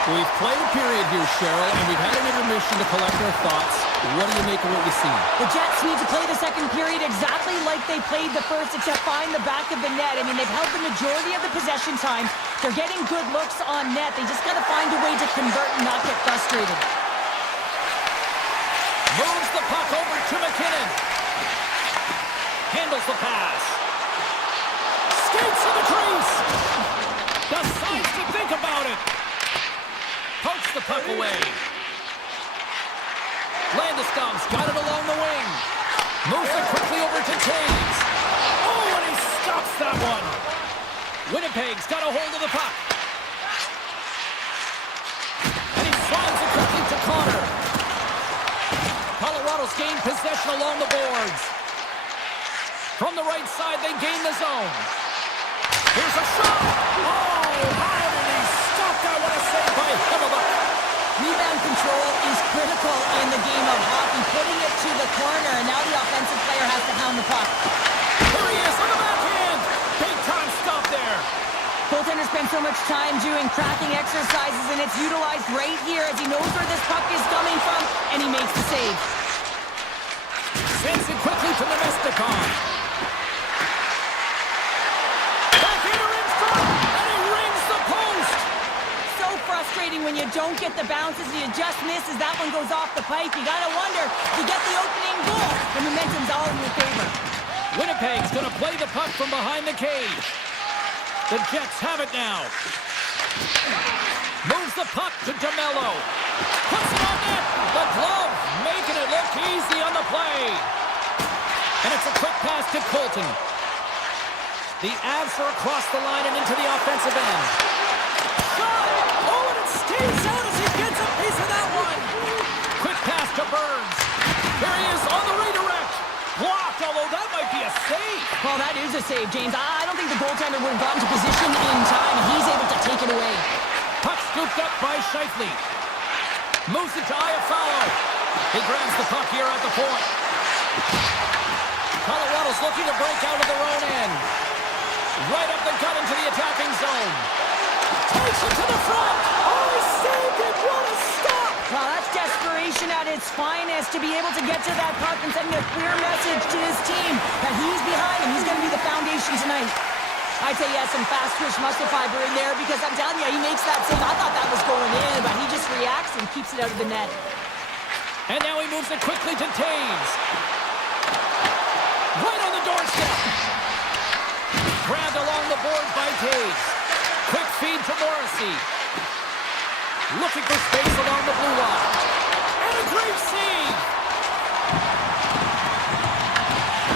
We've played a period here, Cheryl, and we've had an intermission to collect our thoughts. What do you make of what we see? The Jets need to play the second period exactly like they played the first, except find the back of the net. I mean, they've held the majority of the possession time. They're getting good looks on net. They just got to find a way to convert and not get frustrated. Moves the puck over to McKinnon. Handles the pass. Skates to the crease. Decides to think about it. Pokes the puck away. Landeskog's got it along the wing. Moves it quickly over to Taves. Oh, and he stops that one. Winnipeg's got a hold of the puck. And he slides it quickly to Connor. Colorado's gained possession along the boards. From the right side, they gain the zone. Here's a shot. Oh, how did he stop that? What a save by Himmelbach. Rebound control is critical in the game of hockey. Putting it to the corner, and now the offensive player has to hound the puck. Here he is on the backhand. Big time stop there. Goaltender spends so much time doing tracking exercises, and it's utilized right here as he knows where this puck is coming from, and he makes the save. Sends it quickly to Nemestikov. Backhander in front, and he rings the post. So frustrating when you don't get the bounces and you just miss as that one goes off the pipe. You gotta wonder if you get the opening goal. The momentum's all in your favor. Winnipeg's gonna play the puck from behind the cage. The Jets have it now. Moves the puck to DeMello. Puts it on net. The glove making it look easy on the play. And it's a quick pass to Colton. The Avs are across the line and into the offensive end. Shot! Oh, and it stays out as he gets a piece of that one. Quick pass to Burns. Here he is on the redirect. Blocked, although that might be a save. Well, that is a save, James. I don't think the goaltender would have gotten to position in time. He's able to take it away. Puck scooped up by Scheifele. Moves it to Iafallo. He grabs the puck here at the point. Colorado's looking to break out of their own end. Right up the gut into the attacking zone. Takes it to the front. Oh, he saved it. What a stop. Well, that's desperation at its finest to be able to get to that puck and sending a clear message to his team that he's behind him. He's going to be the foundation tonight. I'd say he has some fast twitch muscle fiber in there because I'm telling you, he makes that save. I thought that was going in, but he just reacts and keeps it out of the net. And now he moves it quickly to Taves. Right on the doorstep. Grabbed along the boards by Taves. Quick feed to Morrissey. Looking for space along the blue line. And a great save.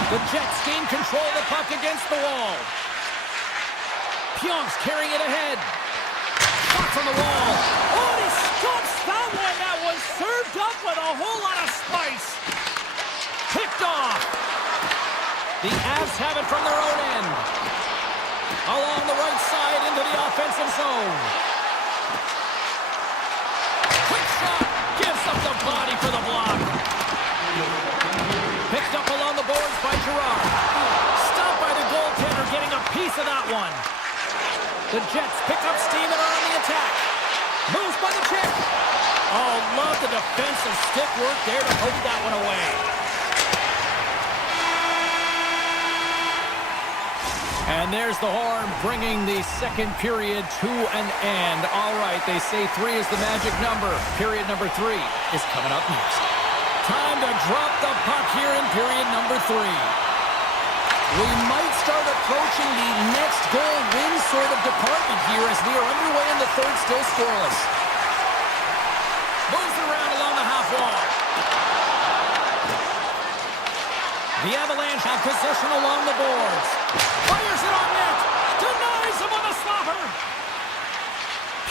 The Jets gain control of the puck against the wall. Pionk's carrying it ahead. Shot from the wall. Oh, and he stops that one. That was served up with a whole lot of spice. Picked off. The Avs have it from their own end. Along the right side into the offensive zone. Quick shot. Gives up the body for the block. Picked up along the boards by Girard. Stopped by the goaltender, getting a piece of that one. The Jets pick up steam and are on the attack. Moves by the check. Oh, love the defensive stick work there to poke that one away. And there's the horn, bringing the second period to an end. All right, they say 3 is the magic number. Period number 3 is coming up next. Time to drop the puck here in period number 3. We might start approaching the next goal win sort of department here as we are underway in the third, still scoreless. Moves around along the half wall. The Avalanche have possession along the boards. Fires it on net. Denies him on the slapper.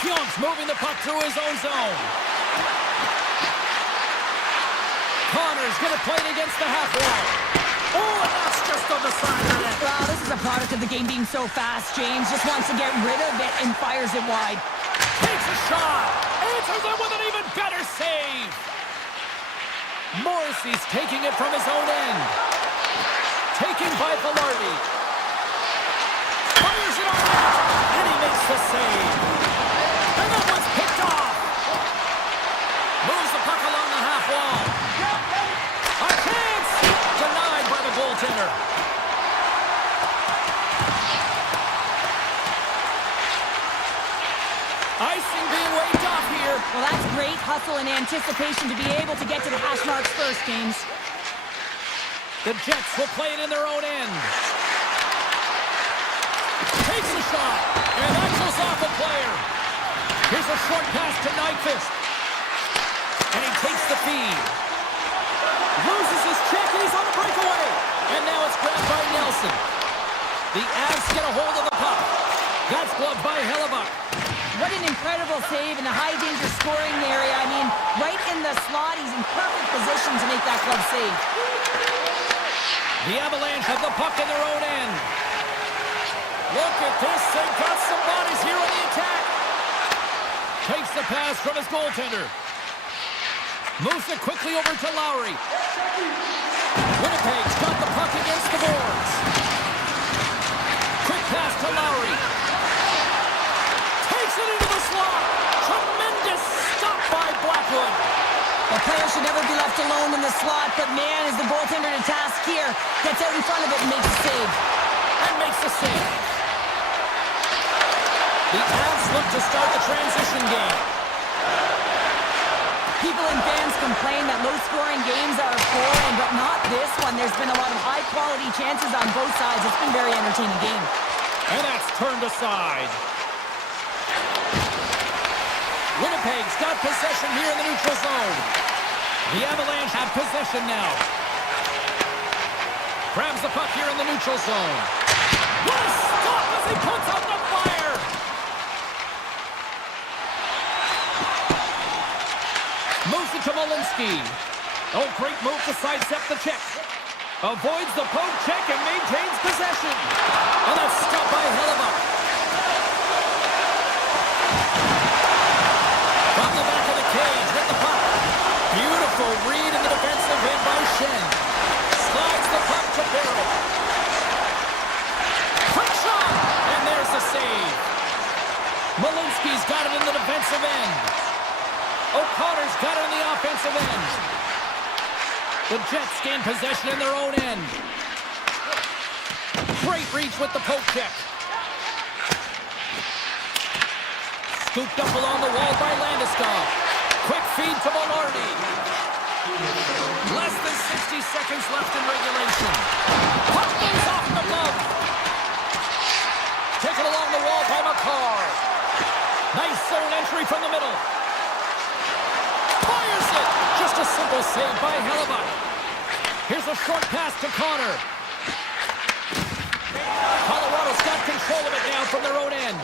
Pionk's moving the puck through his own zone. Connor's going to play it against the half wall. Oh, and that's just on the side of it. Wow, this is a product of the game being so fast. James just wants to get rid of it and fires it wide. Takes a shot. Answers it with an even better save. Morrissey's taking it from his own end. Taken by Velarde. Fires it on net. And he makes the save. And that one's picked off. Well, that's great hustle and anticipation to be able to get to the hash marks first, James. The Jets will play it in their own end. Takes a shot, and that goes off a player. Here's a short pass to Nyquist. And he takes the feed. Loses his check, and he's on a breakaway. And now it's grabbed by Nelson. The Avs get a hold of the puck. That's gloved by Hellebuck. What an incredible save in the high-danger scoring area. I mean, right in the slot, he's in perfect position to make that glove save. The Avalanche have the puck in their own end. Look at this. They've got some bodies here on the attack. Takes the pass from his goaltender. Moves it quickly over to Lowry. Winnipeg's got the puck against the boards. Quick pass to Lowry. Takes it into the slot. Tremendous stop by Blackwood. The player should never be left alone in the slot, but man, is the goaltender to task here. Gets out in front of it and makes a save. And makes the save. The Avs look to start the transition game. People and fans complain that low-scoring games are boring, but not this one. There's been a lot of high-quality chances on both sides. It's been a very entertaining game. And that's turned aside. Winnipeg's got possession here in the neutral zone. The Avalanche have possession now. Grabs the puck here in the neutral zone. What a stop as he puts out the fire! Moves it to Malinsky. Oh, great move to sidestep the check. Avoids the poke check and maintains possession. And that's stopped by Hellebuck. From the back of the cage with the puck. Beautiful read in the defensive end by Shen. Slides the puck to Barrett. Quick shot! And there's the save. Malinsky's got it in the defensive end. O'Connor's got it in the offensive end. The Jets gain possession in their own end. Great reach with the poke check. Scooped up along the wall by Landeskog. Quick feed to Maloney. Less than 60 seconds left in regulation. Puck goes off the glove. Taken along the wall by McCarr. Nice zone entry from the middle. Fires it. Just a simple save by Hellebuck. Here's a short pass to Connor. Colorado's got control of it now from their own end.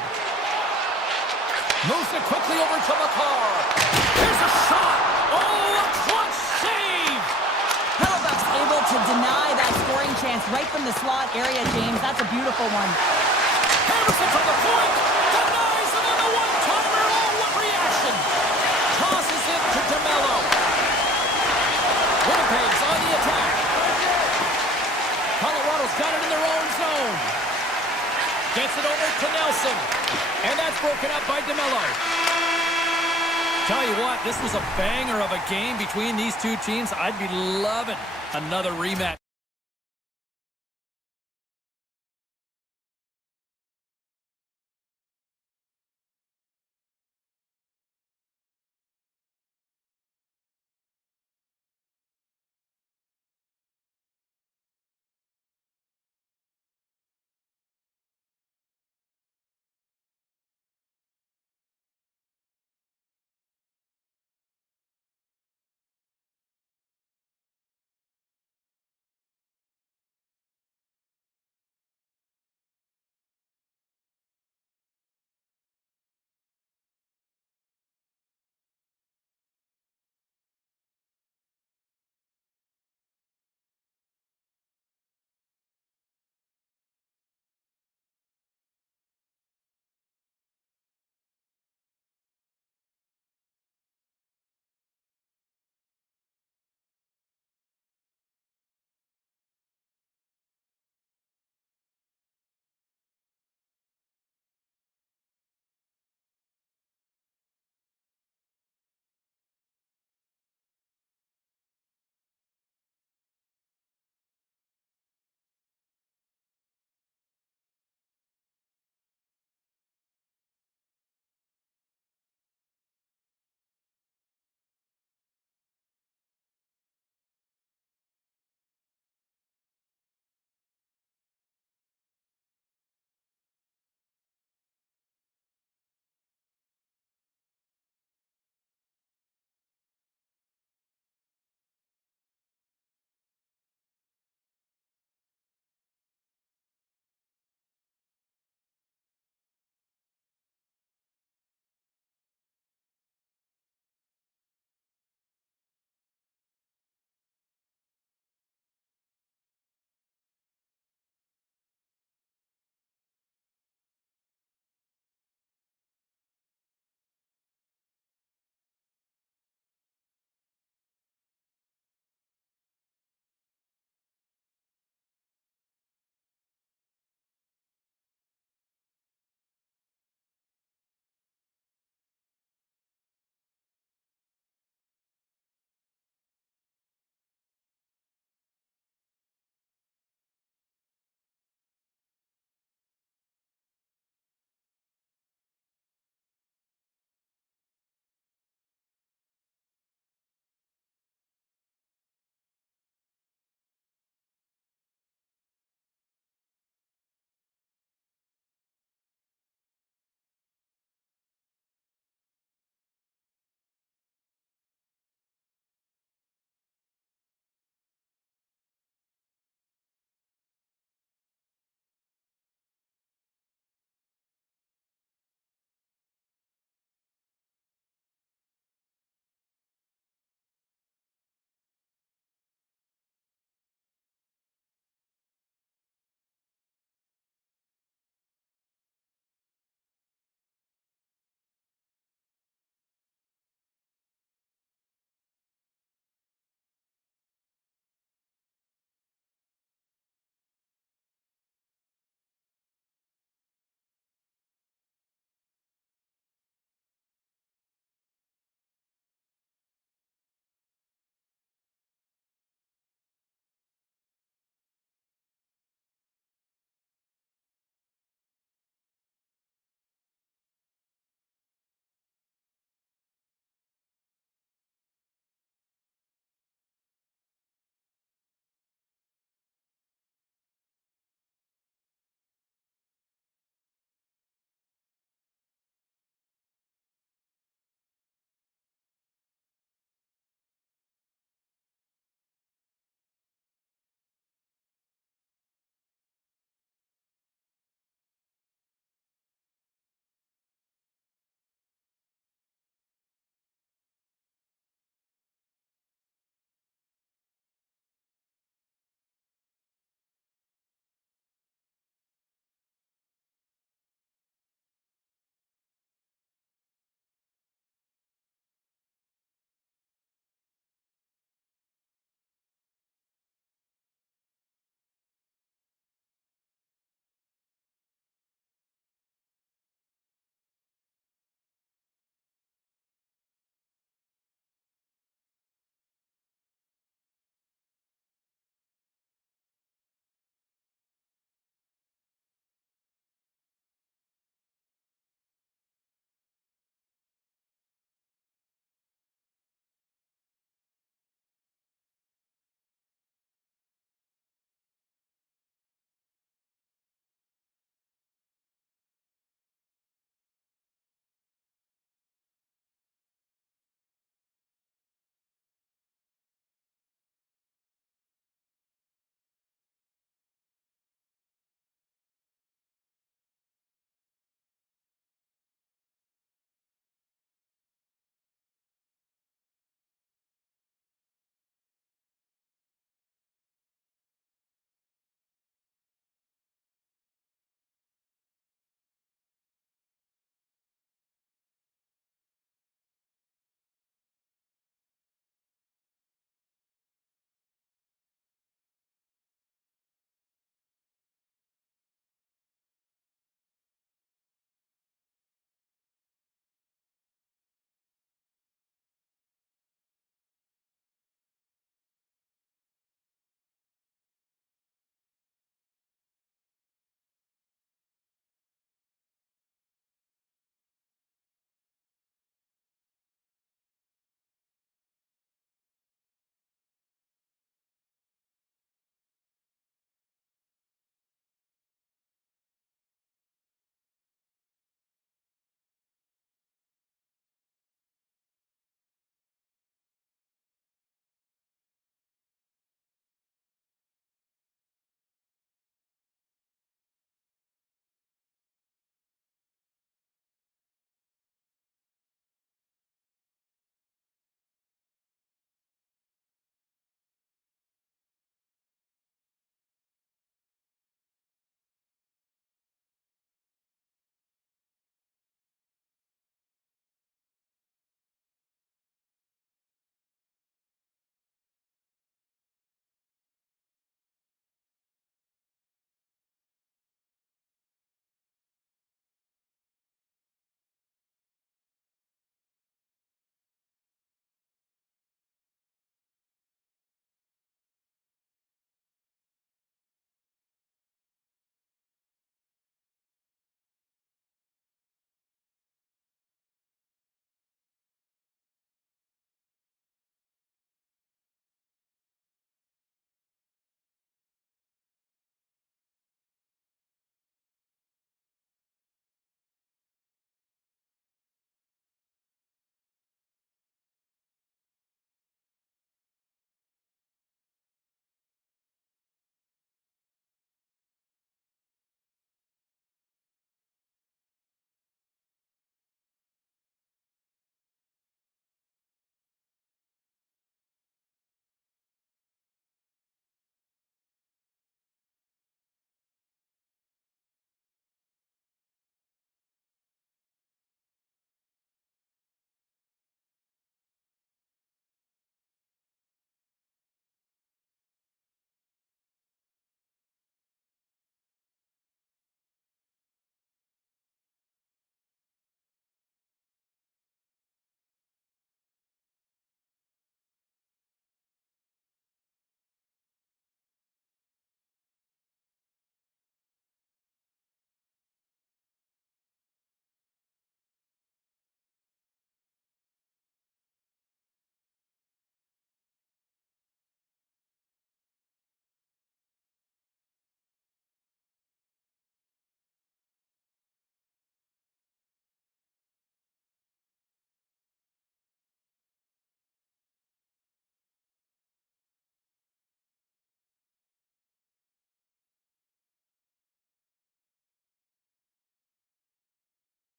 Moves it quickly over to McCarr. Here's a shot. Oh, a clutch save. Hellebuck's able to deny that scoring chance right from the slot area, James. That's a beautiful one. Hammers it from the point. Denies him on the one-timer. Oh, what reaction. Tosses it to DeMello. Winnipeg's on the attack. Colorado's got it in their own zone. Gets it over to Nelson. And that's broken up by DeMello. Tell you what, this was a banger of a game between these two teams. I'd be loving another rematch.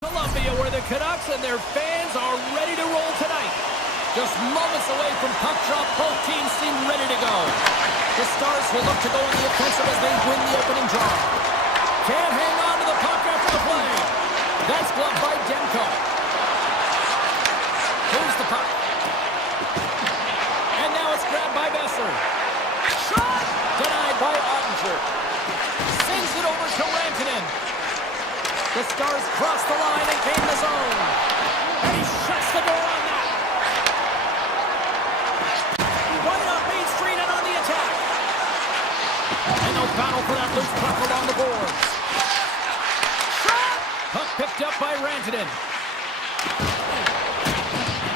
Columbia, where the Canucks and their fans are ready to roll tonight. Just moments away from puck drop, both teams seem ready to go. The Stars will look to go on the offensive as they win the opening draw. Can't hang on to the puck after the play. That's gloved by Demko. Here's the puck. And now it's grabbed by Besser. Shot! Denied by Ottinger. Sends it over to Rantanen. The Stars cross the line and gain the zone. And he shuts the door on that. Right up Main Street and on the attack. And they'll battle for that loose puck along the boards. Shot! Puck picked up by Rantanen.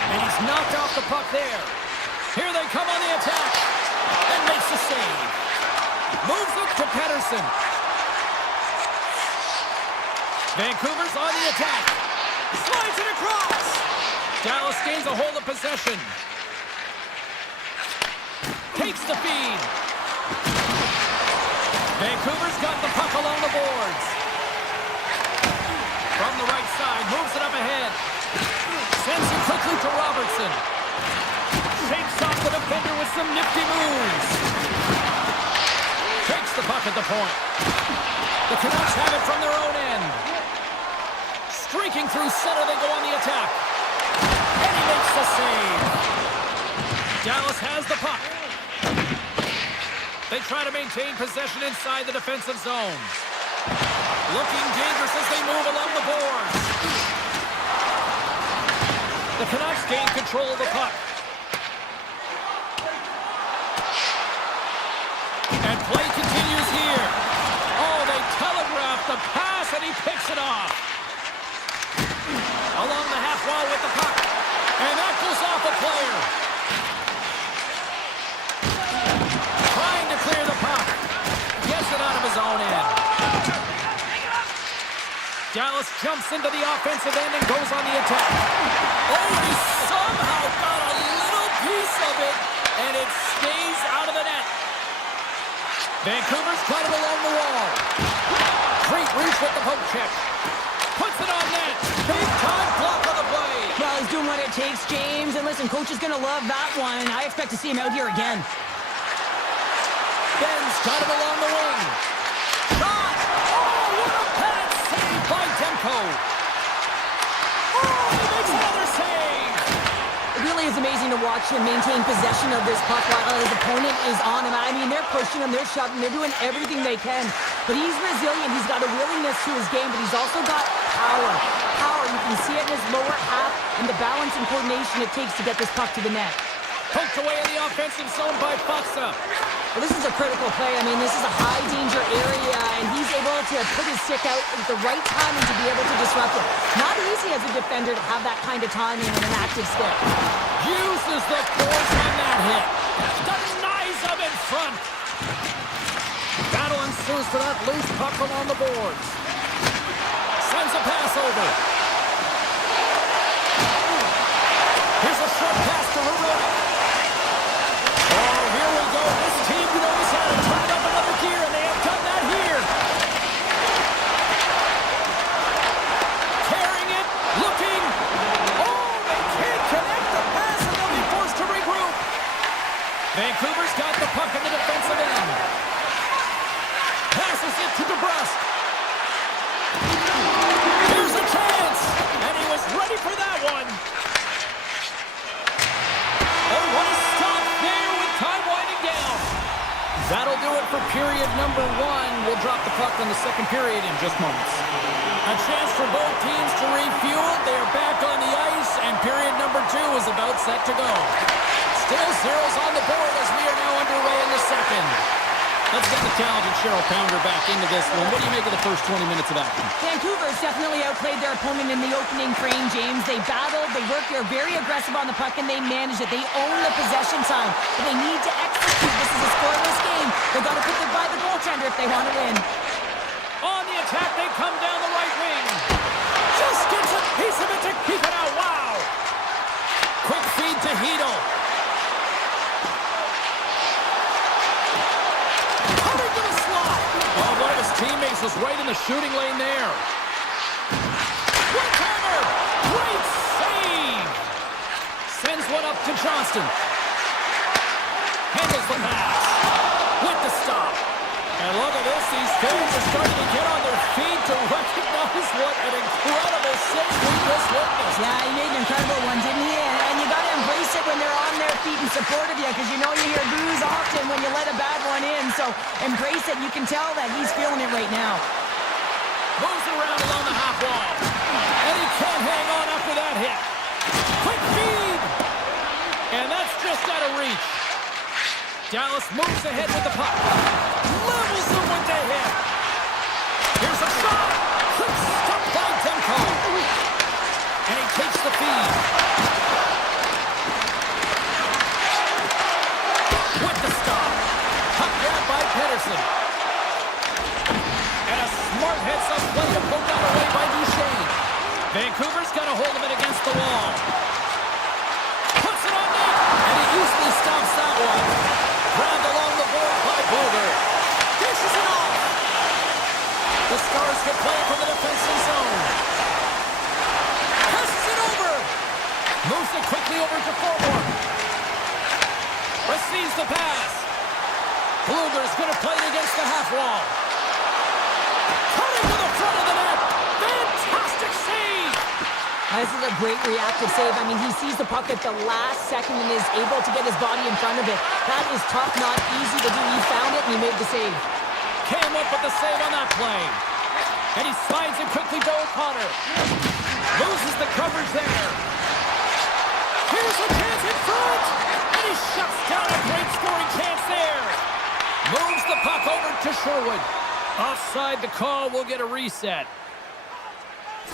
And he's knocked off the puck there. Here they come on the attack. And makes the save. Moves it to Pettersson. Vancouver's on the attack. Slides it across. Dallas gains a hold of possession. Takes the feed. Vancouver's got the puck along the boards. From the right side, moves it up ahead. Sends it quickly to Robertson. Shakes off the defender with some nifty moves. Takes the puck at the point. The Canucks have it from their own end. Streaking through center, they go on the attack. And he makes the save. Dallas has the puck. They try to maintain possession inside the defensive zone. Looking dangerous as they move along the boards. The Canucks gain control of the puck. And play continues here. Oh, they telegraph the pass and he picks it off. Along the half wall with the puck. And that goes off a player. Trying to clear the puck. Gets it out of his own end. Dallas jumps into the offensive end and goes on the attack. Oh, he somehow got a little piece of it, and it stays out of the net. Vancouver's got it along the wall. Great reach with the poke check. Puts it on net. Big time block on the play. Well, he's doing what it takes, James. And listen, coach is going to love that one. I expect to see him out here again. Ben's got it along the wing. Shot! Oh, what a pad save by Demko. Oh, he makes another save. It really is amazing to watch him maintain possession of this puck while his opponent is on him. I mean, they're pushing him, they're shoving, they're doing everything they can. But he's resilient. He's got a willingness to his game, but he's also got power. Power, you can see it in his lower half and the balance and coordination it takes to get this puck to the net. Poked away in the offensive zone by Faksa. Well, this is a critical play. I mean, this is a high-danger area, and he's able to put his stick out at the right time and to be able to disrupt it. Not easy as a defender to have that kind of timing and an active stick. Uses the force on that hit. Denies him in front. Battle ensues for that loose puck along the boards. Sends a pass over. Here's a short pass to Herrera. Oh, here we go. This team knows how to turn up another gear, and they have done that here. Carrying it, looking. Oh, they can't connect the pass, and they'll be forced to regroup. Vancouver's got the puck in the defensive end. Passes it to DeBrusque. Here's a chance, and he was ready for that one. Oh, what a stop there with time winding down. That'll do it for period number one. We'll drop the puck in the second period in just moments. A chance for both teams to refuel. They are back on the ice, and period number two is about set to go. Still zeros on the board as we are now underway in the second. Let's get the talented Cheryl Pounder back into this one. What do you make of the first 20 minutes of action? Vancouver's definitely outplayed their opponent in the opening frame, James. They battled, they worked, they're very aggressive on the puck, and they manage it. They own the possession time, but they need to execute. This is a scoreless game. They've got to put it by the goaltender if they want to win. On the attack, they come down the right wing. Just gets a piece of it to keep it out. Wow! Quick feed to Hedel. Coming to the slot. Oh, one of his teammates was right in the shooting lane there. Quick Great save! Sends one up to Johnston. Handles the pass. With the stop. And look at this, these fans are starting to get on their feet to recognize what an incredible save we just witnessed. Yeah, he made an incredible one, didn't he? And you got to embrace it when they're on their feet in support of you, because you know you hear boos often when you let a bad one in. So embrace it. You can tell that he's feeling it right now. Moves it around along the half wall. And he can't hang on after that hit. Quick feed! And that's just out of reach. Dallas moves ahead with the puck. Levels him with the hit. Here's a shot. Quick stop by Demko. And he takes the feed. With the stop. Puck grab by Pedersen. And a smart heads-up play to poke out away by Duchesne. Vancouver's got a hold of it against the wall. Puts it on net. And he usually stops that one. Grabbed along the board by Booger. Dishes it off. The Stars get play from the defensive zone. Passes it over. Moves it quickly over to forward. Receives the pass. Bluger's going to play it against the half wall. Cutting to the front of the net. Fantastic save. This is a great reactive save. I mean, he sees the puck at the last second and is able to get his body in front of it. That is tough, not easy to do. He found it and he made the save. Came up with the save on that play. And he slides it quickly to O'Connor. Loses the coverage there. Here's a chance in front. And he shuts down a great scoring chance there. Moves the puck over to Sherwood. Offside the call. We'll get a reset.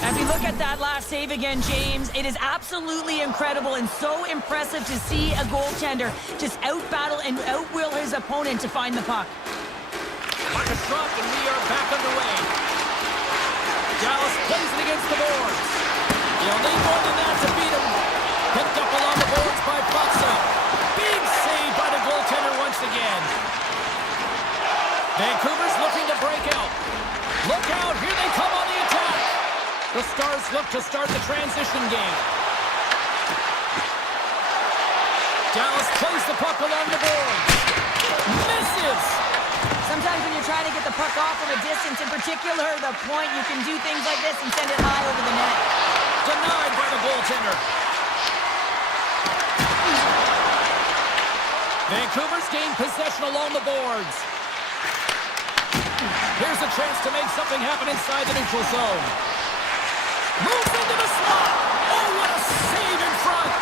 As we look at that last save again, James, it is absolutely incredible and so impressive to see a goaltender just outbattle and outwill his opponent to find the puck. Puck is dropped and we are back underway. Dallas plays it against the boards. He'll need more than that to beat him. Picked up along the boards by Butsa. Big save by the goaltender once again. Vancouver's looking to break out. Look out, here they come on the attack. The Stars look to start the transition game. Dallas plays the puck along the board. Misses! Sometimes when you're trying to get the puck off from a distance, in particular the point, you can do things like this and send it high over the net. Denied by the goaltender. Vancouver's gained possession along the boards. Here's a chance to make something happen inside the neutral zone. Moves into the slot. Oh, what a save in front.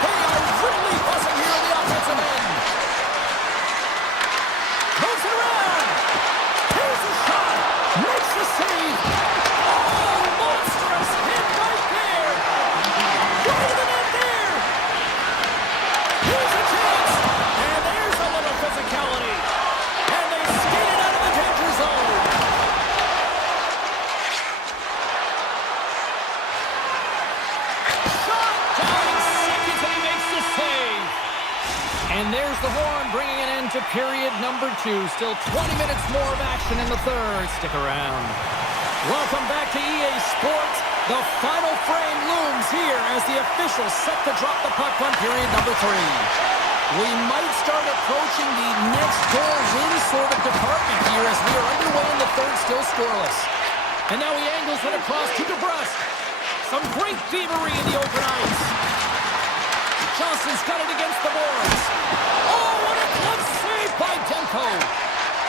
They are really buzzing here on the offensive end. Moves it around. Here's a shot. Makes the save. Oh, monstrous hit right there. Right to the net there. Here's a chance. And there's a little physicality. And they skate it out of the danger zone. And there's the horn, bringing an end to period number 2. Still 20 minutes more of action in the third. Stick around. Welcome back to EA Sports. The final frame looms here as the officials set to drop the puck on period number 3. We might start approaching the next goal win sort of department here as we are underway in the third, still scoreless. And now he angles it across to DeBrusque. Some great thievery in the open ice. Johnson's got it against the boards. Oh, what a glove save by Demko.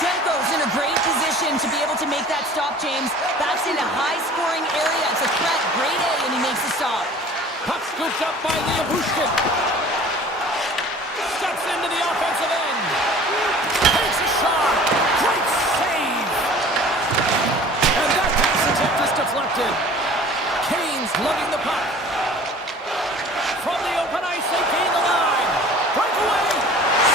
Demko's in a great position to be able to make that stop, James. That's in a high-scoring area. It's a threat, grade A, and he makes the stop. Puck scooped up by Leobushkin. Steps into the offensive end. Takes a shot. Great save. And that pass attempt is deflected. Kane's lugging the puck. From the open ice, they gain the line. Breakaway.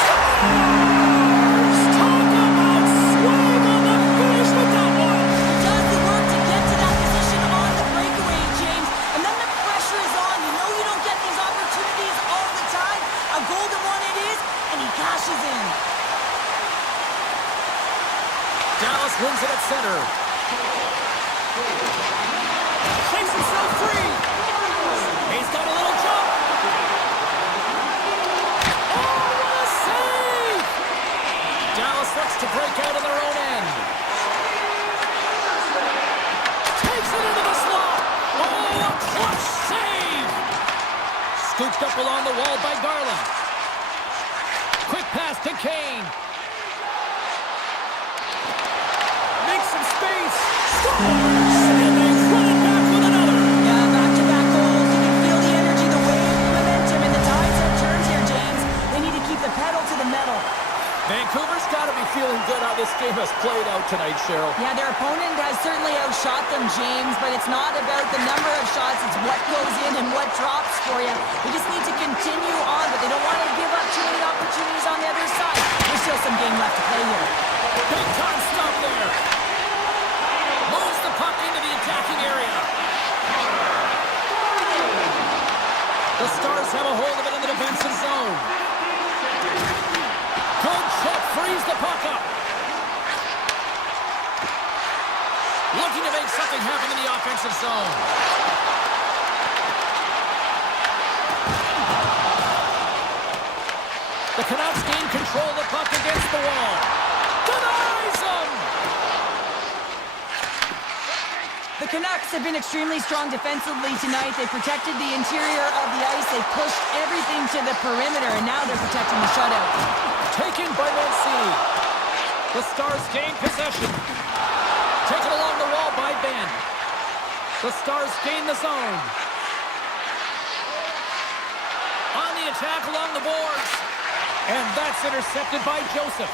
Stars! Talk about swing on the finish with that one. Does the work to get to that position on the breakaway, James. And then the pressure is on. You know you don't get these opportunities all the time. A golden one it is, and he cashes in. Dallas wins it at center. Shakes himself free. Picked up along the wall by Garland. Quick pass to Kane. Makes some space. Scores! And they run it back with another. Yeah, back-to-back goals. You can feel the energy, the wave, the momentum, and the tides have turned here, James. They need to keep the pedal to the metal. Vancouver's got to be feeling good how this game has played out tonight, Cheryl. Yeah, their opponent has certainly outshot them, James, but it's not about the number of shots, it's what goes in and what drops for you. They just need to continue on, but they don't want to give up too many opportunities on the other side. There's still some game left to play here. Big time stop there. Moves the puck into the attacking area. The Stars have a hold of it in the defensive zone. Good check, frees the puck up. Looking to make something happen in the offensive zone. The Canucks gain control of the puck against the wall. Denies him! The Canucks have been extremely strong defensively tonight. They protected the interior of the ice. They pushed everything to the perimeter, and now they're protecting the shutout. Taken by Mancini. The Stars gain possession. Taken along the wall by Ben. The Stars gain the zone. On the attack along the boards. And that's intercepted by Joseph.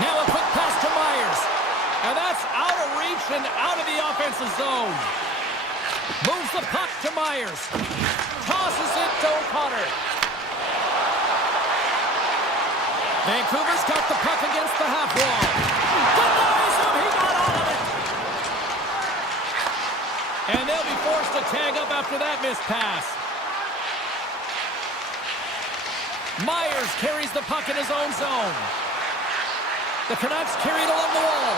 Now a quick pass to Myers. And that's out of reach and out of the offensive zone. Moves the puck to Myers. Tosses it to O'Connor. Vancouver's got the puck against the half wall. Denies him. He got all of it. And they'll be forced to tag up after that missed pass. Myers carries the puck in his own zone. The Canucks carry it along the wall.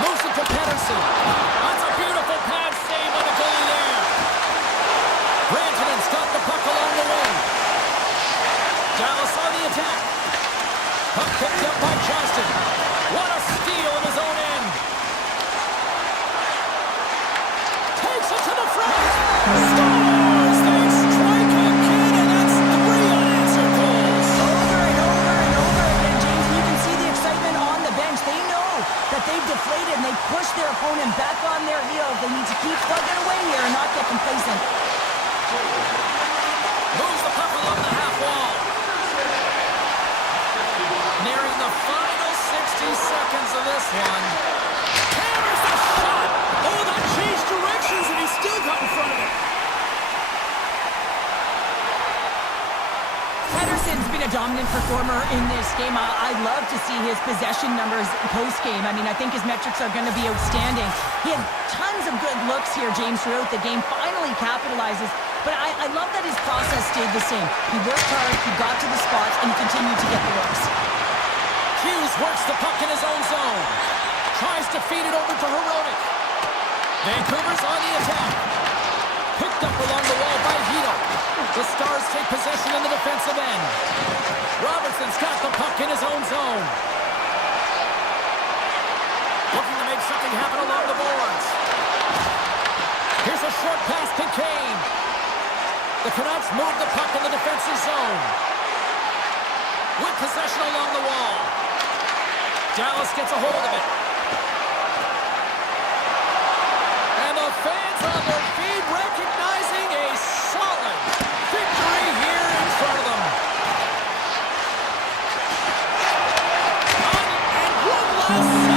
Moves it to Pettersson. That's a beautiful pad save by the goalie there. Rantanen's got the puck along the wing. Dallas on the attack. Puck picked up by Johnston. What a steal in his own end. Takes it to the front. Scores! They strike again, and that's 3 unanswered goals. Over and over and over again, James. You can see the excitement on the bench. They know that they've deflated and they push their opponent back on their heels. They need to keep plugging away here and not get complacent. Moves the puck along the half wall. Nearing the final 60 seconds of this one. Hammers the shot. Oh, that changed directions and he still got in front of it. Pettersson's been a dominant performer in this game. I'd love to see his possession numbers post-game. I mean, I think his metrics are going to be outstanding. He had tons of good looks here, James, throughout the game. Finally capitalizes. But I love that his process stayed the same. He worked hard, he got to the spots, and he continued to get the looks. Hughes works the puck in his own zone. Tries to feed it over to Hronek. Vancouver's on the attack. Picked up along the wall by Hito. The Stars take possession in the defensive end. Robertson's got the puck in his own zone. Looking to make something happen along the boards. Here's a short pass to Kane. The Canucks move the puck in the defensive zone. With possession along the wall. Dallas gets a hold of it. And the fans on their feet recognizing a solid victory here in front of them. And one last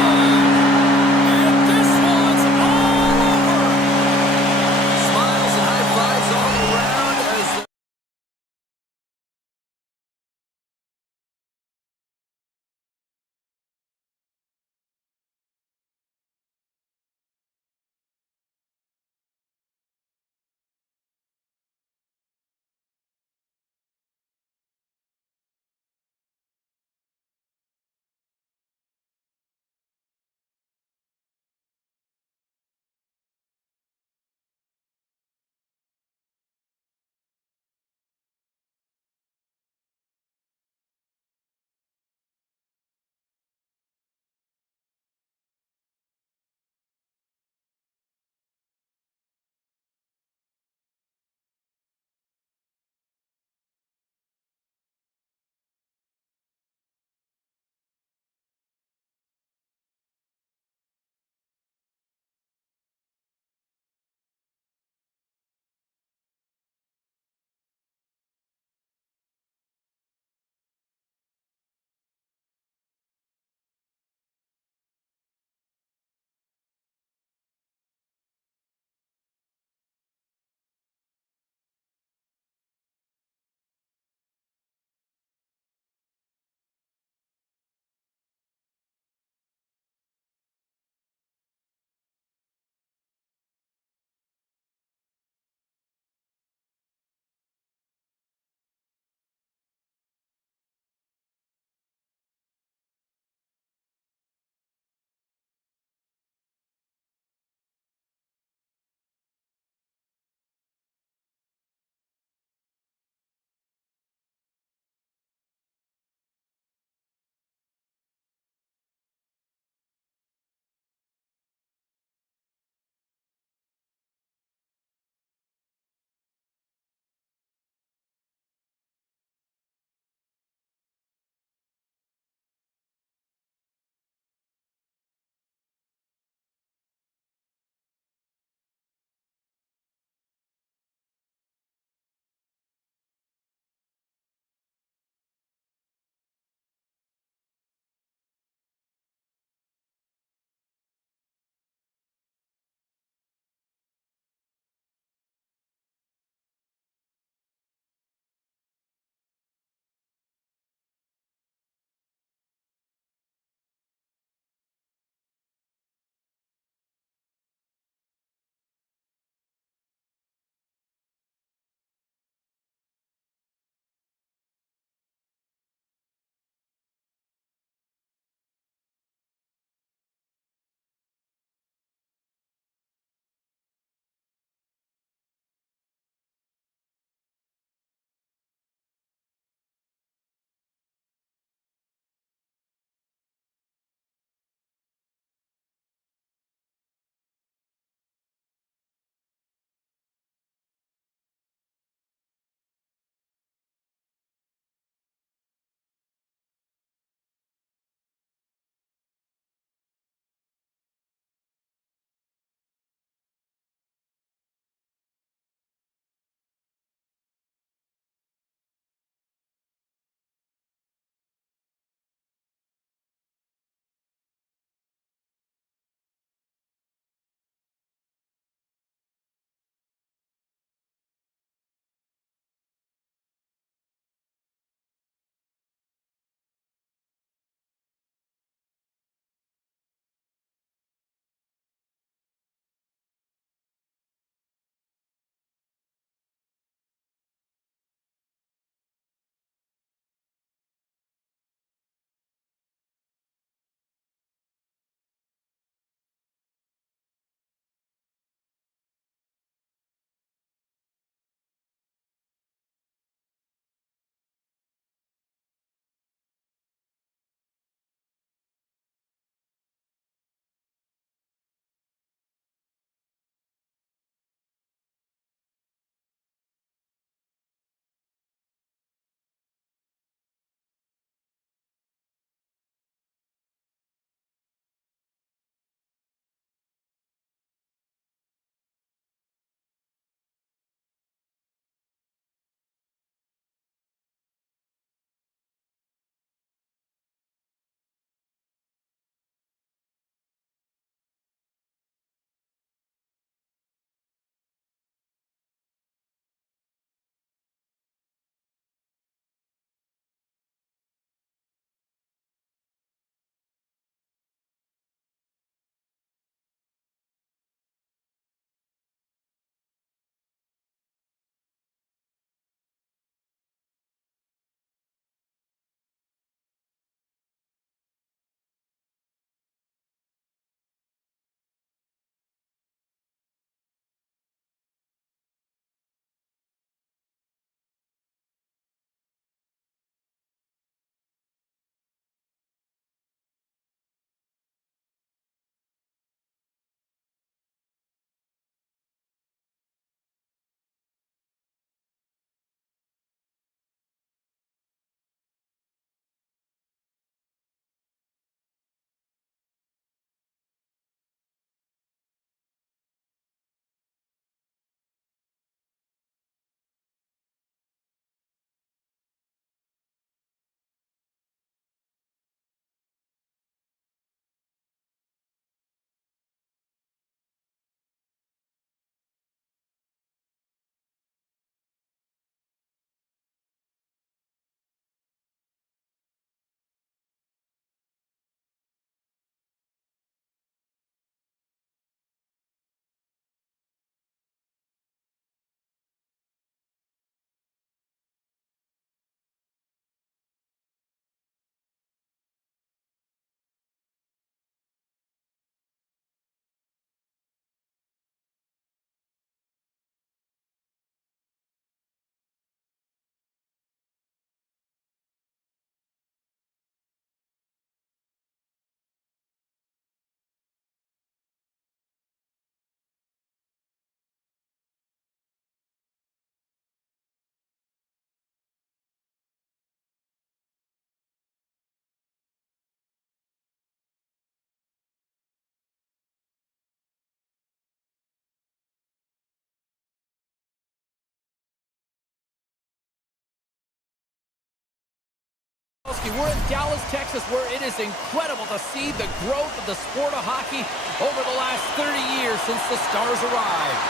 We're in Dallas, Texas, where it is incredible to see the growth of the sport of hockey over the last 30 years since the Stars arrived.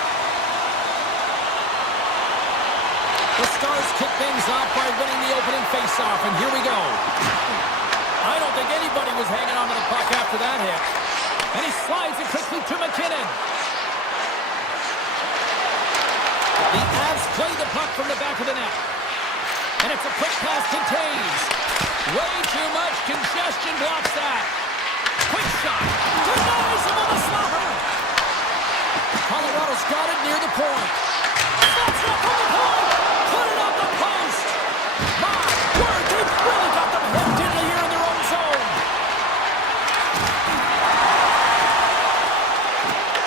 The Stars kick things off by winning the opening faceoff, and here we go. I don't think anybody was hanging on to the puck after that hit. And he slides it quickly to McKinnon. The Avs play the puck from the back of the net. And it's a quick pass to Taves. Way too much congestion blocks that. Quick shot. Denies him on the slapper. Colorado's got it near the point. That's up on the point. Put it up the post. My word, they've really got them hooked into here in their own zone.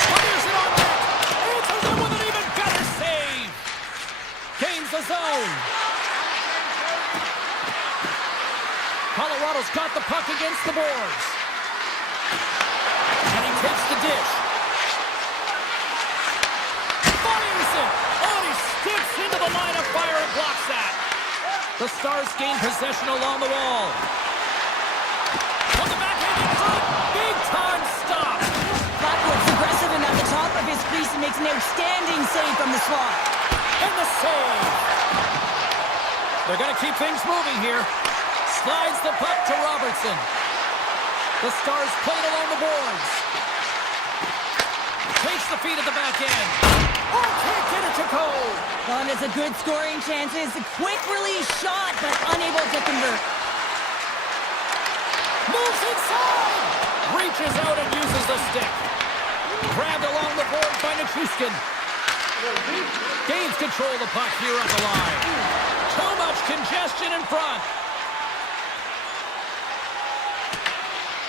Fires it on net. Answers it with an even better save. Gains the zone. Colorado's got the puck against the boards. And he takes the dish. Fires it! Oh, he sticks into the line of fire and blocks that. The Stars gain possession along the wall. On the backhand in front, big time stop. Blackwood's aggressive and at the top of his crease and makes an outstanding save from the slot. And the save. They're going to keep things moving here. Slides the puck to Robertson. The Stars play it along the boards. Takes the feed at the back end. Oh, can't get it to go. Well, and it's a good scoring chances. A quick release shot, but unable to convert. Moves inside. Reaches out and uses the stick. Grabbed along the board by Nichushkin. Gains control of the puck here on the line. Too much congestion in front.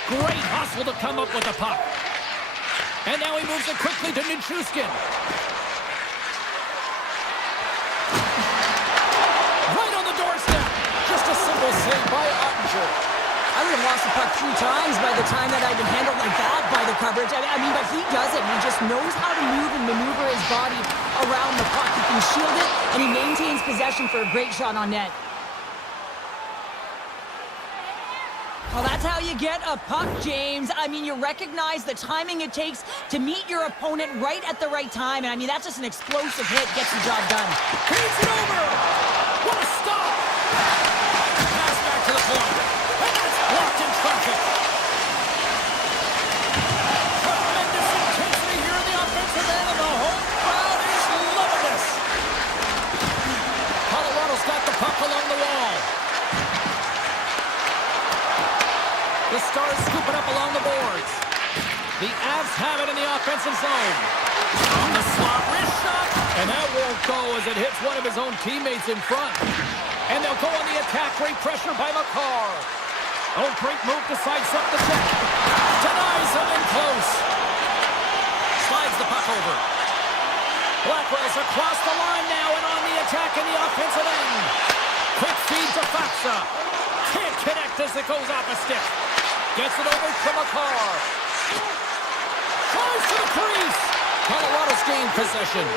Great hustle to come up with the puck. And now he moves it quickly to Nichushkin. Right on the doorstep. Just a simple save by Ottinger. I would have lost the puck 3 times by the time that I'd been handled like that by the coverage. I mean, but he does it. He just knows how to move and maneuver his body around the puck. He can shield it, and he maintains possession for a great shot on net. Well, that's how you get a puck, James. I mean, you recognize the timing it takes to meet your opponent right at the right time. And I mean, that's just an explosive hit. Gets the job done. Feeds it over. What a stop. Pass back to the point. And that's blocked in traffic. Tremendous intensity here in the offensive end, and the home crowd is loving this. Colorado's got the puck along the wall. The Stars scoop it up along the boards. The Avs have it in the offensive zone. On the slot, wrist shot. And that won't go as it hits one of his own teammates in front. And they'll go on the attack. Great pressure by McCarr. Oh, great move to sidestep the check. Denies him in close. Slides the puck over. Blackwell's across the line now and on the attack in the offensive end. Quick feed to Faksa. Can't connect as it goes off a stick. Gets it over to McCarr. Tries to the crease. Colorado's gained possession.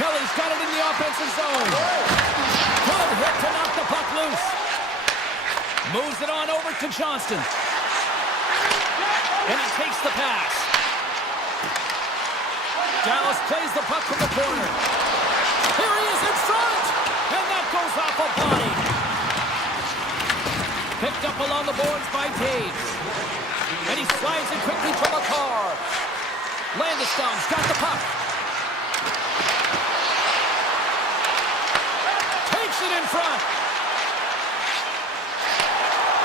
Kelly's got it in the offensive zone. Good hit to knock the puck loose. Moves it on over to Johnston. And he takes the pass. Dallas plays the puck from the corner. Here he is in front. And that goes off a body. Picked up along the boards by Taves. And he slides it quickly to McCarr. Landestom's got the puck. Takes it in front.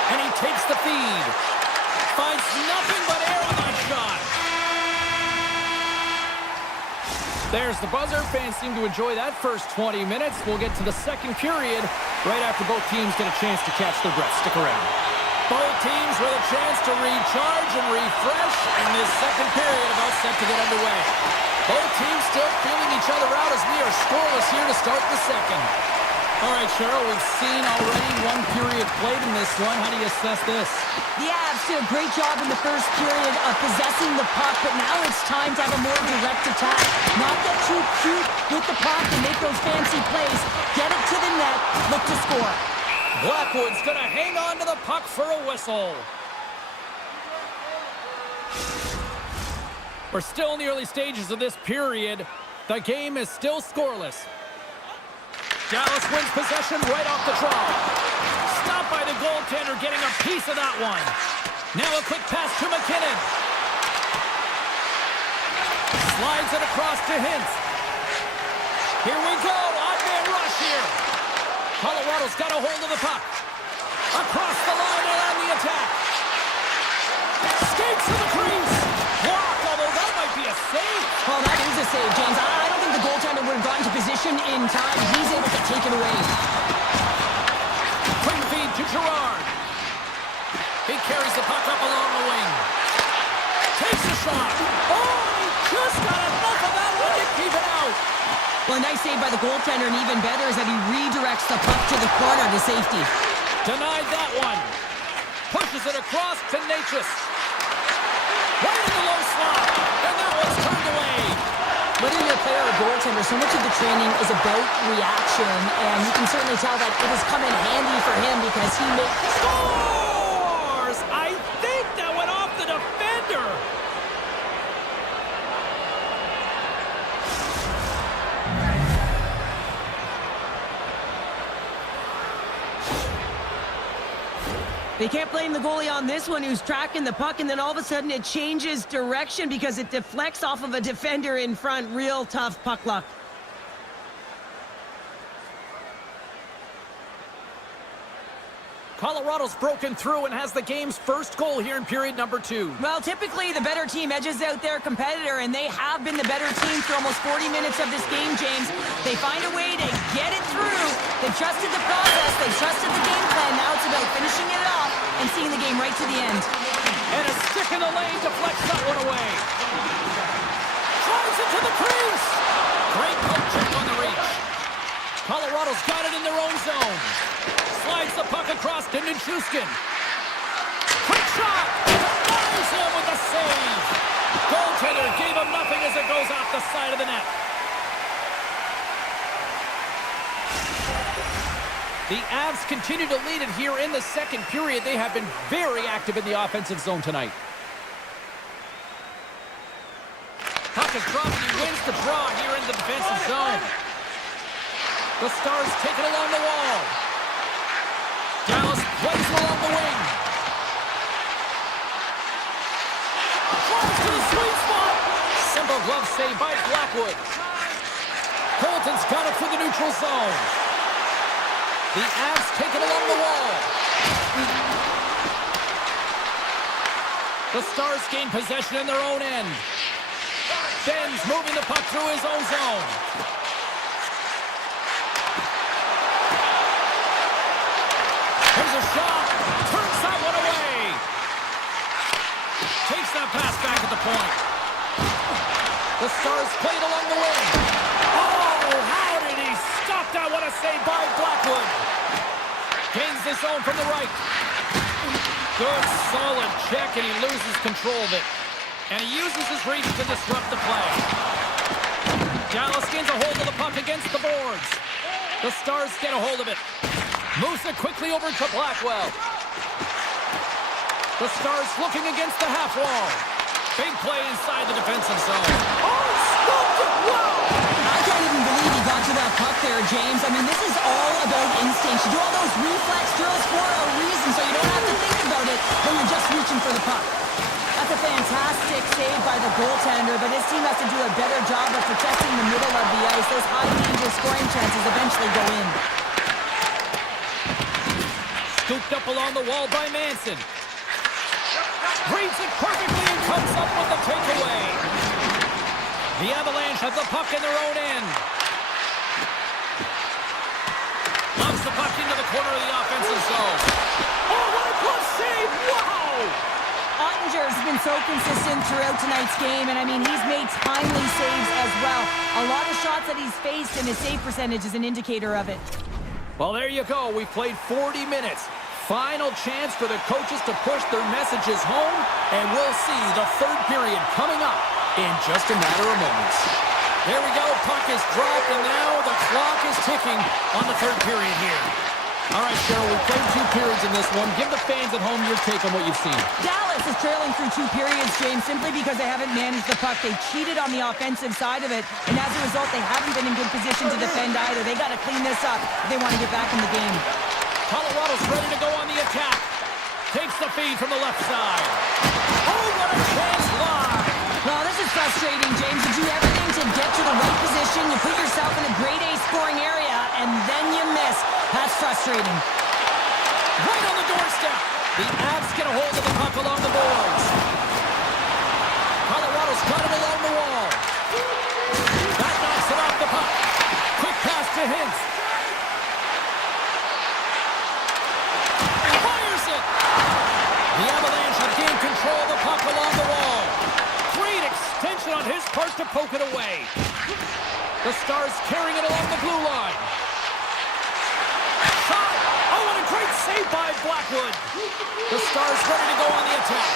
And he takes the feed. Finds nothing but air on that shot. There's the buzzer. Fans seem to enjoy that first 20 minutes. We'll get to the second period right after both teams get a chance to catch their breath. Stick around. Both teams with a chance to recharge and refresh, and this second period about set to get underway. Both teams still feeling each other out as we are scoreless here to start the second. All right, Cheryl, we've seen already one period played in this one. How do you assess this? The Avs did a great job in the first period of possessing the puck, but now it's time to have a more direct attack. Not get too cute with the puck and make those fancy plays. Get it to the net, look to score. Blackwood's going to hang on to the puck for a whistle. We're still in the early stages of this period. The game is still scoreless. Dallas wins possession right off the draw. Stopped by the goaltender, getting a piece of that one. Now a quick pass to McKinnon. Slides it across to Hintz. Here we go, odd-man rush here. Colorado's got a hold of the puck. Across the line and on the attack. Skates to the crease. Blocked, although that might be a save. Well, that is a save, James. I don't think the goaltender would have gotten to position in time. He's able to take it away. Quick feed to Gerard. He carries the puck up along the wing. Takes a shot. Oh, he just got enough of that one to keep it out. Well, a nice save by the goaltender, and even better is that he redirects the puck to the corner to safety. Denied that one. Pushes it across to Natchez. Right in the low slot. And that one's turned away. Whether you're a player or a goaltender, so much of the training is about reaction, and you can certainly tell that it has come in handy for him because he Scores! I think that went off the defender. They can't blame the goalie on this one who's tracking the puck, and then all of a sudden it changes direction because it deflects off of a defender in front. Real tough puck luck. Colorado's broken through and has the game's first goal here in period number 2. Well, typically the better team edges out their competitor, and they have been the better team for almost 40 minutes of this game, James. They find a way to get it through. They've trusted the process. They've trusted the game plan. Now it's about finishing it off and seeing the game right to the end. And a stick in the lane deflects that one away. Drives it to the crease. Great poke check on the reach. Colorado's got it in their own zone. Slides the puck across to Nichushkin. Quick shot! Denies him with a save! Goaltender gave him nothing as it goes off the side of the net. The Avs continue to lead it here in the second period. They have been very active in the offensive zone tonight. Puck is dropped and he wins the draw here in the defensive zone. The Stars take it along the wall. Dallas plays along the wing. Drives to the sweet spot. Simple glove save by Blackwood. Colton's got it for the neutral zone. The Avs take it along the wall. The Stars gain possession in their own end. Ben's moving the puck through his own zone. Here's a shot. Turns that one away. Takes that pass back at the point. The Stars play it along the wing. Oh, how did he stop that? What a save by Blackwood. Gains the zone from the right. Good, solid check, and he loses control of it. And he uses his reach to disrupt the play. Dallas gains a hold of the puck against the boards. The Stars get a hold of it. Moves it quickly over to Blackwell. The Stars looking against the half wall. Big play inside the defensive zone. Oh, smoked it! Wow! I can't even believe he got to that puck there, James. I mean, this is all about instinct. You do all those reflex drills for a reason, so you don't have to think about it when you're just reaching for the puck. That's a fantastic save by the goaltender, but his team has to do a better job of protecting the middle of the ice. Those high-danger scoring chances eventually go in. Scooped up along the wall by Manson. Reads it perfectly and comes up with the takeaway. The Avalanche have the puck in their own end. Lobs the puck into the corner of the offensive zone. Oh, what a glove save! Wow! Ottinger's been so consistent throughout tonight's game, and I mean, he's made timely saves as well. A lot of shots that he's faced, and his save percentage is an indicator of it. Well, there you go. We've played 40 minutes. Final chance for the coaches to push their messages home, and we'll see the third period coming up in just a matter of moments. There we go. Puck is dropped, and now the clock is ticking on the third period here. All right, Cheryl, we played 2 periods in this one. Give the fans at home your take on what you've seen. Dallas is trailing through 2 periods, James, simply because they haven't managed the puck. They cheated on the offensive side of it, and as a result, they haven't been in good position to defend either. They got to clean this up if they want to get back in the game. Colorado's ready to go on the attack. Takes the feed from the left side. Oh, what a chance live! Well, this is frustrating, James. You do everything to get to the right position. You put yourself in a grade A scoring area, and then you miss. That's frustrating. Right on the doorstep. The Avs get a hold of the puck along the boards. Colorado's got it along the wall. That knocks it off the puck. Quick pass to Hintz. Fires it. The Avalanche have gained control of the puck along the wall. Great extension on his part to poke it away. The Stars carrying it along the blue line. Shot! Oh, and a great save by Blackwood. The Stars ready to go on the attack.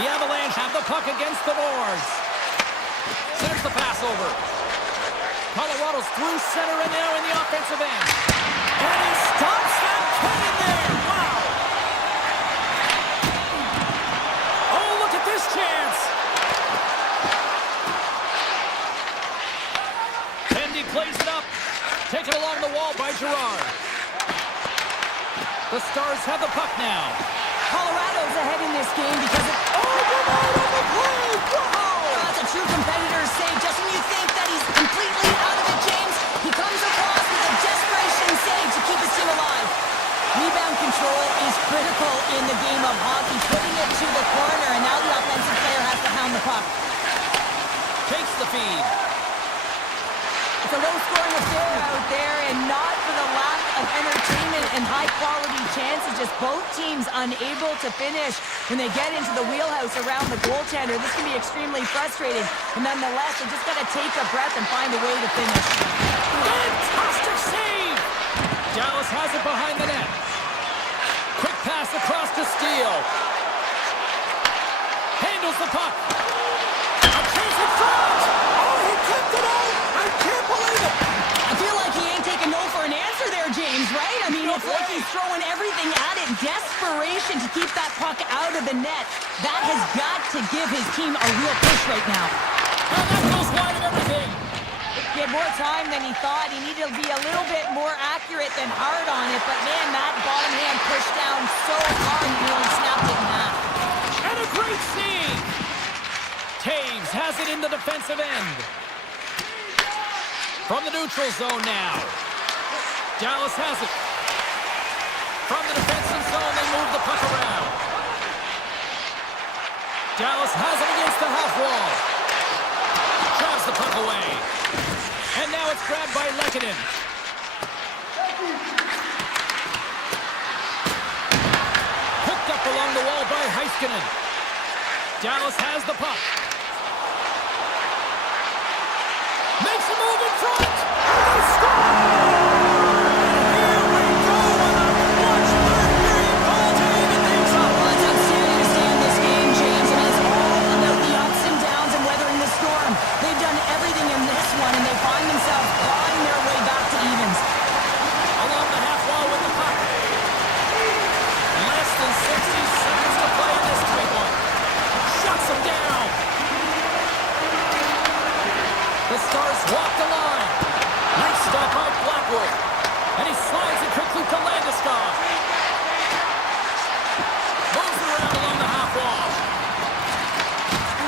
The Avalanche have the puck against the boards. There's the pass over. Colorado's through center and now in the offensive end. And he stops that cannon there. Wow! Oh, look at this chance. Tendy plays it up. Taken along the wall by Girard. The Stars have the puck now. Colorado's ahead in this game because of... Oh, Girard on the play! Wow! That's a true competitor's save. Just when you think that he's completely out of it, James, he comes across with a desperation save to keep his team alive. Rebound control is critical in the game of hockey. Putting it to the corner, and now the offensive player has to hound the puck. Takes the feed. It's a low-scoring affair out there, and not for the lack of entertainment and high-quality chances. Just both teams unable to finish when they get into the wheelhouse around the goaltender. This can be extremely frustrating, and nonetheless, they just got to take a breath and find a way to finish. Fantastic save! Dallas has it behind the net. Quick pass across to Steele. Handles the puck. A chance in front! Oh, he kept it out! I can't believe it! I feel like he ain't taking no for an answer there, James, right? I mean, it's like he's throwing everything at it. Desperation to keep that puck out of the net. That has got to give his team a real push right now. And that goes wide of everything. He had more time than he thought. He needed to be a little bit more accurate than hard on it. But, man, that bottom hand pushed down so hard he nearly snapped it in half. And a great save! Taves has it in the defensive end. From the neutral zone now. Dallas has it. From the defensive zone, they move the puck around. Dallas has it against the half wall. Drives the puck away. And now it's grabbed by Lehkonen. Picked up along the wall by Heiskanen. Dallas has the puck. Makes a move in front. And they score! Here we go on a much-third-period goal to even things up. Well, it's outstanding to see in this game, James, and it's all about the ups and downs and weathering the storm. They've done everything in this one, and they find themselves clawing their way back to evens. Along the half wall with the puck. Less than 60 seconds to play in this tight one. Shuts him down. The Stars walk the line. Nice stop by Blackwood. And he slides it quickly to Landeskog. Moves it around along the half wall.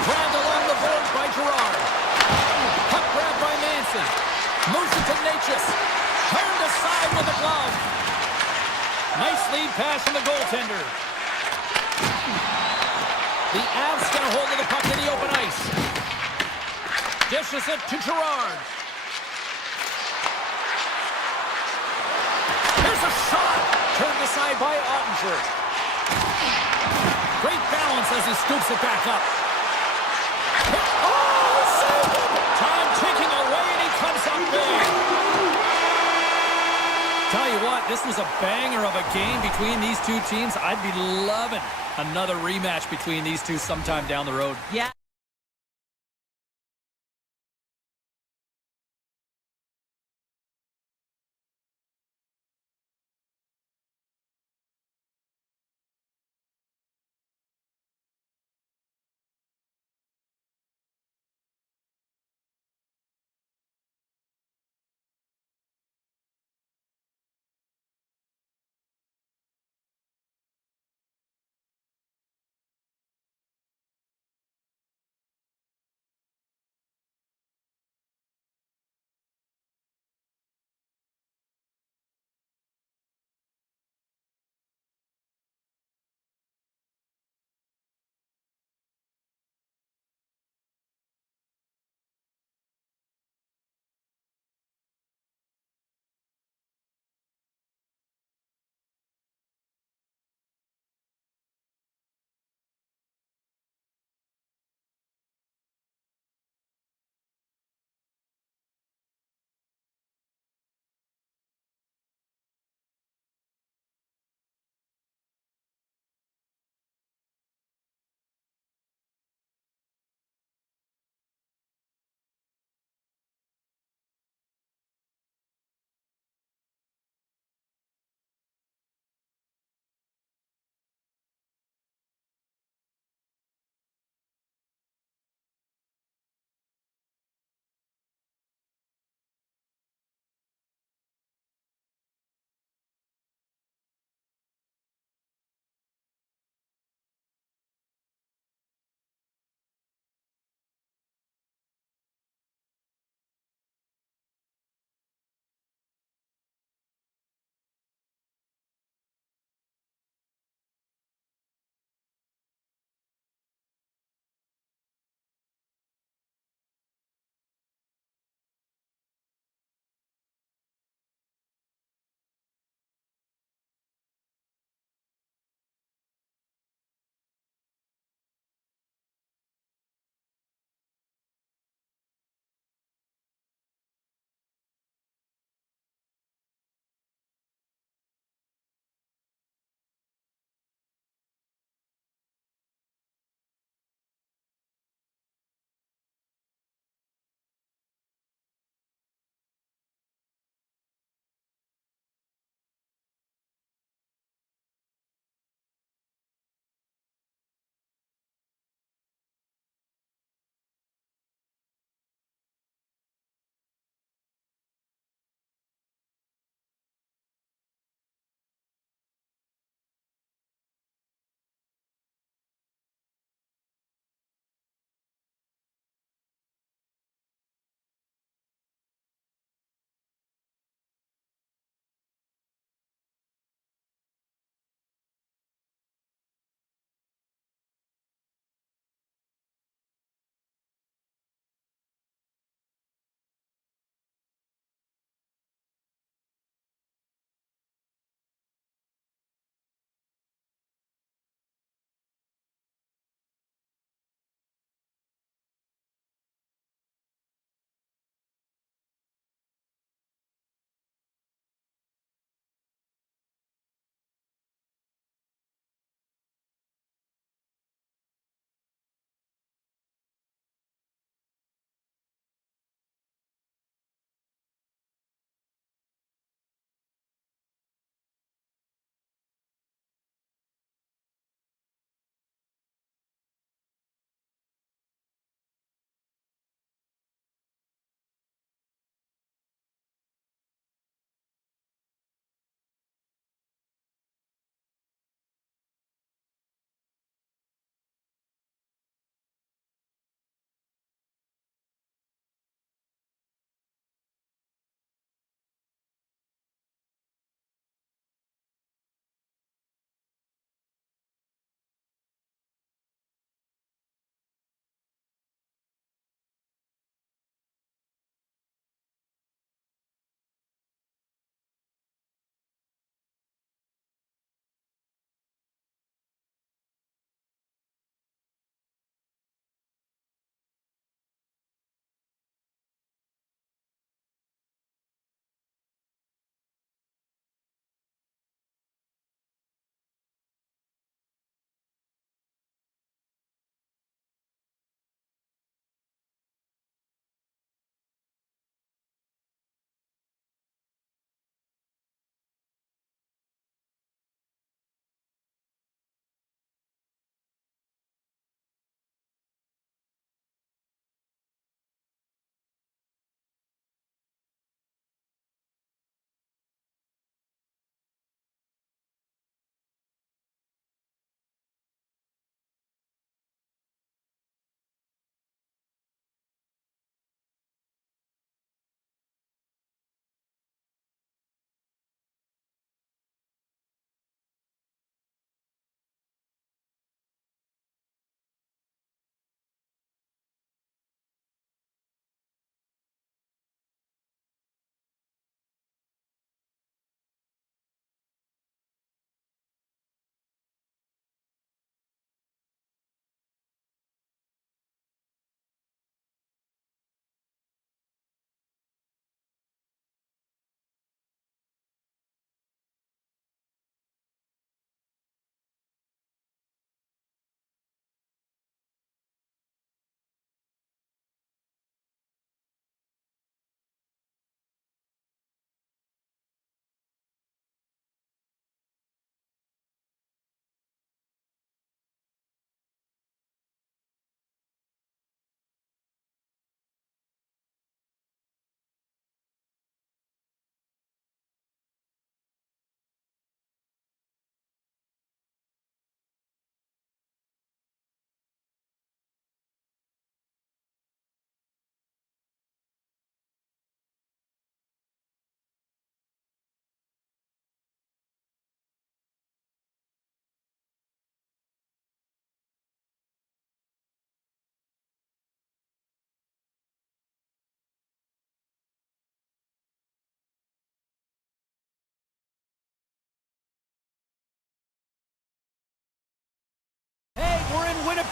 Grabbed along the boards by Girard. Puck grabbed by Manson. Moves it to Natchez. Turned aside with a glove. Nice lead pass from the goaltender. The Avs get a hold of the puck in the open ice. Dishes it to Girard. Here's a shot. Turned aside by Ottinger. Great balance as he scoops it back up. Oh, saved it! Time ticking away and he comes up big. Tell you what, this was a banger of a game between these two teams. I'd be loving another rematch between these two sometime down the road. Yeah.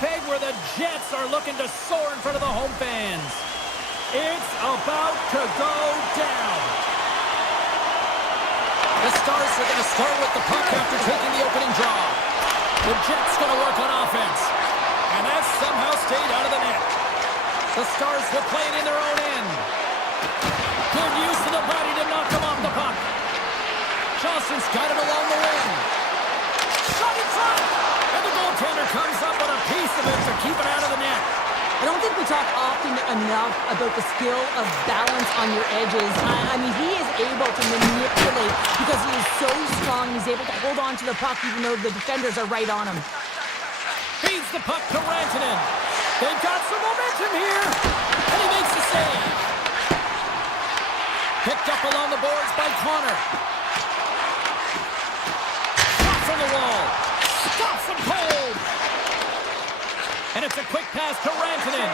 Winnipeg, where the Jets are looking to soar in front of the home fans. It's about to go down. The Stars are going to start with the puck after taking the opening draw. The Jets going to work on offense. And that somehow stayed out of the net. The Stars will play it in their own end. Good use of the body to knock them off the puck. Johnson's got it along the wing. Shot in front! And the goaltender comes up with a piece of it to keep it out of the net. I don't think we talk often enough about the skill of balance on your edges. I mean, he is able to manipulate because he is so strong. He's able to hold on to the puck even though the defenders are right on him. Feeds the puck to Rantanen. They've got some momentum here. And he makes the save. Picked up along the boards by Connor. Shot from the wall. Stops him cold. And it's a quick pass to Rantanen.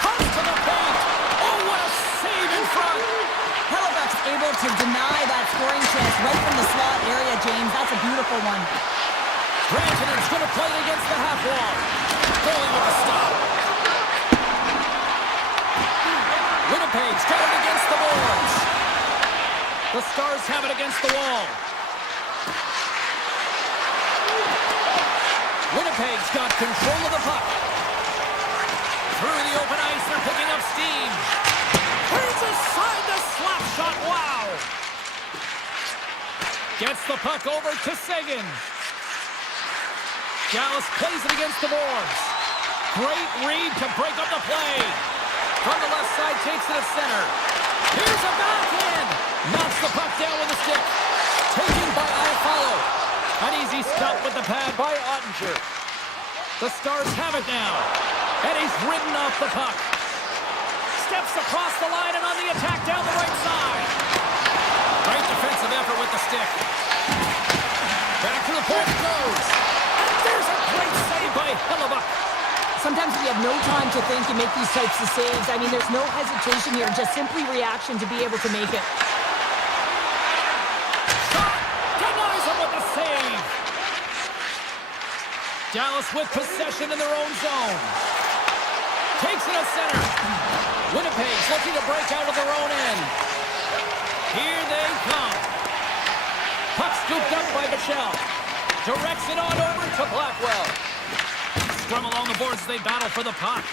Comes to the paint. Oh, what a save in front. Hellebuck's able to deny that scoring chance right from the slot area, James. That's a beautiful one. Rantanen's going to play it against the half wall. Goalie with a stop. Winnipeg's got it against the boards. The Stars have it against the wall. Winnipeg's got control of the puck. Through the open ice, they're picking up steam. Turns aside the slap shot, wow! Gets the puck over to Seguin. Dallas plays it against the boards. Great read to break up the play. From the left side, takes it at center. Here's a backhand. Knocks the puck down with a stick. Taken by Iafallo. An easy stop with the pad by Ottinger. The Stars have it now. And he's ridden off the puck. Steps across the line and on the attack down the right side. Great defensive effort with the stick. Back to the point it goes. And there's a great save by Hellebuck. Sometimes we have no time to think and make these types of saves. I mean, there's no hesitation here, just simply reaction to be able to make it. Shot! Denies him with the save! Dallas with possession in their own zone. Takes it at center. Winnipeg's looking to break out of their own end. Here they come. Puck scooped up by Bichelle. Directs it on over to Blackwell. Scrum along the boards as they battle for the puck.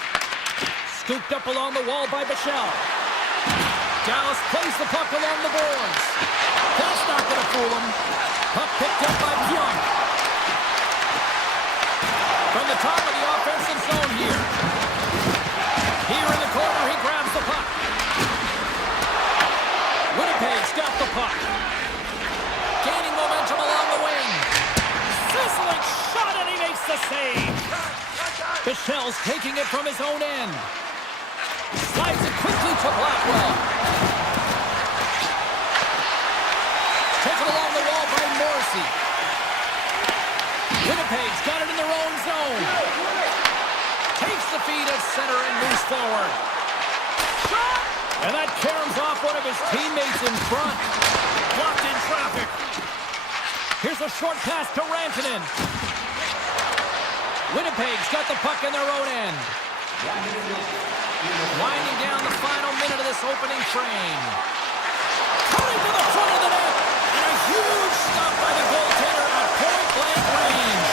Scooped up along the wall by Bichelle. Dallas plays the puck along the boards. That's not going to fool him. Puck picked up by Pionk. From the top of the offensive zone here. Here in the corner, he grabs the puck. Winnipeg's got the puck. Gaining momentum along the wing. Sizzling shot, and he makes the save. Bichelle's taking it from his own end. Slides it quickly to Blackwell. Taken along the wall by Morrissey. Winnipeg's got it in their own zone. Takes the feed at center and moves forward. Shot! And that caroms off one of his teammates in front. Blocked in traffic. Here's a short pass to Rantanen. Winnipeg's got the puck in their own end. Winding down the final minute of this opening frame. Coming to the front of the net. And a huge stop by the goaltender at point-blank range.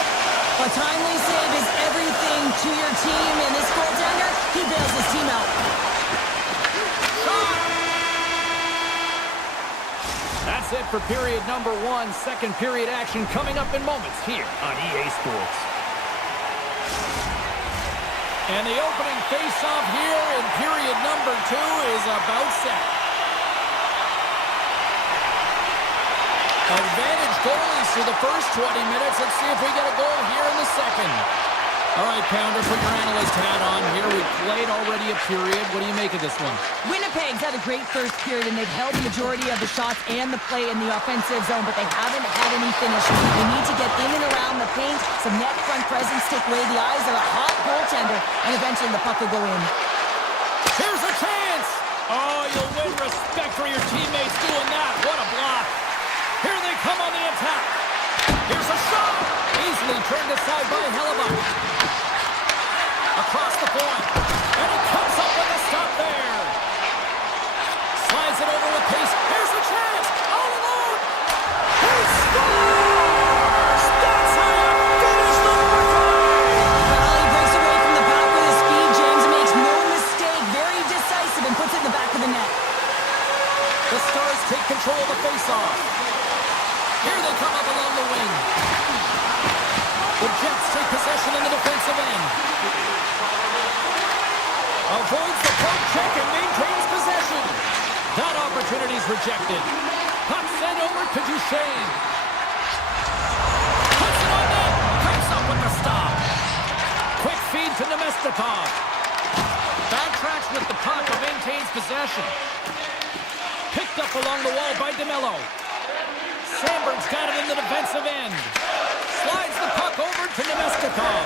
A timely save is everything to your team, and this goaltender, he bails his team out. That's it for period number one. Second period action coming up in moments here on EA Sports. And the opening face-off here in period number two is about set. Advantage goalies for the first 20 minutes. Let's see if we get a goal here in the second. All right, Pounder, put your analyst hat on here. We've played already a period. What do you make of this one? Winnipeg's had a great first period, and they've held the majority of the shots and the play in the offensive zone, but they haven't had any finish. They need to get in and around the paint, some net front presence, take away the eyes of a hot goaltender, and eventually the puck will go in. Here's a chance! Oh, you'll win respect for your teammates doing that. What a block. Here they come on the attack. Here's a shot! Easily turned aside by Hellebuck. point. And he comes up with a stop there. Slides it over with pace. Here's the chance. All alone. He scores! That's how you finish the fight. Well, he breaks away from the pack with his speed. James makes no mistake. Very decisive and puts it in the back of the net. The Stars take control of the faceoff. Here they come up along the wing. The Jets take possession in the defensive end. Avoids the poke check and maintains possession. That opportunity's rejected. Puck sent over to Duchesne. Puts it on net. Comes up with the stop. Quick feed to Nemestikov. Backtracks with the puck and maintains possession. Picked up along the wall by DeMello. Sandberg's got it in the defensive end. Slides the puck over to Nemestikov.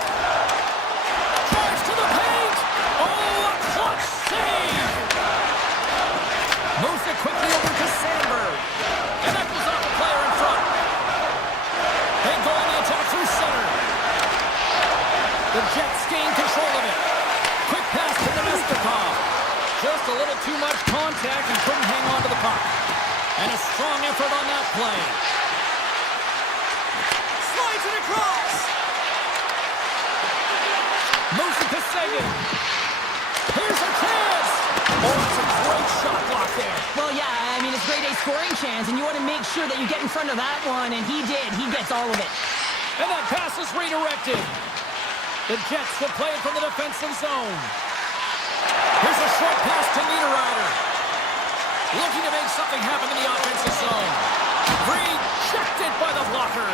Drives to the paint. Oh, a clutch save. Moves it quickly over to Sandberg. And that goes off the player in front. They go on the attack through center. The Jets gain control of it. Quick pass to Nemestikov. Just a little too much contact and couldn't hang on to the puck. And a strong effort on that play. Slides it across. Moves it to Sagan. Here's a chance. Oh, that's a great shot block there. Well, yeah, I mean, it's grade A scoring chance, and you want to make sure that you get in front of that one, and he did. He gets all of it. And that pass is redirected. The Jets will play it from the defensive zone. Here's a short pass to Niederreiter. Looking to make something happen in the offensive zone. Rejected by the blocker.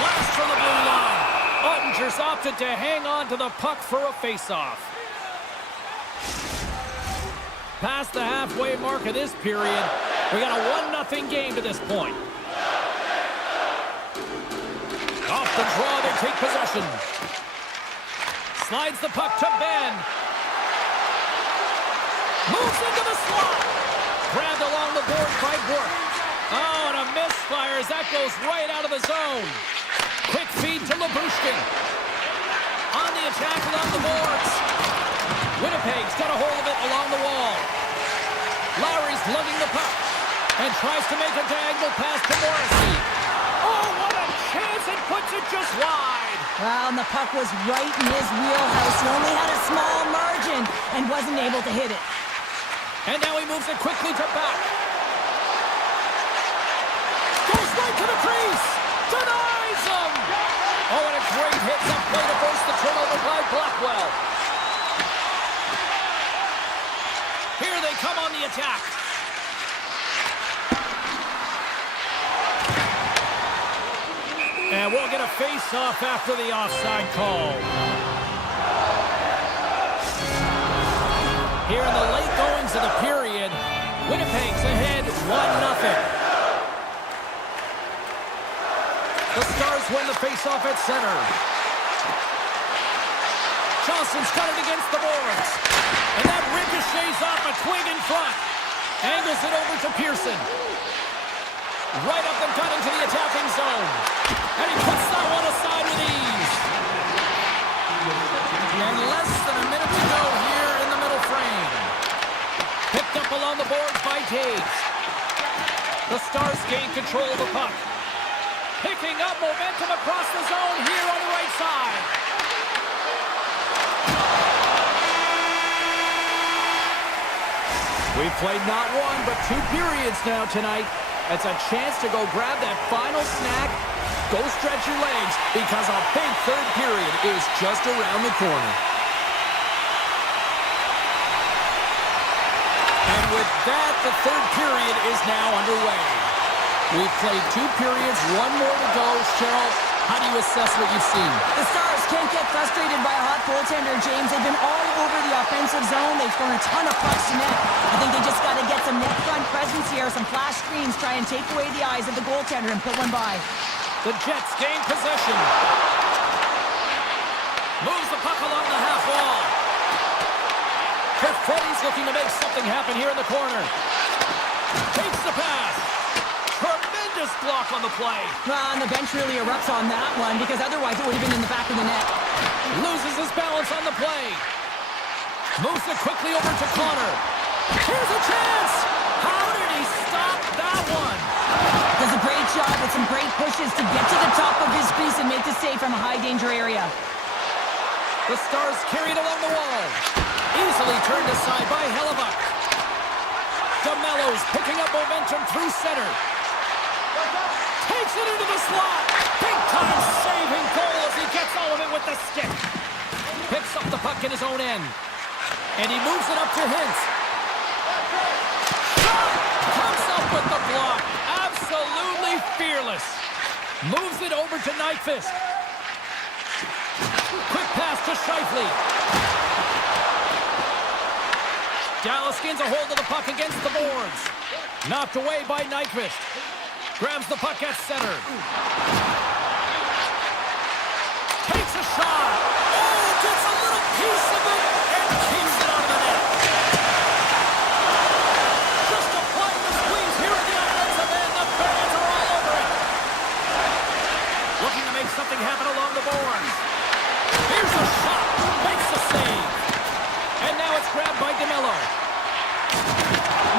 Blast from the blue line. Ottinger's opted to hang on to the puck for a face-off. Past the halfway mark of this period, we got a 1-0 game to this point. Off the draw, they take possession. Slides the puck to Ben. Moves into the slot. Grabbed along the boards by Burke. Oh, and a misfire as that goes right out of the zone. Quick feed to Labushkin. On the attack along the boards. Winnipeg's got a hold of it along the wall. Lowry's lugging the puck and tries to make a diagonal pass to Morrissey. Oh, what a chance, and puts it just wide. Well, and the puck was right in his wheelhouse. He only had a small margin and wasn't able to hit it. And now he moves it quickly to back. Goes right to the crease. Denies him. Oh, and a great hit up play to force the turnover by Blackwell. Here they come on the attack. And we'll get a face-off after the offside call. Here in the late goings of the period, Winnipeg's ahead 1-0. The Stars win the face-off at center. Johnson's got it against the boards. And that ricochets off a twig in front. Angles it over to Pearson. Right up and cut into the attacking zone. And he puts that one aside with ease. And less than a minute to go here in the middle frame. Picked up along the boards by Taves. The Stars gain control of the puck. Picking up momentum across the zone here on the right side. We've played not one, but 2 periods now tonight. It's a chance to go grab that final snack. Go stretch your legs, because a big third period is just around the corner. And with that, the third period is now underway. We've played 2 periods, 1 more to go. Cheryl, how do you assess what you've seen? The Stars can't get frustrated by a hot goaltender, James. They've been all over the offensive zone. They've thrown a ton of pucks to net. I think they just got to get some net front presence here, some flash screens, try and take away the eyes of the goaltender and put one by. The Jets gain possession. Moves the puck along the half wall. Kerfotti's looking to make something happen here in the corner. Takes the pass. Tremendous tremendous block on the play. And the bench really erupts on that one because otherwise it would have been in the back of the net. Loses his balance on the play. Moves it quickly over to Connor. Here's a chance! How did he stop that one? Does a great job with some great pushes to get to the top of his crease and make the save from a high-danger area. The Stars carried along the wall. Easily turned aside by Hellebuck. DeMello's picking up momentum through center. Takes it into the slot. Big-time saving goal as he gets all of it with the stick. Picks up the puck in his own end. And he moves it up to Hintz. Shot! Comes up with the block. Absolutely fearless. Moves it over to Nyquist. Quick pass to Scheifele. Dallas gains a hold of the puck against the boards. Knocked away by Nyquist. Grabs the puck at center. Takes a shot. Oh, gets a little piece of it and keeps it out of the net. Just applying the squeeze here at the offensive end. The fans are all over it. Looking to make something happen along the boards. Here's a shot. Makes the save. And now it's grabbed by DeMello.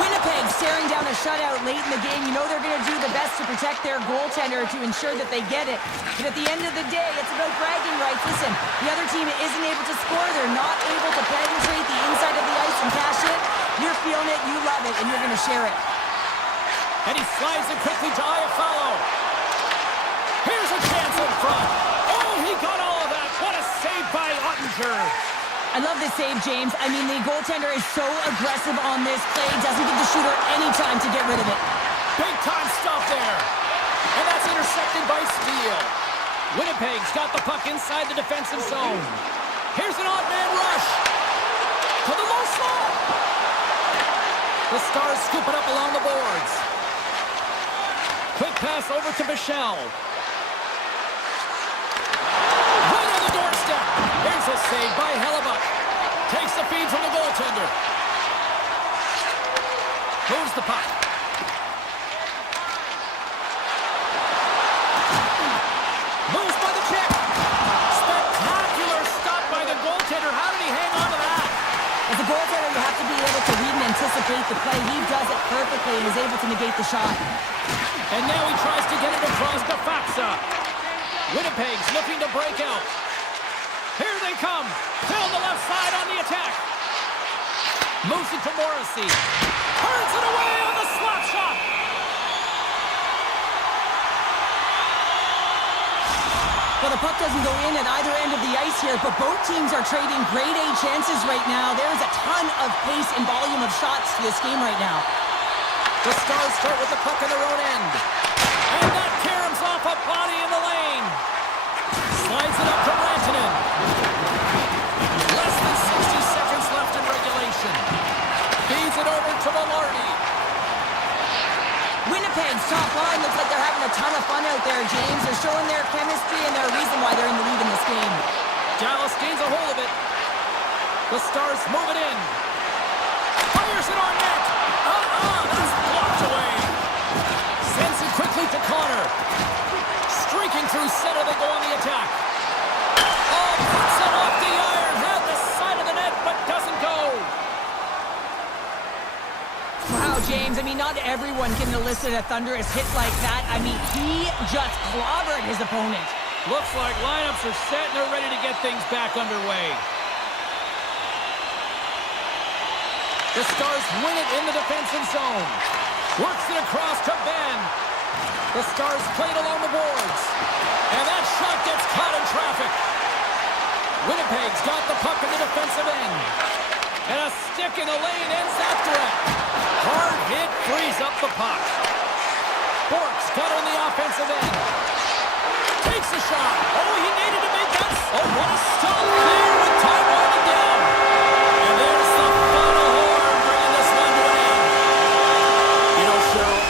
Winnipeg staring down a shutout late in the game. You know they're going to do the best to protect their goaltender to ensure that they get it. But at the end of the day, it's about bragging rights. Listen, the other team isn't able to score. They're not able to penetrate the inside of the ice and cash it. You're feeling it, you love it, and you're going to share it. And he slides it quickly to Iafallo. Here's a chance in front. Oh, he got all of that. What a save by Ottinger. I love this save, James. I mean, the goaltender is so aggressive on this play. Doesn't give the shooter any time to get rid of it. Big time stop there. And that's intercepted by Steele. Winnipeg's got the puck inside the defensive zone. Here's an odd man rush. To the low slot. The Stars scoop it up along the boards. Quick pass over to Michel. Right on the doorstep. Here's a save by Hellebuck. Takes the feed from the goaltender. Moves the puck. Moves by the check. Spectacular stop by the goaltender. How did he hang on to that? As a goaltender, you have to be able to read and anticipate the play. He does it perfectly and is able to negate the shot. And now he tries to get it across to Faksa. Winnipeg's looking to break out. Here they come. Down the left side on the attack. Moves it to Morrissey. Turns it away on the slap shot. Well, the puck doesn't go in at either end of the ice here, but both teams are trading grade A chances right now. There's a ton of pace and volume of shots to this game right now. The Stars start with the puck in their own end. And that caroms off a body in the lane. Slides it up to Rantanen. Less than 60 seconds left in regulation. Feeds it over to Velarde. Winnipeg's top line looks like they're having a ton of fun out there, James. They're showing their chemistry and their reason why they're in the lead in this game. Dallas gains a hold of it. The Stars move it in. Fires it on net. That's blocked away. Sends it quickly to Connor. Streaking through center, they go on the attack. Oh, puts it off the iron. Had the side of the net, but doesn't go. Wow, James, I mean, not everyone can elicit a thunderous hit like that. I mean, he just clobbered his opponent. Looks like lineups are set and they're ready to get things back underway. The Stars win it in the defensive zone. Works it across to Ben. The Stars played along the boards. And that shot gets caught in traffic. Winnipeg's got the puck in the defensive end. And a stick in the lane ends after it. Hard hit frees up the puck. Bork's got on the offensive end. Takes the shot. Oh, he needed to make that. Oh, what a stop there with time winding down. And there's the final horn bringing this one to an end. You know, Cheryl,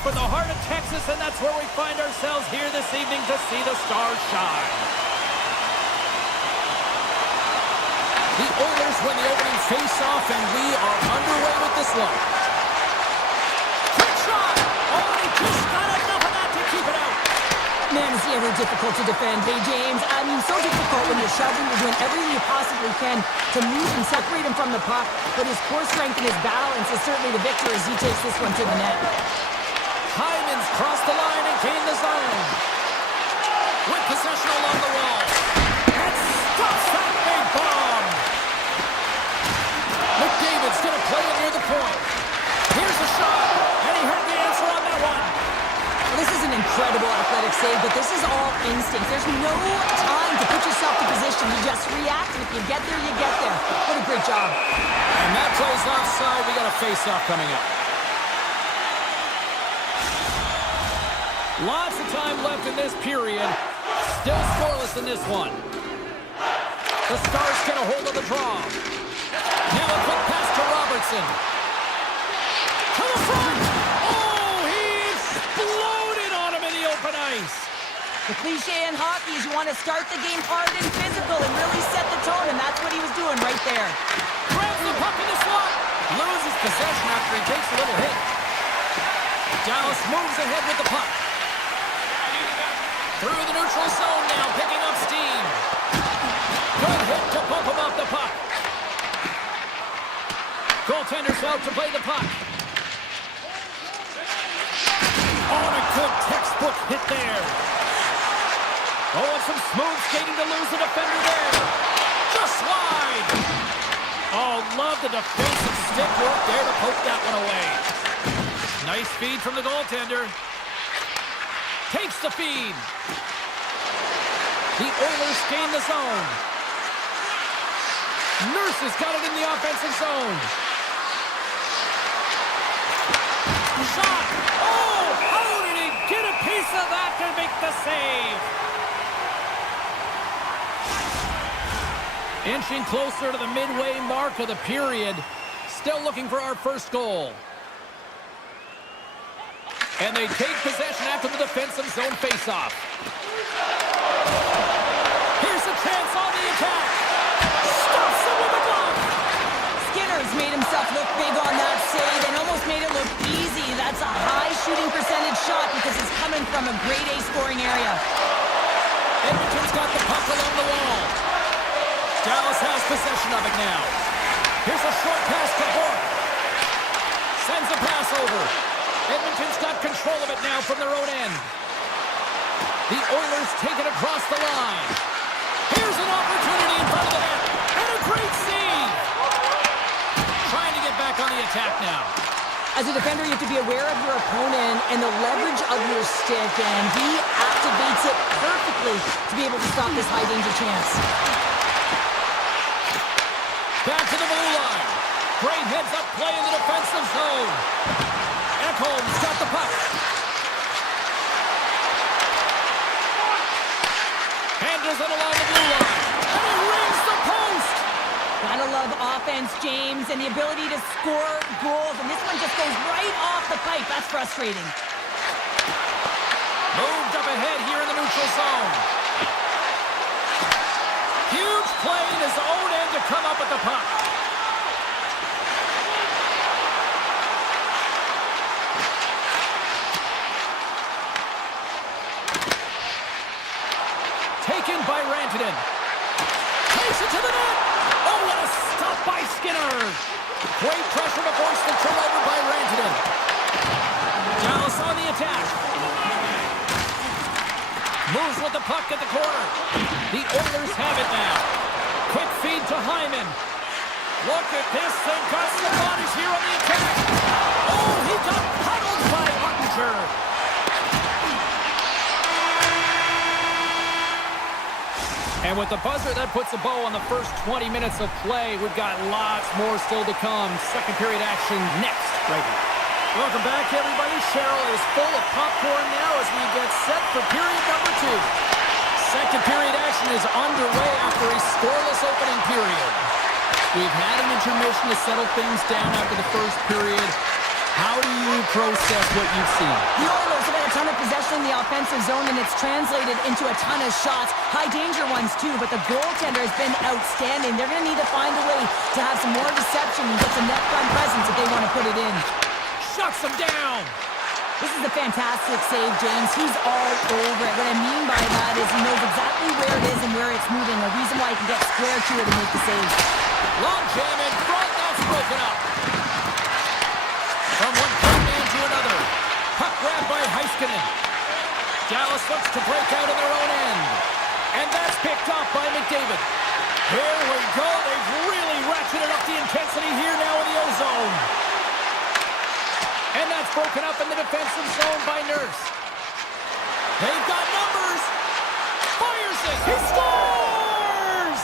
For the heart of Texas, and that's where we find ourselves here this evening to see the stars shine. The Oilers win the opening face-off, and we are underway with this one. Quick shot! Oh, he just got enough of that to keep it out. Man, is he ever difficult to defend. Hey, James, I mean, so difficult when you're shoving, you're doing everything you possibly can to move and separate him from the puck, but his core strength and his balance is certainly the victor as he takes this one to the net. Hyman's crossed the line and gained the zone. With possession along the wall. And stops that big bomb. McDavid's going to play it near the point. Here's a shot. And he heard the answer on that one. Well, this is an incredible athletic save, but this is all instinct. There's no time to put yourself in position. You just react, and if you get there, you get there. What a great job. And that play's offside. We got a face-off coming up. Lots of time left in this period. Still scoreless in this one. The Stars get a hold of the draw. Now a quick pass to Robertson. To the front! Oh, he exploded on him in the open ice. The cliche in hockey is you want to start the game hard and physical and really set the tone, and that's what he was doing right there. Grabs the puck in the slot. Loses possession after he takes a little hit. Dallas moves ahead with the puck. Through the neutral zone now, picking up steam. Good hit to bump him off the puck. Goaltender's out to play the puck. Oh, and a good textbook hit there. Oh, and some smooth skating to lose the defender there. Just wide. Oh, love the defensive stick work there to poke that one away. Nice feed from the goaltender. Takes the feed. The Oilers gain the zone. Nurse has got it in the offensive zone. Shot. Oh, how did he get a piece of that to make the save? Inching closer to the midway mark of the period. Still looking for our first goal. And they take possession after the defensive zone faceoff. Here's a chance on the attack. Stops him with a glove. Skinner's made himself look big on that save and almost made it look easy. That's a high shooting percentage shot because it's coming from a grade A scoring area. Edmonton's got the puck along the wall. Dallas has possession of it now. Here's a short pass to Bork. Sends a pass over. Edmonton's got control of it now from their own end. The Oilers take it across the line. Here's an opportunity in front of the net. And a great save. Trying to get back on the attack now. As a defender, you have to be aware of your opponent and the leverage of your stick, and he activates it perfectly to be able to stop this high-danger chance. Back to the blue line. Great heads-up play in the defensive zone. Ekholm's got the puck. Handles it along the blue line. And he rings the post. Gotta love offense, James, and the ability to score goals. And this one just goes right off the pipe. That's frustrating. Moved up ahead here in the neutral zone. Huge play in his own end to come up with the puck. Taken by Rantanen. Takes it to the net. Oh, what a stop by Skinner. Great pressure to force the turnover by Rantanen. Dallas on the attack. Moves with the puck at the corner. The Oilers have it now. Quick feed to Hyman. Look at this. They've got some bodies here on the attack. Oh, he got puddled by Ottinger. And with the buzzer, that puts a bow on the first 20 minutes of play. We've got lots more still to come. Second period action next, right here. Welcome back, everybody. Cheryl is full of popcorn now as we get set for period number 2. Second period action is underway after a scoreless opening period. We've had an intermission to settle things down after the first period. How do you process what you've seen? The Oilers have had a ton of possession in the offensive zone, and it's translated into a ton of shots. High-danger ones, too, but the goaltender has been outstanding. They're going to need to find a way to have some more deception and get some net-front presence if they want to put it in. Shuts him down. This is a fantastic save, James. He's all over it. What I mean by that is he knows exactly where it is and where it's moving. A reason why he can get square to it and make the save. Long jam in front. That's broken up. From one point man to another. Puck grabbed by Heiskanen. Dallas looks to break out of their own end. And that's picked up by McDavid. Here we go. They've really ratcheted up the intensity here now in the O-zone. And that's broken up in the defensive zone by Nurse. They've got numbers. Fires it. He scores!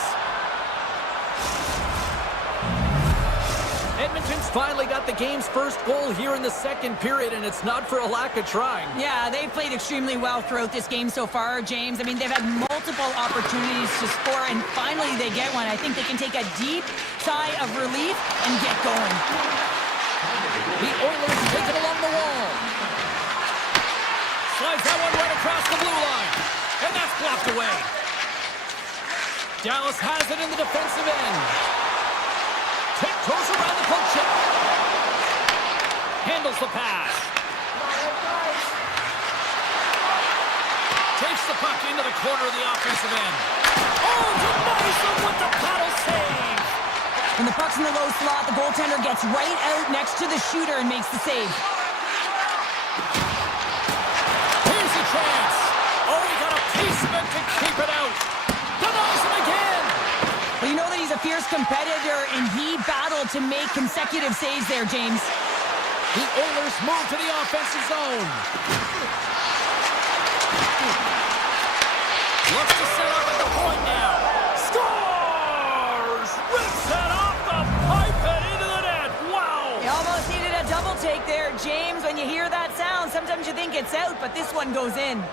Edmonton's finally got the game's first goal here in the second period, and it's not for a lack of trying. Yeah, they've played extremely well throughout this game so far, James. I mean, they've had multiple opportunities to score, and finally they get one. I think they can take a deep sigh of relief and get going. The Oilers take it along the wall. Slides that one right across the blue line. And that's blocked away. Dallas has it in the defensive end. Tiptoes around the poke check. Handles the pass. Takes the puck into the corner of the offensive end. Oh, denies him with the paddle save. When the puck's in the low slot, the goaltender gets right out next to the shooter and makes the save. Here's a chance. Oh, he got a piece of it to keep it out. Denies him again. Well, you know that he's a fierce competitor, and he battled to make consecutive saves there, James. The Oilers move to the offensive zone. Looks to set up at the point now. Scores! Rips it off the pipe and into the net. Wow! You almost needed a double take there, James. When you hear that sound, sometimes you think it's out, but this one goes in.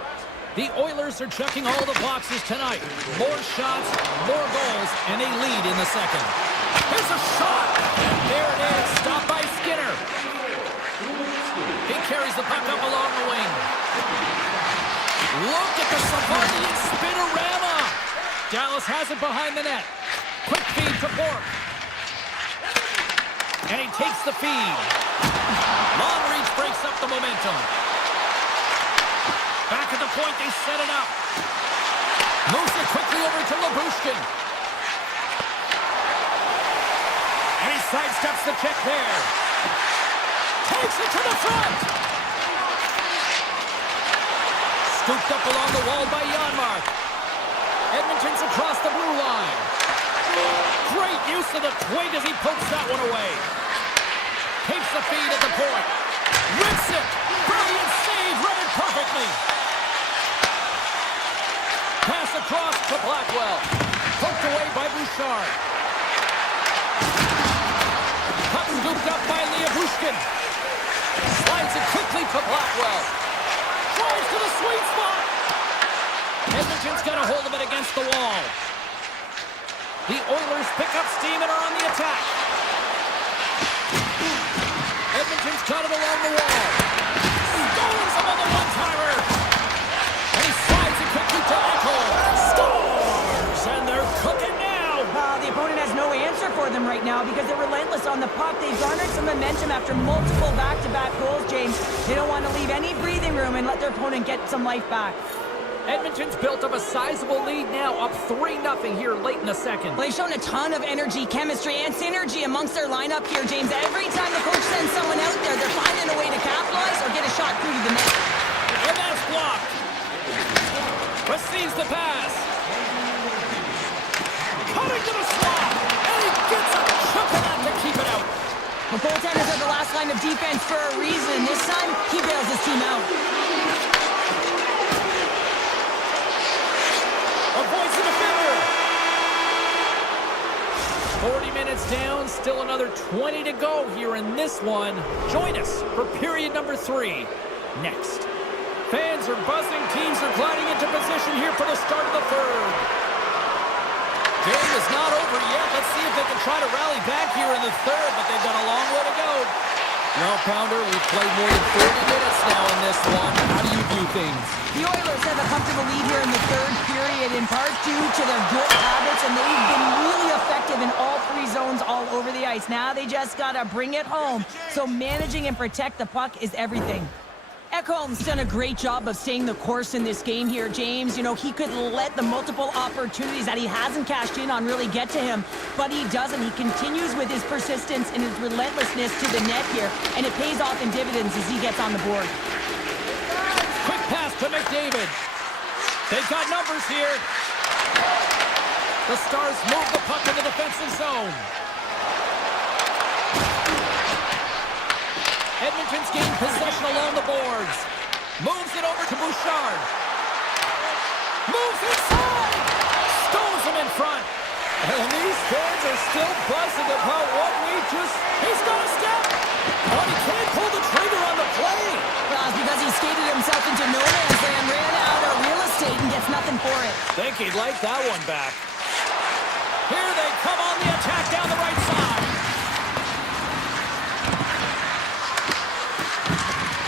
The Oilers are checking all the boxes tonight. More shots, more goals, and a lead in the second. Here's a shot! And there it is, stopped by Skinner. He carries the puck up along the wing. Look at the Savardian spinorama! Dallas has it behind the net. Quick feed to Bork. And he takes the feed. Long reach breaks up the momentum. Back at the point, they set it up. Moves it quickly over to Labushkin. And he sidesteps the check there. Takes it to the front. Scooped up along the wall by Janmark. Edmonton's across the blue line. Great use of the twig as he pokes that one away. Takes the feed at the point. Rips it. Brilliant save. Read it perfectly. Pass across to Blackwell. Poked away by Bouchard. Puck scooped up by Liabushkin. Slides it quickly to Blackwell. Drives to the sweet spot. Edmonton's got a hold of it against the wall. The Oilers pick up steam and are on the attack. Edmonton's got it along the wall. Stones him on the one-timer. And he slides it quickly to Echo. Scores! And they're cooking now. The opponent has no answer for them right now because they're relentless on the puck. They've garnered some momentum after multiple back-to-back goals, James. They don't want to leave any breathing room and let their opponent get some life back. Edmonton's built up a sizable lead now, up 3-0 here late in the second. Well, they've shown a ton of energy, chemistry, and synergy amongst their lineup here, James. Every time the coach sends someone out there, they're finding a way to capitalize or get a shot through to the net. And that's blocked. Receives the pass. Cutting to the slot. And he gets a chunk of that to keep it out. The goaltenders are the last line of defense for a reason. This time, he bails his team out. Avoids the defender. 40 minutes down, still another 20 to go here in this one. Join us for period number 3 next. Fans are buzzing, teams are gliding into position here for the start of the third. Game is not over yet. Let's see if they can try to rally back here in the third, but they've got a long way to go. Well, Pounder, we've played more than 40 minutes now in this one. How do you view things? The Oilers have a comfortable lead here in the third period, in part due to their good habits, and they've been really effective in all three zones all over the ice. Now they just got to bring it home, so managing and protect the puck is everything. Ekholm's done a great job of staying the course in this game here, James. You know, he could let the multiple opportunities that he hasn't cashed in on really get to him, but he doesn't. He continues with his persistence and his relentlessness to the net here, and it pays off in dividends as he gets on the board. Quick pass to McDavid. They've got numbers here. The Stars move the puck in the defensive zone. Edmonton's gained possession along the boards. Moves it over to Bouchard. Moves inside. Stones him in front. And these fans are still buzzing about what we just... He's got a step. But he can't pull the trigger on the play. Well, it's because he skated himself into no man's land, ran out of real estate, and gets nothing for it. Think he'd like that one back. Here they come on the attack down the right side.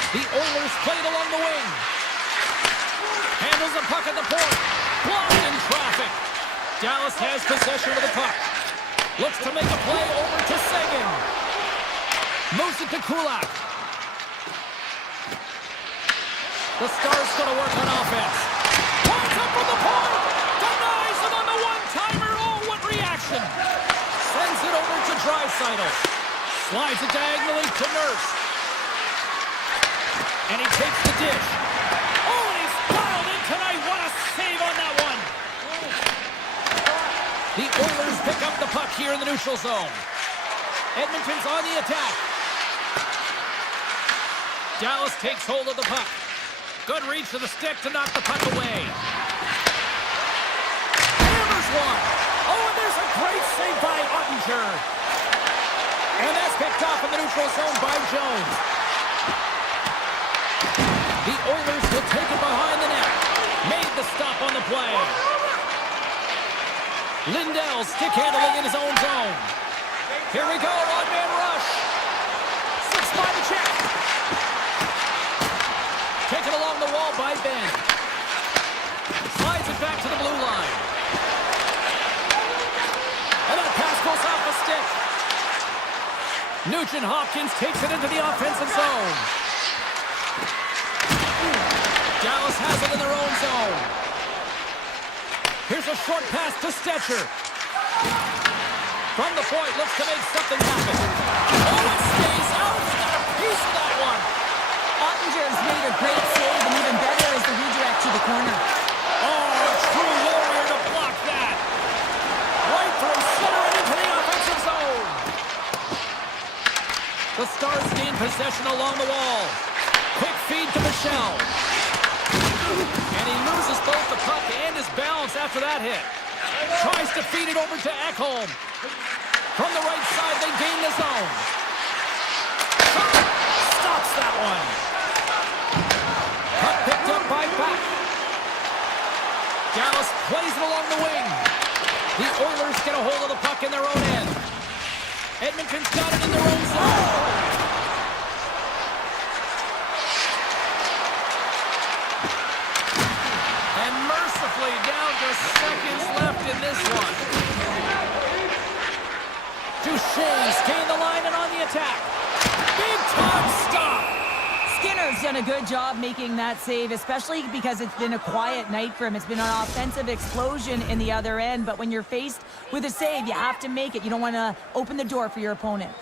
The Oilers played along the wing. Handles the puck at the point. Blocked in traffic. Dallas has possession of the puck. Looks to make a play over to Seguin. Moves it to Kulak. The Stars going to work on offense. Points up from the point. Denies him on the one-timer. Oh, what reaction. Sends it over to Draisaitl. Slides it diagonally to Nurse. And he takes the dish. Oh, and he's fouled in tonight. What a save on that one. The Oilers pick up the puck here in the neutral zone. Edmonton's on the attack. Dallas takes hold of the puck. Good reach to the stick to knock the puck away. Hammers one. Oh, and there's a great save by Ottinger. And that's picked off in the neutral zone by Jones. The Oilers will take it behind the net. Made the stop on the play. Lindell stick handling in his own zone. Here we go, one-man rush. 6 by the check. Taken along the wall by Ben. Slides it back to the blue line. And that pass goes off the stick. Nugent-Hopkins takes it into the offensive zone. Dallas has it in their own zone. Here's a short pass to Stetcher. From the point, looks to make something happen. Oh, it stays out. He's got a piece of that one. Ottinger's made a great save, and even better is the redirect to the corner. Oh, a true warrior to block that. Right through center and into the offensive zone. The Stars gain possession along the wall. Quick feed to Michel. And he loses both the puck and his balance after that hit. Tries to feed it over to Ekholm. From the right side, they gain the zone. Stops that one. Puck picked up by Back. Dallas plays it along the wing. The Oilers get a hold of the puck in their own end. Edmonton's got it in their own zone. Down to seconds left in this one. Duchesne's gained the line and on the attack. Big time stop. Skinner's done a good job making that save, especially because it's been a quiet night for him. It's been an offensive explosion in the other end, but when you're faced with a save, you have to make it. You don't want to open the door for your opponent.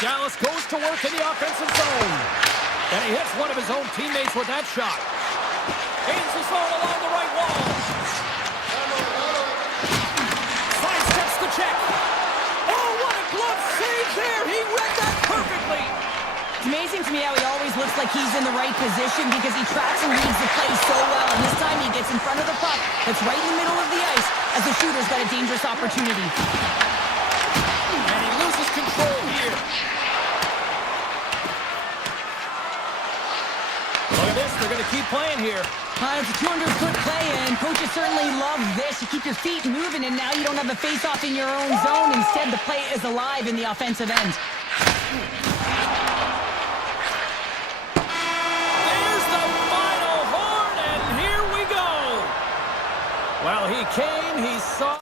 Dallas goes to work in the offensive zone. And he hits one of his own teammates with that shot. Gains the zone along the right wall. Sidesteps the check. Oh, what a glove save there. He read that perfectly. It's amazing to me how he always looks like he's in the right position because he tracks and reads the play so well. And this time he gets in front of the puck that's right in the middle of the ice as the shooter's got a dangerous opportunity. And he loses control here. Look at this, they're going to keep playing here. It's a 200-foot play, and coaches certainly love this. You keep your feet moving, and now you don't have a face-off in your own zone. Instead, the play is alive in the offensive end. There's the final horn, and here we go. Well, he came, he saw...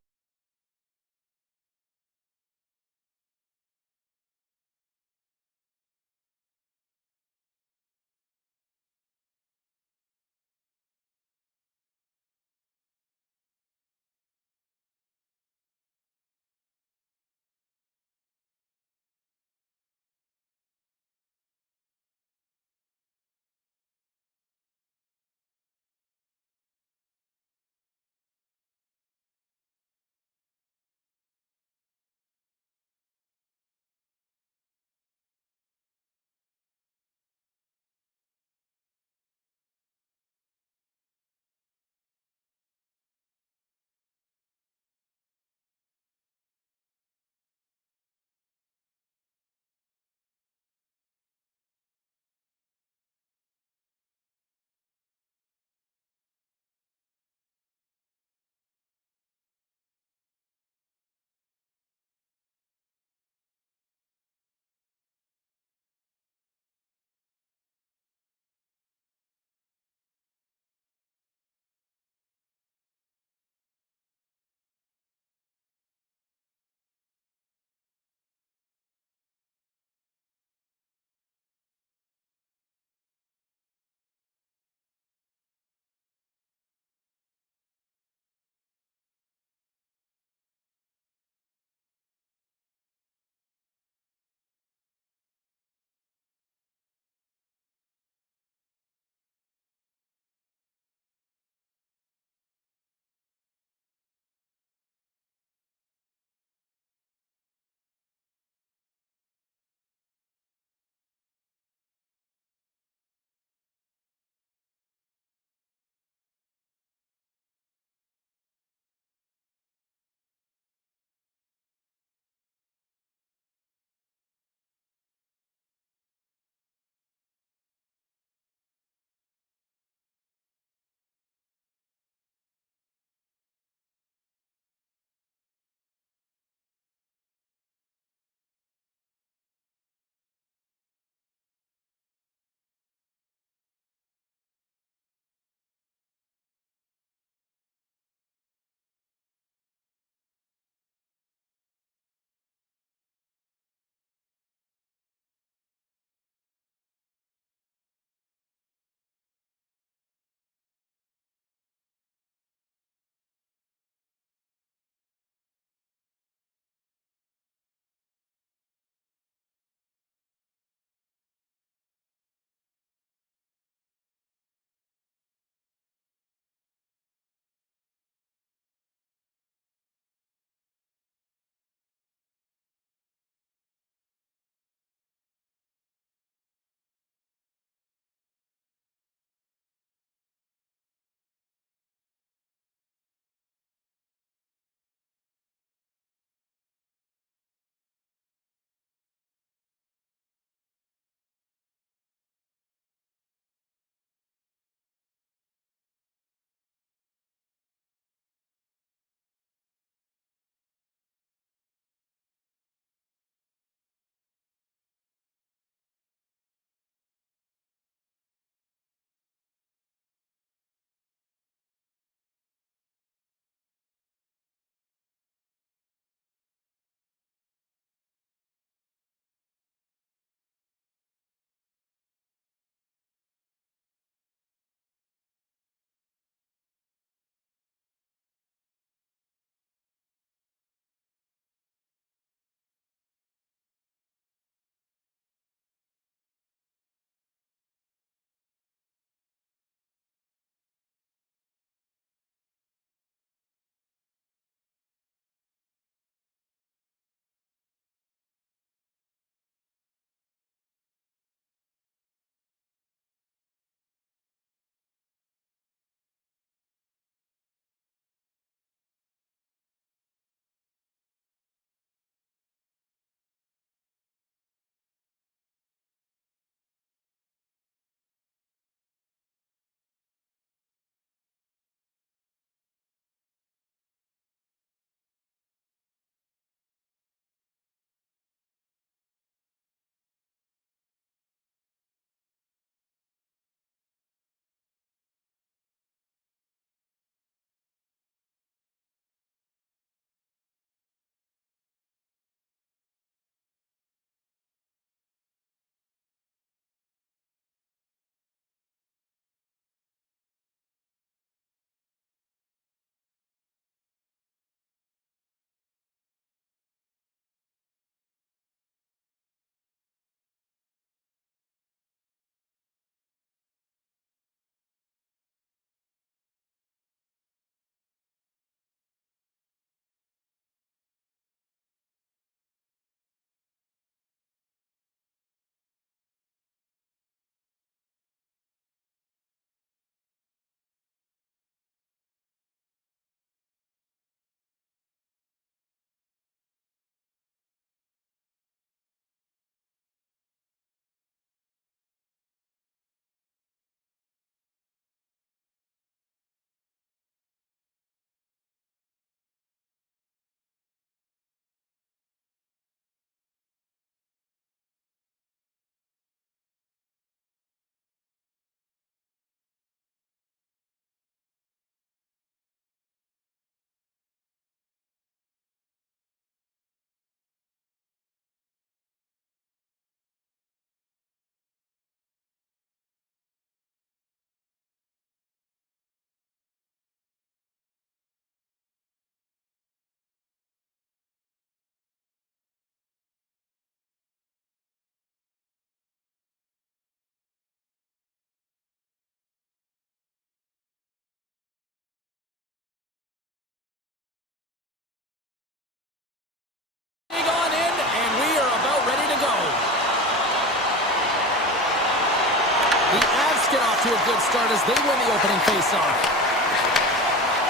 The Avs get off to a good start as they win the opening faceoff.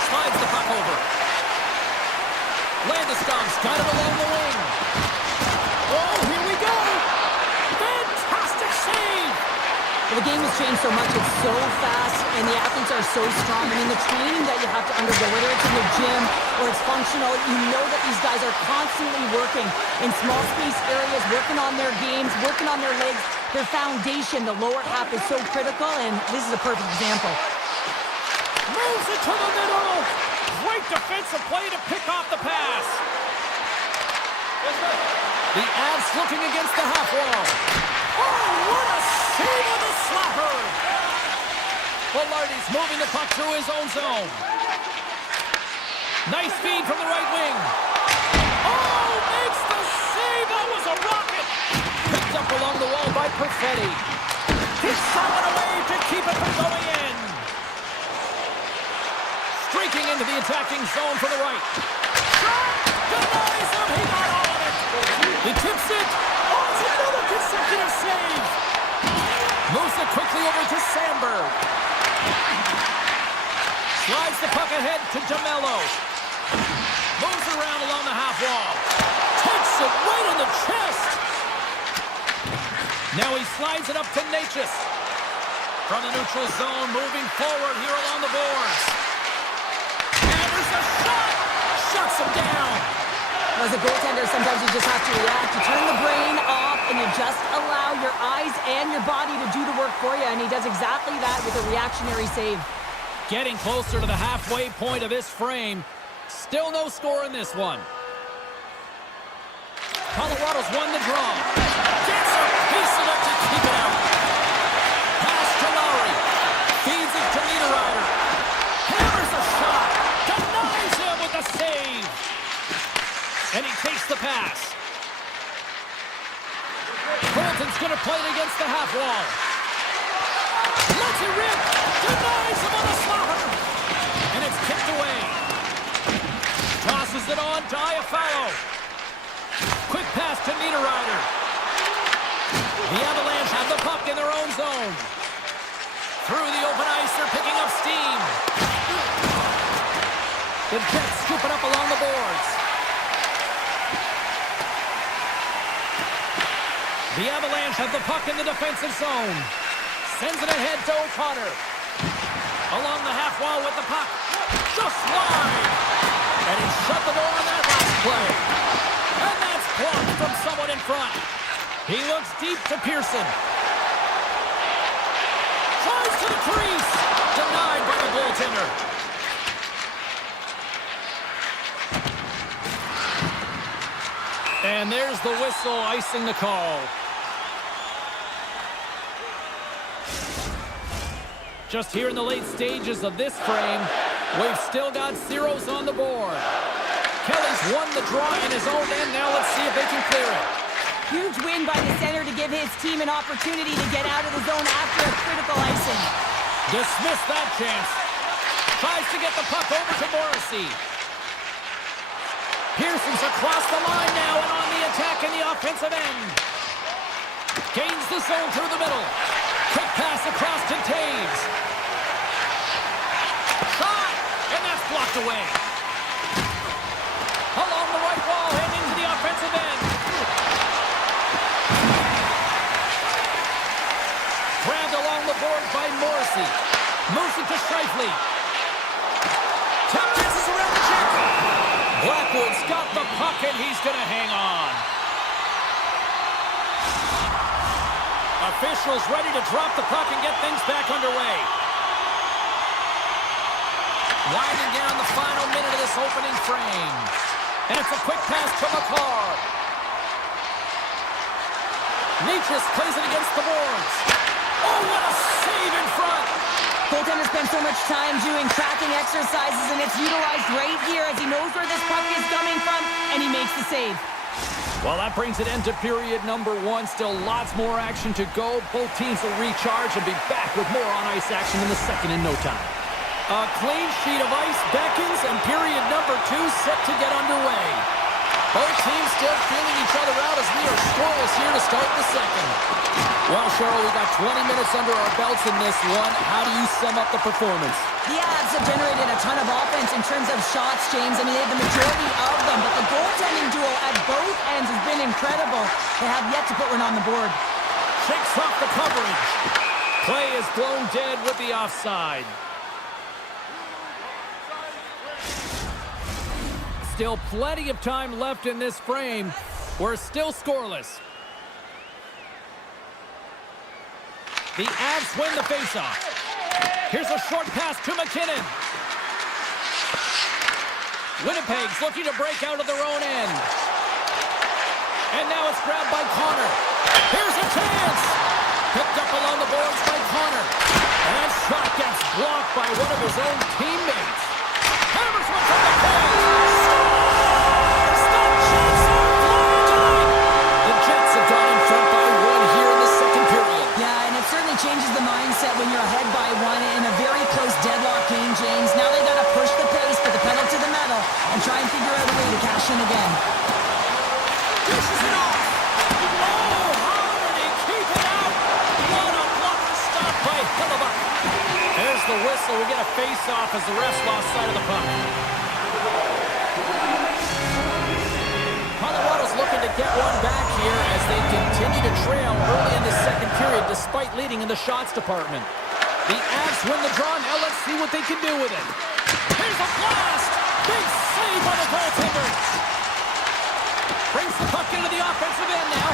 Slides the puck over. Landeskog's got it along the wing. Oh, here we go! Fantastic save! Well, the game has changed so much. It's so fast, and the athletes are so strong. I mean, the training that you have to undergo, whether it's in the gym or it's functional, you know that these guys are constantly working in small space areas, working on their games, working on their legs. Their foundation, the lower half, is so critical, and this is a perfect example. Moves it to the middle. Great defensive play to pick off the pass. The Avs looking against the half wall. Oh, what a save on the slapper! Velarde's moving the puck through his own zone. Nice feed from the right wing. Oh, makes the save! That was a rocket! Picked up along the wall by Perfetti. He's someone away to keep it from going in. Streaking into the attacking zone for the right. Shot! Denies him! He got all of it! He tips it. Oh, it's another consecutive save! Moves it quickly over to Sandberg. Slides the puck ahead to DeMello. Moves around along the half wall. Takes it right in the chest. Now he slides it up to Natchez. From the neutral zone, moving forward here along the boards. And there's a shot! Shuts him down. As a goaltender, sometimes you just have to react. You turn the brain off, and you just allow your eyes and your body to do the work for you, and he does exactly that with a reactionary save. Getting closer to the halfway point of this frame. Still no score in this one. Colorado's won the draw. Gets a piece of it to keep it out. Pass to Lowry. Feeds it to Niederreiter. Hammers a shot. Denies him with the save. And he takes the pass. Colton's going to play it against the half wall. Lets it rip. Denies him on the slaughter. And it's kicked away. Tosses it on to Iafallo. Quick pass to Niederreiter. The Avalanche have the puck in their own zone. Through the open ice, they're picking up steam. The Jets scoop it up along the boards. The Avalanche have the puck in the defensive zone. Sends it ahead to O'Connor. Along the half wall with the puck. Just wide. And he shut the door on that last play. And that's blocked from someone in front. He looks deep to Pearson. Tries to the crease. Denied by the goaltender. And there's the whistle icing the call. Just here in the late stages of this frame, we've still got zeros on the board. Kelly's won the draw in his own end. Now let's see if they can clear it. Huge win by the center to give his team an opportunity to get out of the zone after a critical icing. Dismiss that chance. Tries to get the puck over to Morrissey. Pearson's across the line now and on the attack in the offensive end. Gains the zone through the middle. Quick pass across to Taves. Shot! And that's blocked away. Along the right wall, heading to the offensive end. Grabbed along the board by Morrissey. Moves it to Scheifele. Tap dances around the check. Blackwood's got the puck and he's going to hang on. Officials ready to drop the puck and get things back underway. Winding down the final minute of this opening frame. And it's a quick pass to McCarr. Natchez plays it against the boards. Oh, what a save in front! Goaltender spends so much time doing tracking exercises, and it's utilized right here as he knows where this puck is coming from, and he makes the save. Well, that brings it into period number one. Still lots more action to go. Both teams will recharge and be back with more on-ice action in the second in no time. A clean sheet of ice beckons, and period number two set to get underway. Both teams still feeling each other out as we are scoreless here to start the second. Well, Cheryl, we got 20 minutes under our belts in this one. How do you sum up the performance? The Avs have generated a ton of offense in terms of shots, James. I mean, they have the majority of them, but the goaltending duel at both ends has been incredible. They have yet to put one on the board. Shakes off the coverage. Play is blown dead with the offside. Still plenty of time left in this frame. We're still scoreless. The Avs win the faceoff. Here's a short pass to McKinnon. Winnipeg's looking to break out of their own end. And now it's grabbed by Connor. Here's a chance. Picked up along the boards by Connor. And that shot gets blocked by one of his own teammates. Hammers one from the point. Scores! The Jets are flying! The Jets have gone in front by one here in the second period. Yeah, and it certainly changes the mindset when you're ahead by one in a very close deadlock game, James. Now they got to push the pace, put the pedal to the metal, and try and figure out a way to cash in again. Dishes it off. Oh, how did he keep it out? What a blocker stop by Hillebuck. There's the whistle. We get a face-off as the refs lost sight of the puck. Colorado's looking to get one back here as they continue to trail early in the second period despite leading in the shots department. The Avs win the draw. Now let's see what they can do with it. Here's a blast. Big save by the goaltender. Brings the puck into the offensive end now.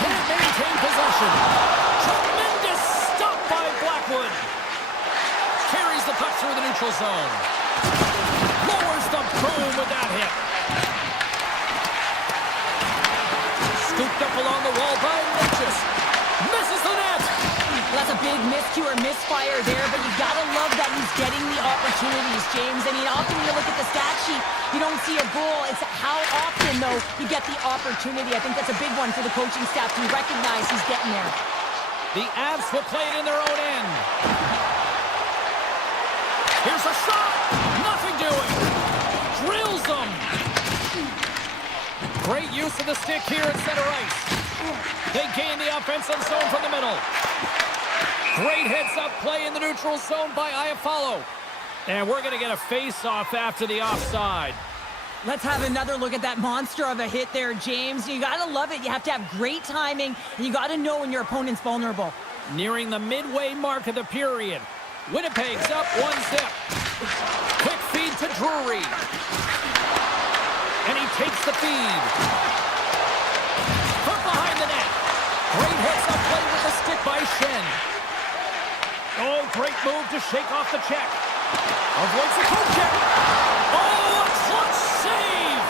Can't maintain possession. Tremendous stop by Blackwood. Carries the puck through the neutral zone. Lowers the boom with that hit. Scooped up along the wall by Mitchell. Misses the net. That's a big miscue or misfire there, but you gotta love that he's getting the opportunities, James. I mean, often when you look at the stat sheet, you don't see a goal. It's how often, though, you get the opportunity. I think that's a big one for the coaching staff to recognize he's getting there. The Avs will play it in their own end. Here's a shot. Nothing doing. Drills them. Great use of the stick here at center ice. They gain the offensive zone from the middle. Great heads-up play in the neutral zone by Iafallo. And we're going to get a face-off after the offside. Let's have another look at that monster of a hit there, James. You got to love it. You have to have great timing, and you got to know when your opponent's vulnerable. Nearing the midway mark of the period. Winnipeg's up 1-0. Quick feed to Drury. And he takes the feed. From behind the net. Great heads-up play with the stick by Shen. Oh, great move to shake off the check. Avoids the poke check. Oh, a clutch save!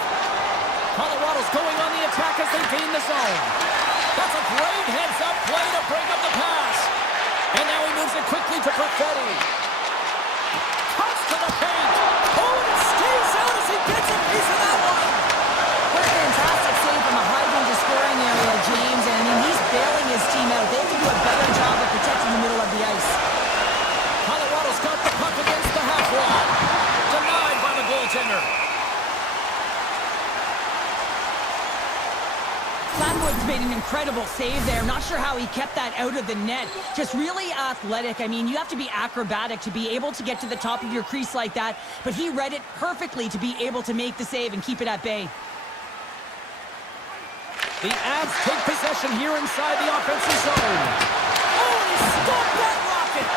Colorado's going on the attack as they gain the zone. That's a great heads-up play to break up the pass. And now he moves it quickly to Perfetti. Cuts to the paint. Oh, and it stays out as he gets a piece of that one. What a fantastic save from a high-danger scoring area, James. And I mean, he's bailing his team out. They have to do a better job of protecting the middle of the ice. Colorado's got the puck against the half wall. Denied by the goaltender. Blackwood's made an incredible save there. Not sure how he kept that out of the net. Just really athletic. I mean, you have to be acrobatic to be able to get to the top of your crease like that. But he read it perfectly to be able to make the save and keep it at bay. The Avs take possession here inside the offensive zone. Oh, he stopped that rocket!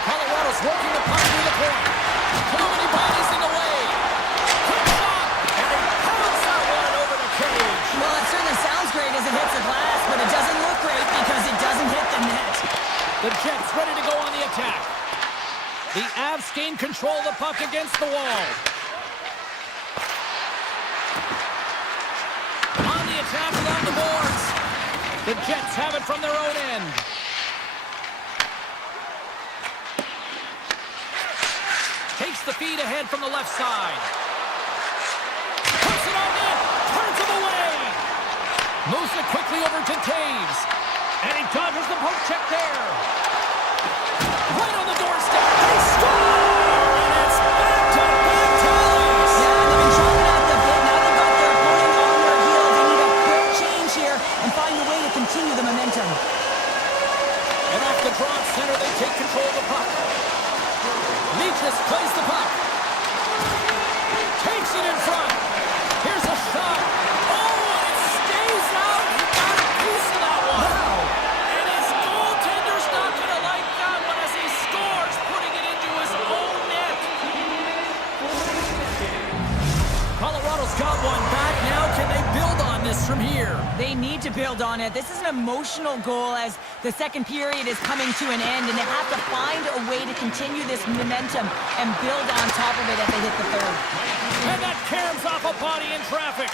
Colorado's working the puck through the point. Too many bodies in the way. Quick shot, and he pounds that one over the cage. Well, it certainly sounds great as it hits the glass, but it doesn't look great because it doesn't hit the net. The Jets ready to go on the attack. The Avs gain control of the puck against the wall. On the attack along the boards. The Jets have it from their own end. Takes the feed ahead from the left side. Puts it on net. Turns him away. Moves it quickly over to Taves. And he dodges the poke check there. Right on the doorstep. They score! And it's back-to-back tallies. momentum. And off the draw center, they take control of the puck. Leachus plays the puck. Takes it in front. Here's a shot. Oh, and it stays out. He got a piece of that one. Wow. And his goaltender's not going to like that one as he scores, putting it into his own net. Colorado's got one back. Now can they build on this from here? They need to build on it. This is an emotional goal as the second period is coming to an end, and they have to find a way to continue this momentum and build on top of it as they hit the third. And that caroms off a body in traffic.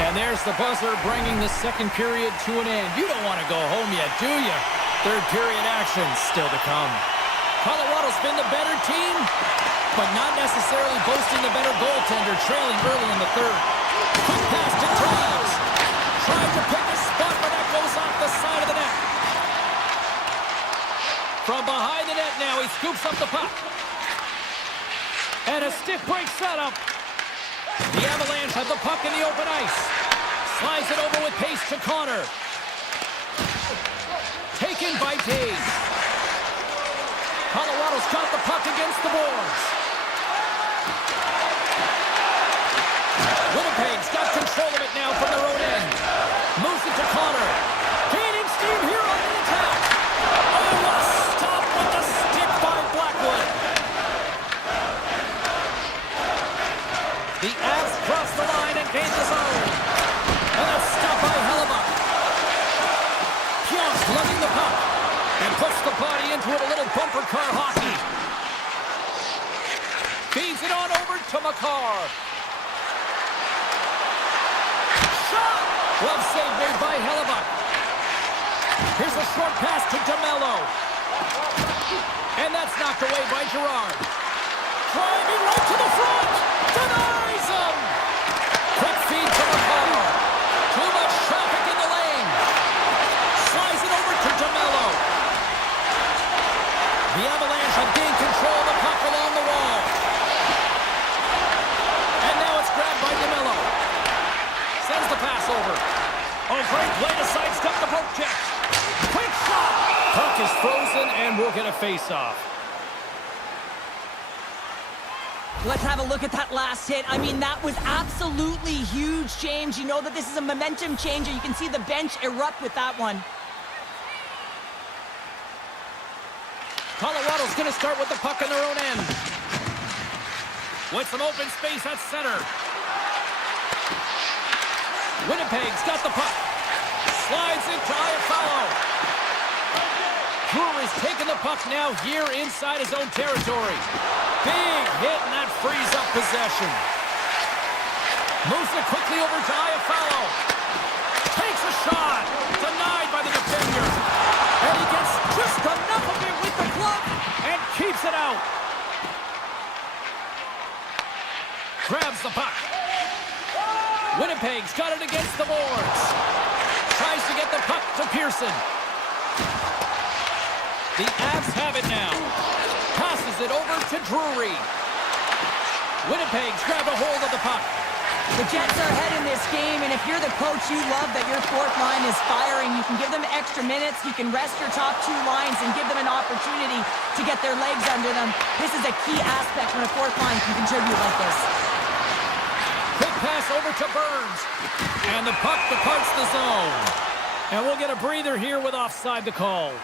And there's the buzzer bringing the second period to an end. You don't want to go home yet, do you? Third period action still to come. Colorado's been the better team, but not necessarily boasting the better goaltender, trailing early in the third. Quick pass to Travis. Trying to pick a spot, but that goes off the side of the net. From behind the net now, he scoops up the puck. And a stick break setup. The Avalanche have the puck in the open ice. Slides it over with pace to Connor. Taken by Taves. Colorado's got the puck against the boards. Winnipeg's got control of it now from their own end. Moves it to Connor. Gaining steam here on the attack. Oh, a stop with the stick by Blackwood. The Avs cross the line and gain the zone. And that's stopped by Hellebuck. Pionk lugging the puck. And puts the body into it, a little bumper car hockey. Feeds it on over to Makar. Shot! Glove save made by Hellebuck. Here's a short pass to DeMello. And that's knocked away by Girard. Driving right to the front. Denies him. Quick feed to Makar. Too much traffic in the lane. Slides it over to DeMello. The Avalanche have gained control of the puck along the wall. And now it's grabbed by DeMello. Sends the pass over. Oh, great play to sidestep the poke check. Quick shot. Puck is frozen and we'll get a face-off. Let's have a look at that last hit. I mean, that was absolutely huge, James. You know that this is a momentum changer. You can see the bench erupt with that one. Colorado's going to start with the puck on their own end. With some open space at center. Winnipeg's got the puck. Slides into Iafallo. Brewer's taking the puck now here inside his own territory. Big hit, and that frees up possession. Moves it quickly over to Iafallo. Takes a shot. Denied by the defender. And he gets just enough of it with the glove and keeps it out. Grabs the puck. Winnipeg's got it against the boards. Tries to get the puck to Pearson. The Avs have it now. Passes it over to Drury. Winnipeg's grabbed a hold of the puck. The Jets are ahead in this game, and if you're the coach, you love that your fourth line is firing. You can give them extra minutes. You can rest your top two lines and give them an opportunity to get their legs under them. This is a key aspect when a fourth line can contribute like this. Quick pass over to Burns. And the puck departs the zone. And we'll get a breather here with offside the call.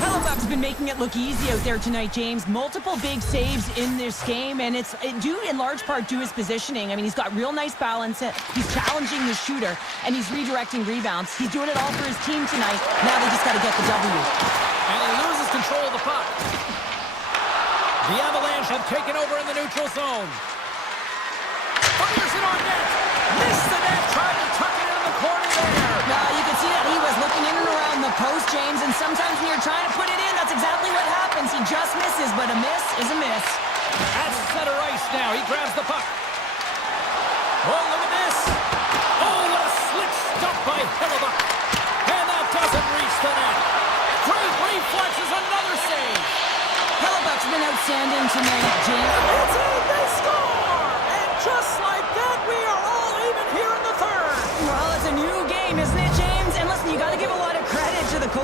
Hellebuck's been making it look easy out there tonight, James. Multiple big saves in this game, and it's due in large part to his positioning. I mean, he's got real nice balance. He's challenging the shooter, and he's redirecting rebounds. He's doing it all for his team tonight. Now they just got to get the W. And he loses control of the puck. The Avalanche have taken over in the neutral zone. Fires it on net. Missed the net. Tried to tuck it in the corner there. Now, you can see that he was looking in and around the post, James, and sometimes when you're trying to put it in, that's exactly what happens. He just misses, but a miss is a miss. At center ice now. He grabs the puck. Oh, look at this. Oh, what a slick stop by Hellebuck. And that doesn't reach the net. Great reflexes, another save. Hellebuck's been outstanding tonight, James. It's in, they score! And just like that, we are all even here in the third. Well,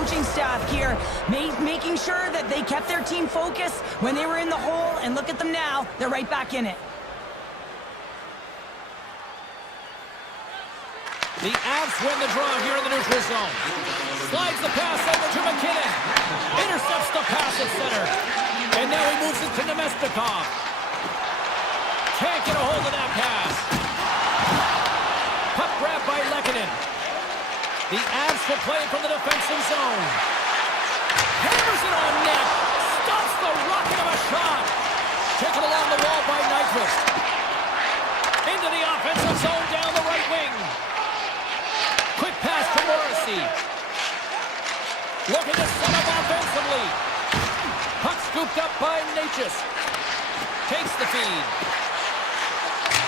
coaching staff here, making sure that they kept their team focused when they were in the hole, and look at them now, they're right back in it. The Avs win the draw here in the neutral zone. Slides the pass over to McKinnon. Intercepts the pass at center. And now he moves it to Nemestikov. Can't get a hold of that pass. Puck grab by Lehkonen. The Avs will play it from the defensive zone. Hammers it on net. Stops the rocket of a shot. Taken along the wall by Nyquist. Into the offensive zone down the right wing. Quick pass to Morrissey. Looking to set up offensively. Puck scooped up by Natchez. Takes the feed.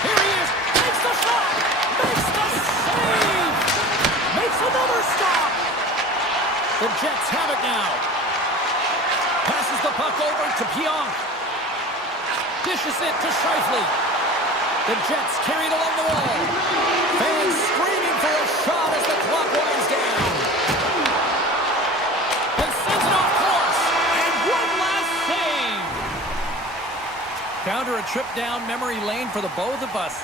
Here he is. Takes the shot. Makes the save. Makes another stop. The Jets have it now. Passes the puck over to Pionk. Dishes it to Scheifele. The Jets carried along the wall. Fans screaming for a shot as the clock winds down. And sends it off course. And one last save. Down to a trip down memory lane for the both of us.